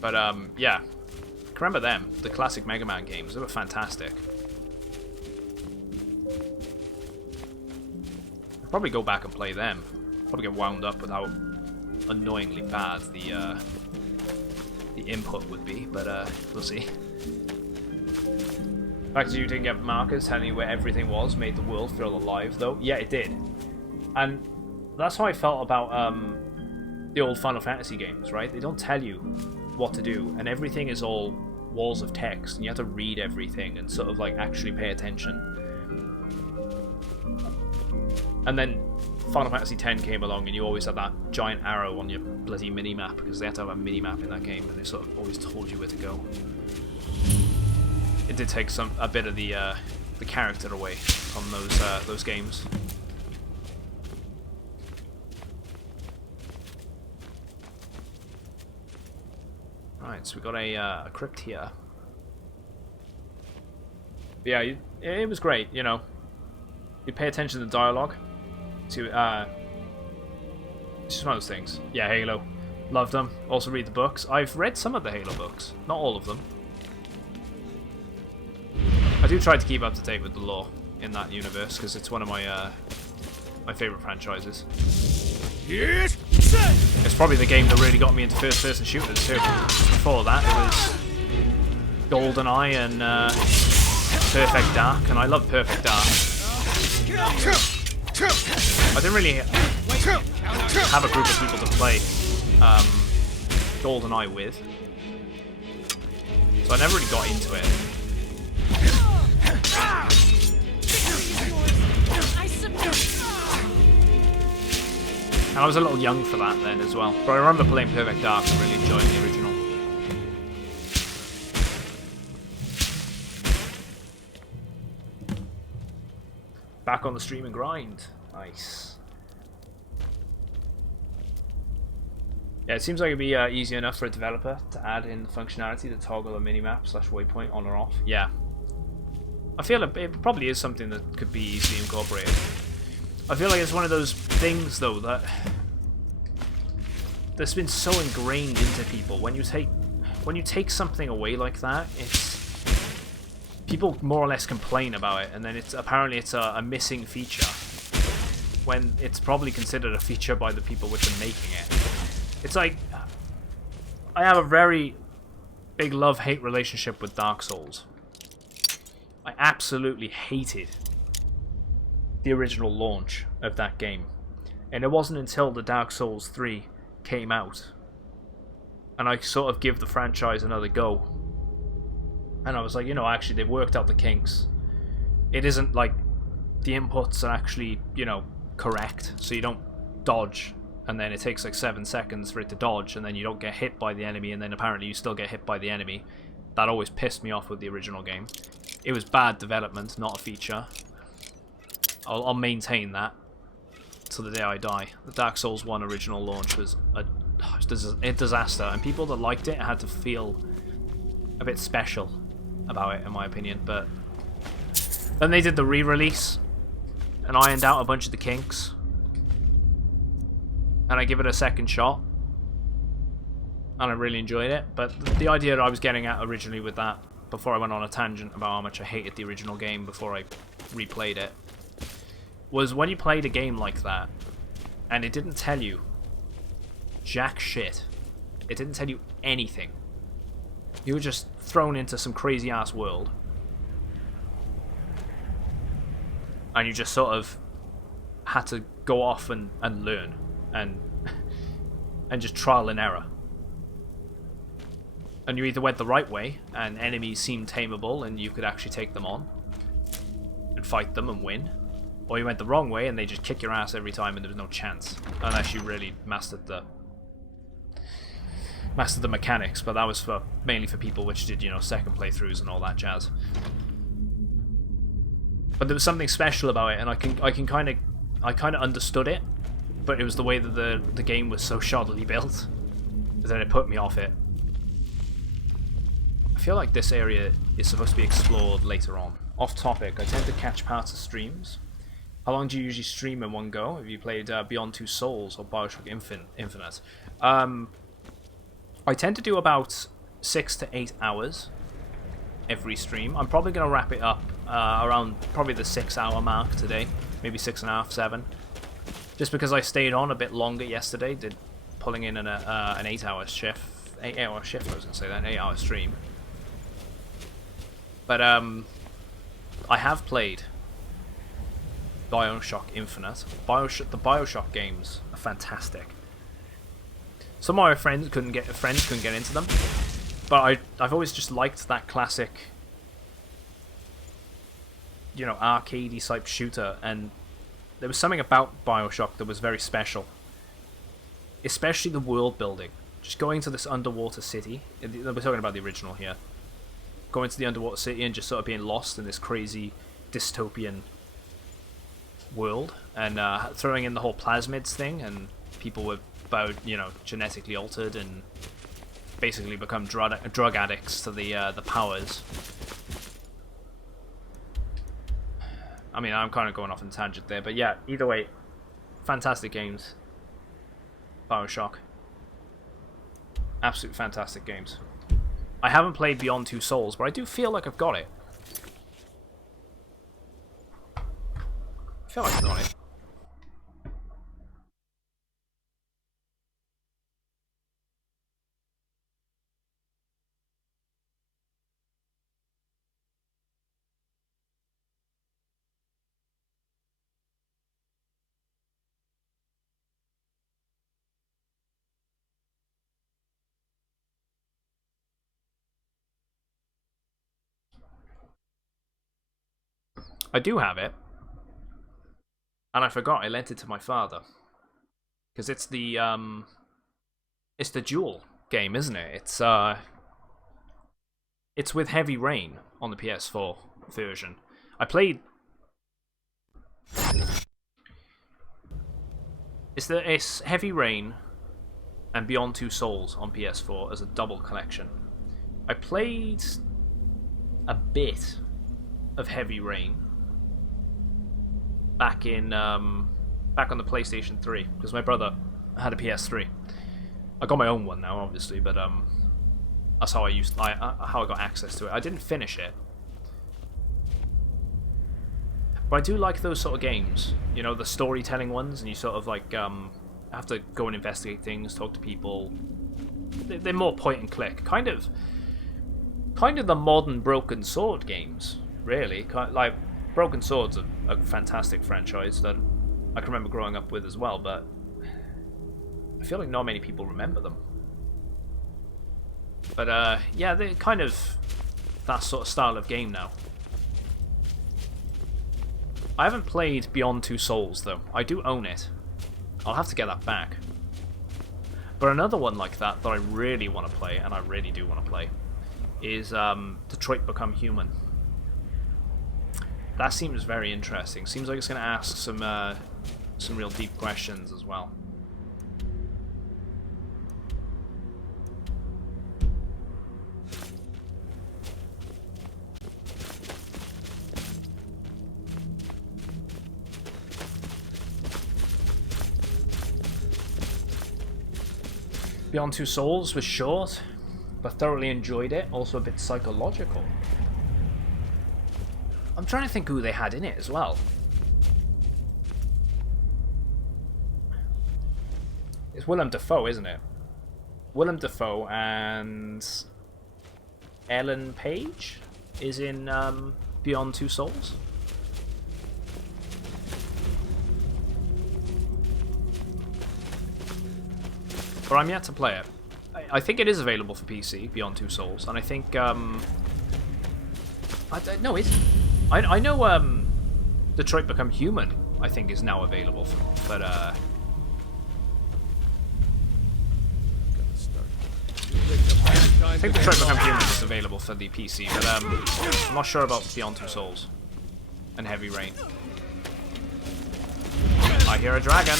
But yeah, I can remember them, the classic Mega Man games. They were fantastic. I'll probably go back and play them. Probably get wound up with how annoyingly bad the input would be, but we'll see. The fact that you didn't get markers telling you where everything was made the world feel alive, though. Yeah, it did. And that's how I felt about the old Final Fantasy games, right? They don't tell you what to do, and everything is all walls of text, and you have to read everything and sort of like actually pay attention. And then Final Fantasy X came along, and you always had that giant arrow on your bloody mini-map, because they had to have a mini-map in that game, and they sort of always told you where to go. It did take a bit of the character away from those games. Right, so we got a crypt here. But yeah, it was great, you know. You pay attention to the dialogue. It's just one of those things. Yeah, Halo. Loved them. Also read the books. I've read some of the Halo books. Not all of them. I do try to keep up to date with the lore in that universe because it's one of my my favorite franchises. Yes. It's probably the game that really got me into first-person shooters too. Before that, it was GoldenEye and Perfect Dark, and I love Perfect Dark. I didn't really have a group of people to play GoldenEye with, so I never really got into it. And I was a little young for that then as well. But I remember playing Perfect Dark and really enjoying the original. Back on the stream and grind. Nice. Yeah, it seems like it'd be easy enough for a developer to add in the functionality to toggle a minimap / waypoint on or off. Yeah. I feel it probably is something that could be easily incorporated. I feel like it's one of those things, though, that's been so ingrained into people. When you take something away like that, it's people more or less complain about it, and then it's apparently a missing feature when it's probably considered a feature by the people which are making it. It's like I have a very big love-hate relationship with Dark Souls. I absolutely hated the original launch of that game, and it wasn't until the Dark Souls 3 came out and I sort of give the franchise another go, and I was like, you know, actually they've worked out the kinks. It isn't like the inputs are actually, you know, correct, so you don't dodge and then it takes like 7 seconds for it to dodge and then you don't get hit by the enemy and then apparently you still get hit by the enemy. That always pissed me off with the original game. It was bad development, not a feature. I'll maintain that to the day I die. The Dark Souls 1 original launch was a disaster, and people that liked it had to feel a bit special about it, in my opinion. But then they did the re-release and ironed out a bunch of the kinks, and I give it a second shot, and I really enjoyed it. But the idea that I was getting at originally with that, before I went on a tangent about how much I hated the original game before I replayed it, was when you played a game like that and it didn't tell you jack shit, it didn't tell you anything, you were just thrown into some crazy ass world and you just sort of had to go off and learn and just trial and error, and you either went the right way and enemies seemed tameable and you could actually take them on and fight them and win, or you went the wrong way and they just kick your ass every time and there was no chance unless you really mastered the mechanics. But that was mainly for people which did, you know, second playthroughs and all that jazz. But there was something special about it, and I kind of understood it, but it was the way that the game was so shoddily built that it put me off it. I feel like this area is supposed to be explored later on. Off topic, I tend to catch parts of streams. How long do you usually stream in one go? Have you played Beyond Two Souls or Bioshock Infinite? I tend to do about 6 to 8 hours every stream. I'm probably going to wrap it up around probably the 6-hour mark today. Maybe 6.5, 7. Just because I stayed on a bit longer yesterday, pulling in an 8-hour shift. 8-hour shift, I was going to say that, an 8-hour stream. But I have played Bioshock Infinite. The Bioshock games are fantastic. Some of my friends couldn't get into them, but I've always just liked that classic, you know, arcadey type shooter, and there was something about Bioshock that was very special, especially the world building. Just going to this underwater city. We're talking about the original here. Going to the underwater city and just sort of being lost in this crazy dystopian world, and throwing in the whole plasmids thing, and people were genetically altered and basically become drug addicts to the powers. I mean, I'm kind of going off on a tangent there, but yeah, either way, fantastic games. Bioshock. Absolute fantastic games. I haven't played Beyond Two Souls, but I do feel like I've got it. feel like it's on it. I do have it, and I forgot I lent it to my father because it's the dual game, isn't it? It's with Heavy Rain on the PS4 version. I played. It's Heavy Rain and Beyond Two Souls on PS4 as a double collection. I played a bit of Heavy Rain back on the PlayStation 3 because my brother had a PS3. I got my own one now, obviously, but that's how how I got access to it. I didn't finish it, but I do like those sort of games. You know, the storytelling ones, and you sort of like have to go and investigate things, talk to people. They're more point and click, kind of the modern Broken Sword games, really. Like Broken Sword's a fantastic franchise that I can remember growing up with as well, but I feel like not many people remember them. But yeah, they're kind of that sort of style of game now. I haven't played Beyond Two Souls though. I do own it. I'll have to get that back. But another one like that I really want to play, and I really do want to play, is Detroit Become Human. That seems very interesting. Seems like it's going to ask some real deep questions as well. Beyond Two Souls was short, but thoroughly enjoyed it. Also a bit psychological. I'm trying to think who they had in it as well. It's Willem Dafoe, isn't it? Willem Dafoe and Ellen Page is in Beyond Two Souls. But I'm yet to play it. I think it is available for PC, Beyond Two Souls, and I think I don't know. I know Detroit Become Human, I think, is now available, but I think Detroit Become Human is available for the PC, but I'm not sure about Beyond Two Souls and Heavy Rain. I hear a dragon.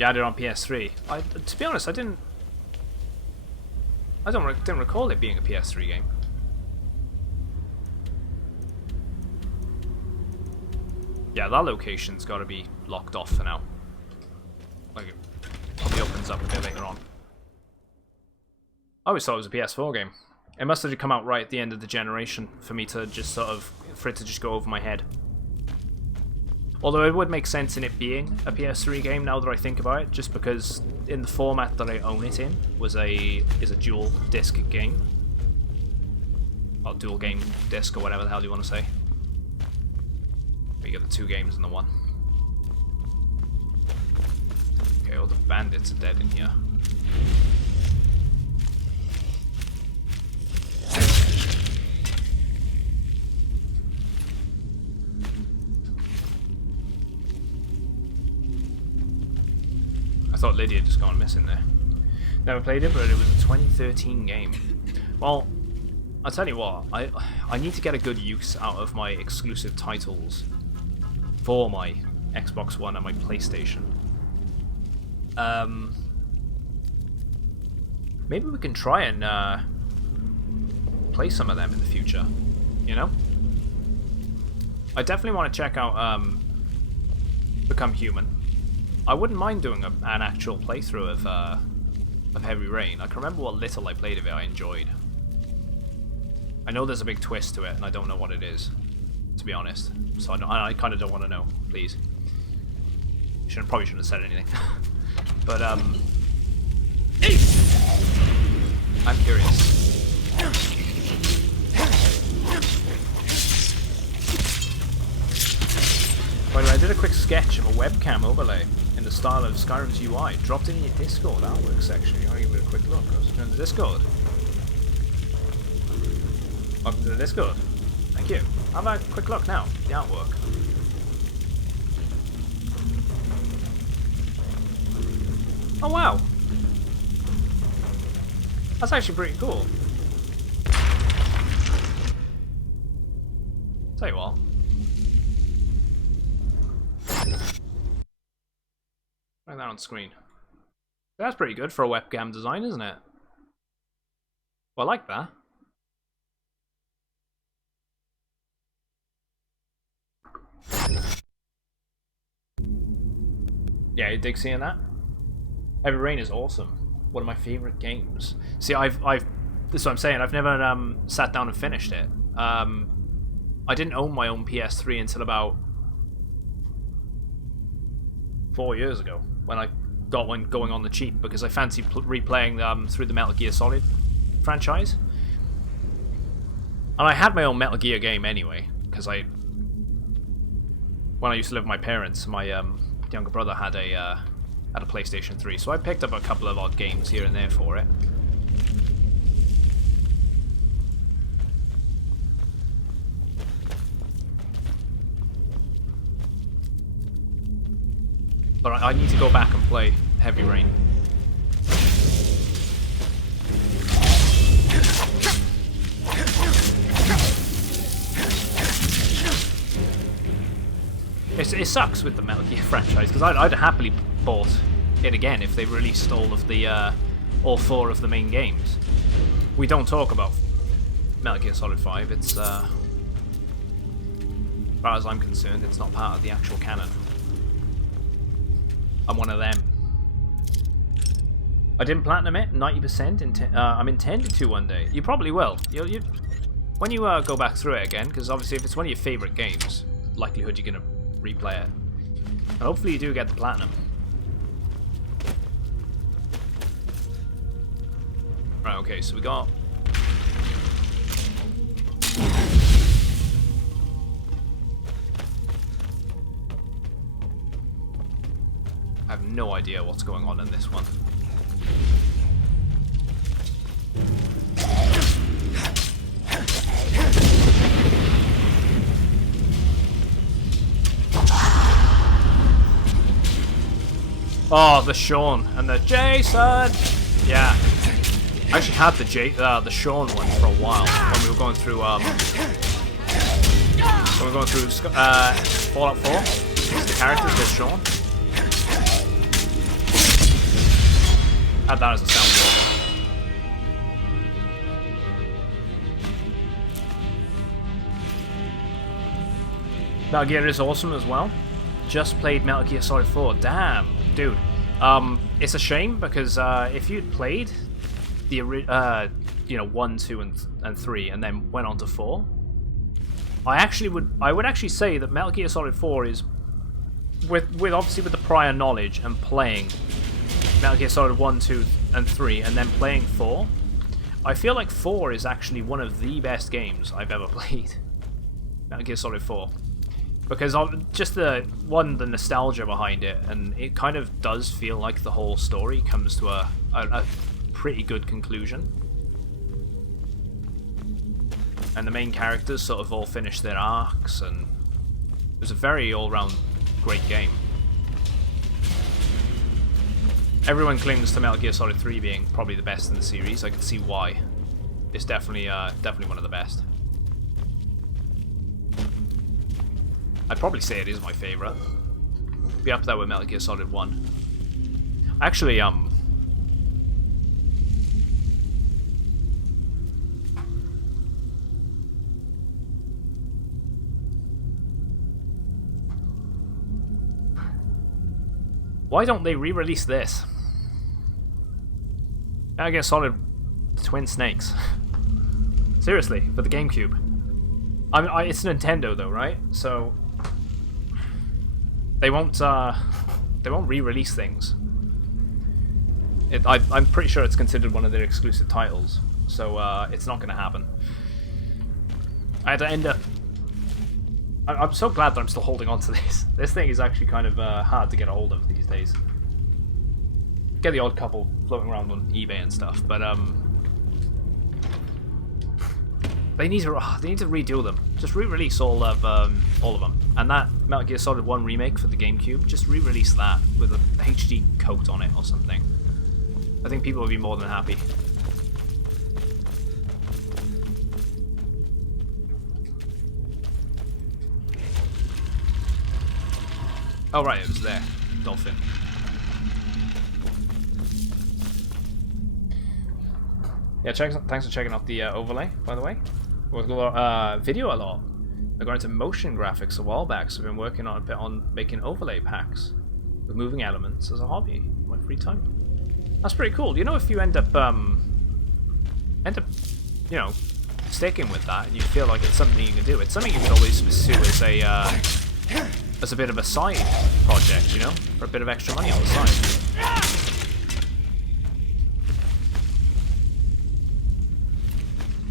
Yeah, I did it on PS3. To be honest, I didn't recall it being a PS3 game. Yeah, that location's got to be locked off for now. Like, it probably opens up a bit later on. I always thought it was a PS4 game. It must have come out right at the end of the generation for me to just for it to just go over my head. Although it would make sense in it being a PS3 game now that I think about it, just because in the format that I own it in is a dual disc game. Or dual game disc, or whatever the hell you want to say. You get the two games in the one. Okay, all the bandits are dead in here. I thought Lydia had just gone missing there. Never played it, but it was a 2013 game. Well, I'll tell you what, I need to get a good use out of my exclusive titles for my Xbox One and my PlayStation. Maybe we can try and play some of them in the future, you know? I definitely want to check out Become Human. I wouldn't mind doing an actual playthrough of Heavy Rain. I can remember what little I played of it I enjoyed. I know there's a big twist to it, and I don't know what it is, to be honest. So I kind of don't want to know, please. Probably shouldn't have said anything. But, I'm curious. By the way, I did a quick sketch of a webcam overlay in the style of Skyrim's UI. Dropped it in your Discord artwork section. You want to give it a quick look? Join the Discord. Welcome to the Discord. Thank you. Have a quick look now. The artwork. Oh wow! That's actually pretty cool. Tell you what. Like that on screen. That's pretty good for a webcam design, isn't it? Well, I like that. Yeah, you dig seeing that? Heavy Rain is awesome. One of my favorite games. See, this is what I'm saying. I've never sat down and finished it. I didn't own my own PS3 until about 4 years ago, when I got one going on the cheap, because I fancied replaying through the Metal Gear Solid franchise. And I had my own Metal Gear game anyway, because when I used to live with my parents, my younger brother had a PlayStation 3, so I picked up a couple of odd games here and there for it. But I need to go back and play Heavy Rain. It sucks with the Metal Gear franchise, because I'd happily bought it again if they released all of the all 4 of the main games. We don't talk about Metal Gear Solid 5. It's as far as I'm concerned, it's not part of the actual canon. I'm one of them. I didn't platinum it 90%. I'm intended to one day. You probably will. When you go back through it again, because obviously if it's one of your favorite games, likelihood you're gonna replay it, and hopefully you do get the platinum. Right. Okay. So we got. I have no idea what's going on in this one. Oh, the Sean and the Jason! Yeah. I actually had the Sean one for a while when we were going through Fallout 4. The characters with Sean. Had that as a soundboard. Metal Gear is awesome as well. Just played Metal Gear Solid 4. Damn, dude. It's a shame because if you'd played the 1, 2, and 3, and then went on to 4, I would actually say that Metal Gear Solid 4 is with obviously with the prior knowledge and playing Metal Gear Solid 1, 2, and 3, and then playing 4, I feel like 4 is actually one of the best games I've ever played. Metal Gear Solid 4. Because just the nostalgia behind it, and it kind of does feel like the whole story comes to a pretty good conclusion. And the main characters sort of all finish their arcs, and it was a very all-round great game. Everyone clings to Metal Gear Solid 3 being probably the best in the series. I can see why. It's definitely one of the best. I'd probably say it is my favourite. Be up there with Metal Gear Solid 1. Actually, Why don't they re-release this? I get solid twin snakes. Seriously, for the GameCube. I mean, it's Nintendo though, right? So they won't re-release things. I'm pretty sure it's considered one of their exclusive titles, so it's not going to happen. I had to end up. I'm so glad that I'm still holding on to this. This thing is actually kind of hard to get a hold of these days. Get the odd couple floating around on eBay and stuff, but they need to redo them. Just re-release all of them. And that Metal Gear Solid 1 remake for the GameCube, just re-release that with a HD coat on it or something. I think people would be more than happy. Oh right, it was there. Dolphin. Yeah, thanks for checking out the overlay, by the way. Worked a lot, video a lot. I got into motion graphics a while back, so I've been working on a bit on making overlay packs with moving elements as a hobby in my free time. That's pretty cool. You know, if you end up, you know, sticking with that, and you feel like it's something you can do, it's something you can always pursue as a bit of a side project, you know, for a bit of extra money on the side.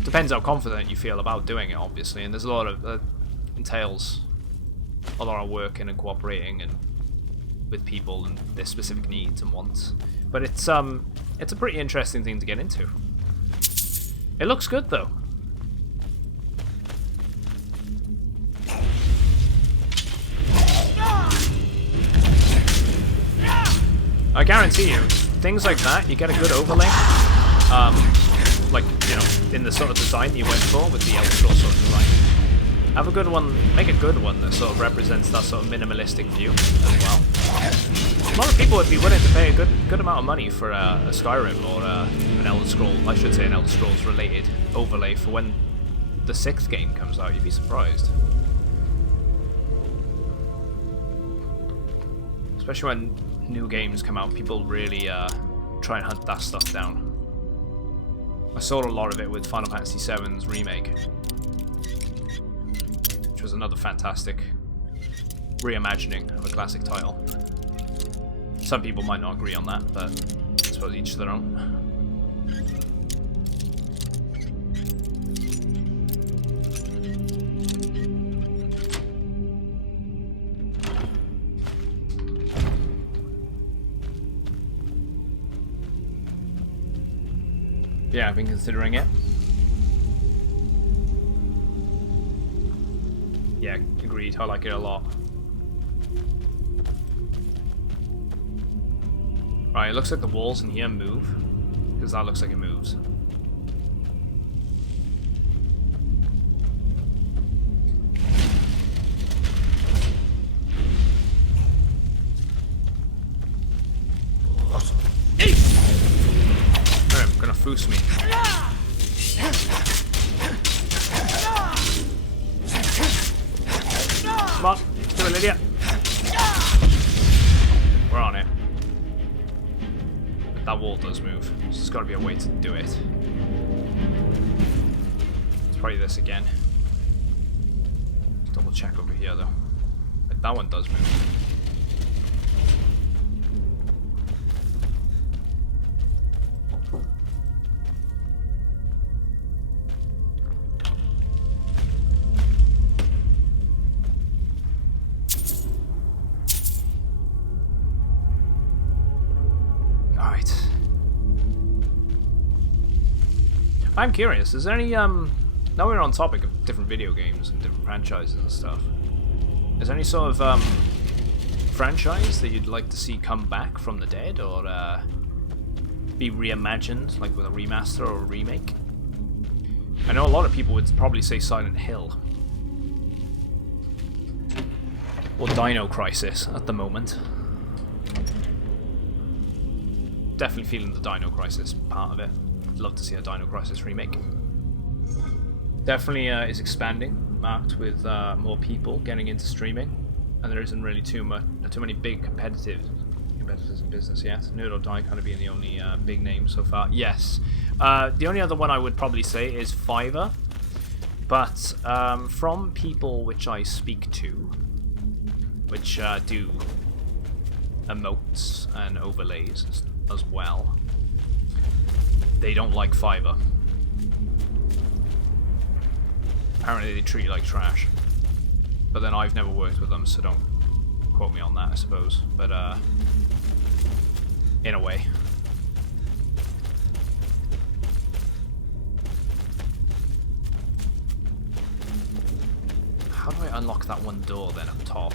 Depends how confident you feel about doing it, obviously, and there's a lot of entails a lot of working and cooperating and with people and their specific needs and wants. But it's a pretty interesting thing to get into. It looks good though. I guarantee you, things like that, you get a good overlay. Like, you know, in the sort of design you went for with the Elder Scrolls sort of design. Have a good one, make a good one that sort of represents that sort of minimalistic view as well. A lot of people would be willing to pay a good amount of money for a Skyrim or an Elder Scrolls, I should say an Elder Scrolls related overlay for when the 6th game comes out. You'd be surprised. Especially when new games come out, people really try and hunt that stuff down. I saw a lot of it with Final Fantasy VII's remake, which was another fantastic reimagining of a classic title. Some people might not agree on that, but I suppose each to their own. Yeah, I've been considering it. Yeah, agreed. I like it a lot. Right, it looks like the walls in here move, because that looks like it moves. Gonna foos me. Come on, do it, Lydia. We're on it. But that wall does move, so there's gotta be a way to do it. It's probably this again. Double check over here though. But that one does move. I'm curious, is there any, now we're on topic of different video games and different franchises and stuff, is there any sort of, franchise that you'd like to see come back from the dead, or, be reimagined, like with a remaster or a remake? I know a lot of people would probably say Silent Hill. Or Dino Crisis, at the moment. Definitely feeling the Dino Crisis part of it. Love to see a Dino Crisis remake. Definitely is expanding, marked with more people getting into streaming, and there isn't really too many big competitive competitors in business yet. Nerd or Die kind of being the only big name so far. Yes. The only other one I would probably say is Fiverr. But from people which I speak to, which do emotes and overlays as well, they don't like Fiverr. Apparently they treat you like trash. But then I've never worked with them, so don't quote me on that, I suppose. But in a way. How do I unlock that one door then up top?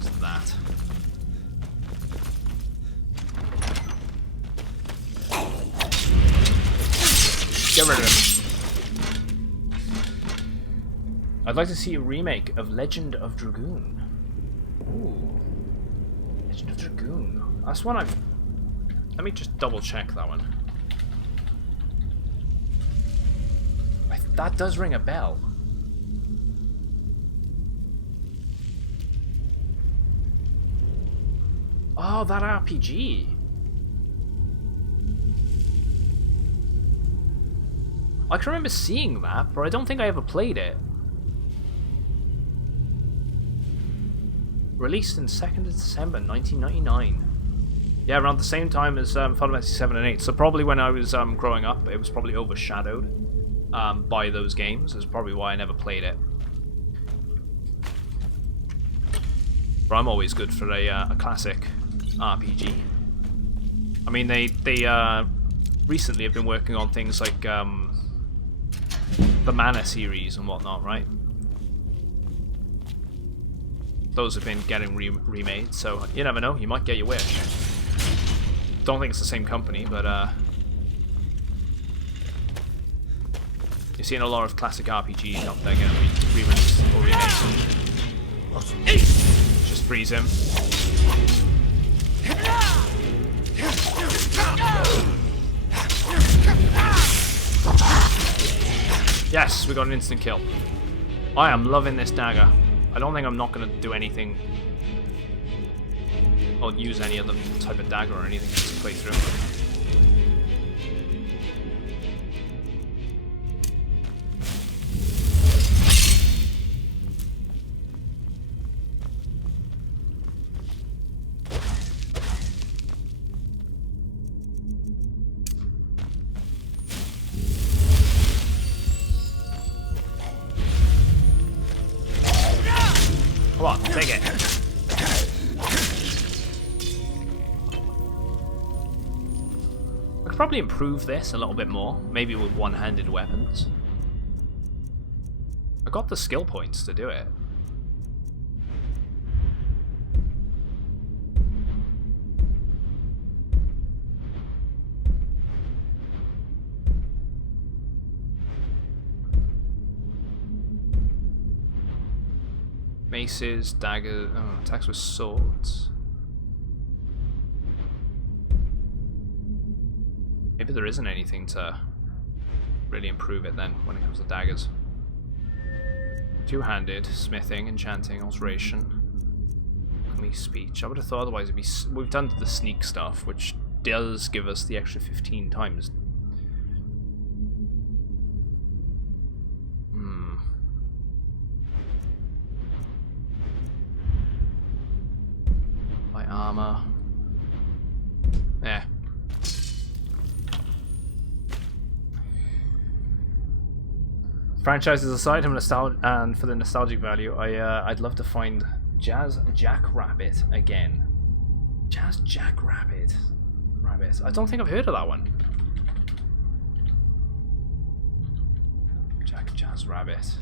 What's that? Get rid of him. I'd like to see a remake of Legend of Dragoon. Ooh. Legend of Dragoon. That's one I've... Let me just double check that one. That does ring a bell. Oh, that RPG. I can remember seeing that, but I don't think I ever played it. Released in 2nd of December 1999. Yeah, around the same time as Final Fantasy 7 and 8. So probably when I was growing up, it was probably overshadowed by those games. That's probably why I never played it. But I'm always good for a classic RPG. I mean, they recently have been working on things like the Mana series and whatnot, right? Those have been getting remade, so you never know, you might get your wish. Don't think it's the same company, but you're seeing a lot of classic RPGs out there getting re-released or remade. Just freeze him. Yes, we got an instant kill. I am loving this dagger. I don't think I'm not going to do anything or use any other type of dagger or anything to play through. Come on, take it. I could probably improve this a little bit more, maybe with one-handed weapons. I got the skill points to do it. Maces, daggers, attacks with swords. Maybe there isn't anything to really improve it then when it comes to daggers. Two-handed, smithing, enchanting, alteration, speech. I would have thought otherwise it'd be. We've done the sneak stuff, which does give us the extra 15 times. My armor. Yeah. Franchises aside, and for the nostalgic value, I'd love to find Jazz Jackrabbit again. Jazz Jackrabbit. I don't think I've heard of that one. Jazz Rabbit.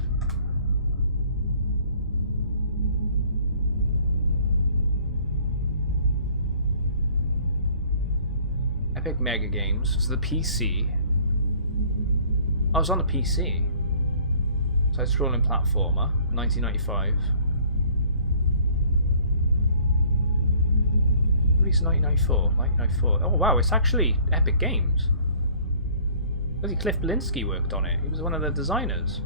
Epic Mega Games. It's the PC. Oh, it's on the PC. Side-scrolling platformer, 1995. Released in 1994. Oh wow, it's actually Epic Games. Bloody Cliff Blinsky worked on it. He was one of the designers.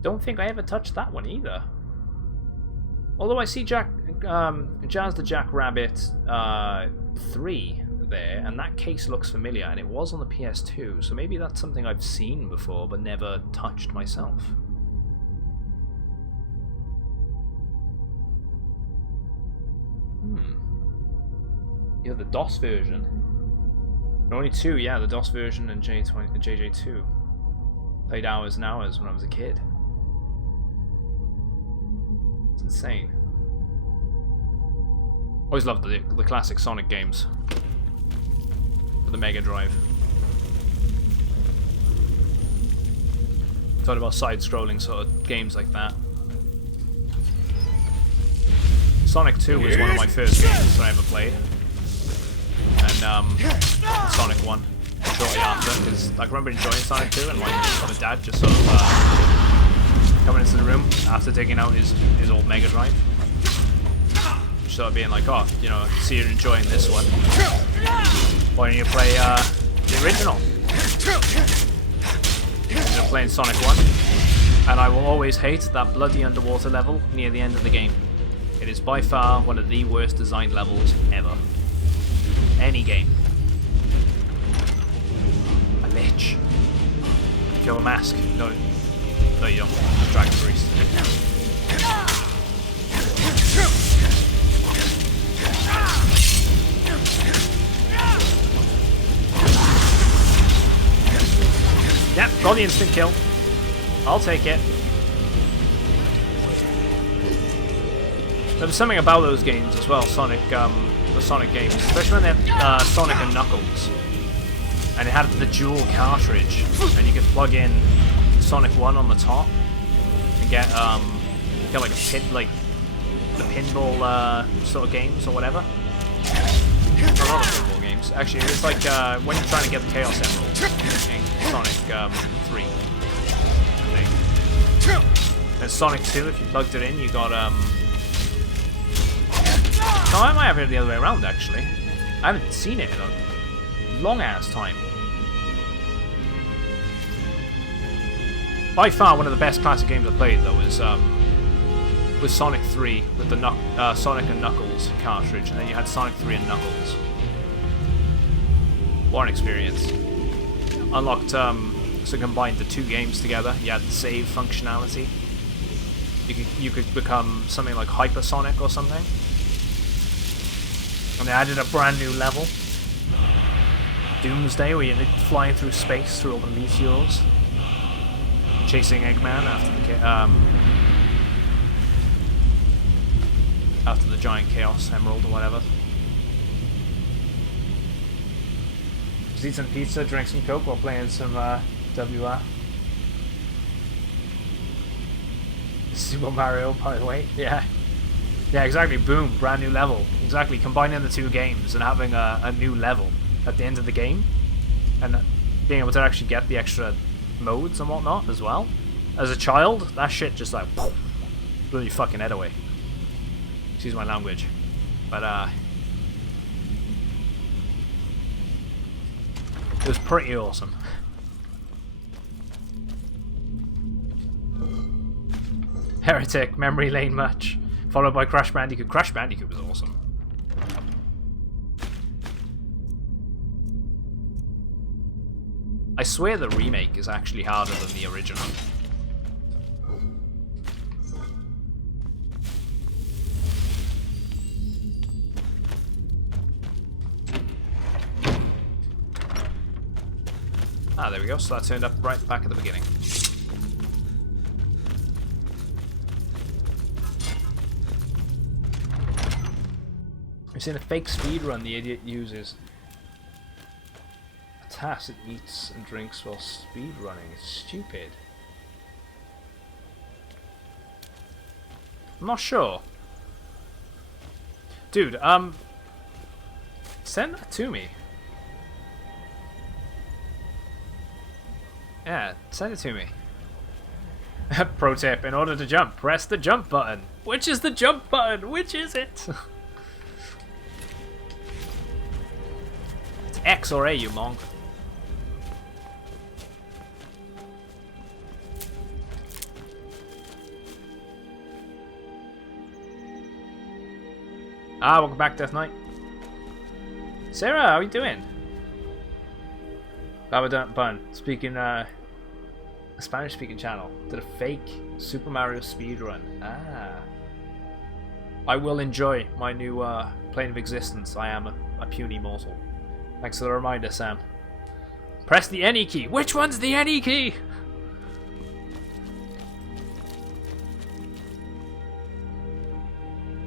Don't think I ever touched that one either. Although I see Jazz the Jackrabbit 3 there, and that case looks familiar, and it was on the PS2, so maybe that's something I've seen before but never touched myself. Yeah, the DOS version. Only two, yeah, the DOS version and JJ2. Played hours and hours when I was a kid. It's insane. Always loved the classic Sonic games for the Mega Drive. Talking about side-scrolling sort of games like that. Sonic 2 was one of my first games that I ever played. And Sonic 1 shortly after, because I remember enjoying Sonic 2 and my dad just sort of coming into the room after taking out his old Mega Drive. Sort of being like, oh, you know, I see you're enjoying this one. Why don't you play the original? Ended up playing Sonic 1, and I will always hate that bloody underwater level near the end of the game. It is by far one of the worst designed levels ever. Any game. A lich. Do you have a mask? No. No, you don't. Just Dragon Priest. Yep, got the instant kill. I'll take it. There was something about those games as well, the Sonic games, especially when they had Sonic and Knuckles, and it had the dual cartridge, and you could plug in Sonic 1 on the top and get like the pinball sort of games or whatever. Not a lot of pinball games. Actually, it's like when you're trying to get the Chaos Emerald in Sonic 3, I think. And Sonic 2, if you plugged it in, you got no, I might have it the other way around, actually. I haven't seen it in a long-ass time. By far, one of the best classic games I played, though, was Sonic 3 with the Sonic and Knuckles cartridge, and then you had Sonic 3 and Knuckles. What an experience. Unlocked, so combined the two games together. You had the save functionality. You could become something like Hyper Sonic or something. And they added a brand new level, Doomsday, where you're flying through space through all the meteors, chasing Eggman after the giant Chaos Emerald or whatever. Just eat some pizza, drink some Coke while playing some WR. Super Mario, by the way, yeah. Yeah, exactly. Boom, brand new level. Exactly, combining the two games and having a new level at the end of the game, and being able to actually get the extra modes and whatnot as well. As a child, that shit just like blew your fucking head away. Excuse my language, but it was pretty awesome. Heretic, memory lane much. Followed by Crash Bandicoot. Crash Bandicoot was awesome. I swear the remake is actually harder than the original. Ah, there we go. So that turned up right back at the beginning. I've seen a fake speedrun the idiot uses. A task that eats and drinks while speedrunning. It's stupid. I'm not sure. Dude, send that to me. Yeah, send it to me. Pro tip, in order to jump, press the jump button. Which is the jump button? Which is it? It's X or A, you monk. Ah, welcome back, Death Knight. Sarah, how are you doing? Baba Bun, speaking, a Spanish-speaking channel. Did a fake Super Mario speedrun. Ah. I will enjoy my new plane of existence. I am a puny mortal. Thanks for the reminder, Sam. Press the NE key. Which one's the NE key?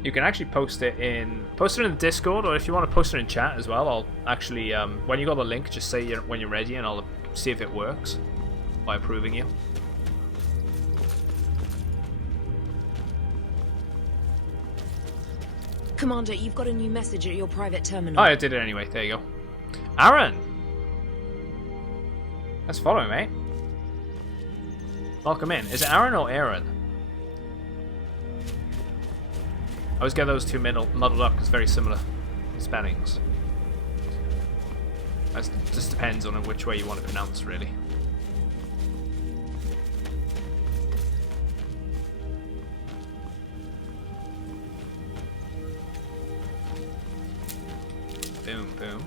You can actually post it in the Discord, or if you want to post it in chat as well. I'll actually, when you got the link, just say when you're ready, and I'll see if it works by approving you. Commander, you've got a new message at your private terminal. Oh, I did it anyway. There you go. Aaron! Let's follow, mate. Welcome in. Is it Aaron or Aaron? I always get those two muddled up because very similar spellings. It just depends on which way you want to pronounce, really. Boom, boom.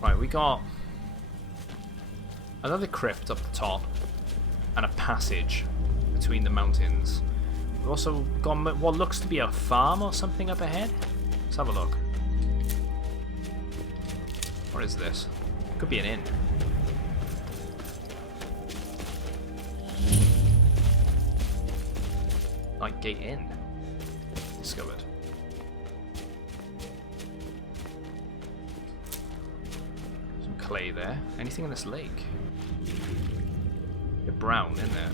Right, we got another crypt up the top and a passage between the mountains. We've also got what looks to be a farm or something up ahead. Let's have a look. What is this? Could be an inn. Night Gate Inn. Discovered. Some clay there. Anything in this lake? They're brown, isn't there?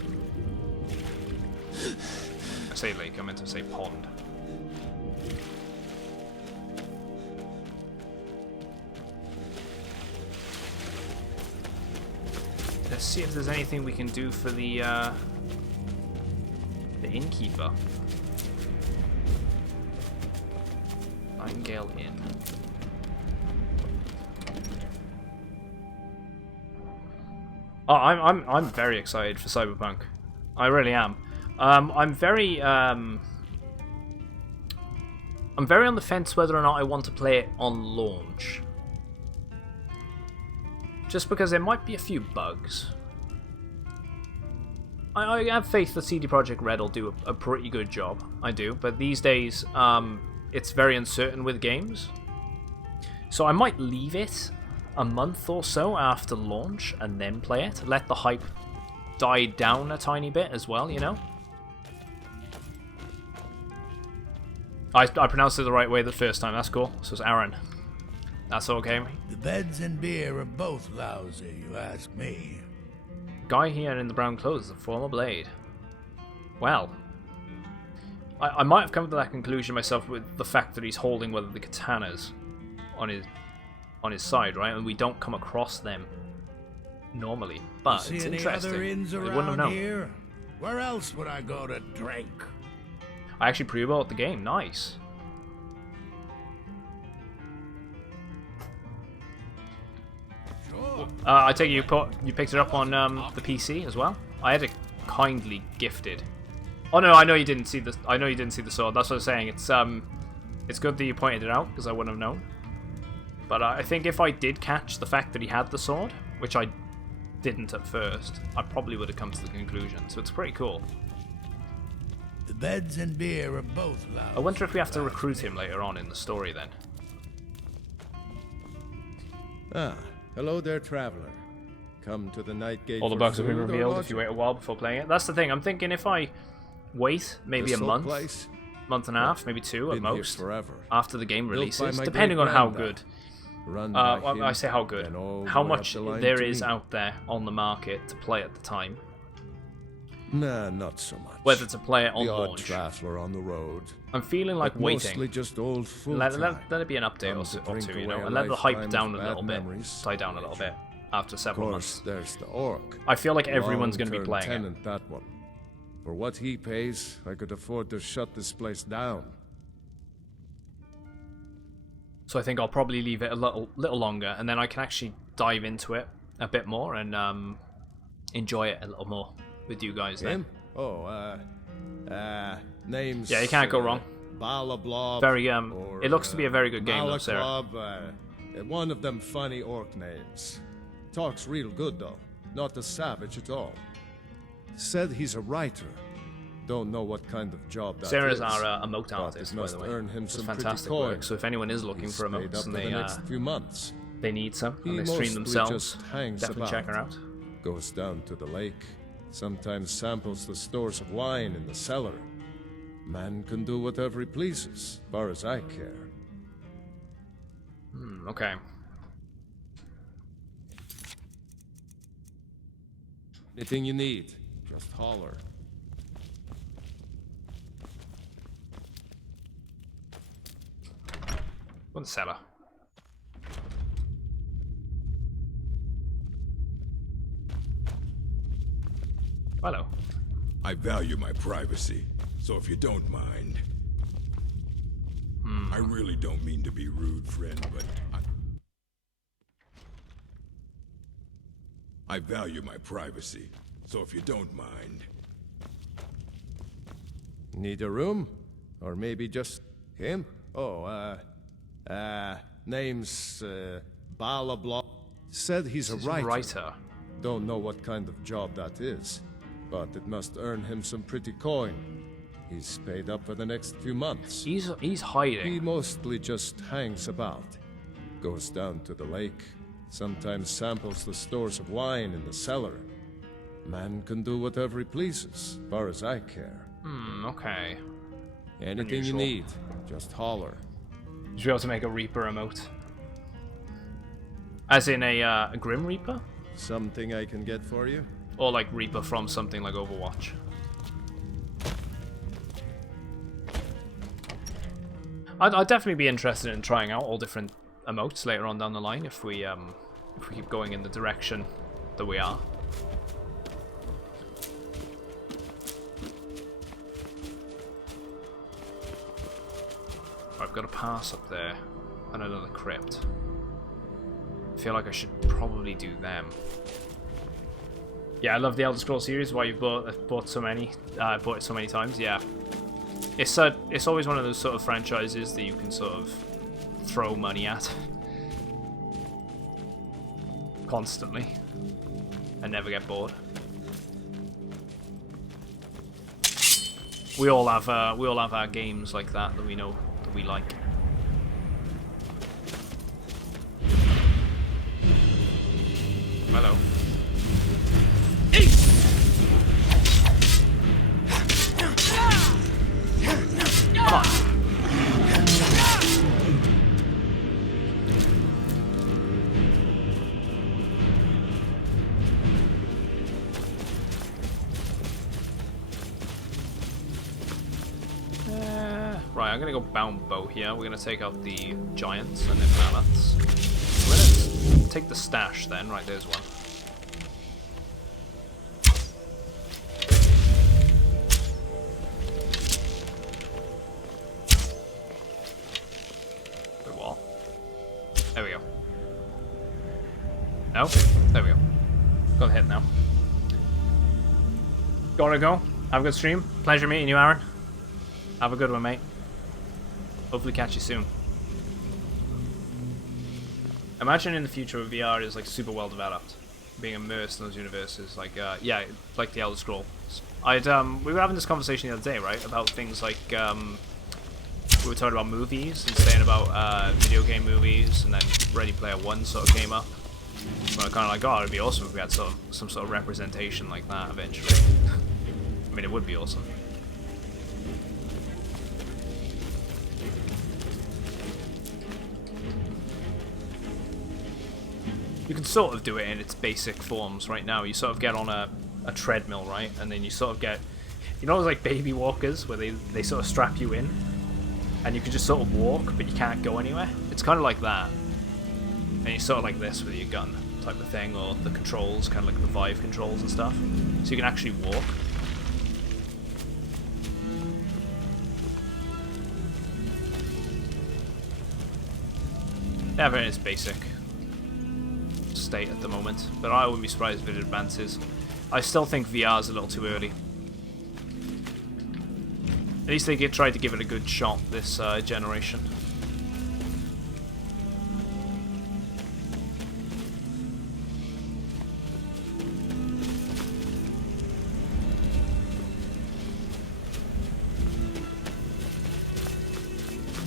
I say lake, I meant to say pond. Let's see if there's anything we can do for the innkeeper. Nightingale Inn. Oh, I'm very excited for Cyberpunk. I really am. I'm very on the fence whether or not I want to play it on launch. Just because there might be a few bugs. I have faith that CD Projekt Red will do a pretty good job. I do, but these days it's very uncertain with games. So I might leave it a month or so after launch and then play it. Let the hype die down a tiny bit as well, you know? I pronounced it the right way the first time, that's cool. So it's Aaron. That's okay. The beds and beer are both lousy, you ask me. Guy here in the brown clothes is a former blade. Well, I might have come to that conclusion myself with the fact that he's holding one of the katanas on his side, right? And we don't come across them normally. But you it's see any interesting. other inns I around wouldn't have known. here? Where else would I go to drink? I actually pre-bought the game. Nice. I take it you picked it up on the PC as well. I had it kindly gifted. Oh no, I know you didn't see the. I know you didn't see the sword. That's what I was saying. It's good that you pointed it out because I wouldn't have known. But I think if I did catch the fact that he had the sword, which I didn't at first, I probably would have come to the conclusion. So it's pretty cool. The beds and beer are both loud. I wonder if we have to recruit him later on in the story then. Ah, hello there, traveler. Come to the night gate. All the bugs have been revealed if you wait a while before playing it. That's the thing. I'm thinking if I wait maybe a month, month and a half, maybe two at most, after the game releases, depending on how good. I say how good. How much there is out there on the market to play at the time. Nah, not so much. Whether to play it on the odd launch. traveler on the road. I'm feeling like but waiting. Mostly just old fool Let time. it be an update or two, you know, and let the hype down a little bit, die down a little bit after several months. Of course, there's the orc. I feel like everyone's going to be playing tenant, it. That one. For what he pays, I could afford to shut this place down. So I think I'll probably leave it a little longer, and then I can actually dive into it a bit more and enjoy it a little more with you guys. Then. Oh, names. Yeah, you can't go wrong. Balablob. Very it looks to be a very good game, though, Sarah. One of them funny orc names. Talks real good though, not a savage at all. Said he's a writer. Don't know what kind of job that Sarah's is. our emote artist, by the way. Earn him it's some fantastic pretty work. So if anyone is looking for emotes and the next few months. They need some, and they stream themselves, definitely check her out. Goes down to the lake. Sometimes samples the stores of wine in the cellar. Man can do whatever he pleases, far as I care. Okay. Anything you need, just holler. One cellar. Hello. I value my privacy, so if you don't mind. I really don't mean to be rude, friend, but I value my privacy, so if you don't mind. Need a room? Or maybe just him? Oh, name's, Balablob. Said he's a writer. Don't know what kind of job that is, but it must earn him some pretty coin. He's paid up for the next few months. He's hiding. He mostly just hangs about. Goes down to the lake. Sometimes samples the stores of wine in the cellar. Man can do whatever he pleases, far as I care. Okay. Anything Unusual. you need, just holler. You should be able to make a Reaper emote. As in a Grim Reaper? Something I can get for you? Or like Reaper from something like Overwatch. I'd definitely be interested in trying out all different emotes later on down the line if we keep going in the direction that we are. I've got a pass up there and another crypt. I feel like I should probably do them. Yeah, I love the Elder Scrolls series. Why you've bought it so many times. Yeah, it's always one of those sort of franchises that you can sort of throw money at constantly and never get bored. We all have our games like that we know that we like. Hello. Come on. Right, I'm gonna go bound bow here. We're gonna take out the giants and then mammoths. Let's take the stash then. Right, there's one. Wait, what? There we go. No? There we go. Got a hit now. Gotta go. Have a good stream. Pleasure meeting you, Aaron. Have a good one, mate. Hopefully catch you soon. Imagine in the future where VR is like super well developed, being immersed in those universes, like yeah, like the Elder Scrolls. We were having this conversation the other day, right, about things like we were talking about movies and saying about video game movies, and then Ready Player One sort of came up. But kind of like, oh, it'd be awesome if we had some sort of representation like that eventually. I mean, it would be awesome. You can sort of do it in its basic forms right now. You sort of get on a a treadmill, right? And then you sort of get, you know, like baby walkers where they sort of strap you in, and you can just sort of walk, but you can't go anywhere. It's kind of like that, and you sort of like this with your gun type of thing, or the controls, kind of like the Vive controls and stuff. So you can actually walk. Yeah, very its basic state at the moment, but I wouldn't be surprised if it advances. I still think VR is a little too early. At least they tried to give it a good shot this generation.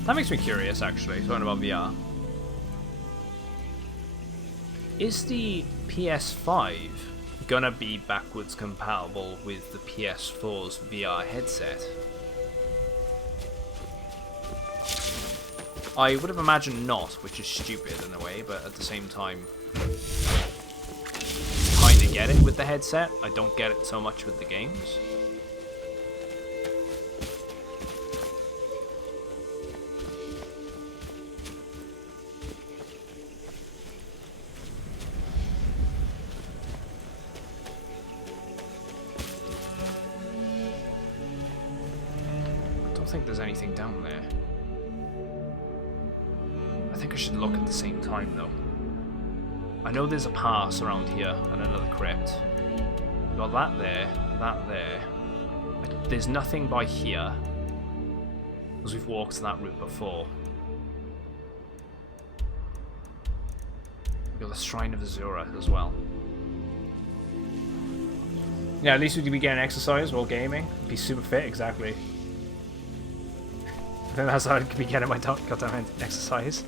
That makes me curious, actually, talking about VR. Is the PS5 gonna be backwards compatible with the PS4's VR headset? I would have imagined not, which is stupid in a way, but at the same time, kind of get it with the headset. I don't get it so much with the games. I don't think there's anything down there. I think I should look at the same time though. I know there's a pass around here and another crypt. Got that there, that there. There's nothing by here, because we've walked that route before. We've got the Shrine of Azura as well. Yeah, at least we could be getting exercise while gaming. Be super fit, exactly. I think that's how I'd be getting my goddamn exercise.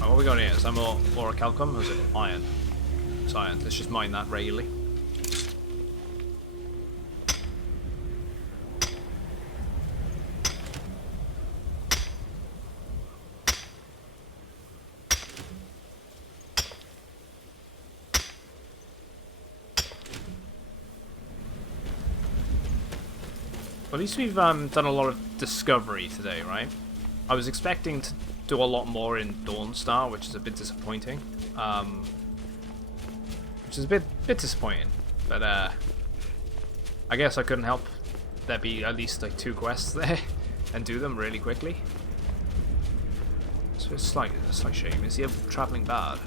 What are we got here? Is that more Auracalcum or is it iron? It's iron. Let's just mine that regularly. Well, at least we've done a lot of discovery today, right? I was expecting to do a lot more in Dawnstar, which is a bit disappointing. Which is a bit disappointing, but I guess I couldn't help there be at least like 2 quests there and do them really quickly. So it's a slight shame. Is he a traveling bard?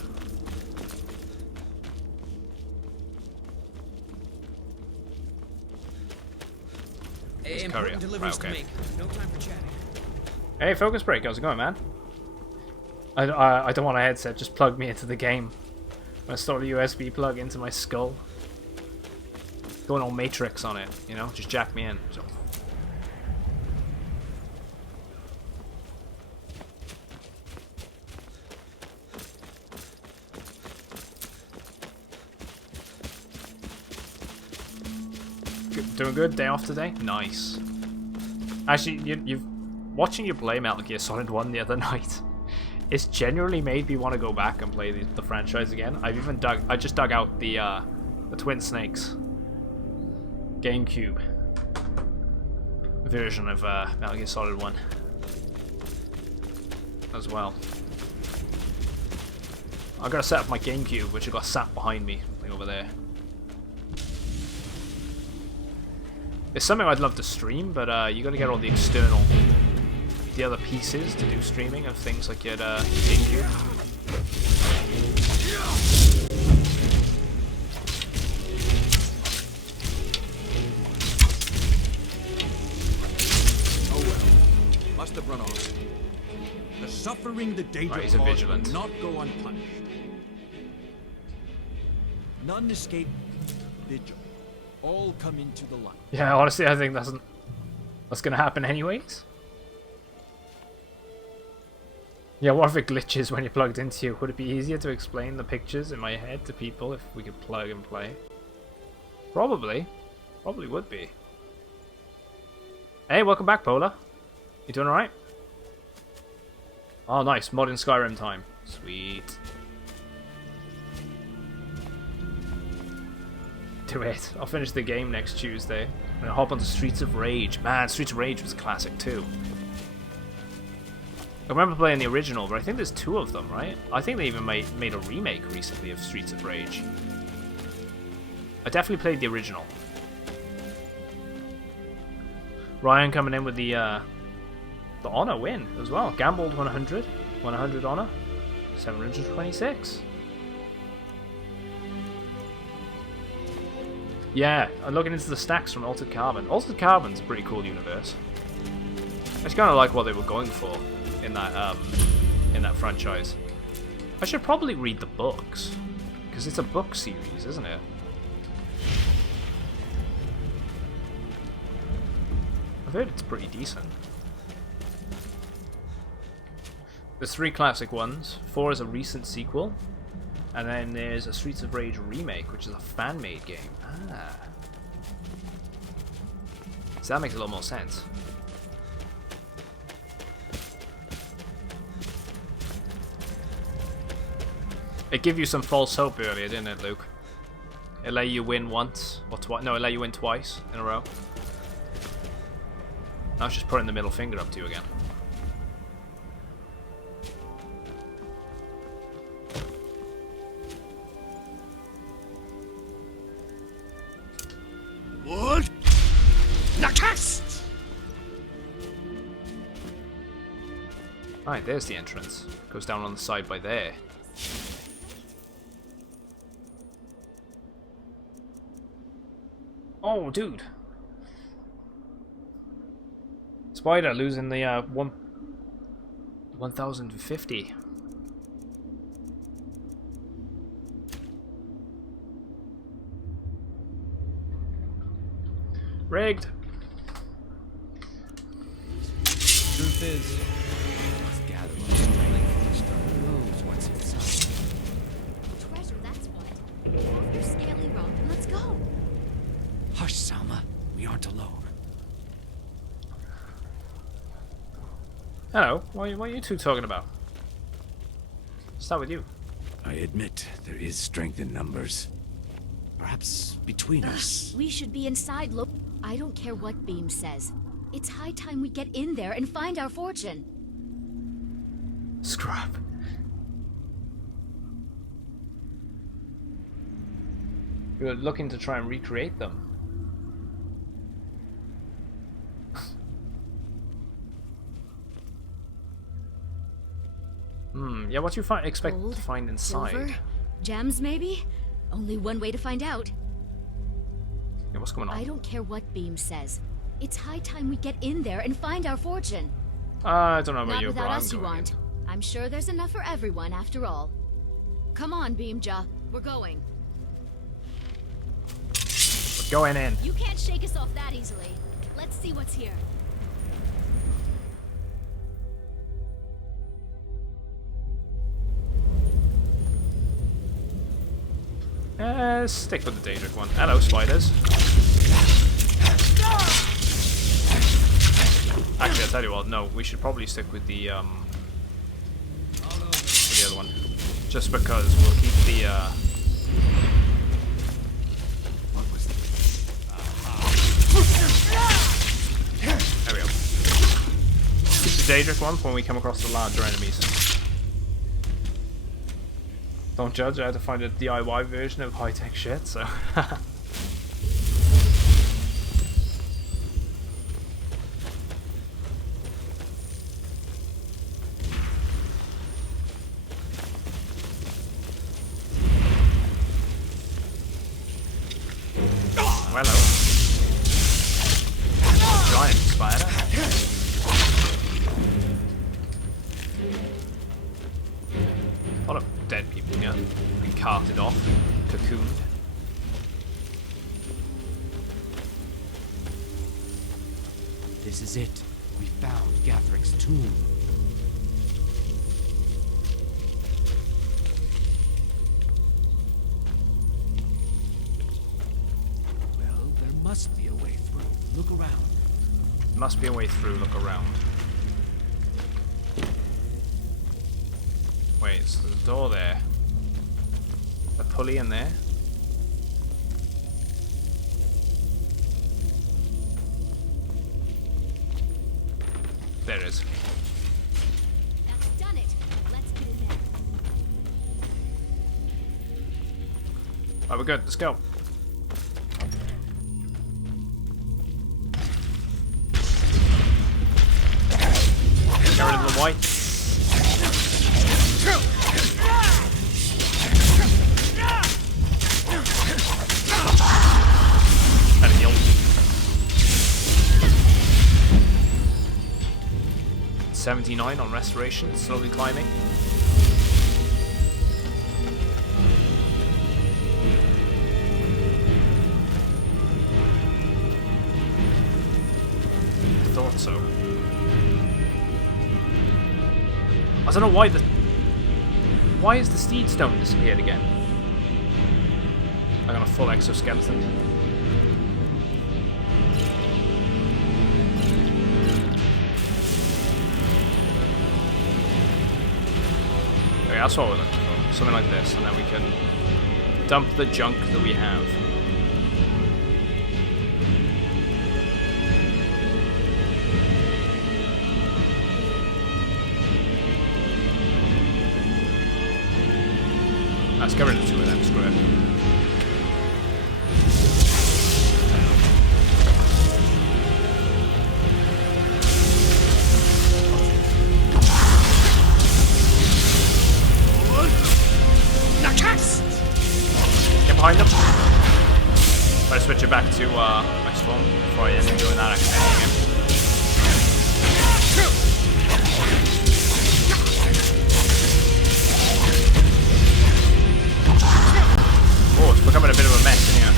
Hey, important deliveries to make. No time for chatting. Hey, Focus Break, how's it going, man? I don't want a headset, just plug me into the game. I'm gonna install a USB plug into my skull. Going all Matrix on it, you know? Just jack me in. So. Doing good? Day off today? Nice. Actually, you've watching you play Metal Gear Solid 1 the other night, it's genuinely made me want to go back and play the franchise again. I just dug out the Twin Snakes GameCube version of Metal Gear Solid 1 as well. I gotta set up my GameCube, which I got sat behind me, like over there. It's something I'd love to stream, but you gotta get all the other pieces to do streaming of things like your GameCube. Oh well, must have run off. The suffering the danger caused will not go unpunished. None escape vigil. All come into the light. Yeah, honestly, I think that's gonna happen anyways. Yeah, what if it glitches when you're plugged into you? Would it be easier to explain the pictures in my head to people if we could plug and play? Probably. Probably would be. Hey, welcome back, Polar. You doing alright? Oh, nice. Modern Skyrim time. Sweet. Do it. I'll finish the game next Tuesday. I'm gonna hop onto Streets of Rage. Man, Streets of Rage was a classic too. I remember playing the original, but I think there's 2 of them, right? I think they even made a remake recently of Streets of Rage. I definitely played the original. Ryan coming in with the honor win as well. Gambled 100. 100 honor. 726. Yeah, I'm looking into the stacks from Altered Carbon. Altered Carbon's a pretty cool universe. I just kind of like what they were going for in that franchise. I should probably read the books because it's a book series, isn't it? I've heard it's pretty decent. There's 3 classic ones, 4 is a recent sequel, and then there's a Streets of Rage remake, which is a fan-made game. Ah. So that makes a lot more sense. It gave you some false hope earlier, didn't it, Luke? It let you win once, or twice. No, it let you win twice in a row. I was just putting the middle finger up to you again. What? Nakast! Alright, there's the entrance. Goes down on the side by there. Oh, dude. Spider losing the 1050. Rigged. Truth is, let's gather our strength and start knows what's inside. Treasure, that's what. Off your scaly rock and let's go. Hush, Salma. We aren't alone. Hello. What are you two talking about? Start with you. I admit there is strength in numbers. Perhaps between us. We should be inside. Look, I don't care what Beam says. It's high time we get in there and find our fortune. Scrap. You're looking to try and recreate them. Yeah, what do you expect Gold, to find inside? Silver, gems, maybe? Only one way to find out. Yeah, what's going on? I don't care what Beam says. It's high time we get in there and find our fortune. I don't know about Not you, without but us, you aren't. I'm sure there's enough for everyone, after all. Come on, Beamja. We're going. We're going in. You can't shake us off that easily. Let's see what's here. Stick with the Daedric one. Hello, spiders. Actually, I'll tell you what. No, we should probably stick with the other one, just because we'll keep the. What was There we go. Keep the Daedric one for when we come across the larger enemies. Don't judge, I had to find a DIY version of high-tech shit, so... Hello. Giant spider. A lot of dead people, yeah. Been carted off, cocooned. This is it. We found Gathric's tomb. Well, there must be a way through. Look around. Must be a way through, look around. Wait, so there's a door there. A pulley in there. There it is. That's done it. Let's get in there. Right, we're good. Let's go. Get rid of the white. And a heal. 79 on restoration, slowly climbing. I thought so. I don't know why why is the steed stone disappeared again? I got a full exoskeleton. Okay, that's what we're looking for. Something like this, and then we can dump the junk that we have. Let's get rid of two of them, screw it. Get behind them. Better switch it back to next one before I end up doing that accidentally again. Oh, it's becoming a bit of a mess in here.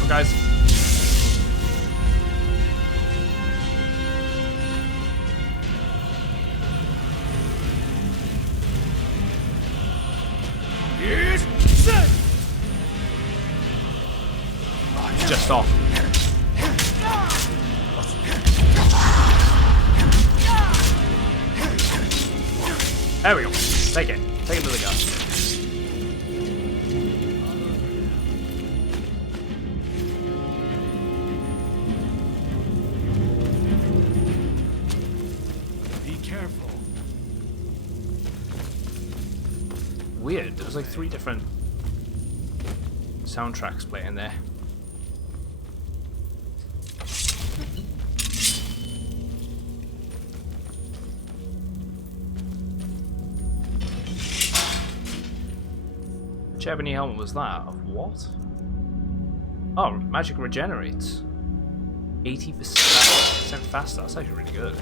Well, guys. Oh, it's just off. There we go. Take it. Take it to the gun. Be careful. Weird. There was like 3 different soundtracks playing there. Which ebony helmet was that? Of what? Oh, magic regenerates. 80% faster. That's actually really good.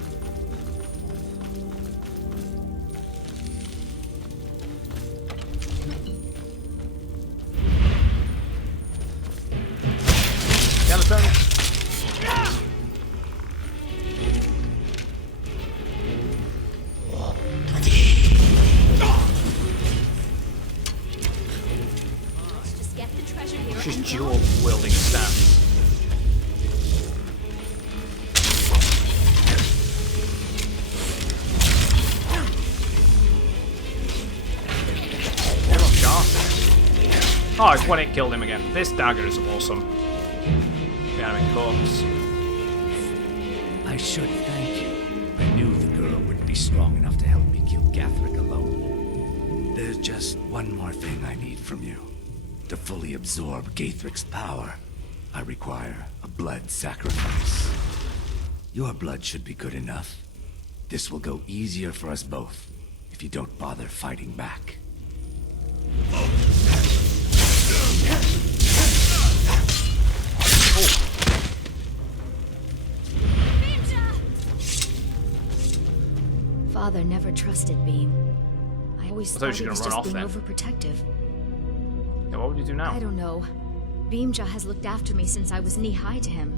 She's dual wielding staff. Oh, it's when it killed him again. This dagger is awesome. Damn corpse. I should thank you. I knew the girl wouldn't be strong enough to help me kill Gathric alone. There's just one more thing I need from you. To fully absorb Gathric's power, I require a blood sacrifice. Your blood should be good enough. This will go easier for us both if you don't bother fighting back. Father never trusted Beam. I always thought he was just being overprotective. Yeah, what would you do now? I don't know. Beamja has looked after me since I was knee-high to him.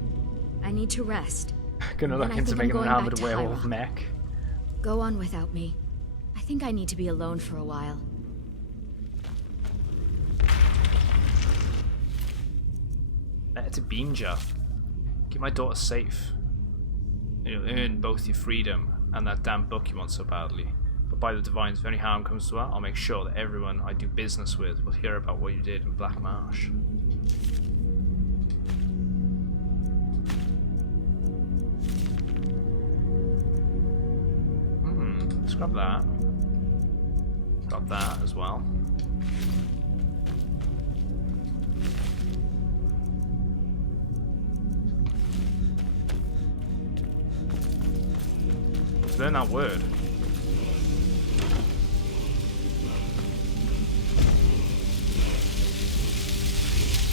I need to rest. Gonna look into making an armored werewolf mech. Go on without me. I think I need to be alone for a while. It's a Beamja. Keep my daughter safe. You'll earn both your freedom and that damn book you want so badly. But by the Divines, if any harm comes to her, I'll make sure that everyone I do business with will hear about what you did in Black Marsh. Let's grab that. Grab that as well. Let's learn that word.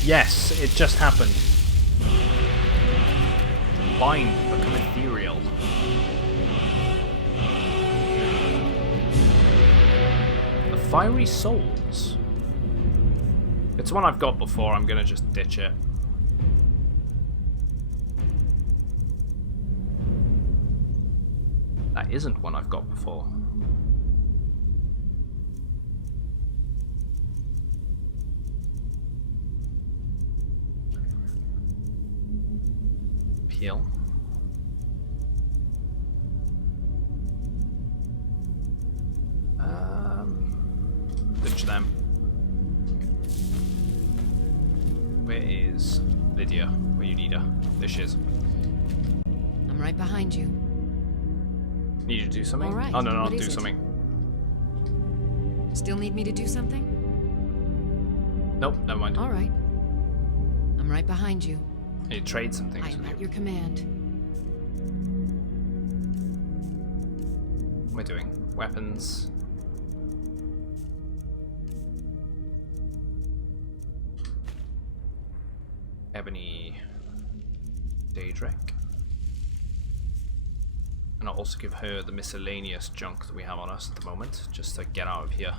Yes, it just happened. Bind, become ethereal. The Fiery Souls. It's one I've got before, I'm gonna just ditch it. That isn't one I've got before. Heal. Ditch them. Where is Lydia? Where you need her? There she is. I'm right behind you. Need you to do something? All right. Oh no, I'll What do is it? something. Still need me to do something? Nope, never mind. All right. I'm right behind you. I need to trade some things I am with at you. your command. What am I doing? Weapons. Ebony Daedric. And I'll also give her the miscellaneous junk that we have on us at the moment, just to get out of here.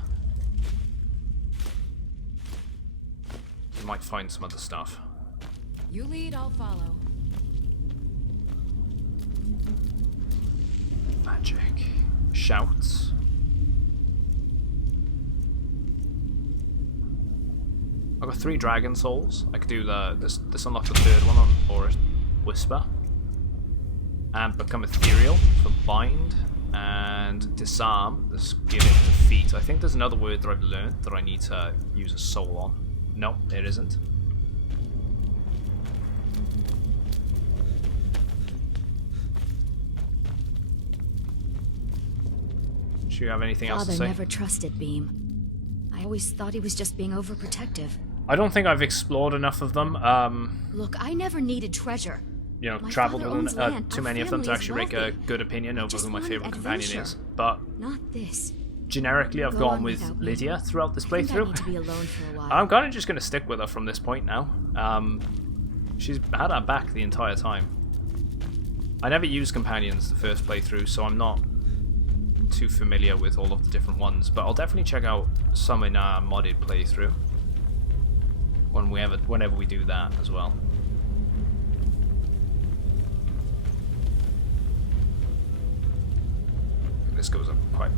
We might find some other stuff. You lead, I'll follow. Magic. Shouts. I've got 3 dragon souls. I could do this unlock the 3rd one on Aura Whisper. And become ethereal for bind. And disarm. Let's give it defeat. I think there's another word that I've learned that I need to use a soul on. No, it isn't. Do you have anything else to say? Father never trusted Beam. I always thought he was just being overprotective. I don't think I've explored enough of them. Look, I never needed treasure. You know, My traveled father owns with land. too Our many of them to family is actually make a wealthy. good opinion over Just who my wanted favorite companion adventure. is. But Not this. generically, I've Go gone on with without me. Lydia throughout this I think I playthrough. need to be alone for a while. I'm kind of just going to stick with her from this point now. She's had her back the entire time. I never used companions the first playthrough, so I'm not too familiar with all of the different ones. But I'll definitely check out some in our modded playthrough whenever we do that as well. This goes up quite.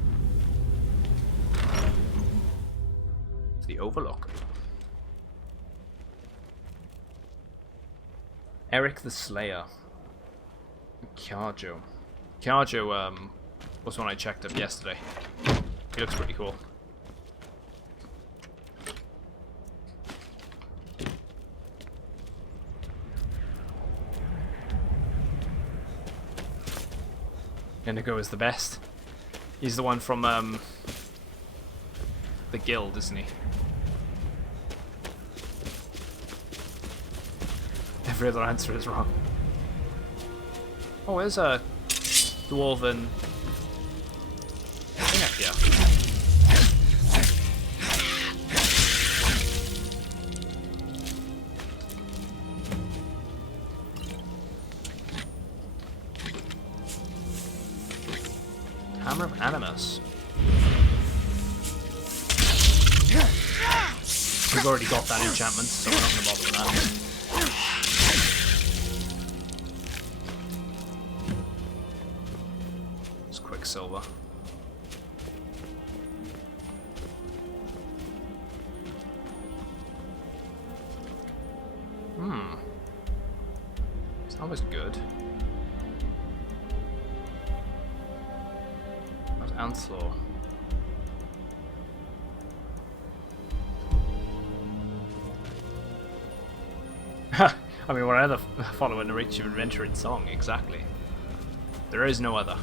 The Overlook. Eric the Slayer. Kyajo. Kyajo was one I checked up yesterday. He looks pretty cool. Inigo is the best. He's the one from the guild, isn't he? Every other answer is wrong. Oh, there's a dwarven thing up here. Hammer of Animus. We've already got that enchantment, so we're not going to bother with that. It's Quicksilver. It's always good. That's Anslaw. I mean, what other follow a narrative adventure in song? Exactly. There is no other.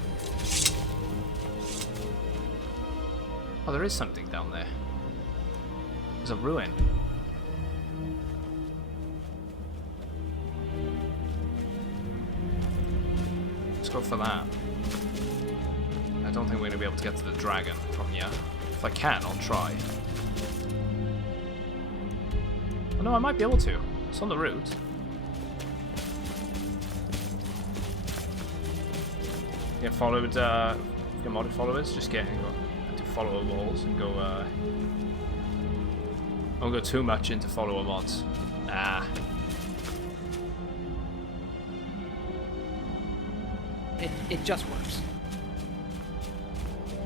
Oh, there is something down there. There's a ruin. Let's go for that. I don't think we're going to be able to get to the dragon from here. If I can, I'll try. Oh no, I might be able to. It's on the route. Get followed, get modded followers, just get to follower walls and go, don't go too much into follower mods. Ah. It just works.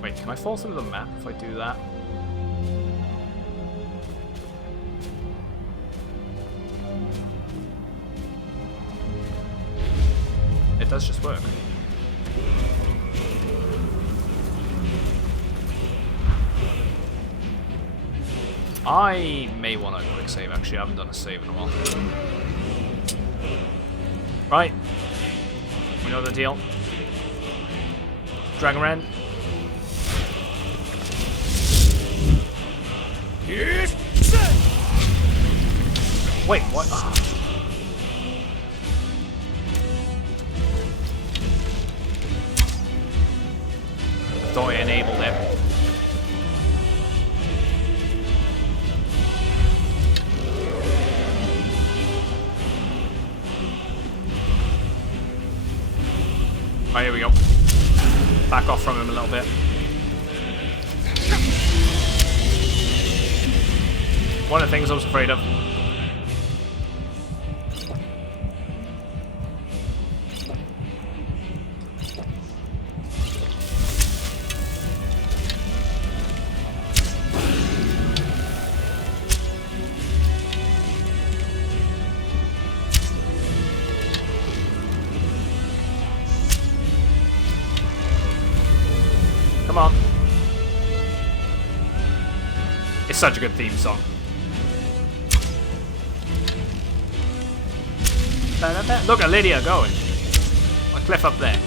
Wait, can I fall through the map if I do that? It does just work. I may want to quick save, actually. I haven't done a save in a while. Right. We know the deal. Dragon Ren. Yes. Wait, what? Oh. Thought I enabled it. Right, here we go. Back off from him a little bit. One of the things I was afraid of. Come on. It's such a good theme song. Look at Lydia going. A cliff up there.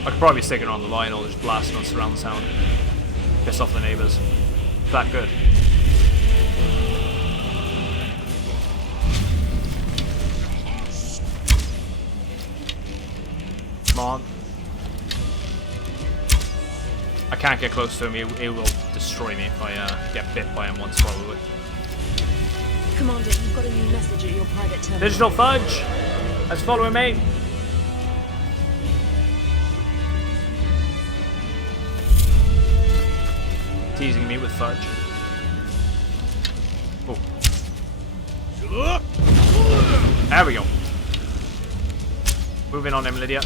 I could probably stick it on the line or just blast it on surround sound. Piss off the neighbours. That good. Come on. I can't get close to him, he will destroy me if I get bit by him once, probably. Commander, you've got a new message at your private terminal. Digital Fudge! That's following me! Teasing me with Fudge. Oh. There we go. Moving on him, Lydia.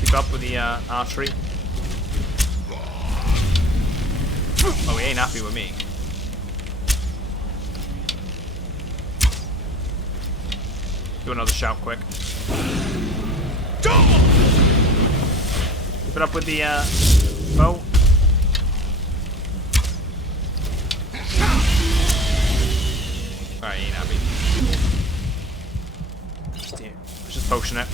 Keep up with the archery. Oh, he ain't happy with me. Do another shout quick. Keep it up with the bow. Alright, he ain't happy. Just potion it.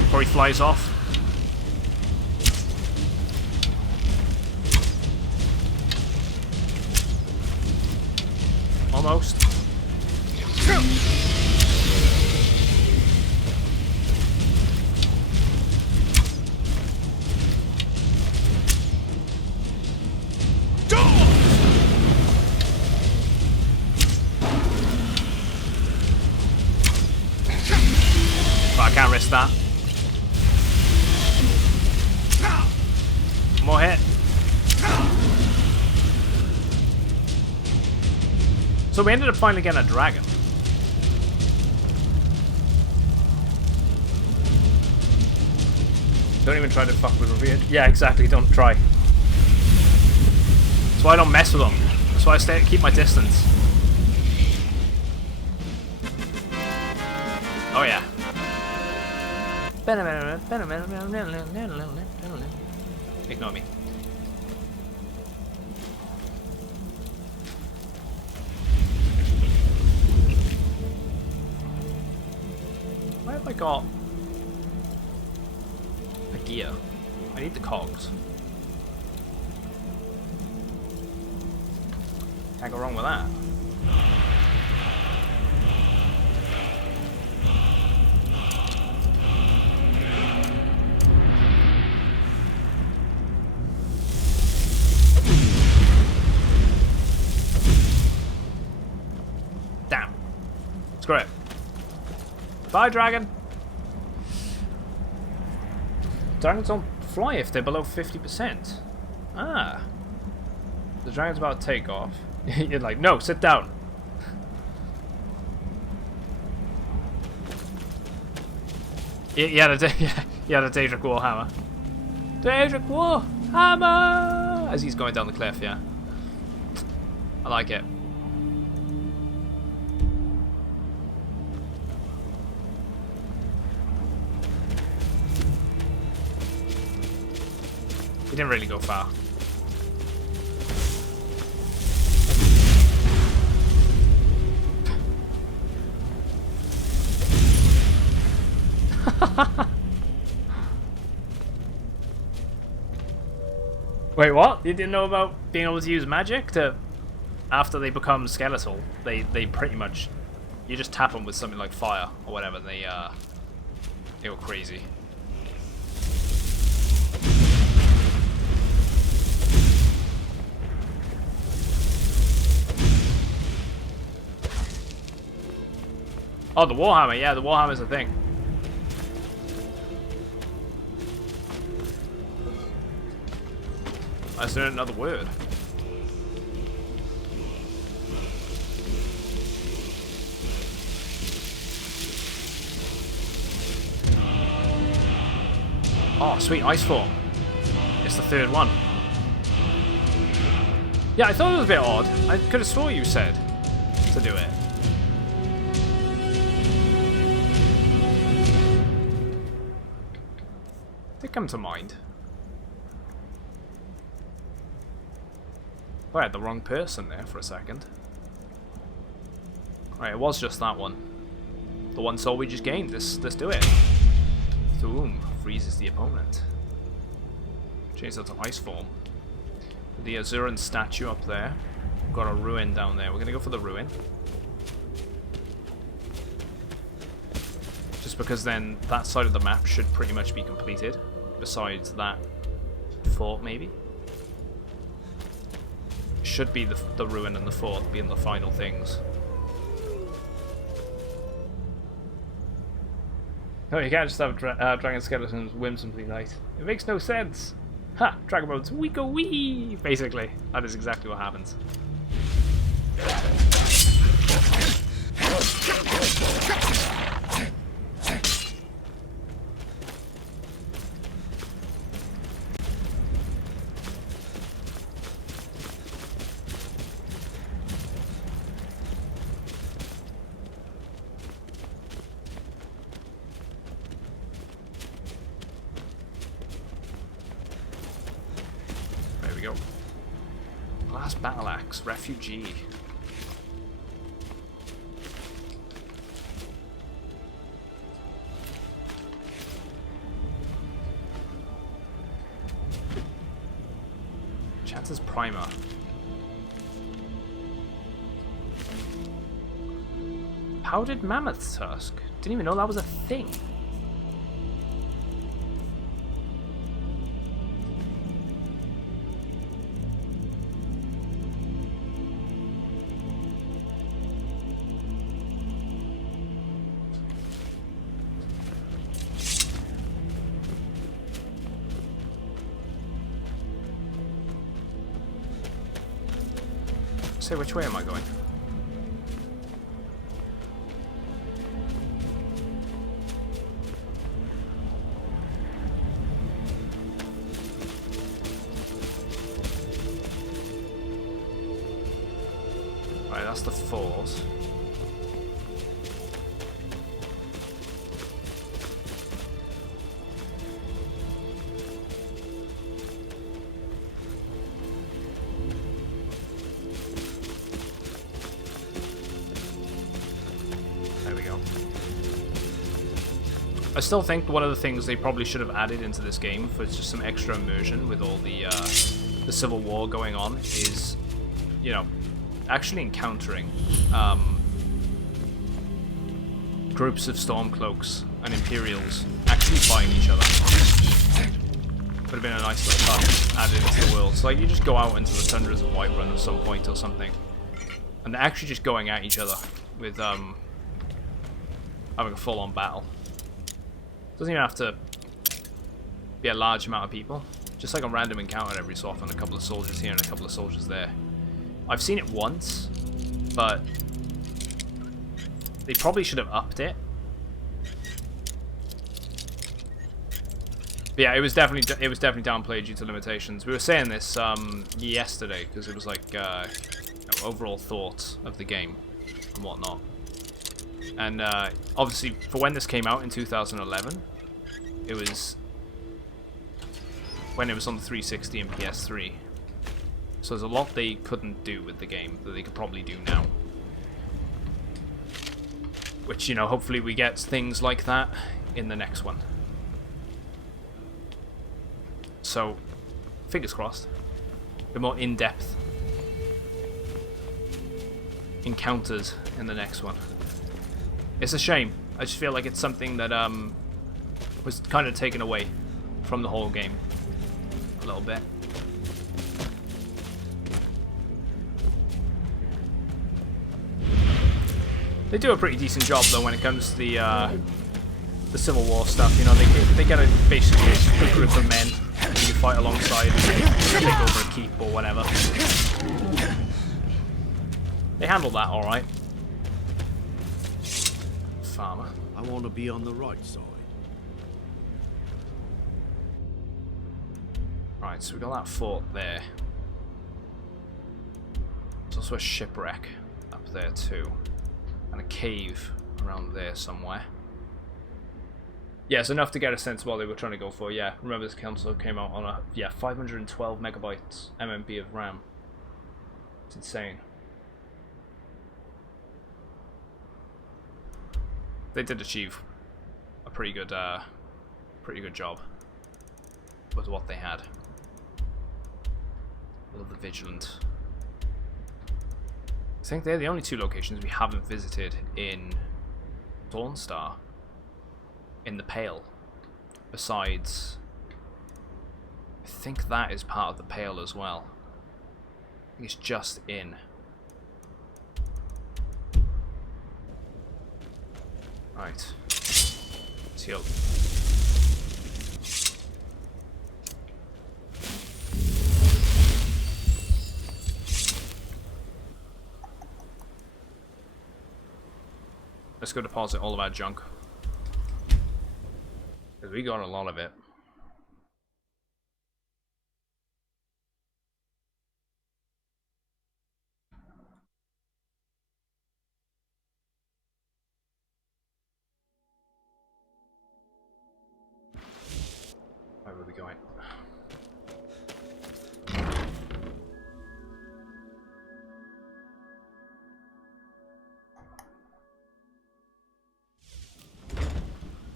Before he flies off. Almost. can't risk that. More hit. So we ended up finally getting a dragon. Don't even try to fuck with Revered. Yeah, exactly, don't try. That's why I don't mess with them. That's why I keep my distance. Oh yeah. Ignore me. Why have I got a gear? I need the cogs. Can't go wrong with that. Damn. Screw it. Bye, dragon. Dragons don't fly if they're below 50%. Ah. The dragon's about to take off. You're like, no, sit down. Yeah, the Daedric Warhammer. Daedric Warhammer! As he's going down the cliff, yeah. I like it. He didn't really go far. Wait, what? You didn't know about being able to use magic to... After they become skeletal, they pretty much... You just tap them with something like fire or whatever, and they go crazy. Oh, the Warhammer, yeah, the Warhammer's a thing. I just learned another word. Oh, sweet, ice form. It's the third one. Yeah, I thought it was a bit odd. I could have swore you said to do it. Did come to mind. Oh, I had the wrong person there for a second. Right, it was just that one. The one soul we just gained. Let's do it. Boom. Freezes the opponent. Change that to ice form. The Azuran statue up there. We've got a ruin down there. We're going to go for the ruin. Just because then that side of the map should pretty much be completed. Besides that fort, maybe. Should be the ruin and the fort being the final things. No, you can't just have dragon skeletons whimsically nice. It makes no sense. Ha! Dragon mode's week-a-wee! Basically, that is exactly what happens. Battle axe, refugee. Chances primer. Powdered mammoth tusk. Didn't even know that was a thing. say which way am I going? Right, that's the fort. I still think one of the things they probably should have added into this game for just some extra immersion with all the Civil War going on is, you know, actually encountering groups of Stormcloaks and Imperials actually fighting each other. Would have been a nice little touch added into the world. So like you just go out into the tundras of Whiterun at some point or something, and they're actually just going at each other with having a full-on battle. Doesn't even have to be a large amount of people. Just like a random encounter every so often, a couple of soldiers here and a couple of soldiers there. I've seen it once, but they probably should have upped it. But yeah, it was definitely downplayed due to limitations. We were saying this yesterday because it was like you know, overall thoughts of the game and whatnot. And obviously, for when this came out in 2011, it was when it was on the 360 and PS3. So there's a lot they couldn't do with the game that they could probably do now. Which, you know, hopefully we get things like that in the next one. So, fingers crossed. A bit more in-depth encounters in the next one. It's a shame. I just feel like it's something that was kind of taken away from the whole game a little bit. They do a pretty decent job though when it comes to the Civil War stuff. You know, they get a basically a group of men who you fight alongside and take over a keep or whatever. They handle that all right. Farmer. I want to be on the right side. Right, so we got that fort there. There's also a shipwreck up there too. And a cave around there somewhere. Yeah, it's enough to get a sense of what they were trying to go for. Yeah, remember this console came out on a 512 megabytes MMB of RAM. It's insane. They did achieve a pretty good job with what they had. I love the Vigilant. I think they're the only two locations we haven't visited in Dawnstar. In the Pale. Besides, I think that is part of the Pale as well. I think it's just in. Right. Let's heal. Let's go deposit all of our junk. Because we got a lot of it. Where are we going?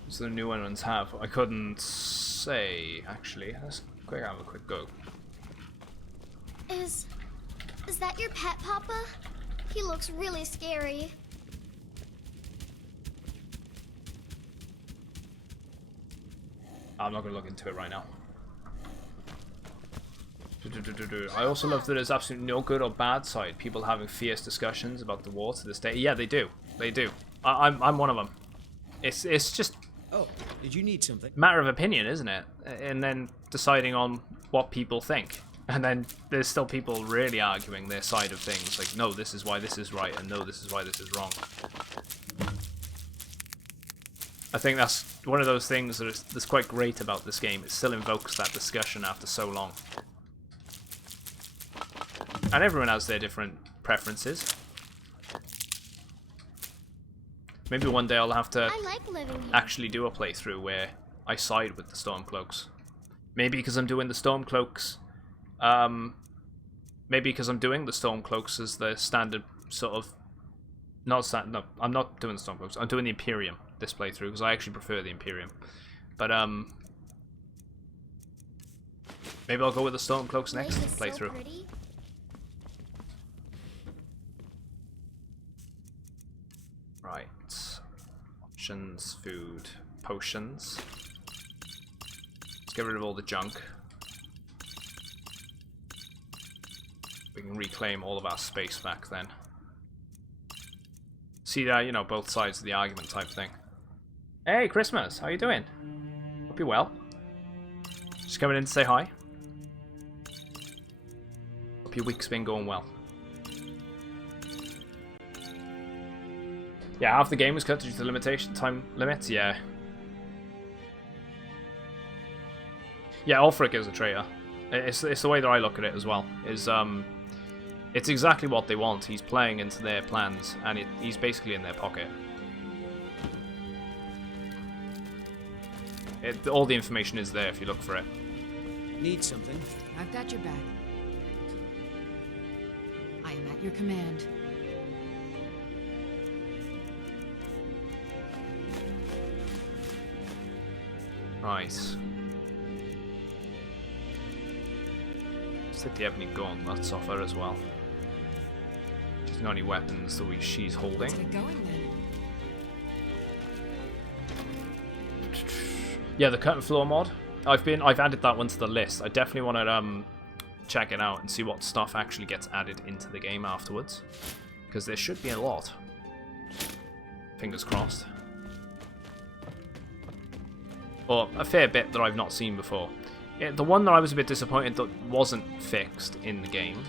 So the new ones have. I couldn't say actually. Let's have a quick go. Is that your pet, Papa? He looks really scary. I'm not gonna look into it right now. I also love that there's absolutely no good or bad side. People having fierce discussions about the war to this day. Yeah, they do. They do. I'm one of them. It's just. Oh, did you need something? Matter of opinion, isn't it? And then deciding on what people think. And then there's still people really arguing their side of things, like, no, this is why this is right, and no, this is why this is wrong. I think that's one of those things that's quite great about this game. It still invokes that discussion after so long. And everyone has their different preferences. Maybe one day I'll have to actually do a playthrough where I side with the Stormcloaks. Maybe because I'm doing the Stormcloaks... maybe because I'm doing the Stormcloaks as the standard sort of... No, I'm not doing the Stormcloaks. I'm doing the Imperium this playthrough because I actually prefer the Imperium. But, maybe I'll go with the Stormcloaks next playthrough. So Right. Options, food, potions. Let's get rid of all the junk. We can reclaim all of our space back then. See that, you know, both sides of the argument type thing. Hey, Christmas, how you doing? Hope you're well. Just coming in to say hi. Hope your week's been going well. Yeah, half the game was cut due to limitation time limits. Yeah. Yeah, Ulfric is a traitor. It's the way that I look at it as well. It's exactly what they want. He's playing into their plans, and he's basically in their pocket. All the information is there if you look for it. Need something? I've got your back. I am at your command. Right. Let's take the Ebony Gauntlets off her as well. She's not any weapons that she's holding. Let's get going then. Yeah, the cut and floor mod. I've added that one to the list. I definitely want to check it out and see what stuff actually gets added into the game afterwards, because there should be a lot. Fingers crossed. Or a fair bit that I've not seen before. The one that I was a bit disappointed that wasn't fixed in the game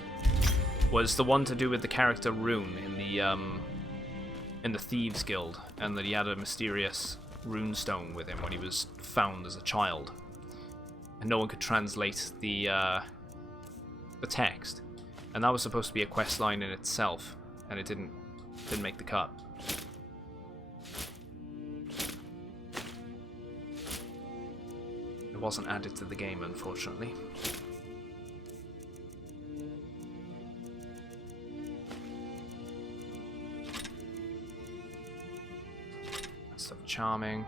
was the one to do with the character Rune in the Thieves Guild, and that he had a mysterious runestone with him when he was found as a child, and no one could translate the text, and that was supposed to be a quest line in itself, and it didn't make the cut. It wasn't added to the game, unfortunately. Stuff charming.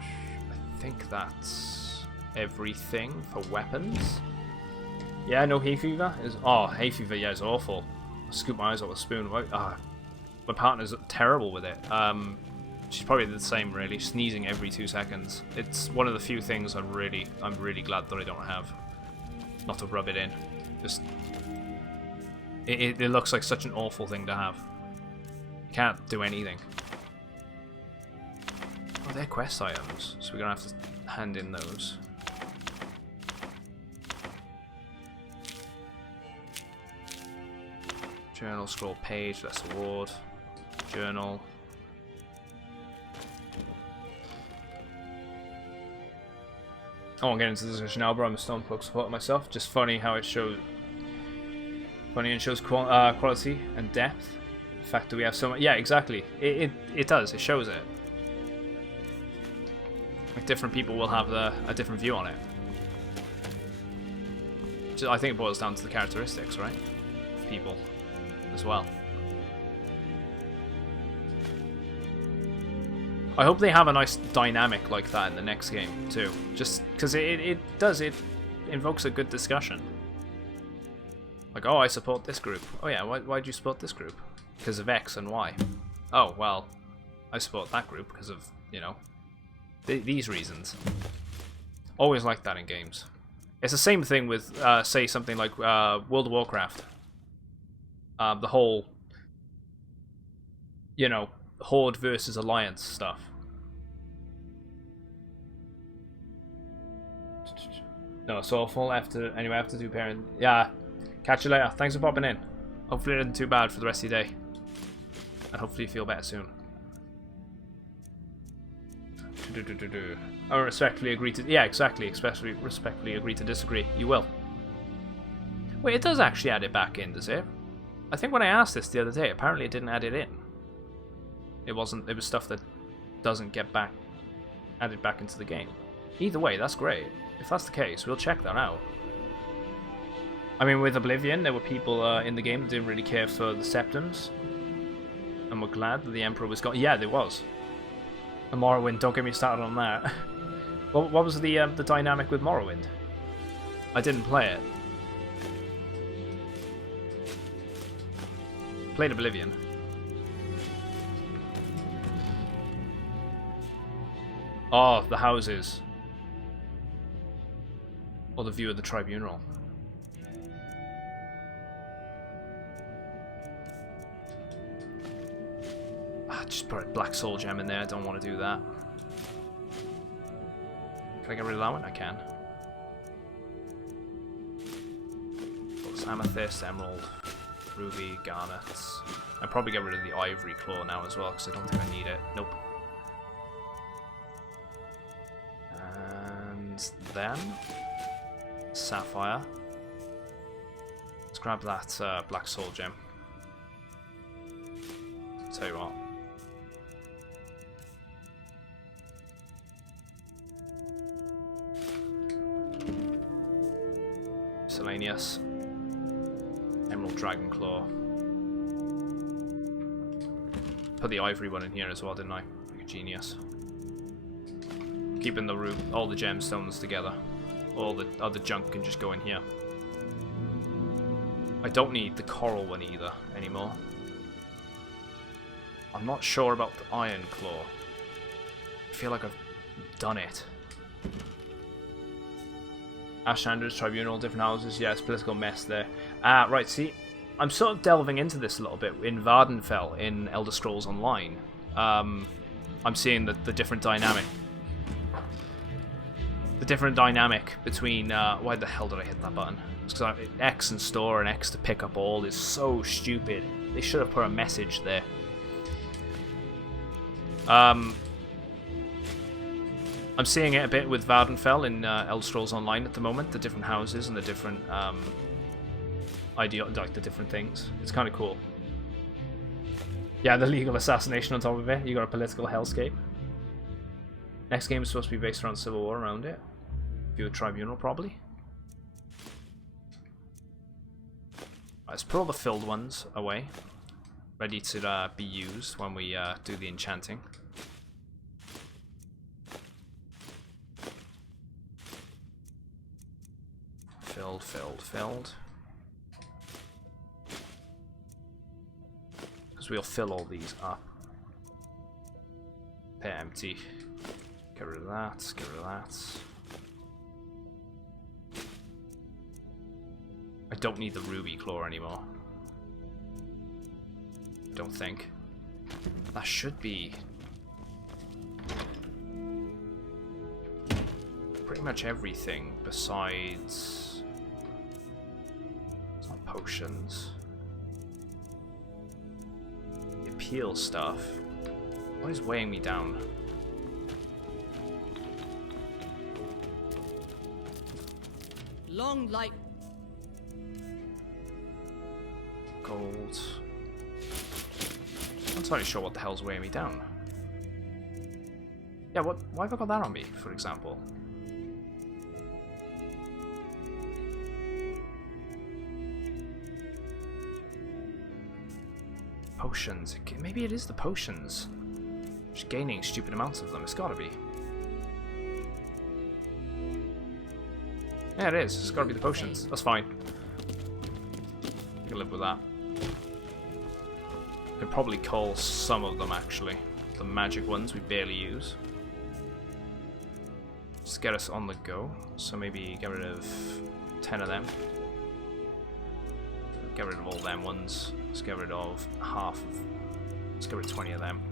I think that's everything for weapons. Yeah, no hay fever is. Oh, hay fever, yeah, is awful. I scoop my eyes out with a spoon. My partner's terrible with it. She's probably the same, really. Sneezing every 2 seconds. It's one of the few things I'm really glad that I don't have. Not to rub it in. Just it looks like such an awful thing to have. You can't do anything. Oh, they're quest items, so we're gonna have to hand in those. Journal, scroll page, that's award. Journal. I won't get into this discussion now, but I'm a Stormcloak supporter myself. Just funny how it shows. Funny and shows quality and depth. The fact that we have so much. Yeah, exactly. It does. It shows it. Like different people will have a different view on it. I think it boils down to the characteristics, right? People, as well. I hope they have a nice dynamic like that in the next game too, just because it invokes a good discussion. Like, oh, I support this group. Oh yeah, why do you support this group? Because of X and Y. Oh well, I support that group because of, you know, these reasons. Always like that in games. It's the same thing with say something like World of Warcraft. The whole, you know, Horde versus Alliance stuff. No, it's awful. Anyway, I have to do parent. Yeah. Catch you later. Thanks for popping in. Hopefully it isn't too bad for the rest of your day. And hopefully you feel better soon. I respectfully agree to... Yeah, exactly. Especially respectfully agree to disagree. You will. Wait, it does actually add it back in, does it? I think when I asked this the other day, apparently it didn't add it in. It wasn't... It was stuff that doesn't get added back into the game. Either way, that's great. If that's the case, we'll check that out. I mean, with Oblivion, there were people in the game that didn't really care for the Septums. And were glad that the Emperor was gone. Yeah, there was. And Morrowind, don't get me started on that. What was the dynamic with Morrowind? I didn't play it. Played Oblivion. Oh, the houses. Or the view of the tribunal. Just put a black soul gem in there. I don't want to do that. Can I get rid of that one? I can. Amethyst, emerald, ruby, garnets. I'll probably get rid of the ivory claw now as well, because I don't think I need it. Nope. And then sapphire. Let's grab that black soul gem. Tell you what. Miscellaneous. Emerald Dragon Claw. Put the ivory one in here as well, didn't I? Like a genius. Keeping the all the gemstones together. All the other junk can just go in here. I don't need the coral one either anymore. I'm not sure about the Iron Claw. I feel like I've done it. Ashandra's Tribunal, different houses. Yeah, it's political mess there. Right, see, I'm sort of delving into this a little bit in Vardenfell in Elder Scrolls Online. I'm seeing the different dynamic. The different dynamic between... why the hell did I hit that button? It's because X and store and X to pick up all is so stupid. They should have put a message there. I'm seeing it a bit with Vardenfell in Elder Scrolls Online at the moment. The different houses and the different like the different things. It's kind of cool. Yeah, the legal assassination on top of it. You got a political hellscape. Next game is supposed to be based around Civil War around it. View of Tribunal probably. Let's put all the filled ones away, ready to be used when we do the enchanting. Filled, filled, filled. Because we'll fill all these up. They're empty. Get rid of that, get rid of that. I don't need the ruby claw anymore. Don't think. That should be pretty much everything besides... It's not potions. The appeal stuff. What is weighing me down? Long light. Gold. I'm not entirely sure what the hell's weighing me down. Yeah, why have I got that on me, for example? Potions. Maybe it is the potions. Just gaining stupid amounts of them. It's gotta be. Yeah, it is. It's gotta be the potions. That's fine. I can live with that. Could probably call some of them, actually. The magic ones we barely use. Just get us on the go. So maybe get rid of 10 of them. Get rid of all them ones. Let's get rid of half of... Let's get rid of 20 of them.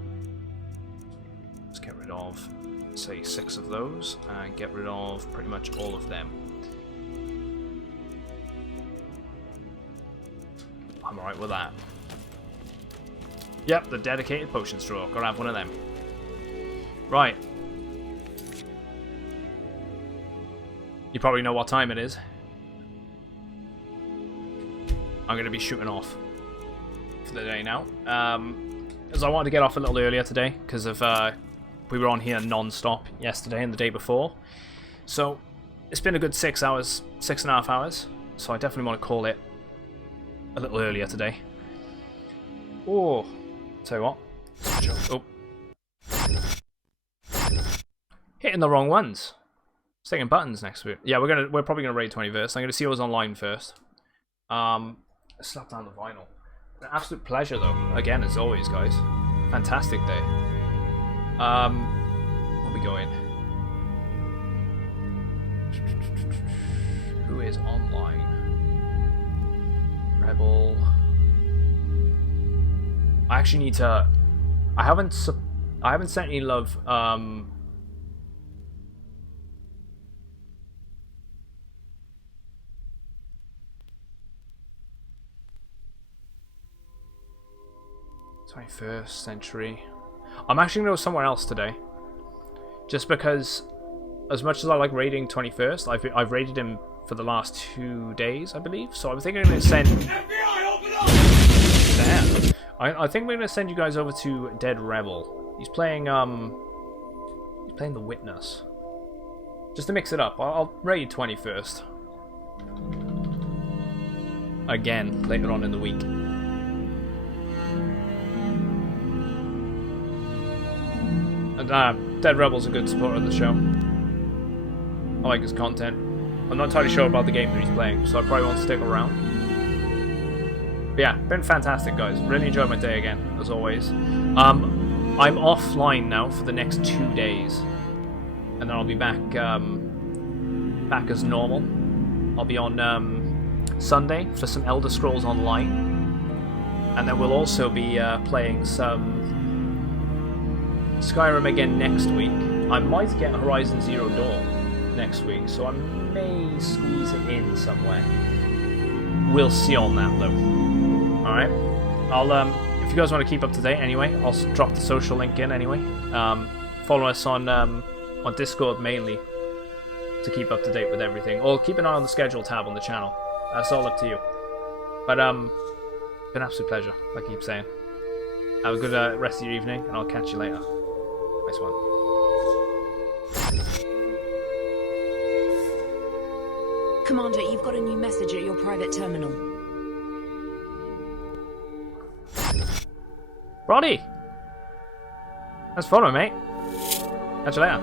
Let's get rid of, say, 6 of those. And get rid of pretty much all of them. alright with that. Yep, the dedicated potion straw. Gotta have one of them. Right. You probably know what time it is. I'm gonna be shooting off for the day now. As I wanted to get off a little earlier today because of we were on here non-stop yesterday and the day before. So it's been a good 6 hours, 6.5 hours. So I definitely want to call it a little earlier today. Oh, tell you what. Oh, hitting the wrong ones. Sticking buttons next week. Yeah, we're probably gonna raid 21st. I'm gonna see who's online first. Slap down the vinyl. An absolute pleasure though. Again, as always, guys. Fantastic day. Where we going? Who is online? Rebel. I actually need to. I haven't sent any love. 21st century. I'm actually going to go somewhere else today. Just because, as much as I like raiding 21st, I've raided him for the last 2 days, I believe. So I'm thinking I'm going to send... FBI, open up! Damn. I think we're going to send you guys over to Dead Rebel. He's playing The Witness. Just to mix it up, I'll raid 21st. Again, later on in the week. And Dead Rebel's a good supporter of the show. I like his content. I'm not entirely sure about the game that he's playing, so I probably won't stick around. But yeah, been fantastic, guys. Really enjoyed my day again, as always. I'm offline now for the next 2 days, and then I'll be back back as normal. I'll be on Sunday for some Elder Scrolls Online, and then we'll also be playing some Skyrim again next week. I might get Horizon Zero Dawn next week, so I may squeeze it in somewhere. We'll see on that though. Alright. I'll if you guys want to keep up to date anyway, I'll drop the social link in anyway. Follow us on Discord mainly to keep up to date with everything. Or keep an eye on the schedule tab on the channel. That's all up to you. But been an absolute pleasure, like I keep saying. Have a good rest of your evening, and I'll catch you later. Nice one. Commander, you've got a new message at your private terminal. Roddy! That's fun, mate. Catch you later.